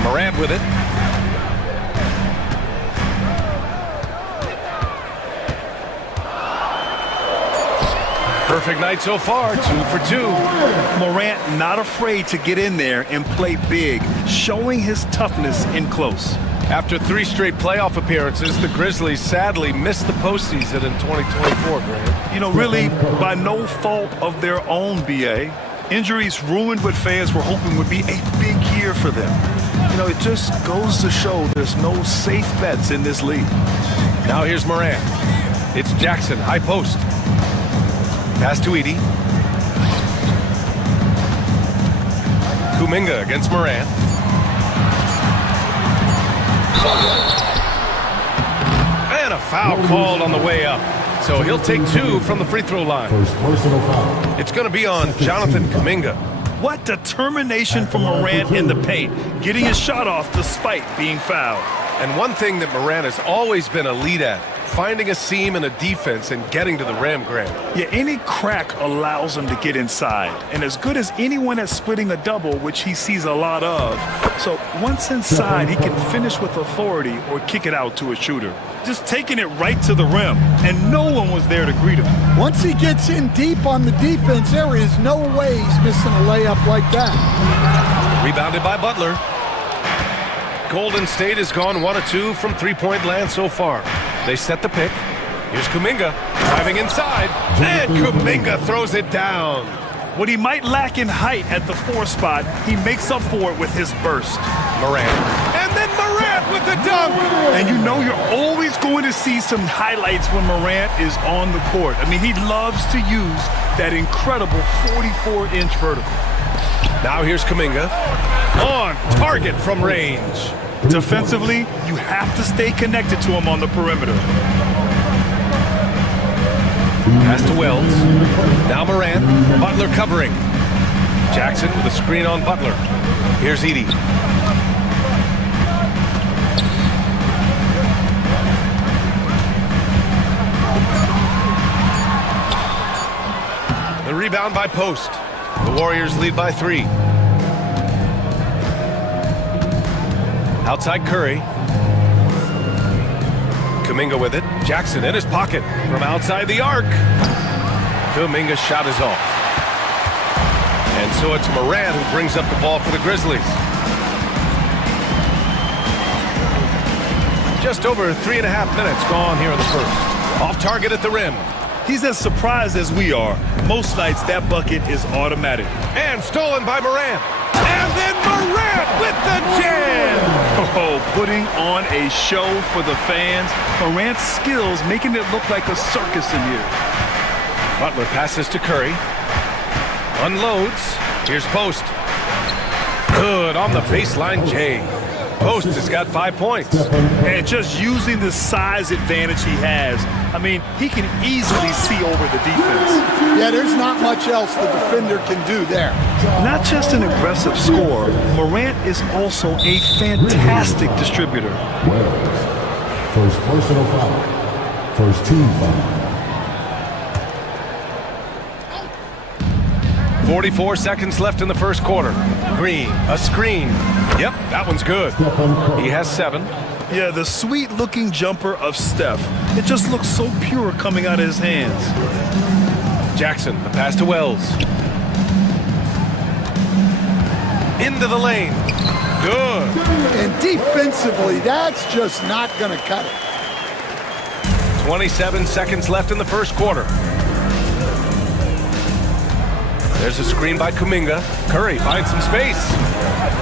Morant with it. Perfect night so far, 2 for 2. Morant not afraid to get in there and play big, showing his toughness in close. After 3 straight playoff appearances, the Grizzlies sadly missed the postseason in 2024, Grant. You know, really, by no fault of their own, B.A. Injuries ruined what fans were hoping would be a big year for them. You know, it just goes to show there's no safe bets in this league. Now here's Morant. It's Jackson, high post. Pass to Edey. Kuminga against Morant. And a foul called on the way up. So he'll take 2 from the free throw line. It's going to be on Jonathan Kuminga. What determination from Morant in the paint, getting his shot off despite being fouled. And one thing that Morant has always been elite at, finding a seam in a defense and getting to the rim, Grant. Yeah, any crack allows him to get inside. And as good as anyone at splitting a double, which he sees a lot of. So once inside, he can finish with authority or kick it out to a shooter. Just taking it right to the rim, and no one was there to greet him. Once he gets in deep on the defense, there is no way he's missing a layup like that. Rebounded by Butler. Golden State has gone 1 of 2 from three-point land so far. They set the pick. Here's Kuminga driving inside, and Kuminga throws it down. What he might lack in height at the 4 spot, he makes up for it with his burst. Morant, and then Morant with the dunk. And you know you're always going to see some highlights when Morant is on the court. I mean, he loves to use that incredible 44-inch vertical. Now here's Kuminga on target from range. Defensively, you have to stay connected to him on the perimeter. Pass to Wells. Now Morant. Butler covering. Jackson with a screen on Butler. Here's Edey. The rebound by Post. The Warriors lead by 3. Outside Curry. Kuminga with it. Jackson in his pocket from outside the arc. Kuminga's shot is off. And so it's Morant who brings up the ball for the Grizzlies. Just over 3.5 minutes gone here in the first. Off target at the rim. He's as surprised as we are. Most nights that bucket is automatic. And stolen by Morant. And then Morant with the jam! Oh, putting on a show for the fans. Morant's skills making it look like a circus in here. Butler passes to Curry. Unloads. Here's Post. Good on the baseline J. Post has got 5 points. And just using the size advantage he has, I mean, he can easily see over the defense. Yeah, there's not much else the defender can do there. Not just an aggressive scorer, Morant is also a fantastic distributor. Wells, first personal foul, first team foul. 44 seconds left in the first quarter. Green, a screen. Yep, that one's good. He has 7. Yeah, the sweet-looking jumper of Steph. It just looks so pure coming out of his hands. Jackson, the pass to Wells. Into the lane. Good. And defensively, that's just not going to cut it. 27 seconds left in the first quarter. There's a screen by Kuminga. Curry finds some space.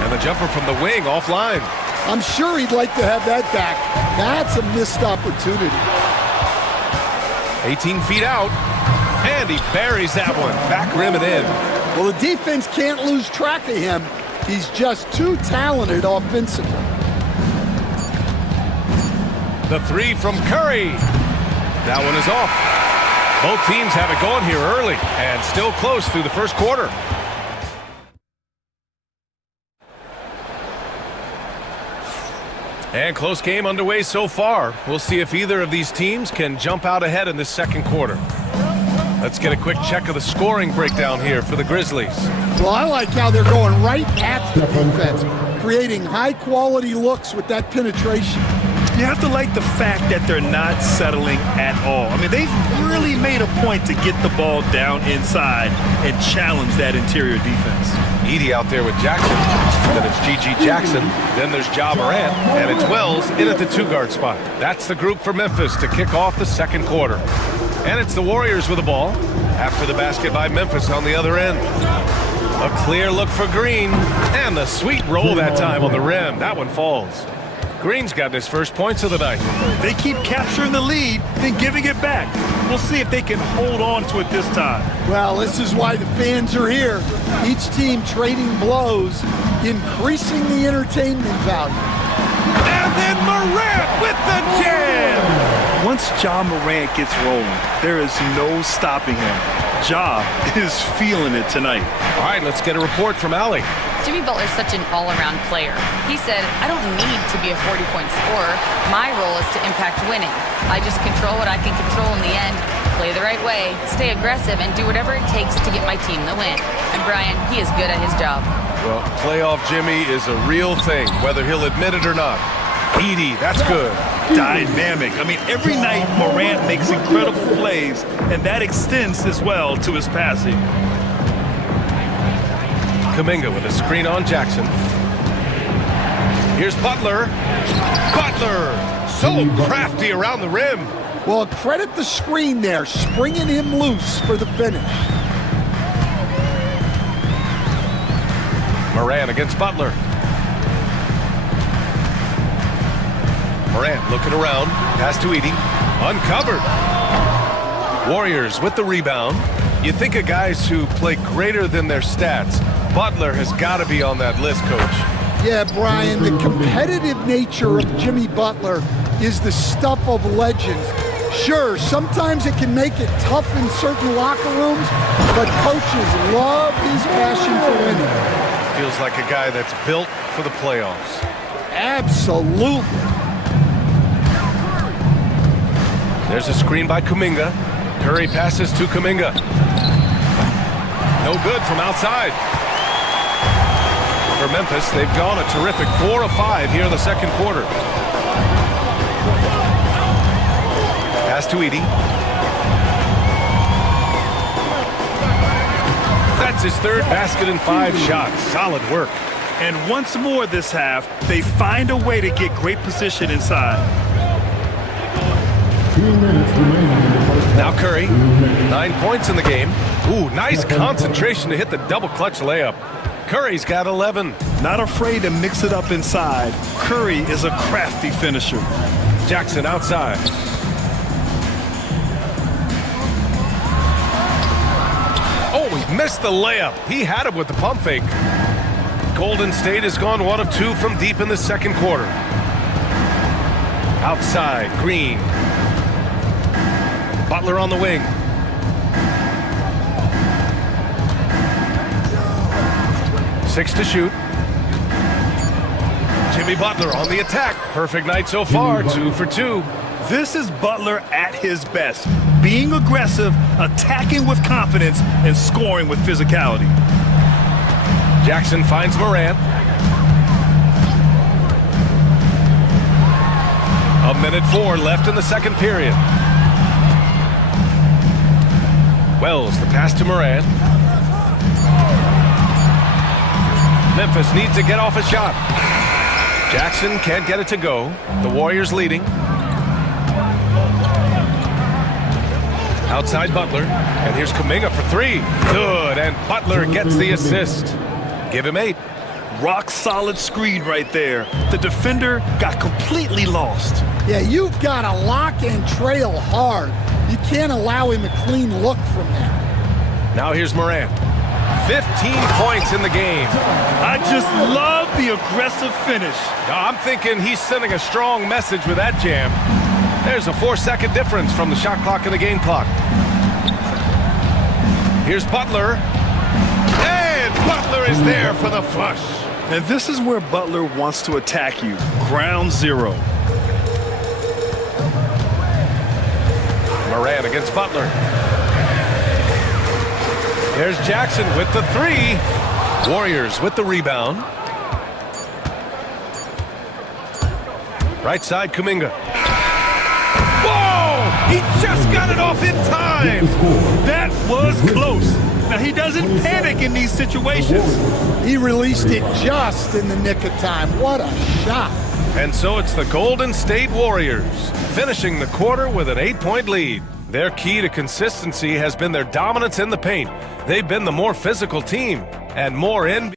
And the jumper from the wing offline. I'm sure he'd like to have that back. That's a missed opportunity. 18 feet out. And he buries that one. Back rim and in. Well, the defense can't lose track of him. He's just too talented offensively. The 3 from Curry. That one is off. Both teams have it going here early and still close through the first quarter. And close game underway so far. We'll see if either of these teams can jump out ahead in this second quarter. Let's get a quick check of the scoring breakdown here for the Grizzlies. Well, I like how they're going right at the defense, creating high-quality looks with that penetration. You have to like the fact that they're not settling at all. I mean, they've really made a point to get the ball down inside and challenge that interior defense. Edie out there with Jackson. Then it's G.G. Jackson. Then there's Ja Morant. And it's Wells in at the 2-guard spot. That's the group for Memphis to kick off the second quarter. And it's the Warriors with the ball after the basket by Memphis on the other end. A clear look for Green. And the sweet roll that time on the rim. That one falls. Green's gotten his first points of the night. They keep capturing the lead, then giving it back. We'll see if they can hold on to it this time. Well, this is why the fans are here. Each team trading blows, increasing the entertainment value. And then Morant with the jam! Once Ja Morant gets rolling, there is no stopping him. Ja is feeling it tonight. All right, let's get a report from Allie. Jimmy Butler's such an all-around player. He said, I don't need to be a 40-point scorer. My role is to impact winning. I just control what I can control in the end, play the right way, stay aggressive, and do whatever it takes to get my team the win. And Brian, he is good at his job. Well, playoff Jimmy is a real thing, whether he'll admit it or not. Edie, that's good. Dynamic. I mean, every night Morant makes incredible plays, and that extends as well to his passing. Kuminga with a screen on Jackson. Here's Butler. Butler, so crafty around the rim. Well, credit the screen there, springing him loose for the finish. Morant against Butler. Morant looking around, pass to Edie, uncovered. Warriors with the rebound. You think of guys who play greater than their stats. Butler has got to be on that list, Coach. Yeah, Brian, the competitive nature of Jimmy Butler is the stuff of legends. Sure, sometimes it can make it tough in certain locker rooms, but coaches love his passion for winning. Feels like a guy that's built for the playoffs. Absolutely. There's a screen by Kuminga. Curry passes to Kuminga. No good from outside. For Memphis, they've gone a terrific 4 of 5 here in the second quarter. Pass to Edie. That's his third basket in 5 shots. Solid work. And once more this half, they find a way to get great position inside. 2 minutes remaining in the first half. Now Curry, 9 points in the game. Ooh, nice concentration to hit the double clutch layup. Curry's got 11. Not afraid to mix it up inside. Curry is a crafty finisher. Jackson outside. Oh, he missed the layup. He had him with the pump fake. Golden State has gone 1 of 2 from deep in the second quarter. Outside, Green. Butler on the wing. Six to shoot. Jimmy Butler on the attack. Perfect night so far, 2 for 2. This is Butler at his best. being aggressive, attacking with confidence, and scoring with physicality. Jackson finds Morant. A minute 4 left in the second period. Wells, the pass to Morant. Memphis needs to get off a shot. Jackson can't get it to go. The Warriors leading. Outside Butler, and here's Kuminga for 3. Good, and Butler gets the assist. Give him 8. Rock solid screen right there. The defender got completely lost. Yeah, you've got to lock and trail hard. You can't allow him a clean look from that. Now here's Morant. 15 points in the game. I just love the aggressive finish. I'm thinking he's sending a strong message with that jam. There's a 4-second difference from the shot clock and the game clock. Here's Butler. And Butler is there for the flush. And this is where Butler wants to attack you. Ground zero. Morant against Butler. There's Jackson with the 3. Warriors with the rebound. Right side, Kuminga. Whoa! He just got it off in time! That was close. Now, he doesn't panic in these situations. He released it just in the nick of time. What a shot. And so it's the Golden State Warriors, finishing the quarter with an 8-point lead. Their key to consistency has been their dominance in the paint. They've been the more physical team and more in.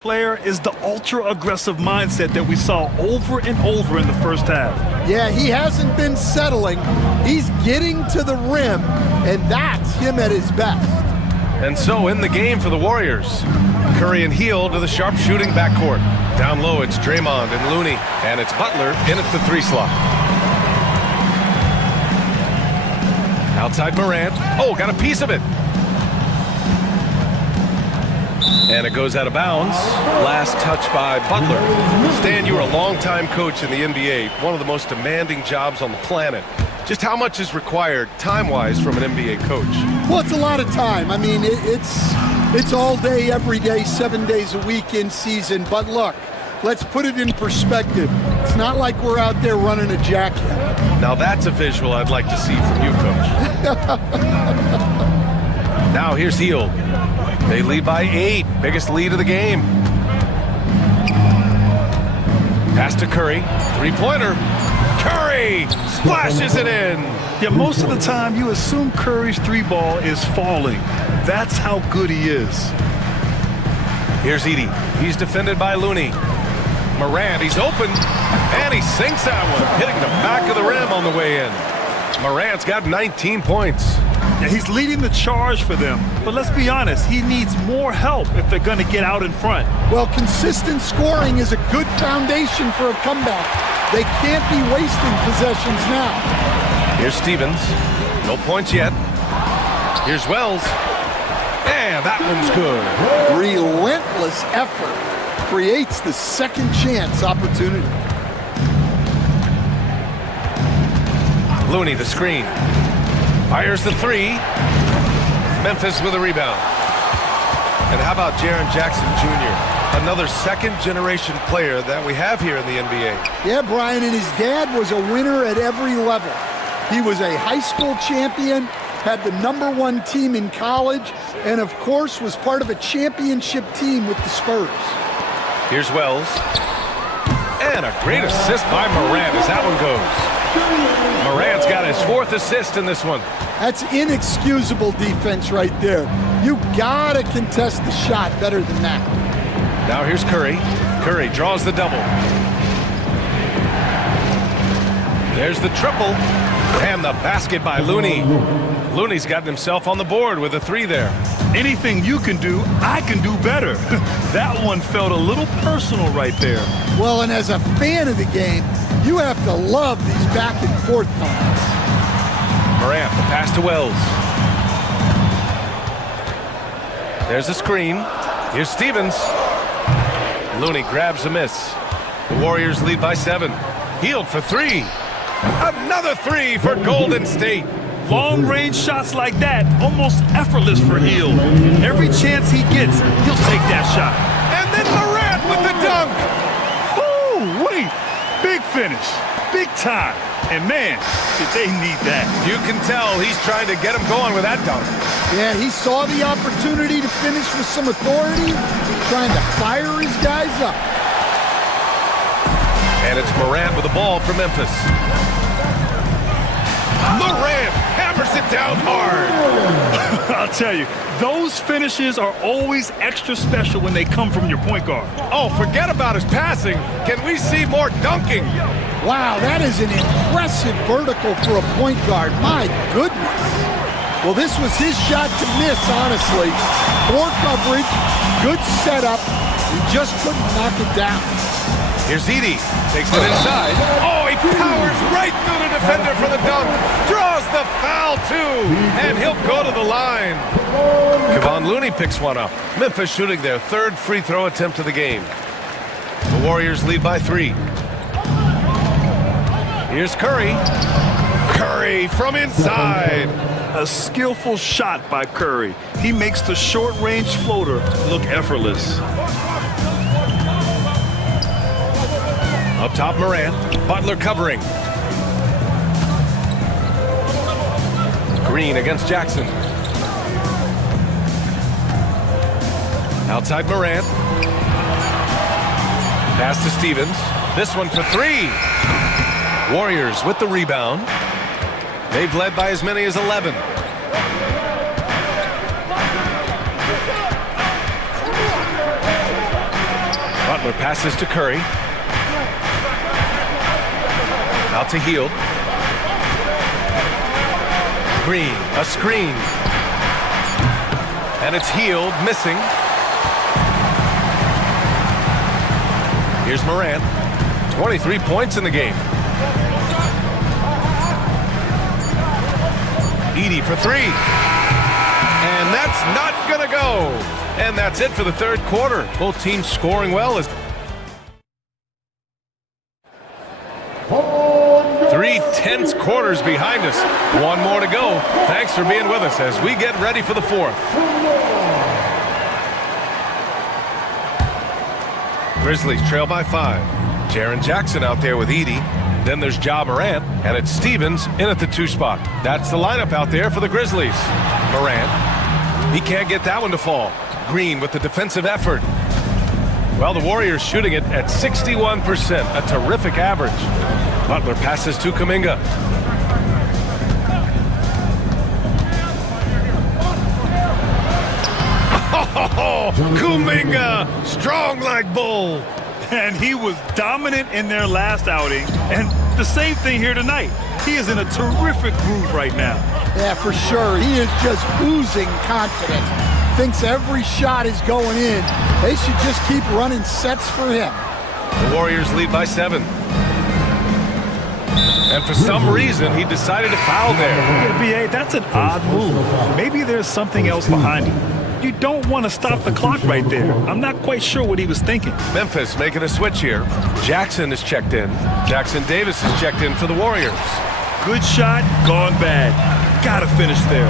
Player is the ultra-aggressive mindset that we saw over and over in the first half. Yeah, he hasn't been settling. He's getting to the rim, and that's him at his best. And so in the game for the Warriors, Curry and Hield to the sharpshooting backcourt. Down low, it's Draymond and Looney, and it's Butler in at the 3 slot. Outside Morant. Oh, got a piece of it. And it goes out of bounds. Last touch by Butler. Stan, you were a longtime coach in the NBA, one of the most demanding jobs on the planet. Just how much is required time-wise from an NBA coach? Well, it's a lot of time. I mean, it's all day, every day, 7 days a week in season. But look, let's put it in perspective. It's not like we're out there running a jacket. Now that's a visual I'd like to see from you, Coach. Now here's Hield. They lead by 8, biggest lead of the game. Pass to Curry, 3-pointer. Curry splashes it in. Yeah, most of the time you assume Curry's 3-ball is falling. That's how good he is. Here's Edey. He's defended by Looney. Morant, he's open, and he sinks that one, hitting the back of the rim on the way in. Morant's got 19 points. Yeah, he's leading the charge for them. But let's be honest, he needs more help if they're going to get out in front. Well, consistent scoring is a good foundation for a comeback. They can't be wasting possessions now. Here's Stevens. No points yet. Here's Wells. And that one's good. Relentless effort creates the second chance opportunity. Looney, the screen. Fires the 3. Memphis with a rebound. And how about Jaren Jackson Jr.? A Another second-generation player that we have here in the NBA. Yeah, Brian, and his dad was a winner at every level. He was a high school champion, had the #1 team in college, and of course was part of a championship team with the Spurs. Here's Wells. And a great assist by Morant as that one goes. Morant's got his 4th assist in this one. That's inexcusable defense right there. You gotta contest the shot better than that. Now here's Curry. Curry draws the double. There's the triple. And the basket by Looney. Looney's gotten himself on the board with a 3 there. Anything you can do, I can do better. That one felt a little personal right there. Well, and as a fan of the game, you have to love these back and forth moments. Morant, the pass to Wells. There's a screen. Here's Stevens. Looney grabs a miss. The Warriors lead by 7. Healed for 3. Another 3 for Golden State. Long-range shots like that, almost effortless for Hield. Every chance he gets, he'll take that shot. And then Morant with the dunk. Ooh, wait. Big finish. Big time. And man, did they need that. You can tell he's trying to get him going with that dunk. Yeah, he saw the opportunity to finish with some authority, trying to fire his guys up. And it's Morant with the ball for Memphis. Morant hammers it down hard. I'll tell you, those finishes are always extra special when they come from your point guard. Oh, forget about his passing. Can we see more dunking? Wow, that is an impressive vertical for a point guard. My goodness. Well, this was his shot to miss, honestly. Poor coverage, good setup. He just couldn't knock it down. Here's Edey. Takes it inside. Oh, he powers right through the defender for the dunk. Draws the foul, too. And he'll go to the line. Kevon Looney picks one up. Memphis shooting their 3rd free throw attempt of the game. The Warriors lead by 3. Here's Curry. Curry from inside. A skillful shot by Curry. He makes the short-range floater look effortless. Up top, Morant. Butler covering. Green against Jackson. Outside Morant. Pass to Stevens. This one for 3. Warriors with the rebound. They've led by as many as 11. Butler passes to Curry. Out to Hield. Green, a screen. And it's Hield missing. Here's Morant. 23 points in the game. Edey for 3. And that's not gonna go. And that's it for the 3rd quarter. Both teams scoring well as 3 tense quarters behind us. One more to go. Thanks for being with us as we get ready for the 4th. Grizzlies trail by 5. Jaren Jackson out there with Edey. Then there's Ja Morant, and it's Stevens in at the 2 spot. That's the lineup out there for the Grizzlies. Morant. He can't get that one to fall. Green with the defensive effort. Well, the Warriors shooting it at 61%, a terrific average. Butler passes to Kuminga. Oh, Kuminga, strong like bull. And he was dominant in their last outing. And the same thing here tonight. He is in a terrific groove right now. Yeah, for sure. He is just oozing confidence. Thinks every shot is going in. They should just keep running sets for him. The Warriors lead by 7. And for some reason, he decided to foul there. Yeah, B.A., that's an odd move. Maybe there's something else behind it. You don't want to stop the clock right there. I'm not quite sure what he was thinking. Memphis making a switch here. Jackson is checked in. Jackson Davis is checked in for the Warriors. Good shot, gone bad. Gotta finish there.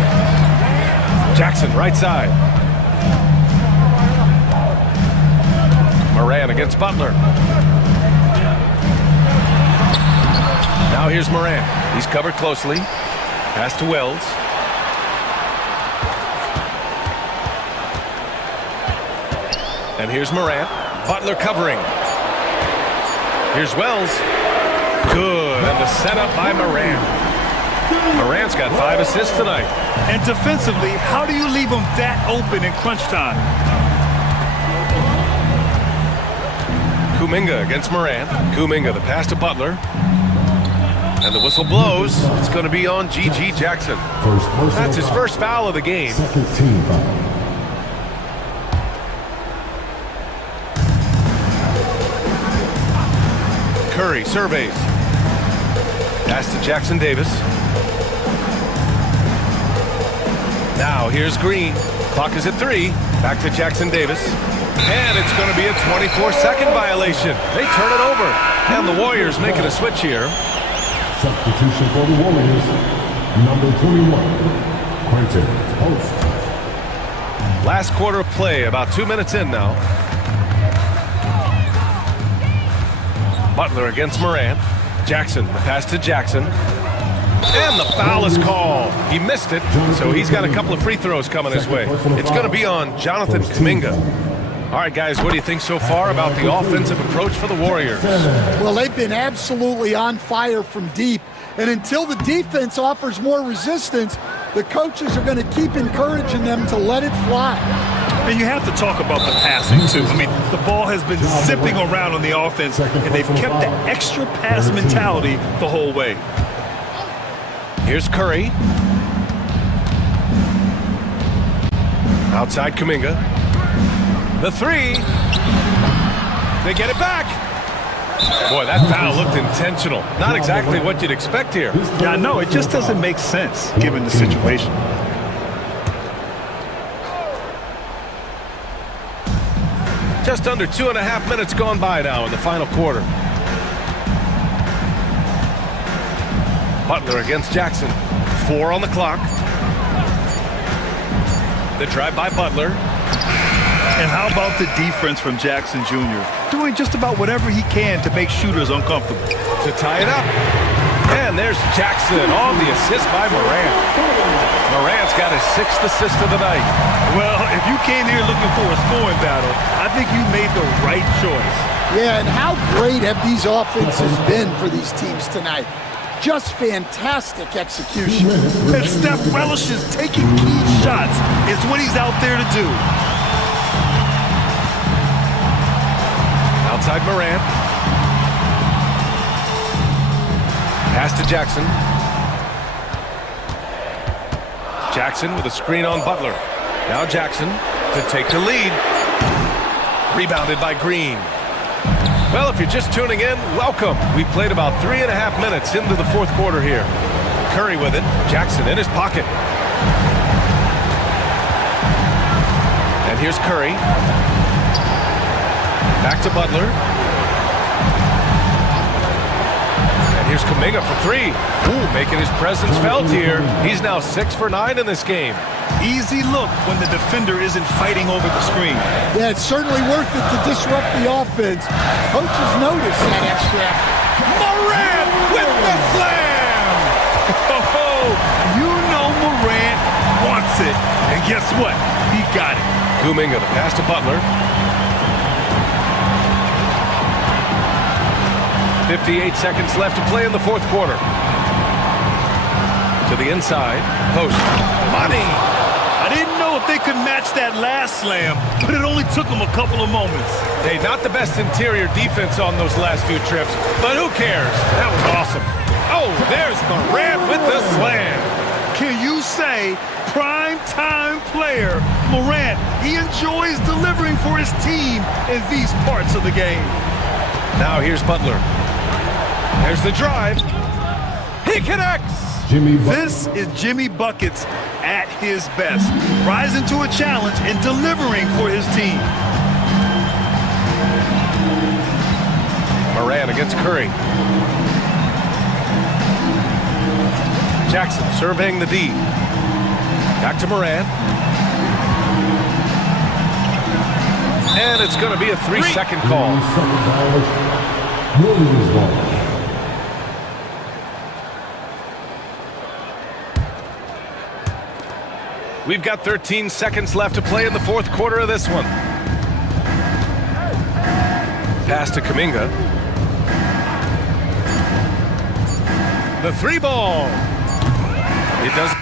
Jackson right side. Moran against Butler. Now here's Moran. He's covered closely. Pass to Wells. And here's Moran. Butler covering. Here's Wells. Good. And the setup by Moran. Moran's got 5 assists tonight. And defensively, how do you leave him that open in crunch time? Kuminga against Moran. Kuminga, the pass to Butler. And the whistle blows. It's going to be on G.G. Jackson. That's his first foul of the game. Second team foul. Curry surveys. Pass to Jackson Davis. Now here's Green. Clock is at 3. Back to Jackson Davis. And it's going to be a 24-second violation. They turn it over. And the Warriors making a switch here. Substitution for the Warriors. Number 21, Quentin Post. Last quarter of play, about 2 minutes in now. Butler against Moran. Jackson, the pass to Jackson. And the foul is called. He missed it, so he's got a couple of free throws coming his way. It's going to be on Jonathan Kuminga. All right, guys, what do you think so far about the offensive approach for the Warriors? Well, they've been absolutely on fire from deep. And until the defense offers more resistance, the coaches are going to keep encouraging them to let it fly. And you have to talk about the passing, too. I mean, the ball has been zipping around on the offense, and they've kept the extra pass mentality the whole way. Here's Curry. Outside Kuminga. The 3. They get it back. Boy, that foul looked intentional. Not exactly what you'd expect here. Yeah, I know. It just doesn't make sense, given the situation. Just under 2.5 minutes gone by now in the final quarter. Butler against Jackson. 4 on the clock. The drive by Butler. And how about the defense from Jackson Jr., doing just about whatever he can to make shooters uncomfortable. To tie it up. And there's Jackson on the assist by Moran. Moran's got his 6th assist of the night. Well, if you came here looking for a scoring battle, I think you made the right choice. Yeah, and how great have these offenses been for these teams tonight? Just fantastic execution. And Steph relishes taking key shots. It's what he's out there to do. Outside Moran. Pass to Jackson. Jackson with a screen on Butler. Now Jackson to take the lead. Rebounded by Green. Well, if you're just tuning in, welcome. We've played about 3.5 minutes into the fourth quarter here. Curry with it. Jackson in his pocket. And here's Curry. Back to Butler. And here's Kuminga for 3. Ooh, making his presence felt here. He's now 6 for 9 in this game. Easy look when the defender isn't fighting over the screen. Yeah, it's certainly worth it to disrupt the offense. Coaches notice that extra effort. Moran with the slam! Oh, you know Morant wants it. And guess what? He got it. Kuminga, the pass to Butler. 58 seconds left to play in the fourth quarter. To the inside. Post. Money! I didn't know if they could match that last slam, but it only took them a couple of moments. Hey, not the best interior defense on those last few trips, but who cares? That was awesome. Oh, there's Morant with the slam. Can you say prime time player Morant? He enjoys delivering for his team in these parts of the game. Now here's Butler. There's the drive. He connects. This is Jimmy Buckets at his best, rising to a challenge and delivering for his team. Moran against Curry. Jackson surveying the D. Back to Moran. And it's going to be a 3-second call. We've got 13 seconds left to play in the fourth quarter of this one. Pass to Kuminga. The three ball. It does.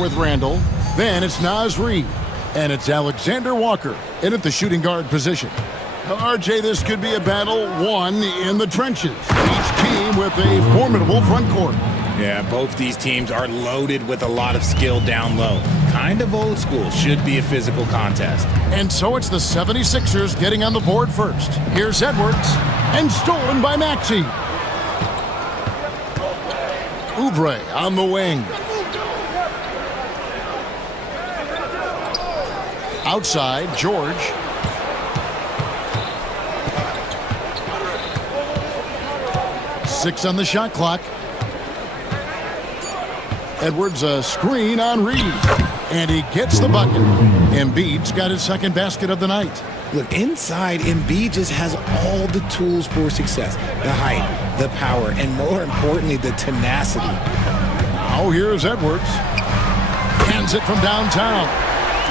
with Randall. Then it's Naz Reid. And it's Alexander Walker in at the shooting guard position. RJ, this could be a battle won in the trenches. Each team with a formidable front court. Yeah, both these teams are loaded with a lot of skill down low. Kind of old school. Should be a physical contest. And so it's the 76ers getting on the board first. Here's Edwards. And stolen by Maxey. Oubre on the wing. Outside, George. Six on the shot clock. Edwards a screen on Reid. And he gets the bucket. Embiid's got his second basket of the night. Look, inside, Embiid just has all the tools for success. The height, the power, and more importantly, the tenacity. Now here's Edwards. Hands it from downtown.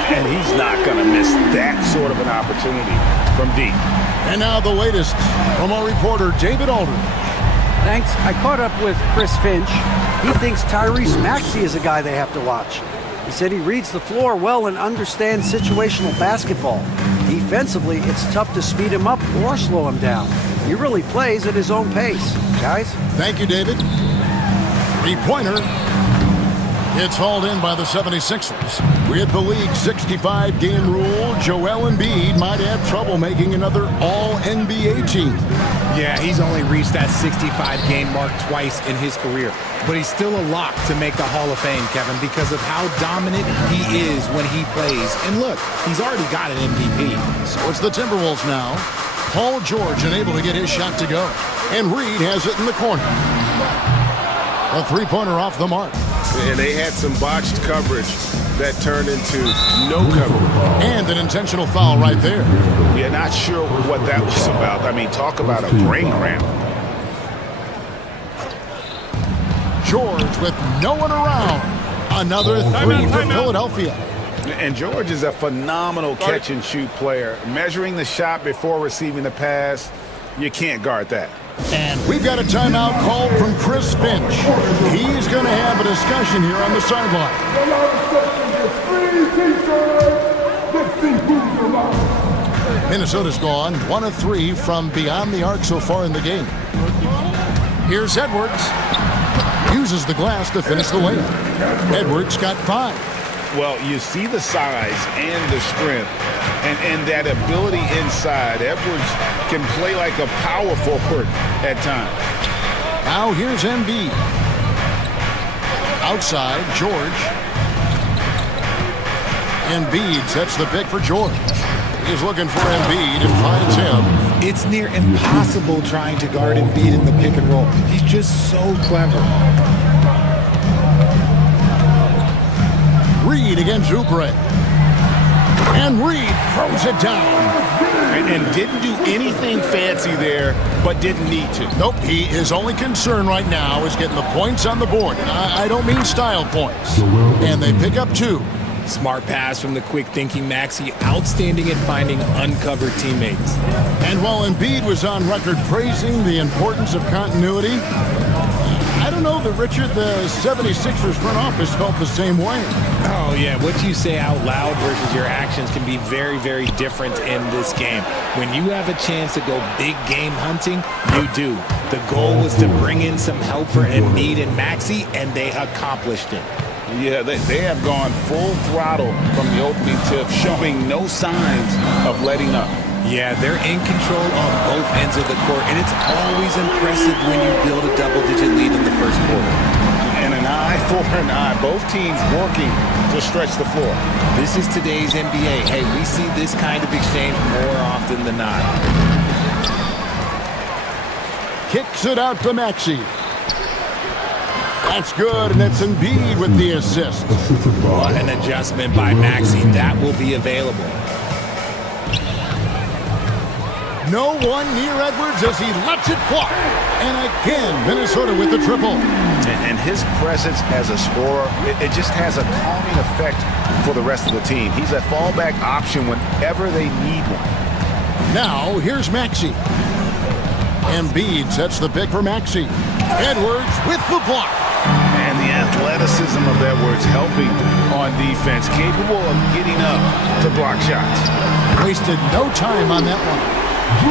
And he's not going to miss that sort of an opportunity from deep. And now the latest from our reporter, David Aldridge. Thanks. I caught up with Chris Finch. He thinks Tyrese Maxey is a guy they have to watch. He said he reads the floor well and understands situational basketball. Defensively, it's tough to speed him up or slow him down. He really plays at his own pace. Guys? Thank you, David. Three-pointer. It's hauled in by the 76ers. With the league's 65-game rule, Joel Embiid might have trouble making another All-NBA team. Yeah, he's only reached that 65-game mark twice in his career. But he's still a lock to make the Hall of Fame, Kevin, because of how dominant he is when he plays. And look, he's already got an MVP. So it's the Timberwolves now. Paul George unable to get his shot to go. And Reid has it in the corner. A three-pointer off the mark. And they had some botched coverage that turned into no coverage. And an intentional foul right there. Yeah, not sure what that was about. I mean, talk about a brain cramp. George with no one around. Another three for Philadelphia. And George is a phenomenal catch-and-shoot player. Measuring the shot before receiving the pass, you can't guard that. And we've got a timeout called from Chris Finch. He's going to have a discussion here on the sideline. Minnesota's gone 1 of 3 from beyond the arc so far in the game. Here's Edwards. Uses the glass to finish the layup. Edwards got 5. Well, you see the size and the strength and that ability inside. Edwards can play like a power forward at times. Now here's Embiid. Outside, George. Embiid sets the pick for George. He's looking for Embiid and finds him. It's near impossible trying to guard Embiid in the pick and roll. He's just so clever. Reid against Oubre. And Reid throws it down. And didn't do anything fancy there, but didn't need to. Nope, his only concern right now is getting the points on the board. And I don't mean style points. And they pick up 2. Smart pass from the quick-thinking Maxey. Outstanding at finding uncovered teammates. And while Embiid was on record praising the importance of continuity, I don't know that, Richard, the 76ers front office felt the same way. Oh, yeah. What you say out loud versus your actions can be very, very different in this game. When you have a chance to go big game hunting, you do. The goal was to bring in some help for Embiid and Maxey, and they accomplished it. Yeah, they have gone full throttle from the opening tip, showing no signs of letting up. Yeah, they're in control on both ends of the court, and it's always impressive when you build a double-digit lead in the first quarter. And an eye for an eye, both teams working to stretch the floor. This is today's NBA. Hey, we see this kind of exchange more often than not. Kicks it out to Maxey. That's good, and it's Embiid with the assist. What an adjustment by Maxey. That will be available. No one near Edwards as he lets it fly. And again, Minnesota with the triple. And his presence as a scorer, it just has a calming effect for the rest of the team. He's a fallback option whenever they need one. Now, here's Maxey. Embiid sets the pick for Maxey. Edwards with the block. And the athleticism of Edwards helping on defense, capable of getting up to block shots. Wasted no time on that one.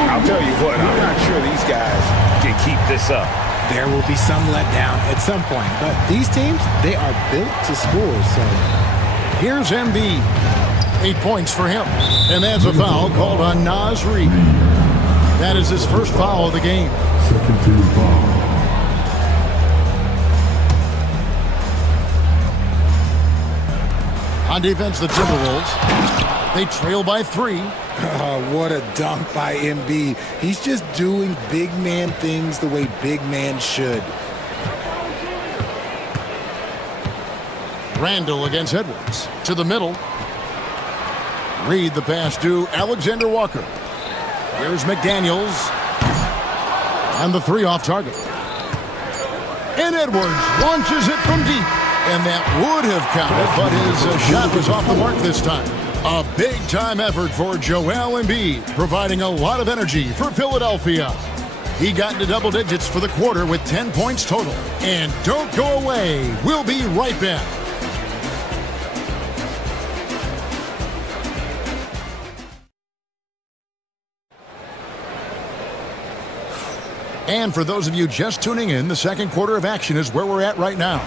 I'll tell you what, I'm not sure these guys can keep this up. There will be some letdown at some point, but these teams, they are built to score, so. Here's Embiid. 8 points for him. And that's a foul called on Naz Reid. That is his first foul of the game. Second team foul. On defense, the Timberwolves. They trail by 3. Oh, what a dunk by Embiid. He's just doing big man things the way big man should. Randall against Edwards. To the middle. Read the pass to Alexander Walker. Here's McDaniels. And the 3 off target. And Edwards launches it from deep. And that would have counted, but his shot was off the mark this time. A big-time effort for Joel Embiid, providing a lot of energy for Philadelphia. He got into double digits for the quarter with 10 points total. And don't go away. We'll be right back. And for those of you just tuning in, the second quarter of action is where we're at right now.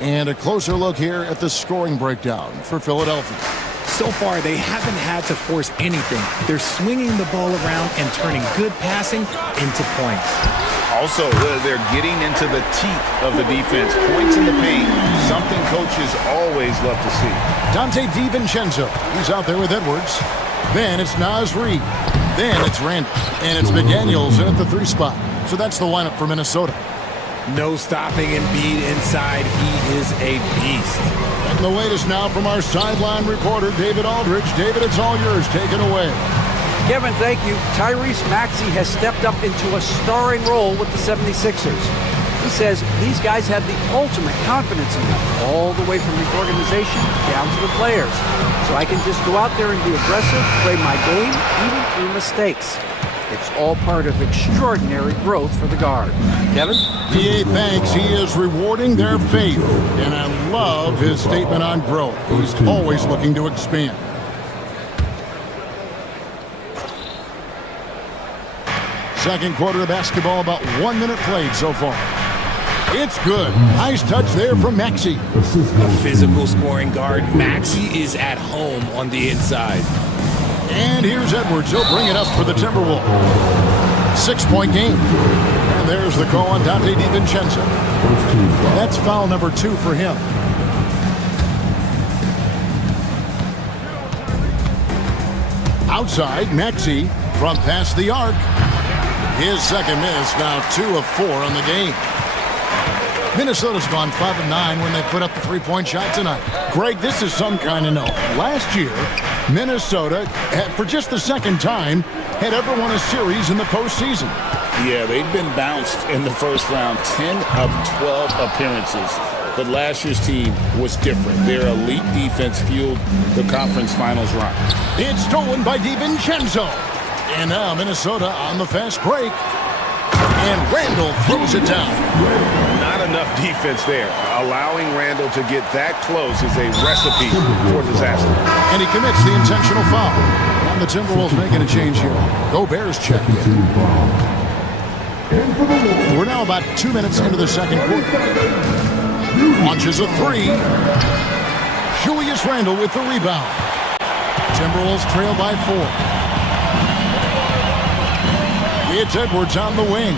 And a closer look here at the scoring breakdown for Philadelphia. So far, they haven't had to force anything. They're swinging the ball around and turning good passing into points. Also, they're getting into the teeth of the defense. Points in the paint, something coaches always love to see. Dante DiVincenzo, he's out there with Edwards. Then it's Naz Reid. Then it's Randall. And it's McDaniels in at the 3 spot. So that's the lineup for Minnesota. No stopping Embiid inside. He is a beast. And the latest now from our sideline reporter, David Aldridge. David, it's all yours. Take it away. Kevin, thank you. Tyrese Maxey has stepped up into a starring role with the 76ers. He says these guys have the ultimate confidence in them, all the way from the organization down to the players. So I can just go out there and be aggressive, play my game, even through mistakes. It's all part of extraordinary growth for the guard. Kevin? PA thanks. He is rewarding their faith. And I love his statement on growth. He's always looking to expand. Second quarter of basketball, about 1 minute played so far. It's good. Nice touch there from Maxey. A physical scoring guard. Maxey is at home on the inside. And here's Edwards. He'll bring it up for the Timberwolves. 6-point game. And there's the call on Dante DiVincenzo. That's foul number 2 for him. Outside, Maxey from past the arc. His second miss, now 2 of 4 on the game. Minnesota's gone 5 of 9 when they put up the 3-point shot tonight. Greg, this is some kind of note. Last year, Minnesota, for just the second time, had ever won a series in the postseason. Yeah, they've been bounced in the first round, 10 of 12 appearances. But last year's team was different. Their elite defense fueled the conference finals run. It's stolen by DiVincenzo. And now Minnesota on the fast break. And Randall throws it down. Not enough defense there. Allowing Randall to get that close is a recipe for disaster. And he commits the intentional foul. And the Timberwolves making a change here. Gobert's checked in. We're now about 2 minutes into the second quarter. Launches a 3. Julius Randle with the rebound. Timberwolves trail by 4. It's Edwards on the wing.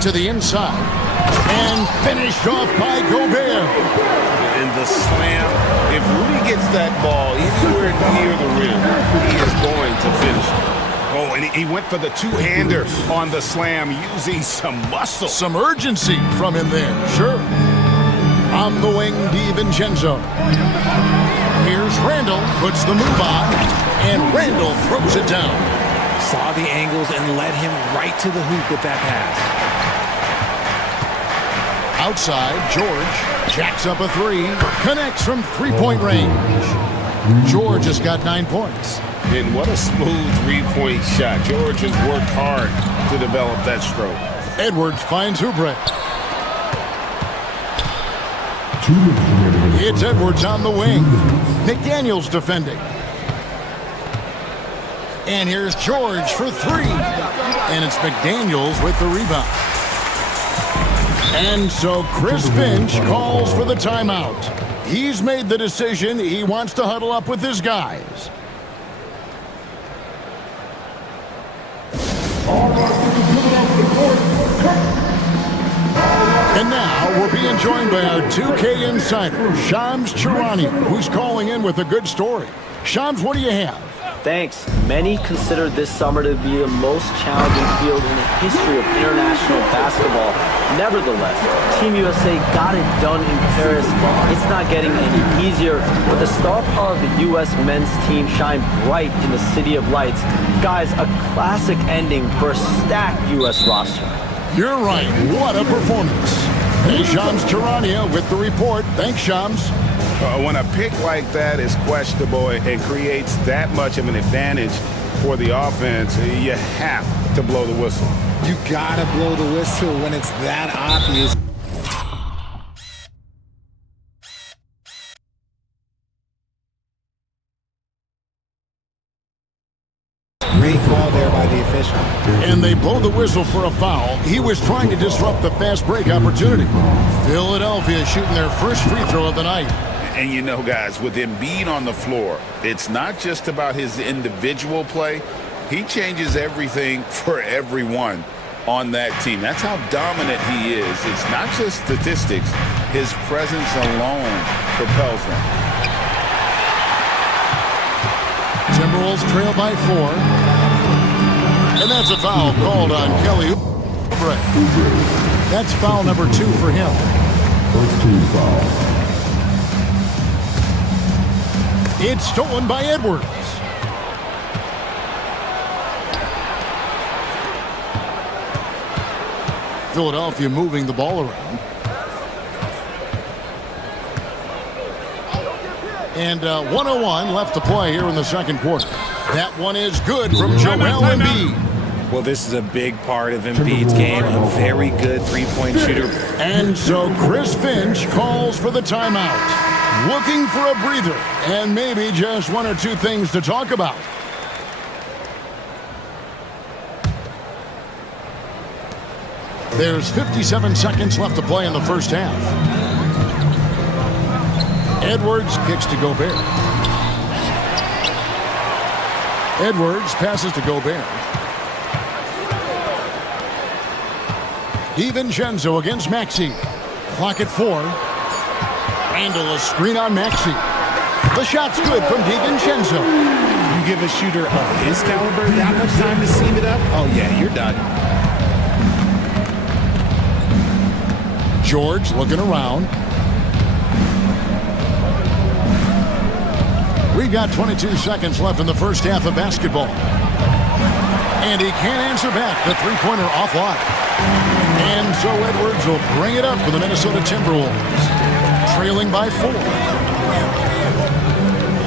To the inside. And finished off by Gobert. And the slam, if Rudy gets that ball anywhere near the rim, he is going to finish it. Oh, and he went for the two-hander on the slam using some muscle. Some urgency from him there, sure. On the wing, DiVincenzo. Here's Randall, puts the move on, and Randall throws it down. Saw the angles and led him right to the hoop with that pass. Outside, George jacks up a 3, connects from 3-point range. George has got 9 points. And what a smooth 3-point shot. George has worked hard to develop that stroke. Edwards finds Oubre. It's Edwards on the wing. McDaniels defending. And here's George for three. And it's McDaniels with the rebound. And so Chris Finch calls for the timeout. He's made the decision. He wants to huddle up with his guys. And now we're being joined by our 2K insider, Shams Charania, who's calling in with a good story. Shams, what do you have? Thanks. Many consider this summer to be the most challenging field in the history of international basketball. Nevertheless, Team USA got it done in Paris. It's not getting any easier, but the star power of the U.S. men's team shined bright in the City of Lights. Guys, a classic ending for a stacked U.S. roster. You're right. What a performance. Hey, Shams Charania with the report. Thanks, Shams. When a pick like that is questionable and creates that much of an advantage for the offense, you have to blow the whistle. You gotta blow the whistle when it's that obvious. Great call there by the official. And they blow the whistle for a foul. He was trying to disrupt the fast break opportunity. Philadelphia shooting their first free throw of the night. And you know, guys, with Embiid on the floor, it's not just about his individual play. He changes everything for everyone on that team. That's how dominant he is. It's not just statistics. His presence alone propels them. Timberwolves trail by 4. And that's a foul called on Kelly Oubre. That's foul number 2 for him. First team foul. It's stolen by Edwards. Philadelphia moving the ball around. And 1:01 left to play here in the second quarter. That one is good from Joel Embiid. Well, this is a big part of Embiid's game. A very good three-point shooter. And so Chris Finch calls for the timeout. Looking for a breather and maybe just one or two things to talk about. There's 57 seconds left to play in the first half. Edwards kicks to Gobert. Edwards passes to Gobert. DiVincenzo against Maxey. Clock at 4. Randall, a screen on Maxey. The shot's good from DiVincenzo. You give a shooter of his caliber that much time to seam it up? Oh, yeah, you're done. George looking around. We've got 22 seconds left in the first half of basketball. And he can't answer back. The three-pointer offline. And so Edwards will bring it up for the Minnesota Timberwolves. Trailing by 4.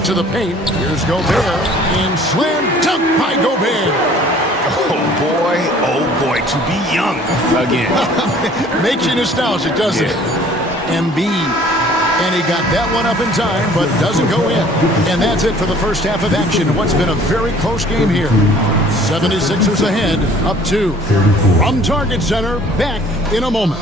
To the paint. Here's Gobert. And slam dunk by Gobert. Oh boy, to be young again. Makes you nostalgic, doesn't it? Embiid. And he got that one up in time, but doesn't go in. And that's it for the first half of action. What's been a very close game here. 76ers ahead, up 2. From Target Center, back in a moment.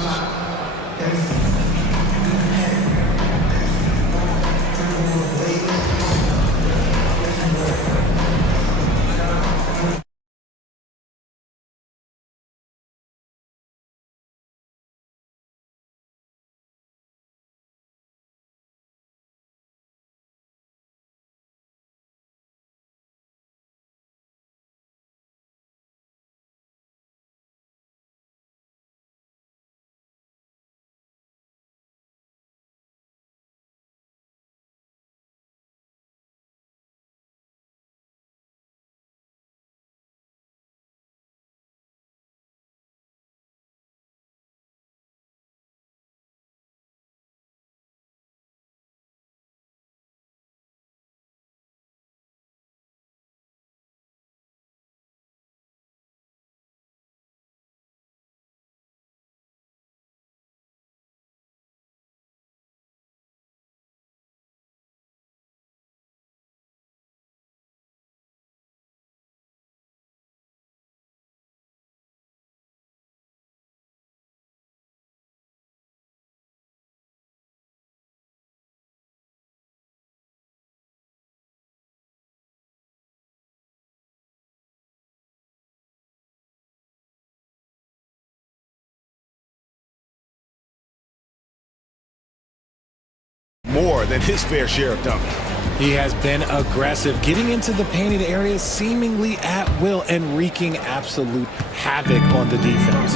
more than his fair share of dunking. He has been aggressive, getting into the painted areas seemingly at will and wreaking absolute havoc on the defense.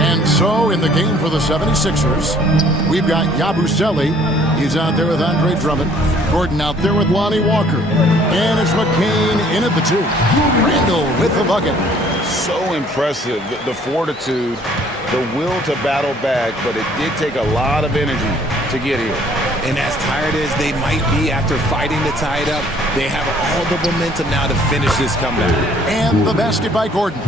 And so in the game for the 76ers, we've got Yabusele. He's out there with Andre Drummond. Gordon out there with Lonnie Walker. And it's McCain in at the 2. Randall with the bucket. So impressive, the fortitude, the will to battle back, but it did take a lot of energy to get here. And as tired as they might be after fighting to tie it up, they have all the momentum now to finish this comeback. And the basket by Gordon.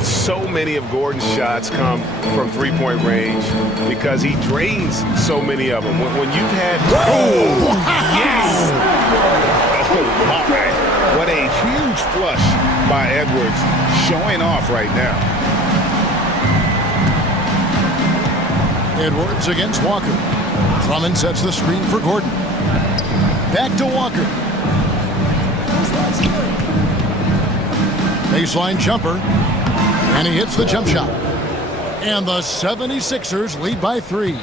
So many of Gordon's shots come from three-point range because he drains so many of them. When you've had... Oh, yes! Oh, my. What a huge flush by Edwards, showing off right now. Edwards against Walker. Drummond sets the screen for Gordon. Back to Walker. Baseline jumper. And he hits the jump shot. And the 76ers lead by 3.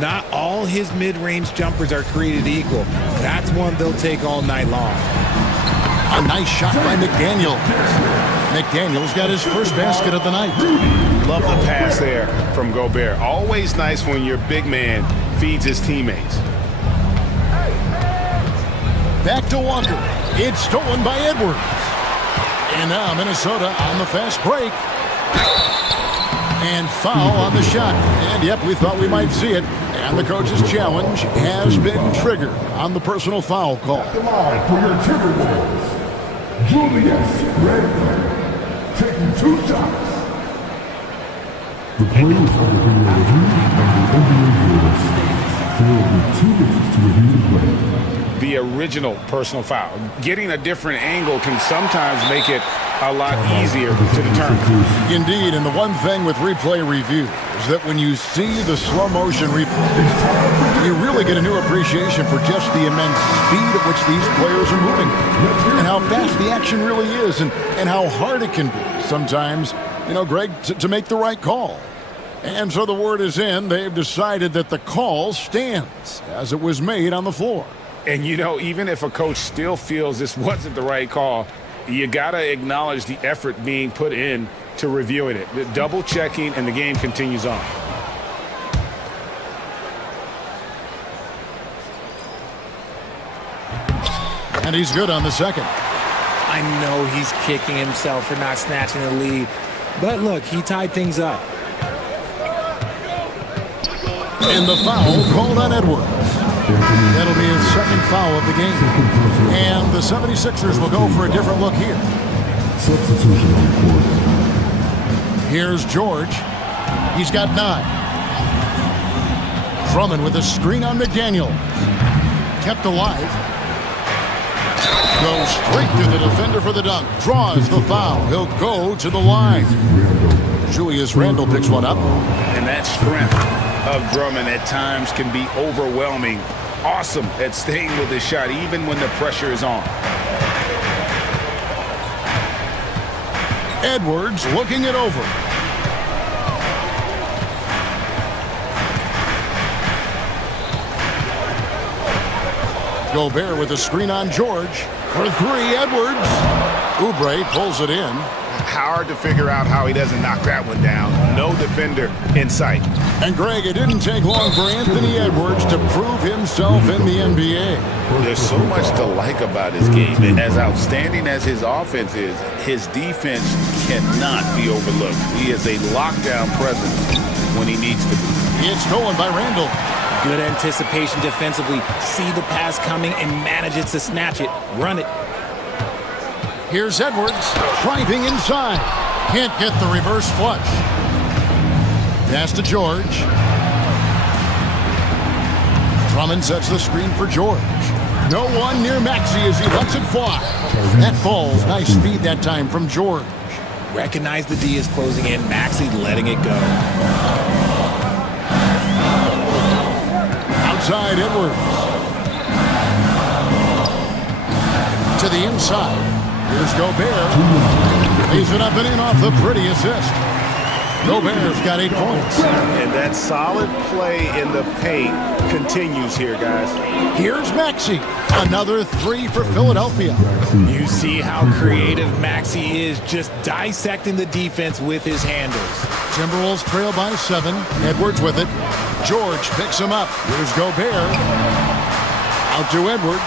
Not all his mid-range jumpers are created equal. That's one they'll take all night long. A nice shot by McDaniel. McDaniel's got his first basket of the night. Love the pass there from Gobert. Always nice when your big man feeds his teammates. Back to Walker. It's stolen by Edwards. And now Minnesota on the fast break. And foul on the shot. And yep, we thought we might see it. And the coach's challenge has been triggered on the personal foul call. The line for your Timberwolves, Julius Randle, taking 2 shots. The players are being reviewed by the NBA rules. There will be 2 minutes to review the play. The original personal foul. Getting a different angle can sometimes make it a lot easier to determine. Indeed, and the one thing with replay review is that when you see the slow motion replay, you really get a new appreciation for just the immense speed at which these players are moving and how fast the action really is and how hard it can be sometimes, you know, Greg, to make the right call. And so the word is in. They've decided that the call stands as it was made on the floor. And, you know, even if a coach still feels this wasn't the right call, you got to acknowledge the effort being put in to reviewing it. The double checking, and the game continues on. And he's good on the second. I know he's kicking himself for not snatching the lead. But look, he tied things up. And the foul called on Edwards. That'll be his second foul of the game. And the 76ers will go for a different look here. Substitution on court. Here's George. He's got 9. Drummond with a screen on McDaniel. Kept alive. Goes straight to the defender for the dunk. Draws the foul. He'll go to the line. Julius Randle picks one up. And that strength of Drummond at times can be overwhelming. Awesome at staying with his shot even when the pressure is on. Edwards looking it over. Gobert with a screen on George. For 3, Edwards. Oubre pulls it in. Hard to figure out how he doesn't knock that one down. No defender in sight. And Greg, it didn't take long for Anthony Edwards to prove himself in the NBA. There's so much to like about his game. And as outstanding as his offense is, his defense cannot be overlooked. He is a lockdown presence when he needs to be. It's stolen by Randle. Good anticipation defensively. See the pass coming and manages to snatch it. Run it. Here's Edwards driving inside. Can't get the reverse flush. Pass to George. Drummond sets the screen for George. No one near Maxey as he lets it fly. That falls. Nice speed that time from George. Recognize the D is closing in. Maxey letting it go. Outside Edwards. To the inside. Here's Gobert. Leaves it up and in off the pretty assist. Gobert's got 8 points. And that solid play in the paint continues here, guys. Here's Maxey. Another 3 for Philadelphia. You see how creative Maxey is, just dissecting the defense with his handles. Timberwolves trail by 7. Edwards with it. George picks him up. Here's Gobert. Out to Edwards.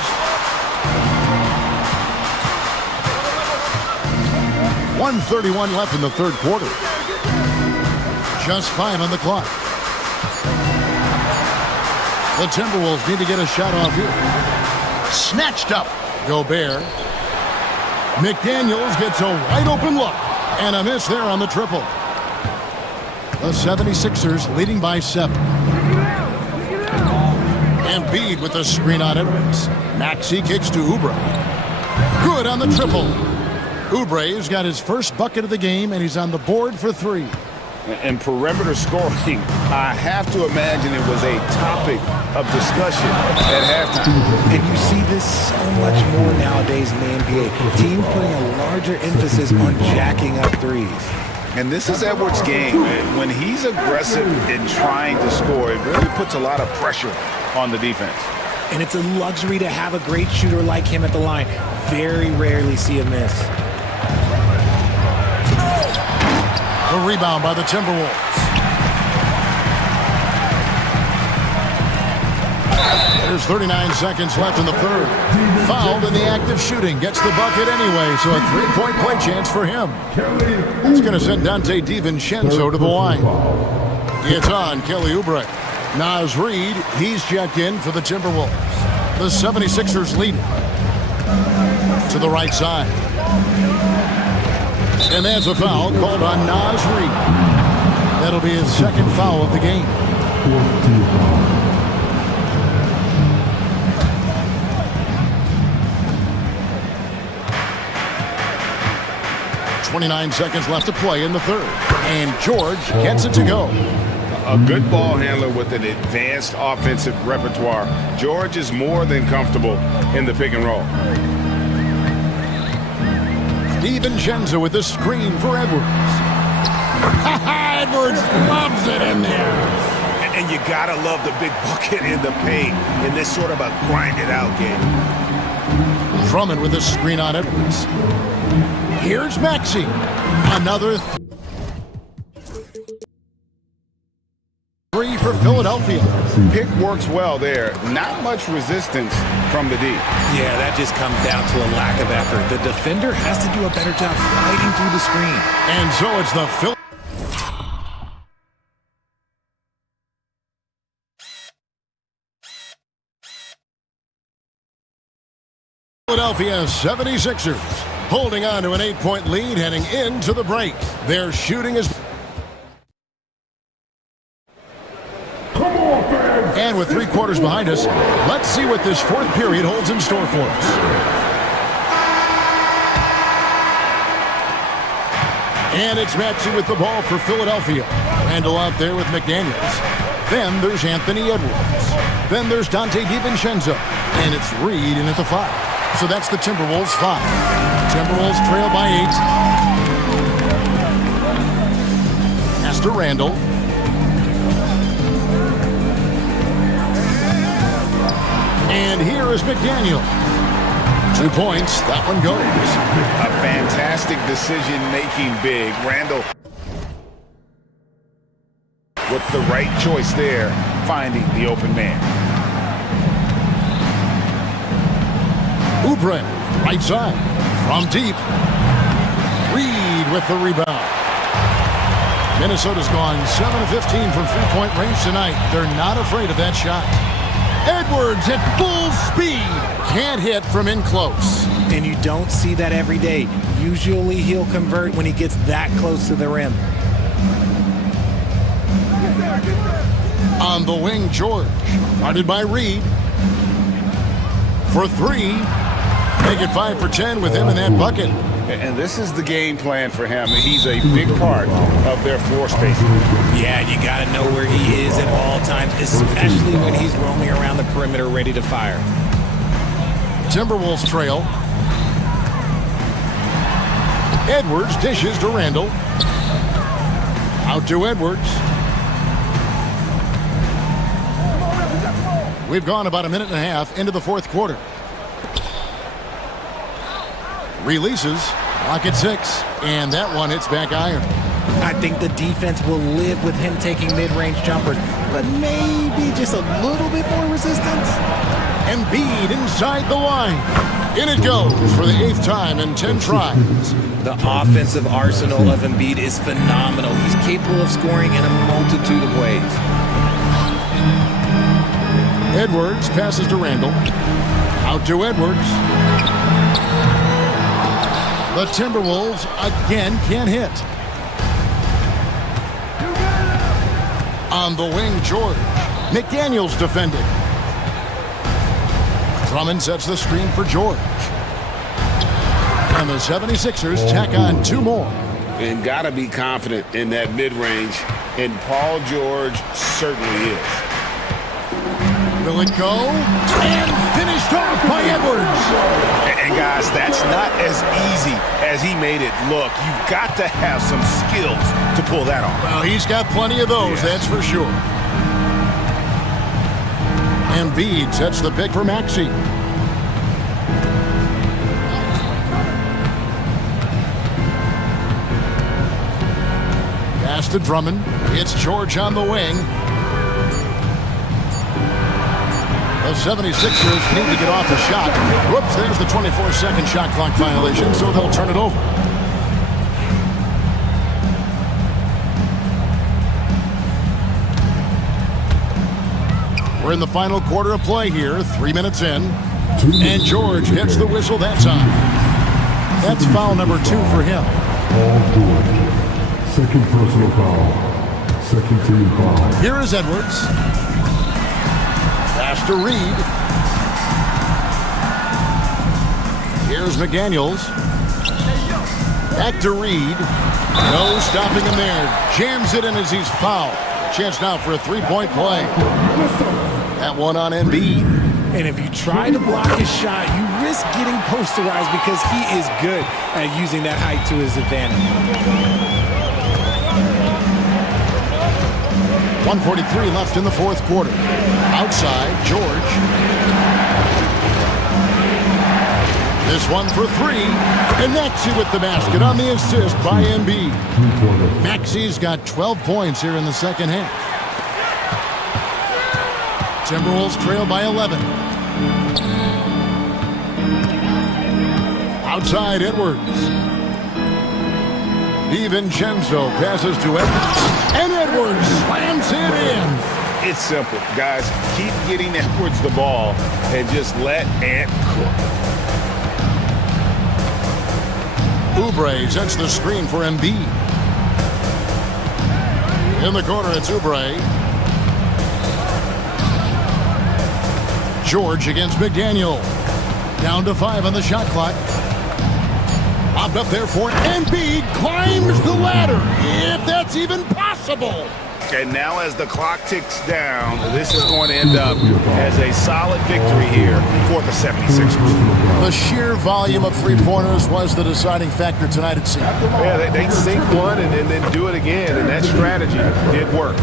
1:31 left in the third quarter. Just 5 on the clock. The Timberwolves need to get a shot off here. Snatched up. Gobert. McDaniels gets a wide open look. And a miss there on the triple. The 76ers leading by 7. Embiid with a screen on Edwards. Maxey kicks to Oubre. Good on the triple. Oubre's got his first bucket of the game, and he's on the board for 3. And perimeter scoring, I have to imagine it was a topic of discussion at halftime. And you see this so much more nowadays in the NBA. Teams putting a larger emphasis on jacking up threes. And this is Edwards' game. When he's aggressive in trying to score, it really puts a lot of pressure on the defense. And it's a luxury to have a great shooter like him at the line. Very rarely see a miss. The rebound by the Timberwolves. There's 39 seconds left in the third. Fouled in the act of shooting. Gets the bucket anyway, so a 3-point play chance for him. It's going to send Dante DiVincenzo to the line. It's on Kelly Oubre. Naz Reid, he's checked in for the Timberwolves. The 76ers lead to the right side. And there's a foul called on Naz Reid. That'll be his second foul of the game. 29 seconds left to play in the third. And George gets it to go. A good ball handler with an advanced offensive repertoire. George is more than comfortable in the pick and roll. DiVincenzo with the screen for Edwards. Edwards loves it in there. And you gotta love the big bucket in the paint in this sort of a grind-it-out game. Drummond with the screen on Edwards. Here's Maxey. Another 3 for Philadelphia. Pick works well there. Not much resistance from the D. Yeah, that just comes down to a lack of effort. The defender has to do a better job fighting through the screen. And so it's the Philadelphia 76ers holding on to an 8-point lead heading into the break. Their shooting is... And with 3 quarters behind us, let's see what this fourth period holds in store for us. And it's Maxey with the ball for Philadelphia. Randall out there with McDaniels. Then there's Anthony Edwards. Then there's Dante DiVincenzo. And it's Reid in at the 5. So that's the Timberwolves 5. Timberwolves trail by 8. Pass to Randall. And here is McDaniel. 2 points. That one goes. A fantastic decision-making big. Randall with the right choice there, finding the open man. Oubre, right side. From deep. Reid with the rebound. Minnesota's gone 7 of 15 from three-point range tonight. They're not afraid of that shot. Edwards at full speed. Can't hit from in close. And you don't see that every day. Usually he'll convert when he gets that close to the rim. On the wing, George. Guarded by Reid. For 3. Make it 5 for 10 with him in that bucket. And this is the game plan for him. He's a big part of their floor spacing. Yeah, you got to know where he is at all times, especially when he's roaming around the perimeter ready to fire. Timberwolves trail. Edwards dishes to Randall. Out Out to Edwards. We've gone about a minute and a half into the fourth quarter. Releases. Clock at 6. And that one hits back iron. I think the defense will live with him taking mid-range jumpers, but maybe just a little bit more resistance. Embiid inside the line. In it goes for the 8th time in 10 tries. The offensive arsenal of Embiid is phenomenal. He's capable of scoring in a multitude of ways. Edwards passes to Randall. Out to Edwards. The Timberwolves again can't hit. On the wing, George. McDaniels defending. Drummond sets the screen for George. And the 76ers tack on 2 more. And got to be confident in that mid-range, and Paul George certainly is. Will it go? And finished off by Edwards. And guys, that's not as easy as he made it look. You've got to have some skills to pull that off. Well, he's got plenty of those, that's for sure. Embiid sets the pick for Maxey. Pass to Drummond. It's George on the wing. The 76ers need to get off the shot. Whoops, there's the 24-second shot clock violation, so they'll turn it over. We're in the final quarter of play here, 3 minutes in. And George hits the whistle that time. That's foul number 2 for him. Paul George. Second personal foul. Second team foul. Here is Edwards. Pass to Reed. Here's McDaniels. Back to Reed. No stopping him there. Jams it in as he's fouled. Chance now for a 3-point play. That one on Embiid. And if you try to block his shot, you risk getting posterized because he is good at using that height to his advantage. 1:43 left in the fourth quarter. Outside, George. This one for 3. And Maxey with the basket on the assist by Embiid. Maxey's got 12 points here in the second half. Timberwolves trail by 11. Outside, Edwards. DiVincenzo passes to Edwards. And Edwards slams it in. It's simple, guys. Keep getting Edwards the ball and just let Ant cook. Oubre sets the screen for Embiid. In the corner, it's Oubre. George against McDaniel. Down to 5 on the shot clock. Popped up there for Embiid. Climbs the ladder, if that's even possible. And now as the clock ticks down, this is going to end up as a solid victory here for the 76ers. The sheer volume of three-pointers was the deciding factor tonight, it seemed. Yeah, they sink one and then do it again, and that strategy did work.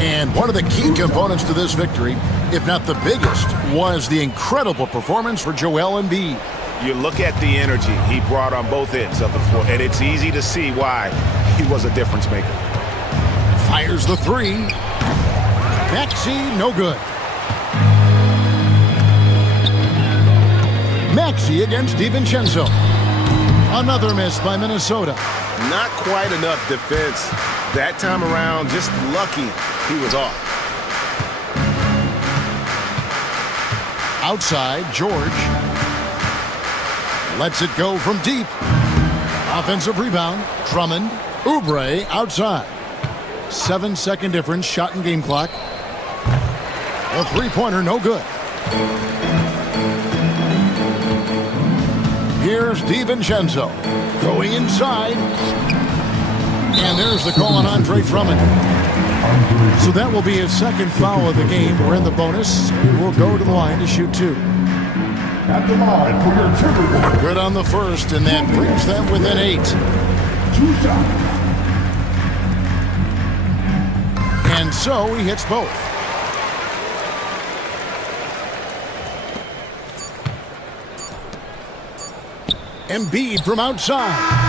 And one of the key components to this victory, if not the biggest, was the incredible performance for Joel Embiid. You look at the energy he brought on both ends of the floor, and it's easy to see why he was a difference maker. Fires the 3. Maxey, no good. Maxey against DiVincenzo. Another miss by Minnesota. Not quite enough defense. That time around, just lucky he was off. Outside, George. Lets it go from deep. Offensive rebound. Drummond. Oubre outside. 7-second difference, shot and game clock. A three-pointer, no good. Here's DiVincenzo going inside. And there's the call on Andre Drummond. So that will be his second foul of the game. We're in the bonus, and we'll go to the line to shoot 2. At the line for your Timberwolves. Good on the first, and that brings them within 8. 2 shots. And so he hits both. Embiid from outside.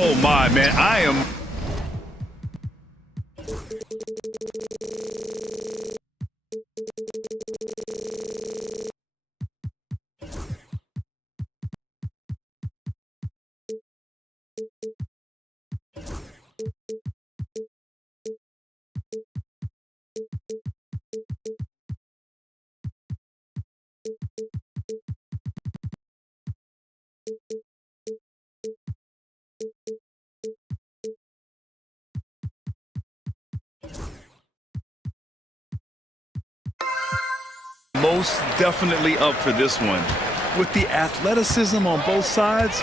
Oh my, man, I am... Most definitely up for this one. With the athleticism on both sides,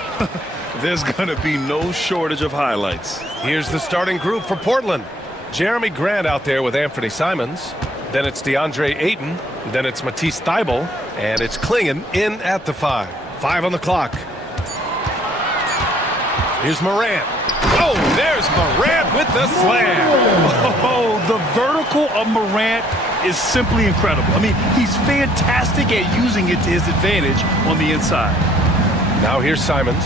there's going to be no shortage of highlights. Here's the starting group for Portland. Jeremy Grant out there with Anthony Simons. Then it's DeAndre Ayton. Then it's Matisse Thybulle. And it's Klingon in at the 5. 5 on the clock. Here's Morant. Oh, there's Morant with the slam. Oh, the vertical of Morant is simply incredible. I mean, he's fantastic at using it to his advantage on the inside. Now here's Simons.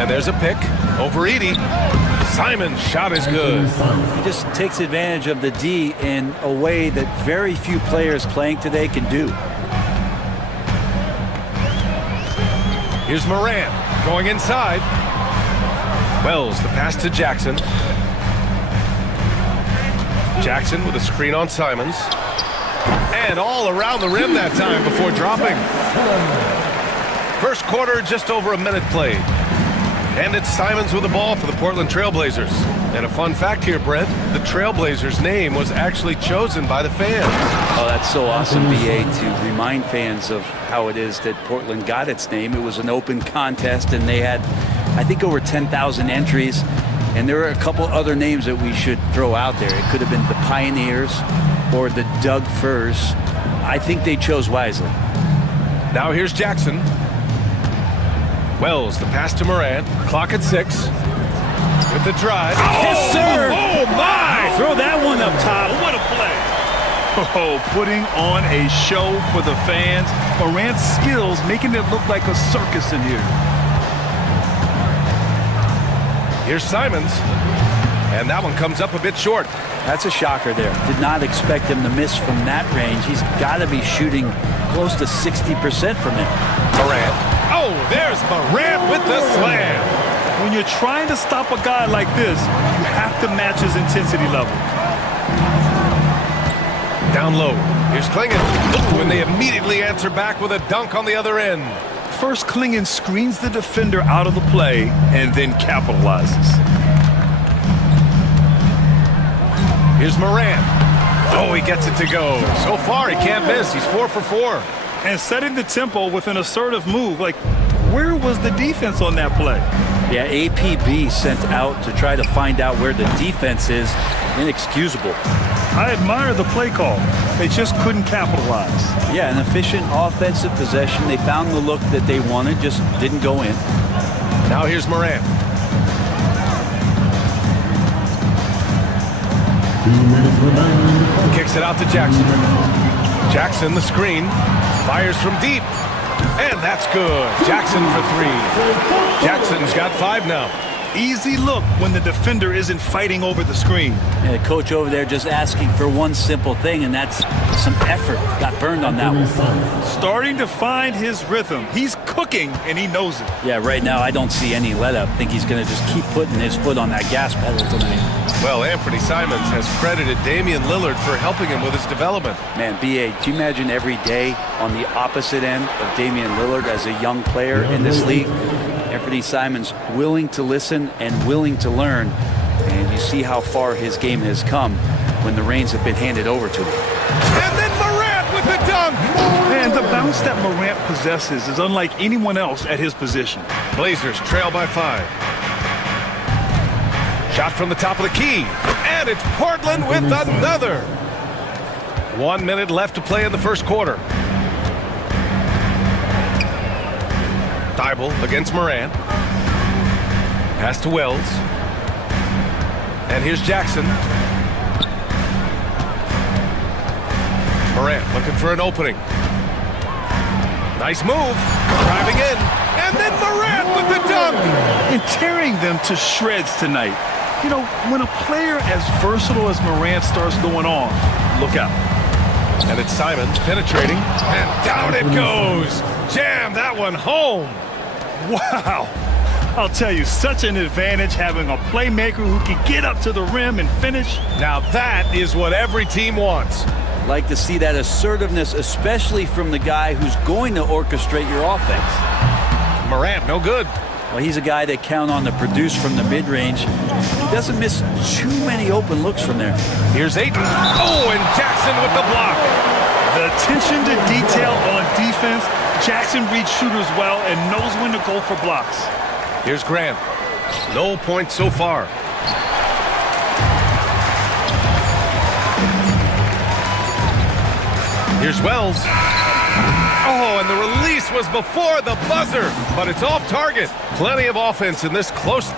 And there's a pick over Edie. Simon's shot is good. He just takes advantage of the D in a way that very few players playing today can do. Here's Morant going inside. Wells, the pass to Jackson. Jackson with a screen on Simons. And all around the rim that time before dropping. First quarter, just over a minute played. And it's Simons with the ball for the Portland Trailblazers. And a fun fact here, Brent, the Trailblazers' name was actually chosen by the fans. Oh, that's so awesome, BA, to remind fans of how it is that Portland got its name. It was an open contest, and they had, I think, over 10,000 entries. And there are a couple other names that we should throw out there. It could have been the Pioneers or the Doug Furs. I think they chose wisely. Now here's Jackson. Wells, the pass to Morant. Clock at 6. With the drive. Yes, sir! Oh, my! Throw that one up top. What a play. Oh, putting on a show for the fans. Morant's skills making it look like a circus in here. Here's Simons. And that one comes up a bit short. That's a shocker there. Did not expect him to miss from that range. He's got to be shooting close to 60% from it. Morant. Oh, there's Morant with the slam. When you're trying to stop a guy like this, you have to match his intensity level. Down low. Here's Klingon. Ooh, and they immediately answer back with a dunk on the other end. First, Klingon screens the defender out of the play and then capitalizes. Here's Morant. Oh, he gets it to go. So far, he can't miss. He's 4 for 4. And setting the tempo with an assertive move. Like, where was the defense on that play? Yeah, APB sent out to try to find out where the defense is. Inexcusable. I admire the play call. They just couldn't capitalize. Yeah, an efficient offensive possession. They found the look that they wanted, just didn't go in. Now here's Morant. Kicks it out to Jackson. Jackson, the screen. Fires from deep. And that's good. Jackson for 3. Jackson's got 5 now. Easy look when the defender isn't fighting over the screen. Yeah, the coach over there just asking for one simple thing, and that's some effort. Got burned on that one. Starting to find his rhythm. He's cooking, and he knows it. Yeah, right now I don't see any let up. I think he's going to just keep putting his foot on that gas pedal tonight. Well, Anthony Simons has credited Damian Lillard for helping him with his development. Man, BA, do you imagine every day on the opposite end of Damian Lillard as a young player in this league? Anthony Simons willing to listen and willing to learn, and you see how far his game has come when the reins have been handed over to him. And then Morant with the dunk! Man, the bounce that Morant possesses is unlike anyone else at his position. Blazers trail by 5. Shot from the top of the key, and it's Portland with another. 1 minute left to play in the first quarter. Thybulle against Morant. Pass to Wells. And here's Jackson. Morant looking for an opening. Nice move. Driving in. And then Morant with the dunk! And tearing them to shreds tonight. You know, when a player as versatile as Morant starts going off, look out. And it's Simons penetrating, and down it goes! Jam that one home! Wow! I'll tell you, such an advantage having a playmaker who can get up to the rim and finish. Now that is what every team wants. Like to see that assertiveness, especially from the guy who's going to orchestrate your offense. Morant, no good. Well, he's a guy that count on to produce from the mid-range. He doesn't miss too many open looks from there. Here's Ayton. Oh, and Jackson with the block. The attention to detail on defense. Jackson reads shooters well and knows when to go for blocks. Here's Grant. No points so far. Here's Wells. Oh, and the release was before the buzzer, but it's off target. Plenty of offense in this close.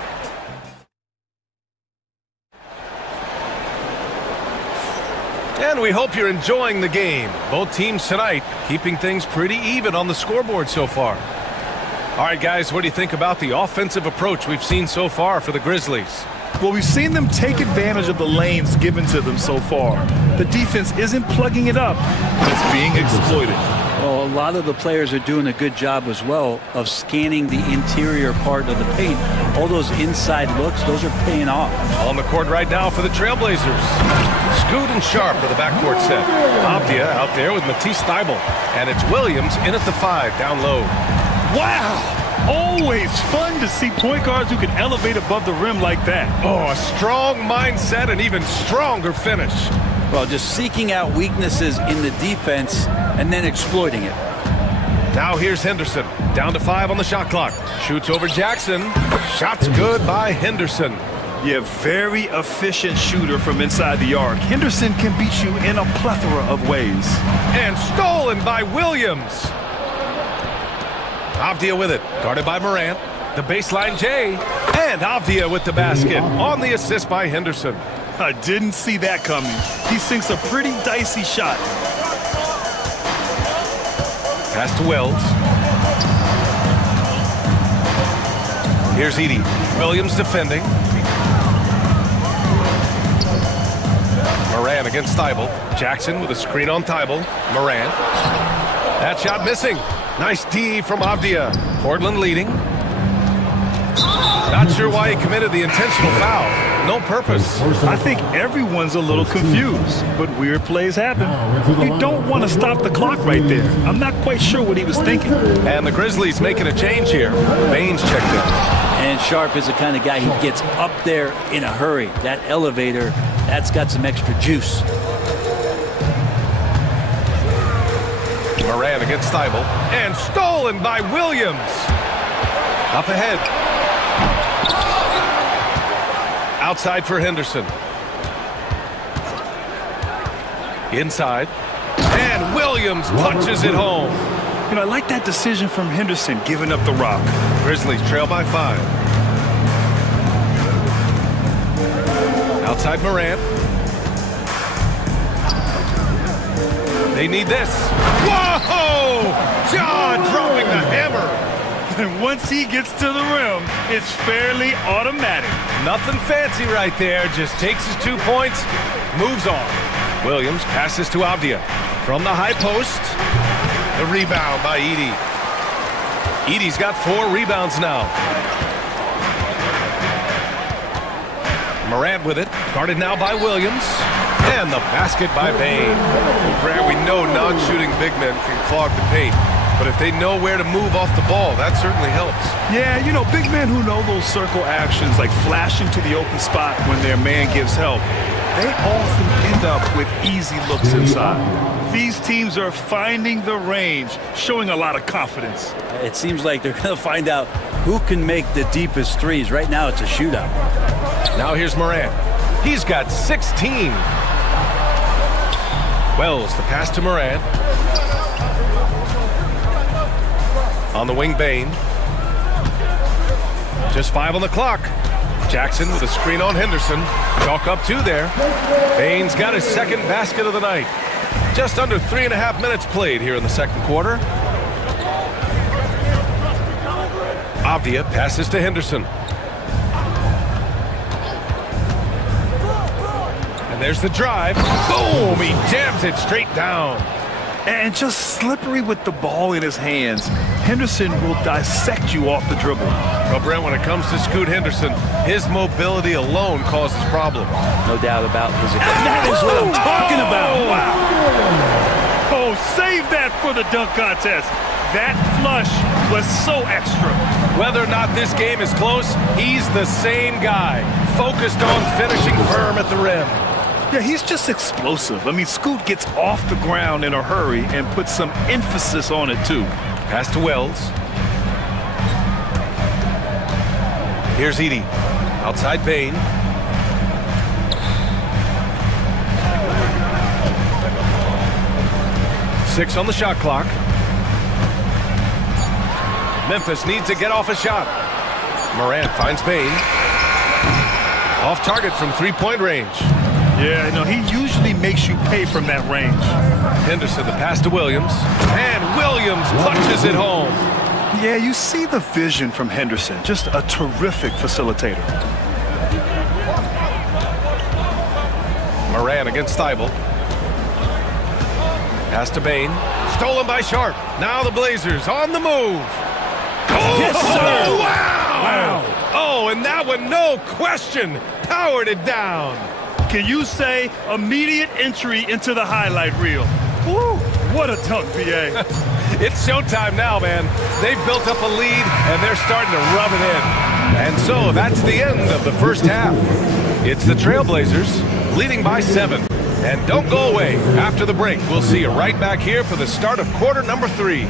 And we hope you're enjoying the game. Both teams tonight keeping things pretty even on the scoreboard so far. All right, guys, what do you think about the offensive approach we've seen so far for the Grizzlies? Well, we've seen them take advantage of the lanes given to them so far. The defense isn't plugging it up. It's being exploited. Well, a lot of the players are doing a good job as well of scanning the interior part of the paint. All those inside looks, those are paying off. On the court right now for the Trailblazers. Scoot and Sharp for the backcourt set. Avdia out there with Matisse Thybulle. And it's Williams in at the 5, down low. Wow! Always fun to see point guards who can elevate above the rim like that. Oh, a strong mindset and even stronger finish. Well, just seeking out weaknesses in the defense and then exploiting it. Now here's Henderson. Down to 5 on the shot clock. Shoots over Jackson. Shot's good by Henderson. Yeah, very efficient shooter from inside the arc. Henderson can beat you in a plethora of ways. And stolen by Williams. Avdia with it, guarded by Morant. The baseline J. And Avdia with the basket on the assist by Henderson. I didn't see that coming. He sinks a pretty dicey shot. Pass to Wells. Here's Edey. Williams defending. Morant against Thybulle. Jackson with a screen on Thybulle. Morant. That shot missing. Nice D from Avdia. Portland leading. Not sure why he committed the intentional foul. No purpose. I think everyone's a little confused, but weird plays happen. You don't want to stop the clock right there. I'm not quite sure what he was thinking. And the Grizzlies making a change here. Baines checked in. And Sharp is the kind of guy who gets up there in a hurry. That elevator, that's got some extra juice. Morant against Thybulle. And stolen by Williams. Up ahead. Outside for Henderson. Inside. And Williams punches it home. You know, I like that decision from Henderson, giving up the rock. Grizzlies trail by 5. Outside Morant. They need this. Whoa! John dropping the hammer. And once he gets to the rim, it's fairly automatic. Nothing fancy right there. Just takes his 2 points, moves on. Williams passes to Avdia. From the high post, the rebound by Edey. Edey's got 4 rebounds now. Morant with it, guarded now by Williams. And the basket by Bane. Grant, we know non-shooting big men can clog the paint. But if they know where to move off the ball, that certainly helps. Yeah, you know, big men who know those circle actions, like flashing to the open spot when their man gives help, they often end up with easy looks inside. These teams are finding the range, showing a lot of confidence. It seems like they're going to find out who can make the deepest threes. Right now, it's a shootout. Now here's Morant. He's got 16. Wells, the pass to Morant. On the wing, Bane. Just 5 on the clock. Jackson with a screen on Henderson. Chalk up 2 there. Bane's got his second basket of the night. Just under 3.5 minutes played here in the second quarter. Avdia passes to Henderson. And there's the drive. Boom! He jams it straight down. And just slippery with the ball in his hands. Henderson will dissect you off the dribble. Well, Brent, when it comes to Scoot Henderson, his mobility alone causes problems. No doubt about his... That is what I'm talking about. Wow. Oh, save that for the dunk contest. That flush was so extra. Whether or not this game is close, he's the same guy, focused on finishing firm at the rim. Yeah, he's just explosive. I mean, Scoot gets off the ground in a hurry and puts some emphasis on it, too. Pass to Wells. Here's Edie. Outside Bain. Six on the shot clock. Memphis needs to get off a shot. Morant finds Bain. Off target from three-point range. Yeah, no, he usually makes you pay from that range. Henderson, the pass to Williams. And Williams punches it home. Yeah, you see the vision from Henderson. Just a terrific facilitator. Moran against Thibault. Pass to Bain. Stolen by Sharp. Now the Blazers on the move. Oh, yes, sir. Oh, wow. Wow. Oh, and that one, no question, powered it down. Can you say immediate entry into the highlight reel? Woo, what a dunk, BA. It's showtime now, man. They've built up a lead, and they're starting to rub it in. And so that's the end of the first half. It's the Trailblazers leading by 7. And don't go away. After the break, we'll see you right back here for the start of quarter number 3.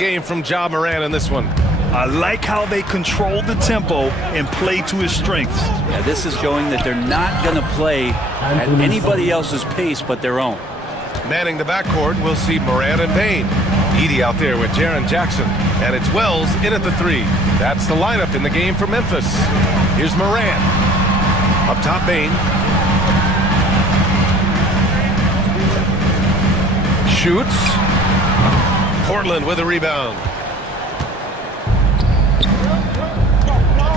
Game from Ja Morant in this one. I like how they control the tempo and play to his strengths. Yeah, this is showing that they're not going to play at anybody else's pace but their own. Manning the backcourt, we'll see Morant and Bain. Edie out there with Jaren Jackson. And it's Wells in at the 3. That's the lineup in the game for Memphis. Here's Morant. Up top, Bain. Shoots. Portland with a rebound.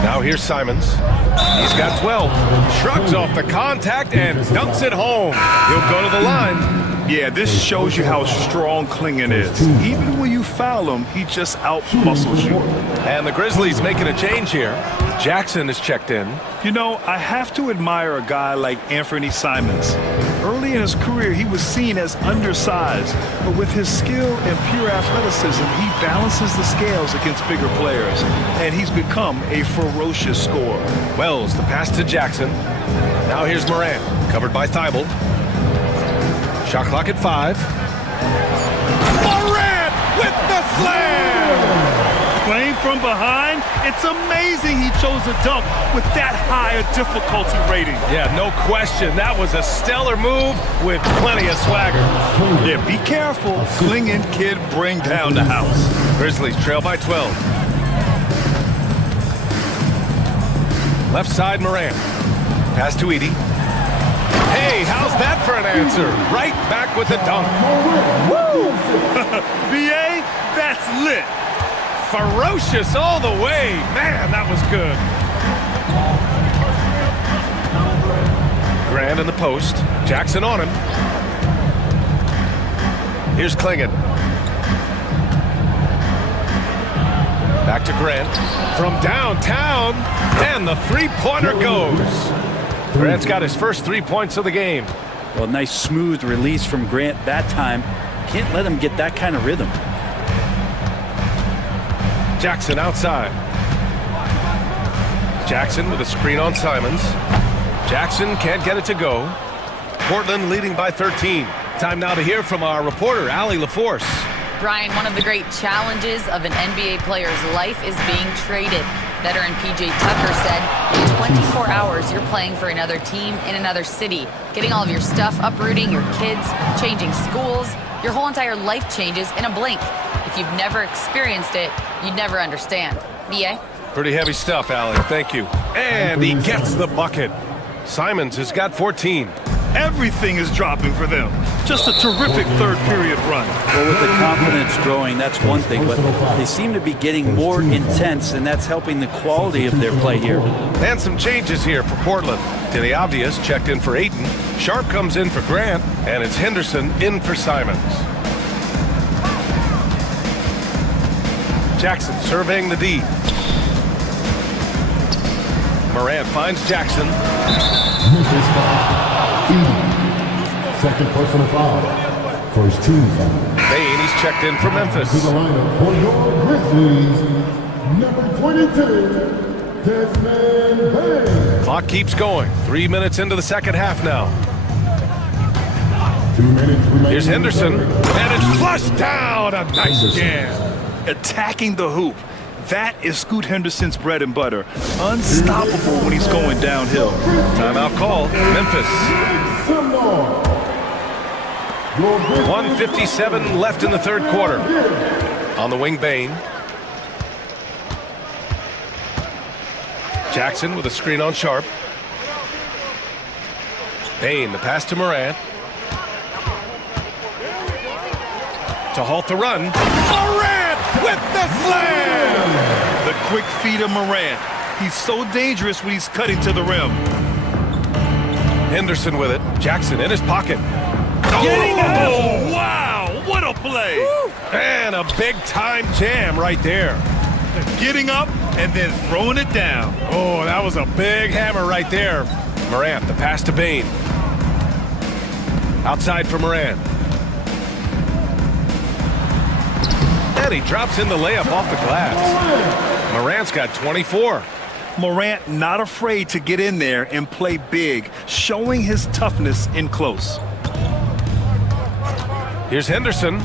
Now here's Simons. He's got 12. Shrugs off the contact and dunks it home. He'll go to the line. Yeah, this shows you how strong Klingon is. Even when you foul him, he just out-muscles you. And the Grizzlies making a change here. Jackson is checked in. You know, I have to admire a guy like Anthony Simons. Early in his career, he was seen as undersized, but with his skill and pure athleticism, he balances the scales against bigger players, and he's become a ferocious scorer. Wells, the pass to Jackson. Now here's Morant, covered by Thibault. Shot clock at 5. Morant with the slam! Playing from behind, it's amazing he chose a dunk with that high a difficulty rating. Yeah, no question. That was a stellar move with plenty of swagger. Yeah, be careful. Klingon kid bring down the house. Grizzlies trail by 12. Left side, Morant. Pass to Edie. Hey, how's that for an answer? Right back with the dunk. Woo! BA, that's lit. Ferocious all the way. Man, that was good. Grant in the post. Jackson on him. Here's Klingon. Back to Grant. From downtown. And the three-pointer goes. Grant's got his first 3 points of the game. Well, nice smooth release from Grant that time. Can't let him get that kind of rhythm. Jackson outside. Jackson with a screen on Simons. Jackson can't get it to go. Portland leading by 13. Time now to hear from our reporter, Allie LaForce. Brian, one of the great challenges of an NBA player's life is being traded. Veteran P.J. Tucker said, in 24 hours, you're playing for another team in another city, getting all of your stuff, uprooting your kids, changing schools. Your whole entire life changes in a blink. If you've never experienced it, you'd never understand. B.A.? Pretty heavy stuff, Allie. Thank you. And he gets the bucket. Simons has got 14. Everything is dropping for them. Just a terrific third-period run. Well, with the confidence growing, that's one thing, but they seem to be getting more intense, and that's helping the quality of their play here. And some changes here for Portland. Tilly Obvious checked in for Ayton. Sharp comes in for Grant, and it's Henderson in for Simons. Jackson surveying the D. Morant finds Jackson. Second personal foul. First team foul. Bain, he's checked in for Memphis. To the lineup for your Grizzlies, number 22, Desmond Bain. Clock keeps going. 3 minutes into the second half now. 2 minutes remaining. Here's Henderson, and it's flushed down. A nice jam. Attacking the hoop. That is Scoot Henderson's bread and butter. Unstoppable when he's going downhill. Timeout call. Memphis. 1:57 left in the third quarter. On the wing, Bain. Jackson with a screen on Sharp. Bain, the pass to Morant. To halt the run. Morant with the slam! The quick feed of Morant. He's so dangerous when he's cutting to the rim. Henderson with it. Jackson in his pocket. Oh, wow! What a play! Woo. And a big-time jam right there. Getting up and then throwing it down. Oh, that was a big hammer right there. Morant, the pass to Bain. Outside for Morant. And he drops in the layup off the glass. Morant's got 24. Morant not afraid to get in there and play big, showing his toughness in close. Here's Henderson.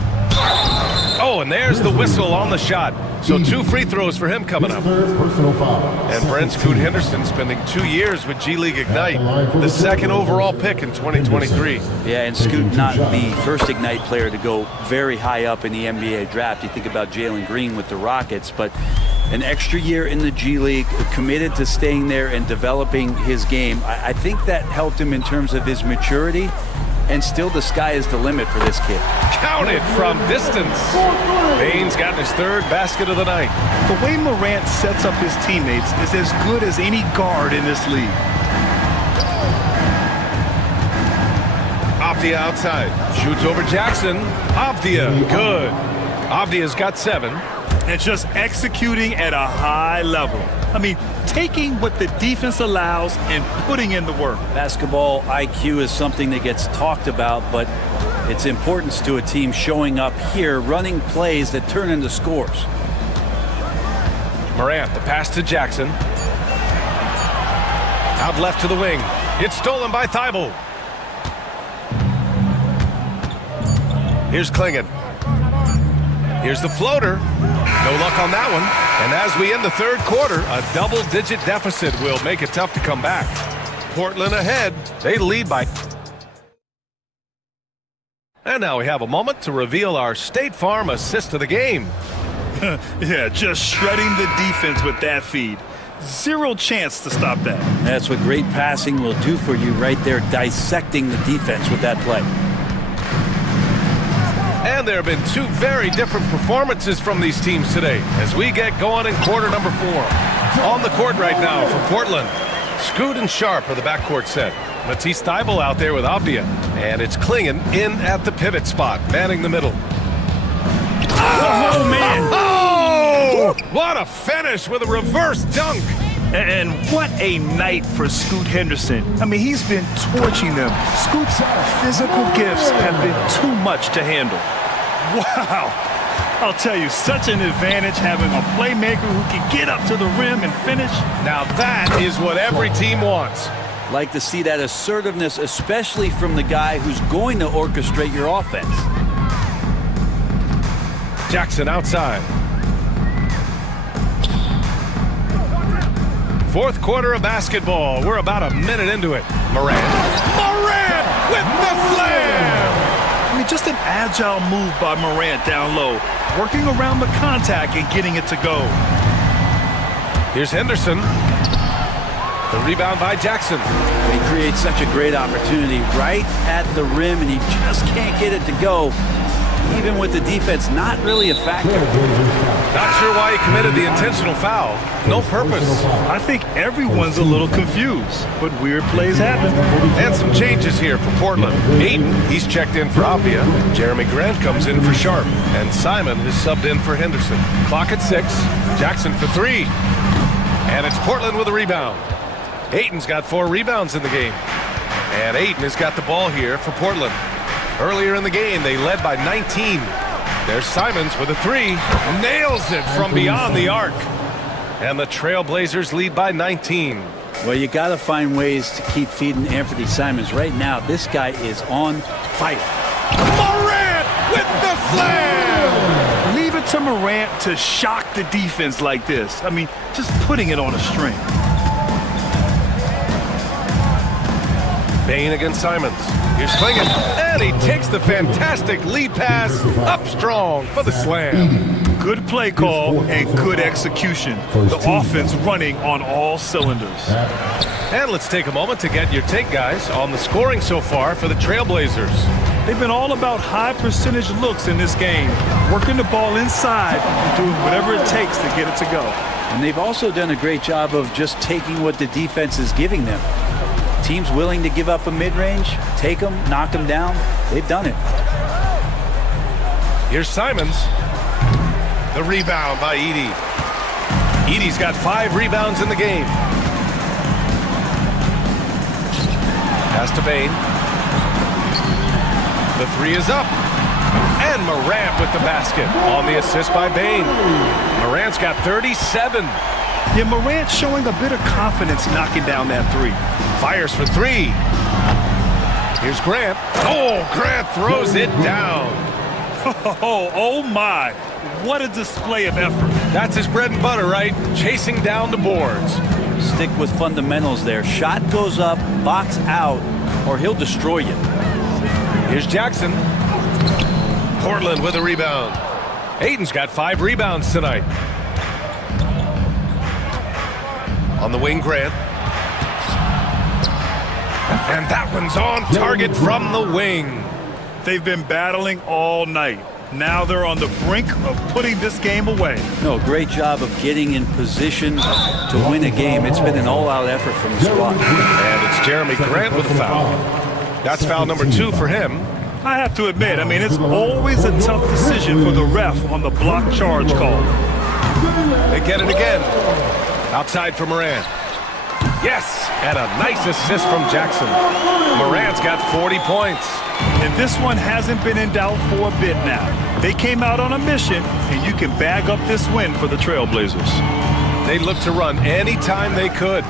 Oh, and there's the whistle on the shot. So 2 free throws for him coming up. And Brent Scoot Henderson spending 2 years with G League Ignite, the second overall pick in 2023. Yeah, and Scoot not the first Ignite player to go very high up in the NBA draft. You think about Jalen Green with the Rockets, but an extra year in the G League, committed to staying there and developing his game. I think that helped him in terms of his maturity. And still, the sky is the limit for this kid. Counted from distance. Bain's gotten his third basket of the night. The way Morant sets up his teammates is as good as any guard in this league. Avdia outside. Shoots over Jackson. Avdia, good. Avdia's got 7. And just executing at a high level. I mean, taking what the defense allows and putting in the work. Basketball IQ is something that gets talked about, but its importance to a team showing up here, running plays that turn into scores. Morant, the pass to Jackson. Out left to the wing. It's stolen by Thibault. Here's Klingon. Here's the floater. No luck on that one. And as we end the third quarter, a double-digit deficit will make it tough to come back. Portland ahead. They lead by... And now we have a moment to reveal our State Farm assist of the game. Yeah, just shredding the defense with that feed. Zero chance to stop that. That's what great passing will do for you right there, dissecting the defense with that play. And there have been two very different performances from these teams today as we get going in quarter number 4. On the court right now for Portland, Scoot and Sharp are the backcourt set. Matisse Thybulle out there with Abdia. And it's Klingen in at the pivot spot, manning the middle. Oh, man. Oh! What a finish with a reverse dunk. And what a night for Scoot Henderson. I mean, he's been torching them. Scoot's physical gifts have been too much to handle. Wow. I'll tell you, such an advantage having a playmaker who can get up to the rim and finish. Now that is what every team wants. Like to see that assertiveness, especially from the guy who's going to orchestrate your offense. Jackson outside. Fourth quarter of basketball. We're about a minute into it. Morant with the slam! I mean, just an agile move by Morant down low, working around the contact and getting it to go. Here's Henderson. The rebound by Jackson. He creates such a great opportunity right at the rim, and he just can't get it to go, even with the defense not really a factor. Not sure why he committed the intentional foul. No purpose. I think everyone's a little confused, but weird plays happen. And some changes here for Portland. Aiden, he's checked in for Abdia. Jeremy Grant comes in for Sharp. And Simon is subbed in for Henderson. Clock at 6. Jackson for 3. And it's Portland with a rebound. Aiton's got 4 rebounds in the game. And Aiton has got the ball here for Portland. Earlier in the game, they led by 19. There's Simons with a 3. Nails it from beyond the arc. And the Trailblazers lead by 19. Well, you got to find ways to keep feeding Anthony Simons. Right now, this guy is on fire. Morant with the slam! Leave it to Morant to shock the defense like this. I mean, just putting it on a string. Bain against Simons. Here's Klingen, and he takes the fantastic lead pass up strong for the slam. Good play call and good execution. The offense running on all cylinders. And let's take a moment to get your take, guys, on the scoring so far for the Trailblazers. They've been all about high percentage looks in this game, working the ball inside and doing whatever it takes to get it to go. And they've also done a great job of just taking what the defense is giving them. Teams willing to give up a mid-range, take them, knock them down. They've done it. Here's Simons. The rebound by Edey. Edey's got 5 rebounds in the game. Pass to Bain. The 3 is up. And Morant with the basket on the assist by Bain. Morant's got 37. Yeah, Morant showing a bit of confidence knocking down that 3. Fires for 3. Here's Grant. Oh, Grant throws it down. Oh my. What a display of effort. That's his bread and butter, right? Chasing down the boards. Stick with fundamentals there. Shot goes up, box out, or he'll destroy you. Here's Jackson. Portland with a rebound. Aiton's got 5 rebounds tonight. On the wing, Grant. And that one's on target from the wing. They've been battling all night. Now they're on the brink of putting this game away. No, great job of getting in position to win a game. It's been an all-out effort from the squad. And it's Jeremy Grant with a foul. That's foul number 2 for him. I have to admit, I mean, it's always a tough decision for the ref on the block charge call. They get it again. Outside for Morant. Yes, and a nice assist from Jackson. Morant's got 40 points. And this one hasn't been in doubt for a bit now. They came out on a mission, and you can bag up this win for the Trailblazers. They looked to run anytime they could.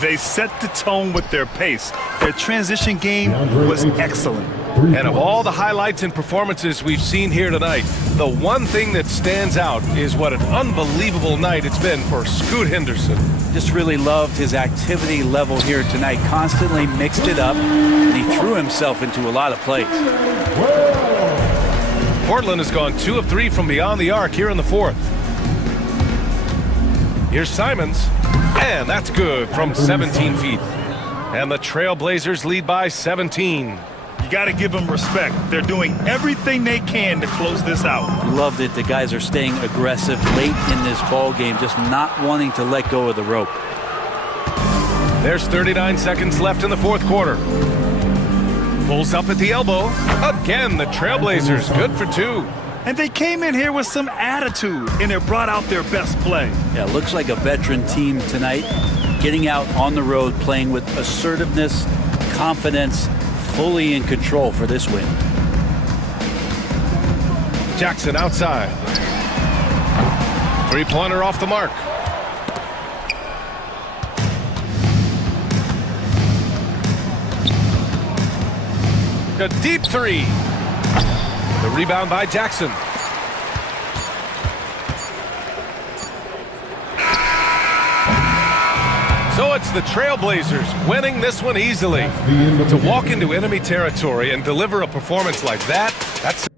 They set the tone with their pace. Their transition game was excellent. And of all the highlights and performances we've seen here tonight, the one thing that stands out is what an unbelievable night it's been for Scoot Henderson. Just really loved his activity level here tonight. Constantly mixed it up, and he threw himself into a lot of plays. Portland has gone 2 of 3 from beyond the arc here in the 4th. Here's Simons. And that's good from 17 feet. And the Trailblazers lead by 17. You got to give them respect. They're doing everything they can to close this out. Loved it. The guys are staying aggressive late in this ball game, just not wanting to let go of the rope. There's 39 seconds left in the fourth quarter. Pulls up at the elbow. Again, the Trailblazers good for two. And they came in here with some attitude, and it brought out their best play. Yeah, looks like a veteran team tonight, getting out on the road, playing with assertiveness, confidence, fully in control for this win. Jackson outside. Three-pointer off the mark. A deep three. The rebound by Jackson. So it's the Trailblazers winning this one easily. To walk into enemy territory and deliver a performance like that, that's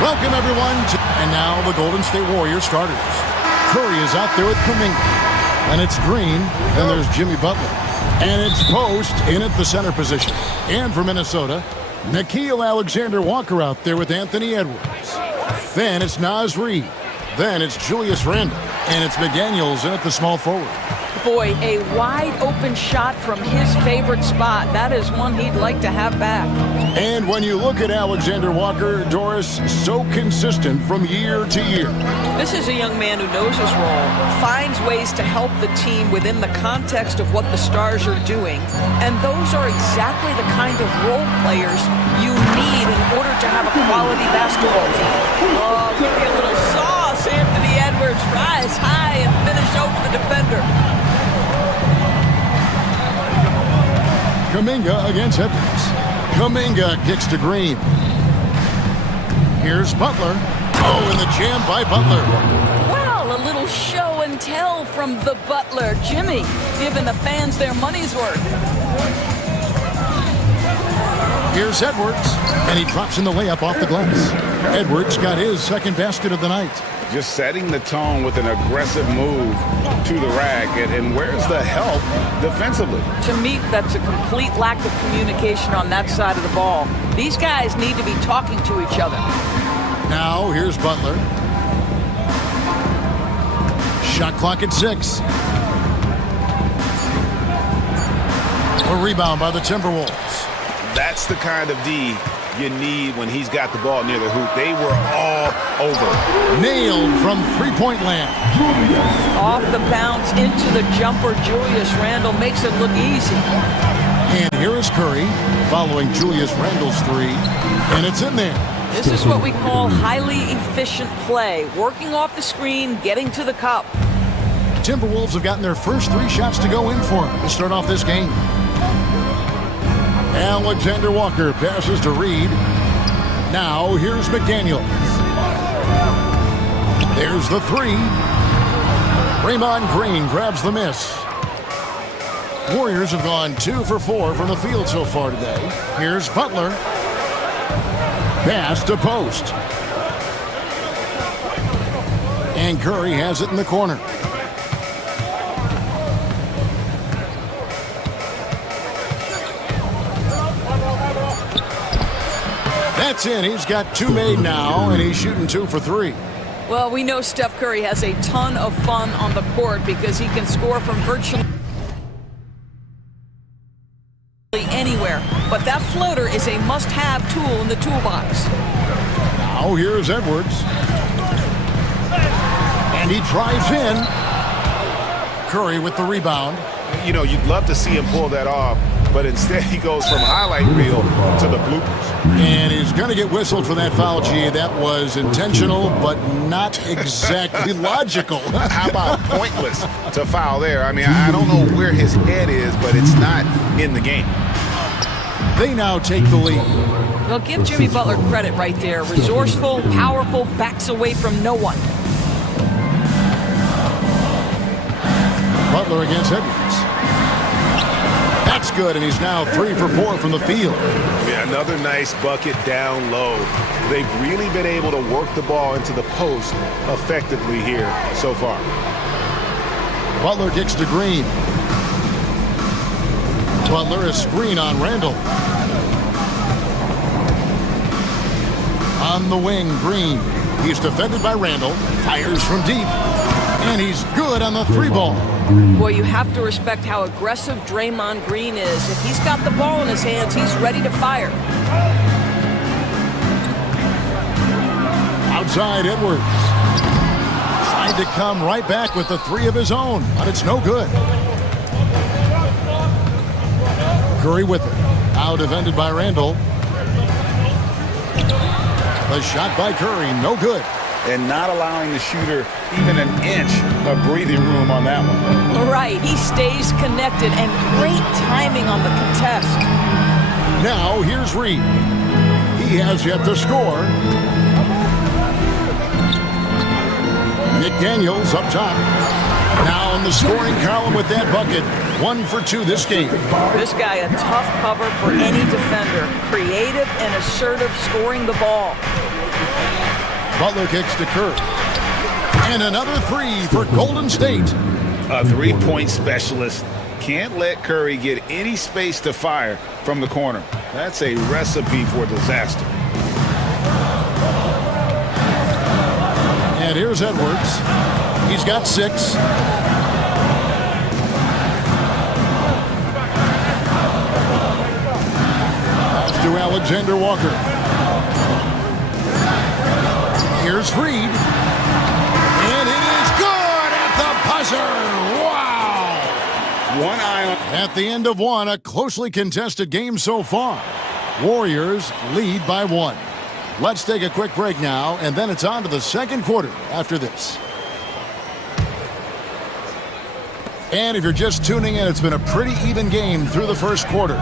Welcome, everyone. And now the Golden State Warriors starters. Curry is out there with Kuminga. And it's Green. And there's Jimmy Butler. And it's Post in at the center position. And for Minnesota, Nickeil Alexander-Walker out there with Anthony Edwards. Then it's Naz Reid. Then it's Julius Randle. And it's McDaniels in at the small forward. Boy, a wide open shot from his favorite spot. That is one he'd like to have back. And when you look at Alexander Walker, Doris, so consistent from year to year. This is a young man who knows his role, finds ways to help the team within the context of what the Stars are doing, and those are exactly the kind of role players you need in order to have a quality basketball team. Oh, give me a little sauce. Anthony Edwards rise high and finish over the defender. Kuminga against Edwards. Kuminga kicks to Green. Here's Butler. Oh, and the jam by Butler. Well, a little show and tell from the Butler. Jimmy giving the fans their money's worth. Here's Edwards, and he drops in the layup off the glass. Edwards got his second basket of the night. Just setting the tone with an aggressive move to the rack. And where's the help defensively? To me, that's a complete lack of communication on that side of the ball. These guys need to be talking to each other. Now, here's Butler. Shot clock at 6. A rebound by the Timberwolves. That's the kind of D you need when he's got the ball near the hoop. They were all over. Nailed from three-point land. Off the bounce into the jumper. Julius Randle makes it look easy. And here is Curry following Julius Randle's three, and it's in there. This is what we call highly efficient play. Working off the screen, getting to the cup. Timberwolves have gotten their first 3 shots to go in for them to start off this game. Alexander Walker passes to Reid. Now here's McDaniels. There's the 3. Draymond Green grabs the miss. Warriors have gone 2 for 4 from the field so far today. Here's Butler. Pass to Post. And Curry has it in the corner. That's in. He's got 2 made now, and he's shooting 2 for 3. Well, we know Steph Curry has a ton of fun on the court because he can score from virtually anywhere. But that floater is a must-have tool in the toolbox. Now here's Edwards. And he drives in. Curry with the rebound. You know, you'd love to see him pull that off, but instead he goes from highlight reel to the bloopers. And he's going to get whistled for that foul, G. That was intentional, but not exactly logical. How about pointless to foul there? I mean, I don't know where his head is, but it's not in the game. They now take the lead. Well, give Jimmy Butler credit right there. Resourceful, powerful, backs away from no one. Butler against Edwards. That's good, and he's now 3 for 4 from the field. Yeah, another nice bucket down low. They've really been able to work the ball into the post effectively here so far. Butler kicks to Green. Butler a screen on Randle. On the wing, Green. He's defended by Randle. Fires from deep. And he's good on the 3-ball. Boy, you have to respect how aggressive Draymond Green is. If he's got the ball in his hands, he's ready to fire. Outside Edwards. Tried to come right back with the 3 of his own, but it's no good. Curry with it. Now defended by Randle. The shot by Curry, no good. And not allowing the shooter even an inch of breathing room on that one. Right, he stays connected, and great timing on the contest. Now here's Reid. He has yet to score. McDaniels up top. Now in the scoring column with that bucket. 1 for 2 this game. This guy a tough cover for any defender. Creative and assertive scoring the ball. Butler kicks to Curry. And another three for Golden State. A three-point specialist can't let Curry get any space to fire from the corner. That's a recipe for disaster. And here's Edwards. He's got 6. Pass to Alexander Walker. Here's Reed. And it is good at the buzzer. Wow! One eye on... At the end of one, a closely contested game so far. Warriors lead by 1. Let's take a quick break now, and then it's on to the second quarter after this. And if you're just tuning in, it's been a pretty even game through the first quarter.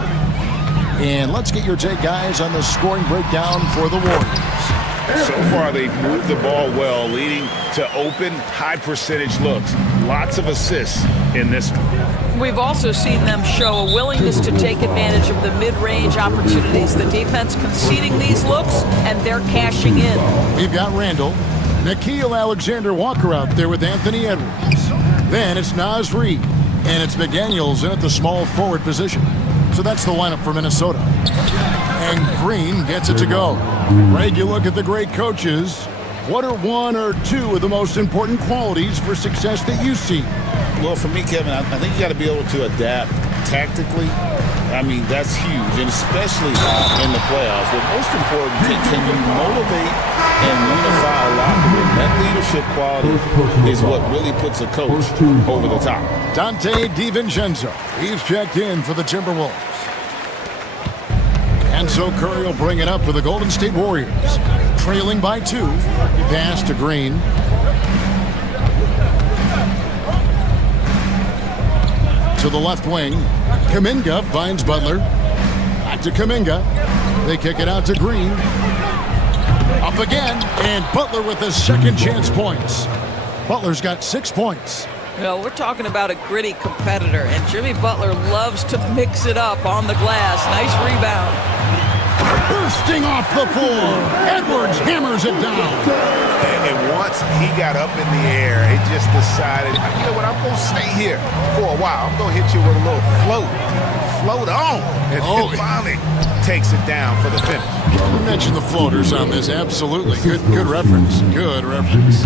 And let's get your take, guys, on the scoring breakdown for the Warriors. So far, they've moved the ball well, leading to open, high-percentage looks. Lots of assists in this one. We've also seen them show a willingness to take advantage of the mid-range opportunities. The defense conceding these looks, and they're cashing in. We've got Randall, Nickeil Alexander-Walker out there with Anthony Edwards. Then it's Naz Reid, and it's McDaniels in at the small forward position. So that's the lineup for Minnesota. And Green gets it to go. Greg, you look at the great coaches. What are 1 or 2 of the most important qualities for success that you see? Well, for me, Kevin, I think you got to be able to adapt tactically. I mean, that's huge, and especially in the playoffs. But most important, can you motivate and unify a locker room? That leadership quality is what really puts a coach over the top. Dante DiVincenzo, he's checked in for the Timberwolves. And so Curry will bring it up for the Golden State Warriors. Trailing by 2. Pass to Green. To the left wing. Kuminga finds Butler. Back to Kuminga. They kick it out to Green. Up again. And Butler with the second chance points. Butler's got 6 points. Well, we're talking about a gritty competitor, and Jimmy Butler loves to mix it up on the glass. Nice rebound. Bursting off the floor. Edwards hammers it down. And once he got up in the air, he just decided, you know what, I'm going to stay here for a while. I'm going to hit you with a little float. Float on. And then finally takes it down for the finish. You mentioned the floaters on this. Absolutely. Good reference. Good reference.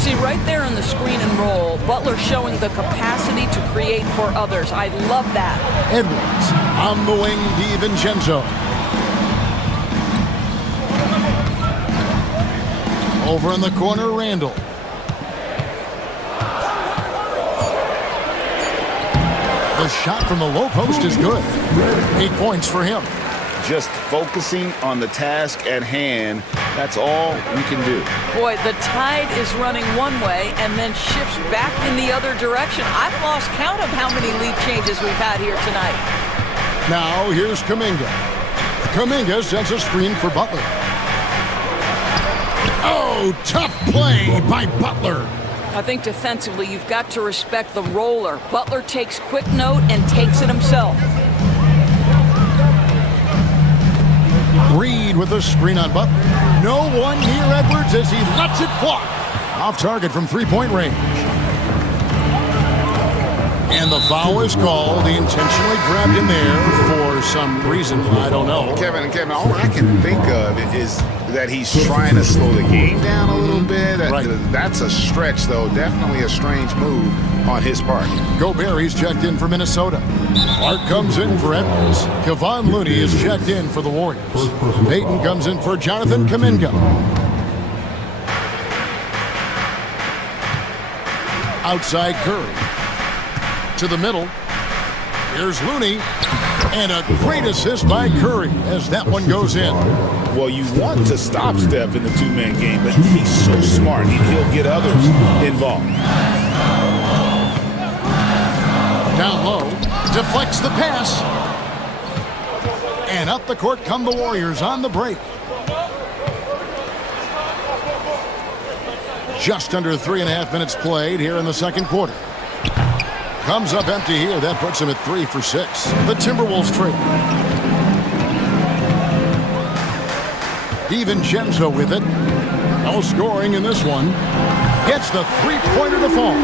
See, right there on the screen and roll, Butler showing the capacity to create for others. I love that. Edwards on the wing, DiVincenzo. Over in the corner, Randall. The shot from the low post is good. 8 points for him. Just focusing on the task at hand, that's all you can do. Boy, the tide is running one way and then shifts back in the other direction. I've lost count of how many lead changes we've had here tonight. Now here's Kuminga. Kuminga sends a screen for Butler. Oh, tough play by Butler. I think defensively you've got to respect the roller. Butler takes quick note and takes it himself. Reed with a screen on Butler. No one near Edwards as he lets it fly. Off target from three-point range. And the foul is called. He intentionally grabbed in there for some reason. I don't know. Kevin, all I can think of is that he's trying to slow the game down a little bit. Right. That's a stretch, though. Definitely a strange move on his part. Gobert, he's checked in for Minnesota. Clark comes in for Edwards. Kevon Looney is checked in for the Warriors. Payton comes in for Jonathan Kuminga. Outside Curry. To the middle. Here's Looney. And a great assist by Curry as that one goes in. Well, you want to stop Steph in the two-man game, but he's so smart. He'll get others involved. Down low. Deflects the pass. And up the court come the Warriors on the break. Just under 3.5 minutes played here in the second quarter. Comes up empty here. That puts him at 3 for 6. The Timberwolves trade. DiVincenzo with it. No scoring in this one. Gets the three-pointer to fall.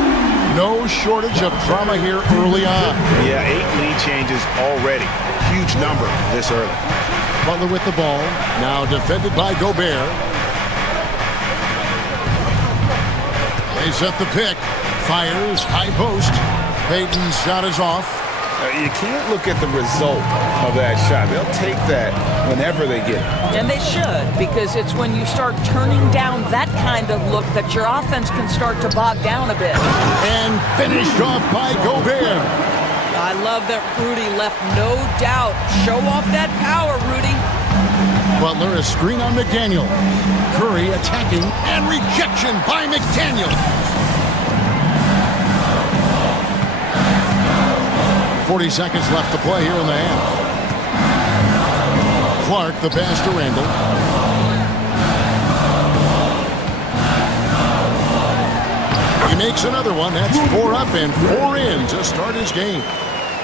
No shortage of drama here early on. Yeah, 8 lead changes already. Huge number this early. Butler with the ball. Now defended by Gobert. They set the pick. Fires. High post. Payton's shot is off. You can't look at the result of that shot. They'll take that whenever they get it. And they should, because it's when you start turning down that kind of look that your offense can start to bog down a bit. And finished off by Gobert. I love that Rudy left no doubt. Show off that power, Rudy. Butler, a screen on McDaniel. Curry attacking, and rejection by McDaniel. 40 seconds left to play here in the half. Clark, the pass to Randall. He makes another one. That's 4 up and 4 in to start his game.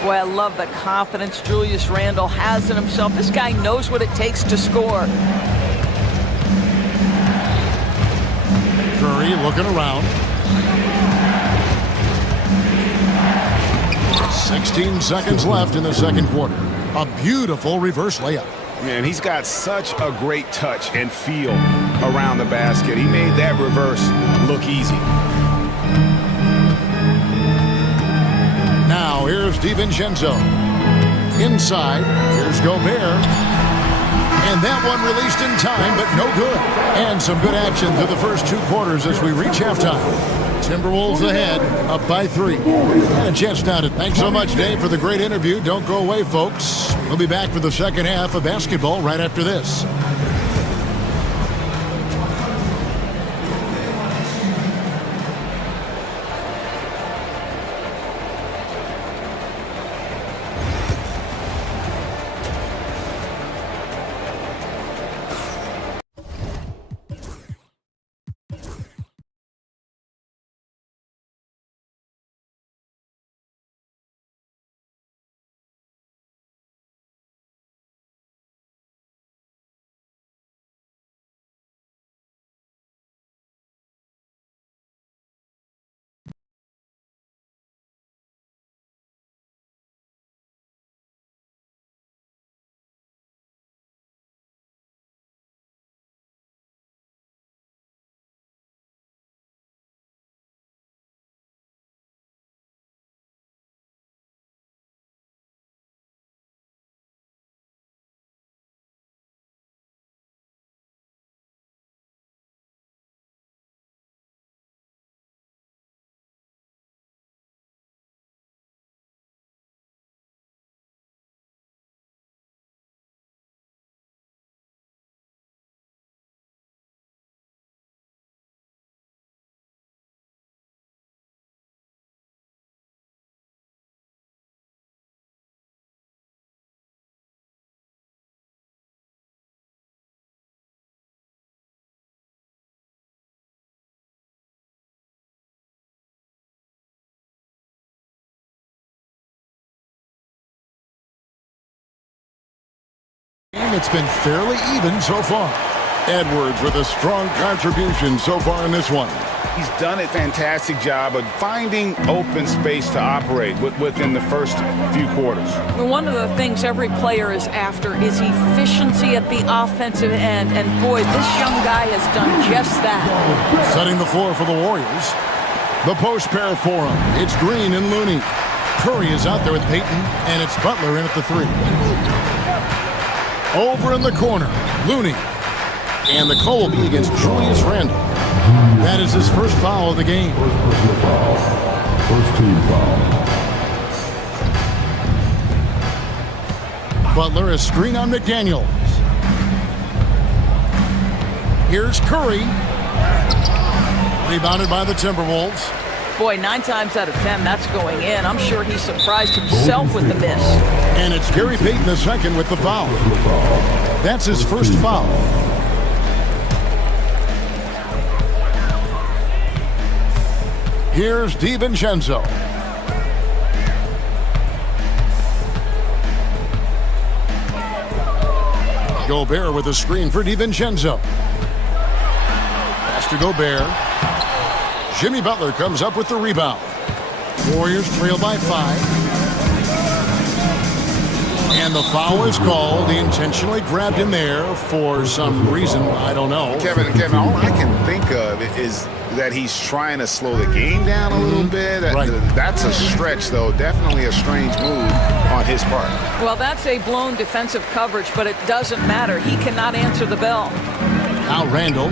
Boy, I love the confidence Julius Randle has in himself. This guy knows what it takes to score. Curry looking around. 16 seconds left in the second quarter. A beautiful reverse layup. Man, he's got such a great touch and feel around the basket. He made that reverse look easy. Now here's DiVincenzo. Inside, here's Gobert. And that one released in time, but no good. And some good action through the first 2 quarters as we reach halftime. Timberwolves ahead, up by 3. And a chance now to thanks so much, Dave, for the great interview. Don't go away, folks. We'll be back for the second half of basketball right after this. It's been fairly even so far. Edwards with a strong contribution so far in this one. He's done a fantastic job of finding open space to operate within the first few quarters. One of the things every player is after is efficiency at the offensive end. And boy, this young guy has done just that. Setting the floor for the Warriors. The post pair for him. It's Green and Looney. Curry is out there with Payton, and it's Butler in at the 3. Over in the corner, Looney. And the call will be against Julius Randle. That is his first foul of the game. First team foul. Butler, a screen on McDaniels. Here's Curry. Rebounded by the Timberwolves. Boy, 9 times out of 10, that's going in. I'm sure he surprised himself with the miss. And it's Gary Payton II with the foul. That's his first foul. Here's DiVincenzo. Gobert with a screen for DiVincenzo. Pass to Gobert. Jimmy Butler comes up with the rebound. Warriors trail by 5. And the foul is called. He intentionally grabbed him there for some reason. I don't know. Kevin, all I can think of is that he's trying to slow the game down a little bit. Right. That's a stretch, though. Definitely a strange move on his part. Well, that's a blown defensive coverage, but it doesn't matter. He cannot answer the bell. Now Randall.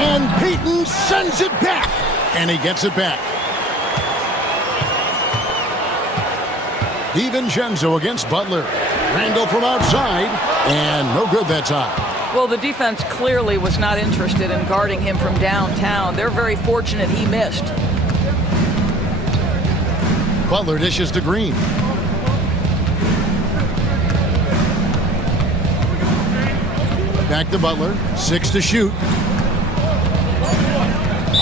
And Peyton sends it back. And he gets it back. DiVincenzo against Butler. Randall from outside. And no good that time. Well, the defense clearly was not interested in guarding him from downtown. They're very fortunate he missed. Butler dishes to Green. Back to Butler. 6 to shoot.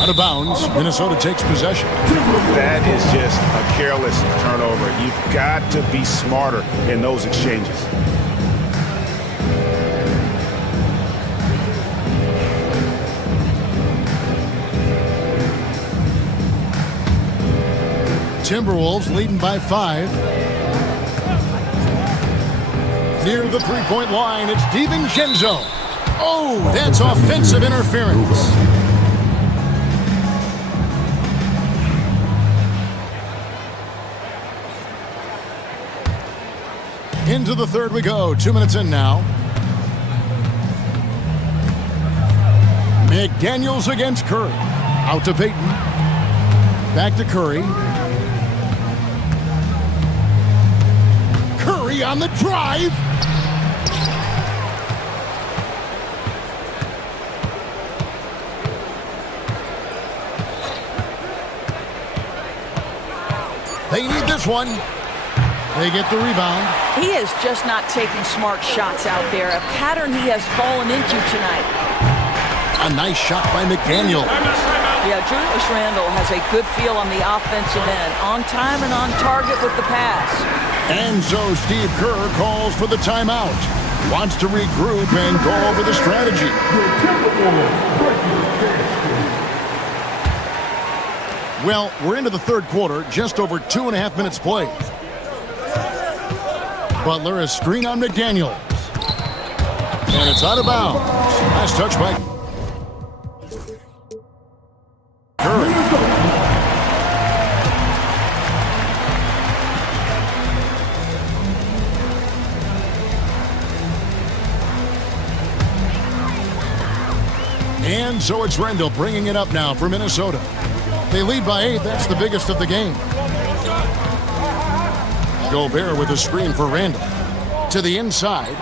Out of bounds. Minnesota takes possession. That is just a careless turnover. You've got to be smarter in those exchanges. Timberwolves leading by 5. Near the three-point line, it's DiVincenzo. Oh, that's offensive interference. Into the third we go. 2 minutes in now. McDaniels against Curry. Out to Peyton. Back to Curry. Curry on the drive. They need this one. They get the rebound. He is just not taking smart shots out there, a pattern he has fallen into tonight. A nice shot by McDaniel. Yeah, Julius Randle has a good feel on the offensive end, on time and on target with the pass. And so Steve Kerr calls for the timeout. Wants to regroup and go over the strategy. Well, we're into the third quarter, just over 2.5 minutes played. Butler, a screen on McDaniels. And it's out of bounds. Last touch by Curry. And so it's Randall bringing it up now for Minnesota. They lead by 8. That's the biggest of the game. Gobert with a screen for Randall. To the inside.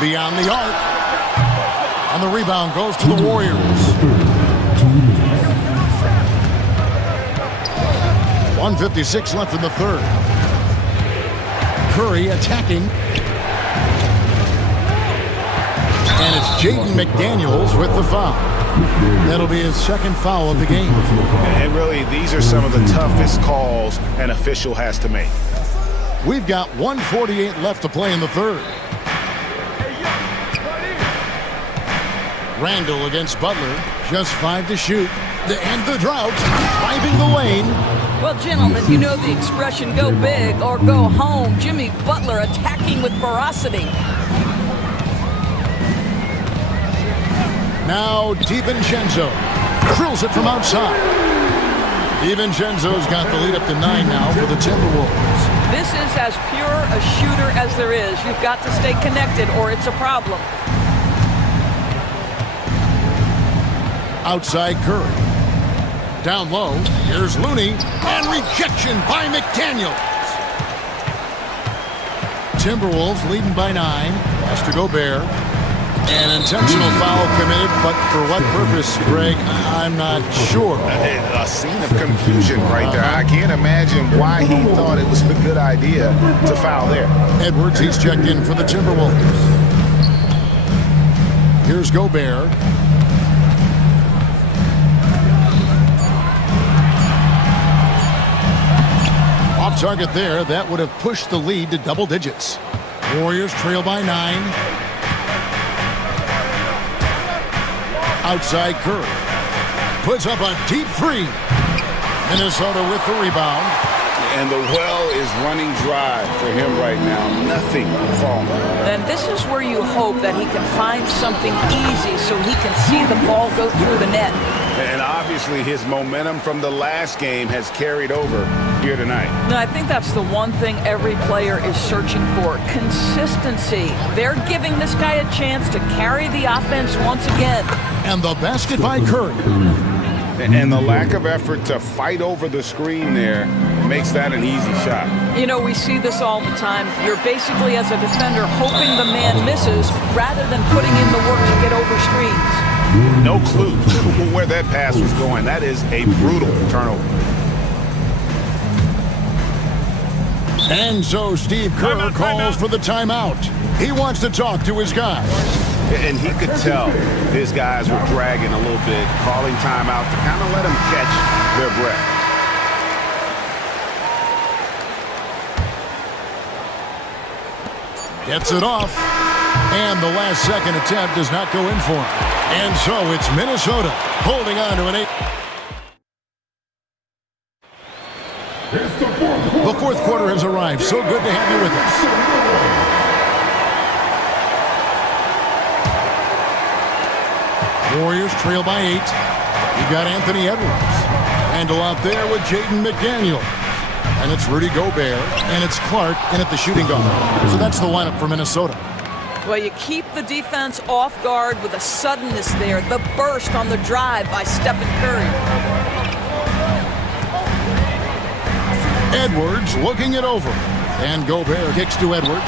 Beyond the arc. And the rebound goes to the Warriors. 1:56 left in the third. Curry attacking. And it's Jaden McDaniels with the foul. That'll be his second foul of the game. And really, these are some of the toughest calls an official has to make. We've got 1:48 left to play in the third. Randall against Butler. Just 5 to shoot. To end the drought. Driving the lane. Well, gentlemen, you know the expression, go big or go home. Jimmy Butler attacking with ferocity. Now DiVincenzo drills it from outside. DiVincenzo's got the lead up to 9 now for the Timberwolves. This is as pure a shooter as there is. You've got to stay connected or it's a problem. Outside Curry. Down low, here's Looney, and rejection by McDaniels. Timberwolves leading by 9. Pass to Gobert. An intentional foul committed, but for what purpose, Greg, I'm not sure. A scene of confusion right there. I can't imagine why he thought it was a good idea to foul there. Edwards, he's checked in for the Timberwolves. Here's Gobert. target there. That would have pushed the lead to double digits. Warriors trail by 9. Outside Curry. Puts up a deep three. Minnesota with the rebound. And the well is running dry for him right now. Nothing falling. And this is where you hope that he can find something easy so he can see the ball go through the net. And obviously his momentum from the last game has carried over here tonight. No, I think that's the one thing every player is searching for. Consistency. They're giving this guy a chance to carry the offense once again. And the basket by Curry. And the lack of effort to fight over the screen there makes that an easy shot. You know, we see this all the time. You're basically, as a defender, hoping the man misses rather than putting in the work to get over screens. No clue where that pass was going. That is a brutal turnover. And so Steve Kerr calls for the timeout. He wants to talk to his guys. And he could tell his guys were dragging a little bit, calling timeout to kind of let them catch their breath. Gets it off. And the last second attempt does not go in for him. And so it's Minnesota holding on to an 8. The fourth quarter has arrived. So good to have you with us. Warriors trail by 8. You've got Anthony Edwards. Handle out there with Jaden McDaniel. And it's Rudy Gobert. And it's Clark in at the shooting guard. So that's the lineup for Minnesota. Well, you keep the defense off guard with a suddenness there. The burst on the drive by Stephen Curry. Edwards looking it over. And Gobert kicks to Edwards.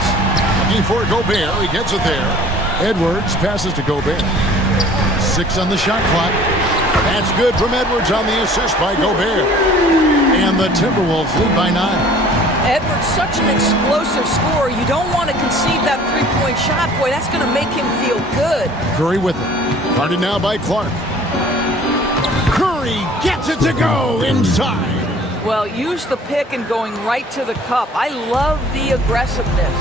Looking for Gobert. He gets it there. Edwards passes to Gobert. 6 on the shot clock. That's good from Edwards on the assist by Gobert. And the Timberwolves lead by 9. Edwards, such an explosive scorer. You don't want to concede that three-point shot. Boy, that's going to make him feel good. Curry with it. Guarded now by Clark. Curry gets it to go inside. Well, use the pick and going right to the cup. I love the aggressiveness.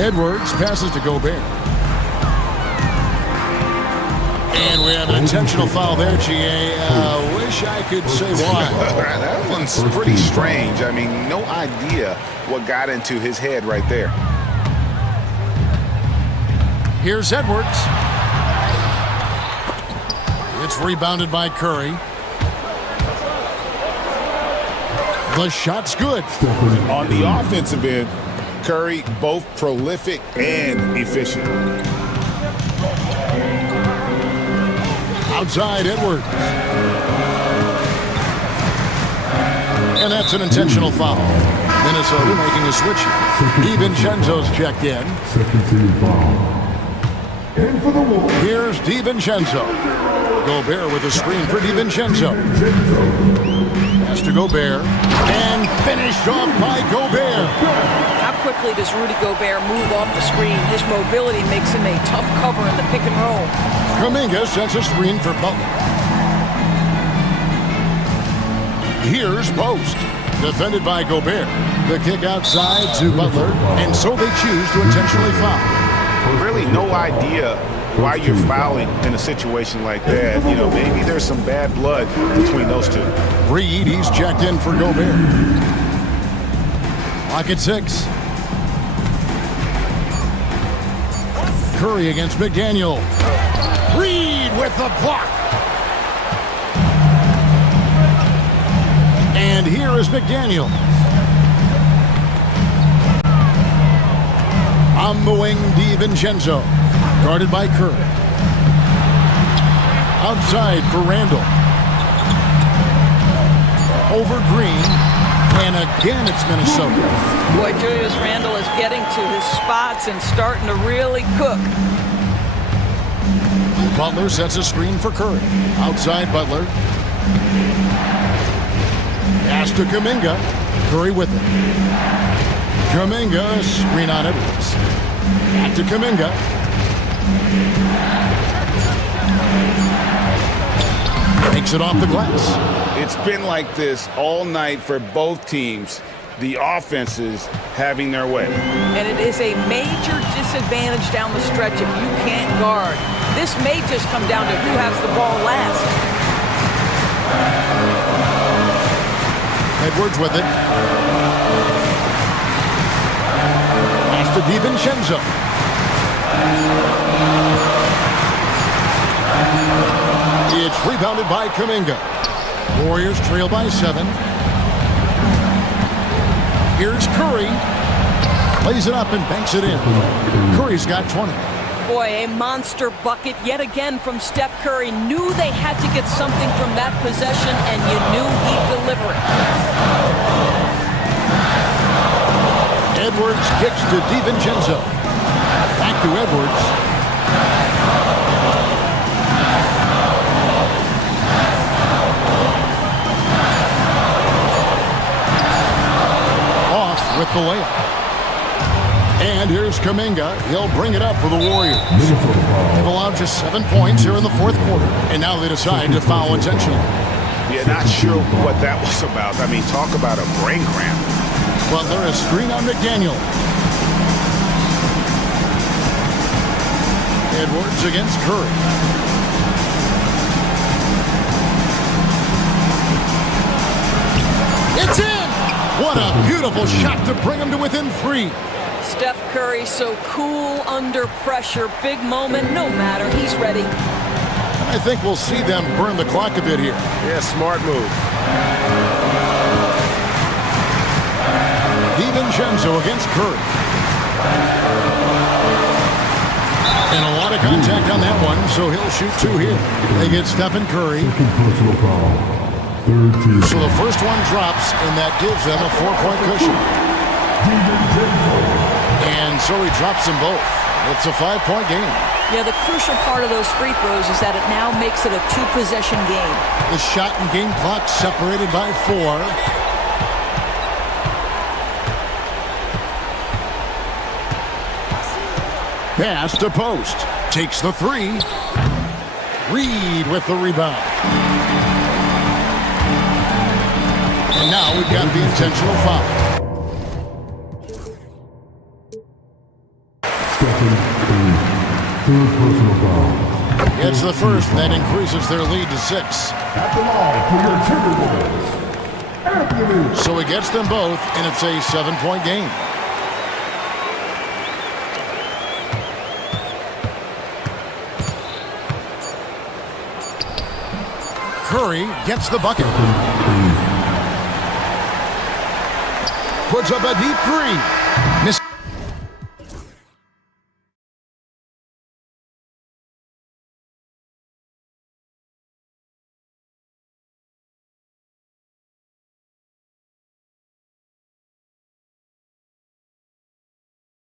Edwards passes to Gobert. And we have an intentional foul there, GA. Wish I could say why. That one's pretty strange. I mean, no idea what got into his head right there. Here's Edwards. It's rebounded by Curry. The shot's good. On the offensive end, Curry both prolific and efficient. Outside Edwards. And that's an intentional foul. Minnesota making a switch. DiVincenzo's checked in. Second team foul. And for the Wolves. Here's DiVincenzo. Gobert with a screen for DiVincenzo. Pass to Gobert. And finished off by Gobert. How quickly does Rudy Gobert move off the screen? His mobility makes him a tough cover in the pick and roll. Kuminga sets a screen for Butler. Here's Post. Defended by Gobert. The kick outside to Butler. And so they choose to intentionally foul. Really no idea why you're fouling in a situation like that. You know, maybe there's some bad blood between those two. Reed, he's checked in for Gobert. Lock at 6. Curry against McDaniel. Reed with the block. And here is McDaniel. On the wing, DiVincenzo. Guarded by Curry. Outside for Randall. Over Green. And again, it's Minnesota. Boy, Julius Randle is getting to his spots and starting to really cook. Butler sets a screen for Curry. Outside Butler. Pass to Kuminga. Curry with it. Kuminga, screen on Edwards. Back to Kuminga. Takes it off the glass. It's been like this all night for both teams. The offenses having their way. And it is a major disadvantage down the stretch if you can't guard. This may just come down to who has the ball last. Edwards with it. Pass to DiVincenzo. It's rebounded by Kuminga. Warriors trail by 7. Here's Curry. Lays it up and banks it in. Curry's got 20. Boy, a monster bucket yet again from Steph Curry. Knew they had to get something from that possession, and you knew he'd deliver it. Edwards kicks to DiVincenzo. Back to Edwards. With the layup. And here's Kuminga. He'll bring it up for the Warriors. They've allowed just 7 points here in the fourth quarter. And now they decide to foul intentionally. Yeah, not sure what that was about. I mean, talk about a brain cramp. Butler, a screen on McDaniel. Edwards against Curry. It's in! What a beautiful shot to bring him to within 3. Steph Curry so cool under pressure. Big moment, no matter. He's ready. And I think we'll see them burn the clock a bit here. Yeah, smart move. DiVincenzo against Curry. And a lot of contact on that one, so he'll shoot 2 here. They get Stephen Curry. Personal foul. Third team. So the first one drops, and that gives them a 4-point cushion. And so he drops them both. It's a 5-point game. Yeah, the crucial part of those free throws is that it now makes it a 2-possession game. The shot and game clock separated by 4. Pass to Post. Takes the 3. Reed with the rebound. And now we've got the intentional foul. Stephen Curry. Third personal foul. It's the first, and that increases their lead to 6. At the line for your Timberwolves, Anthony. So he gets them both, and it's a 7-point game. Curry gets the bucket. Puts up a deep 3.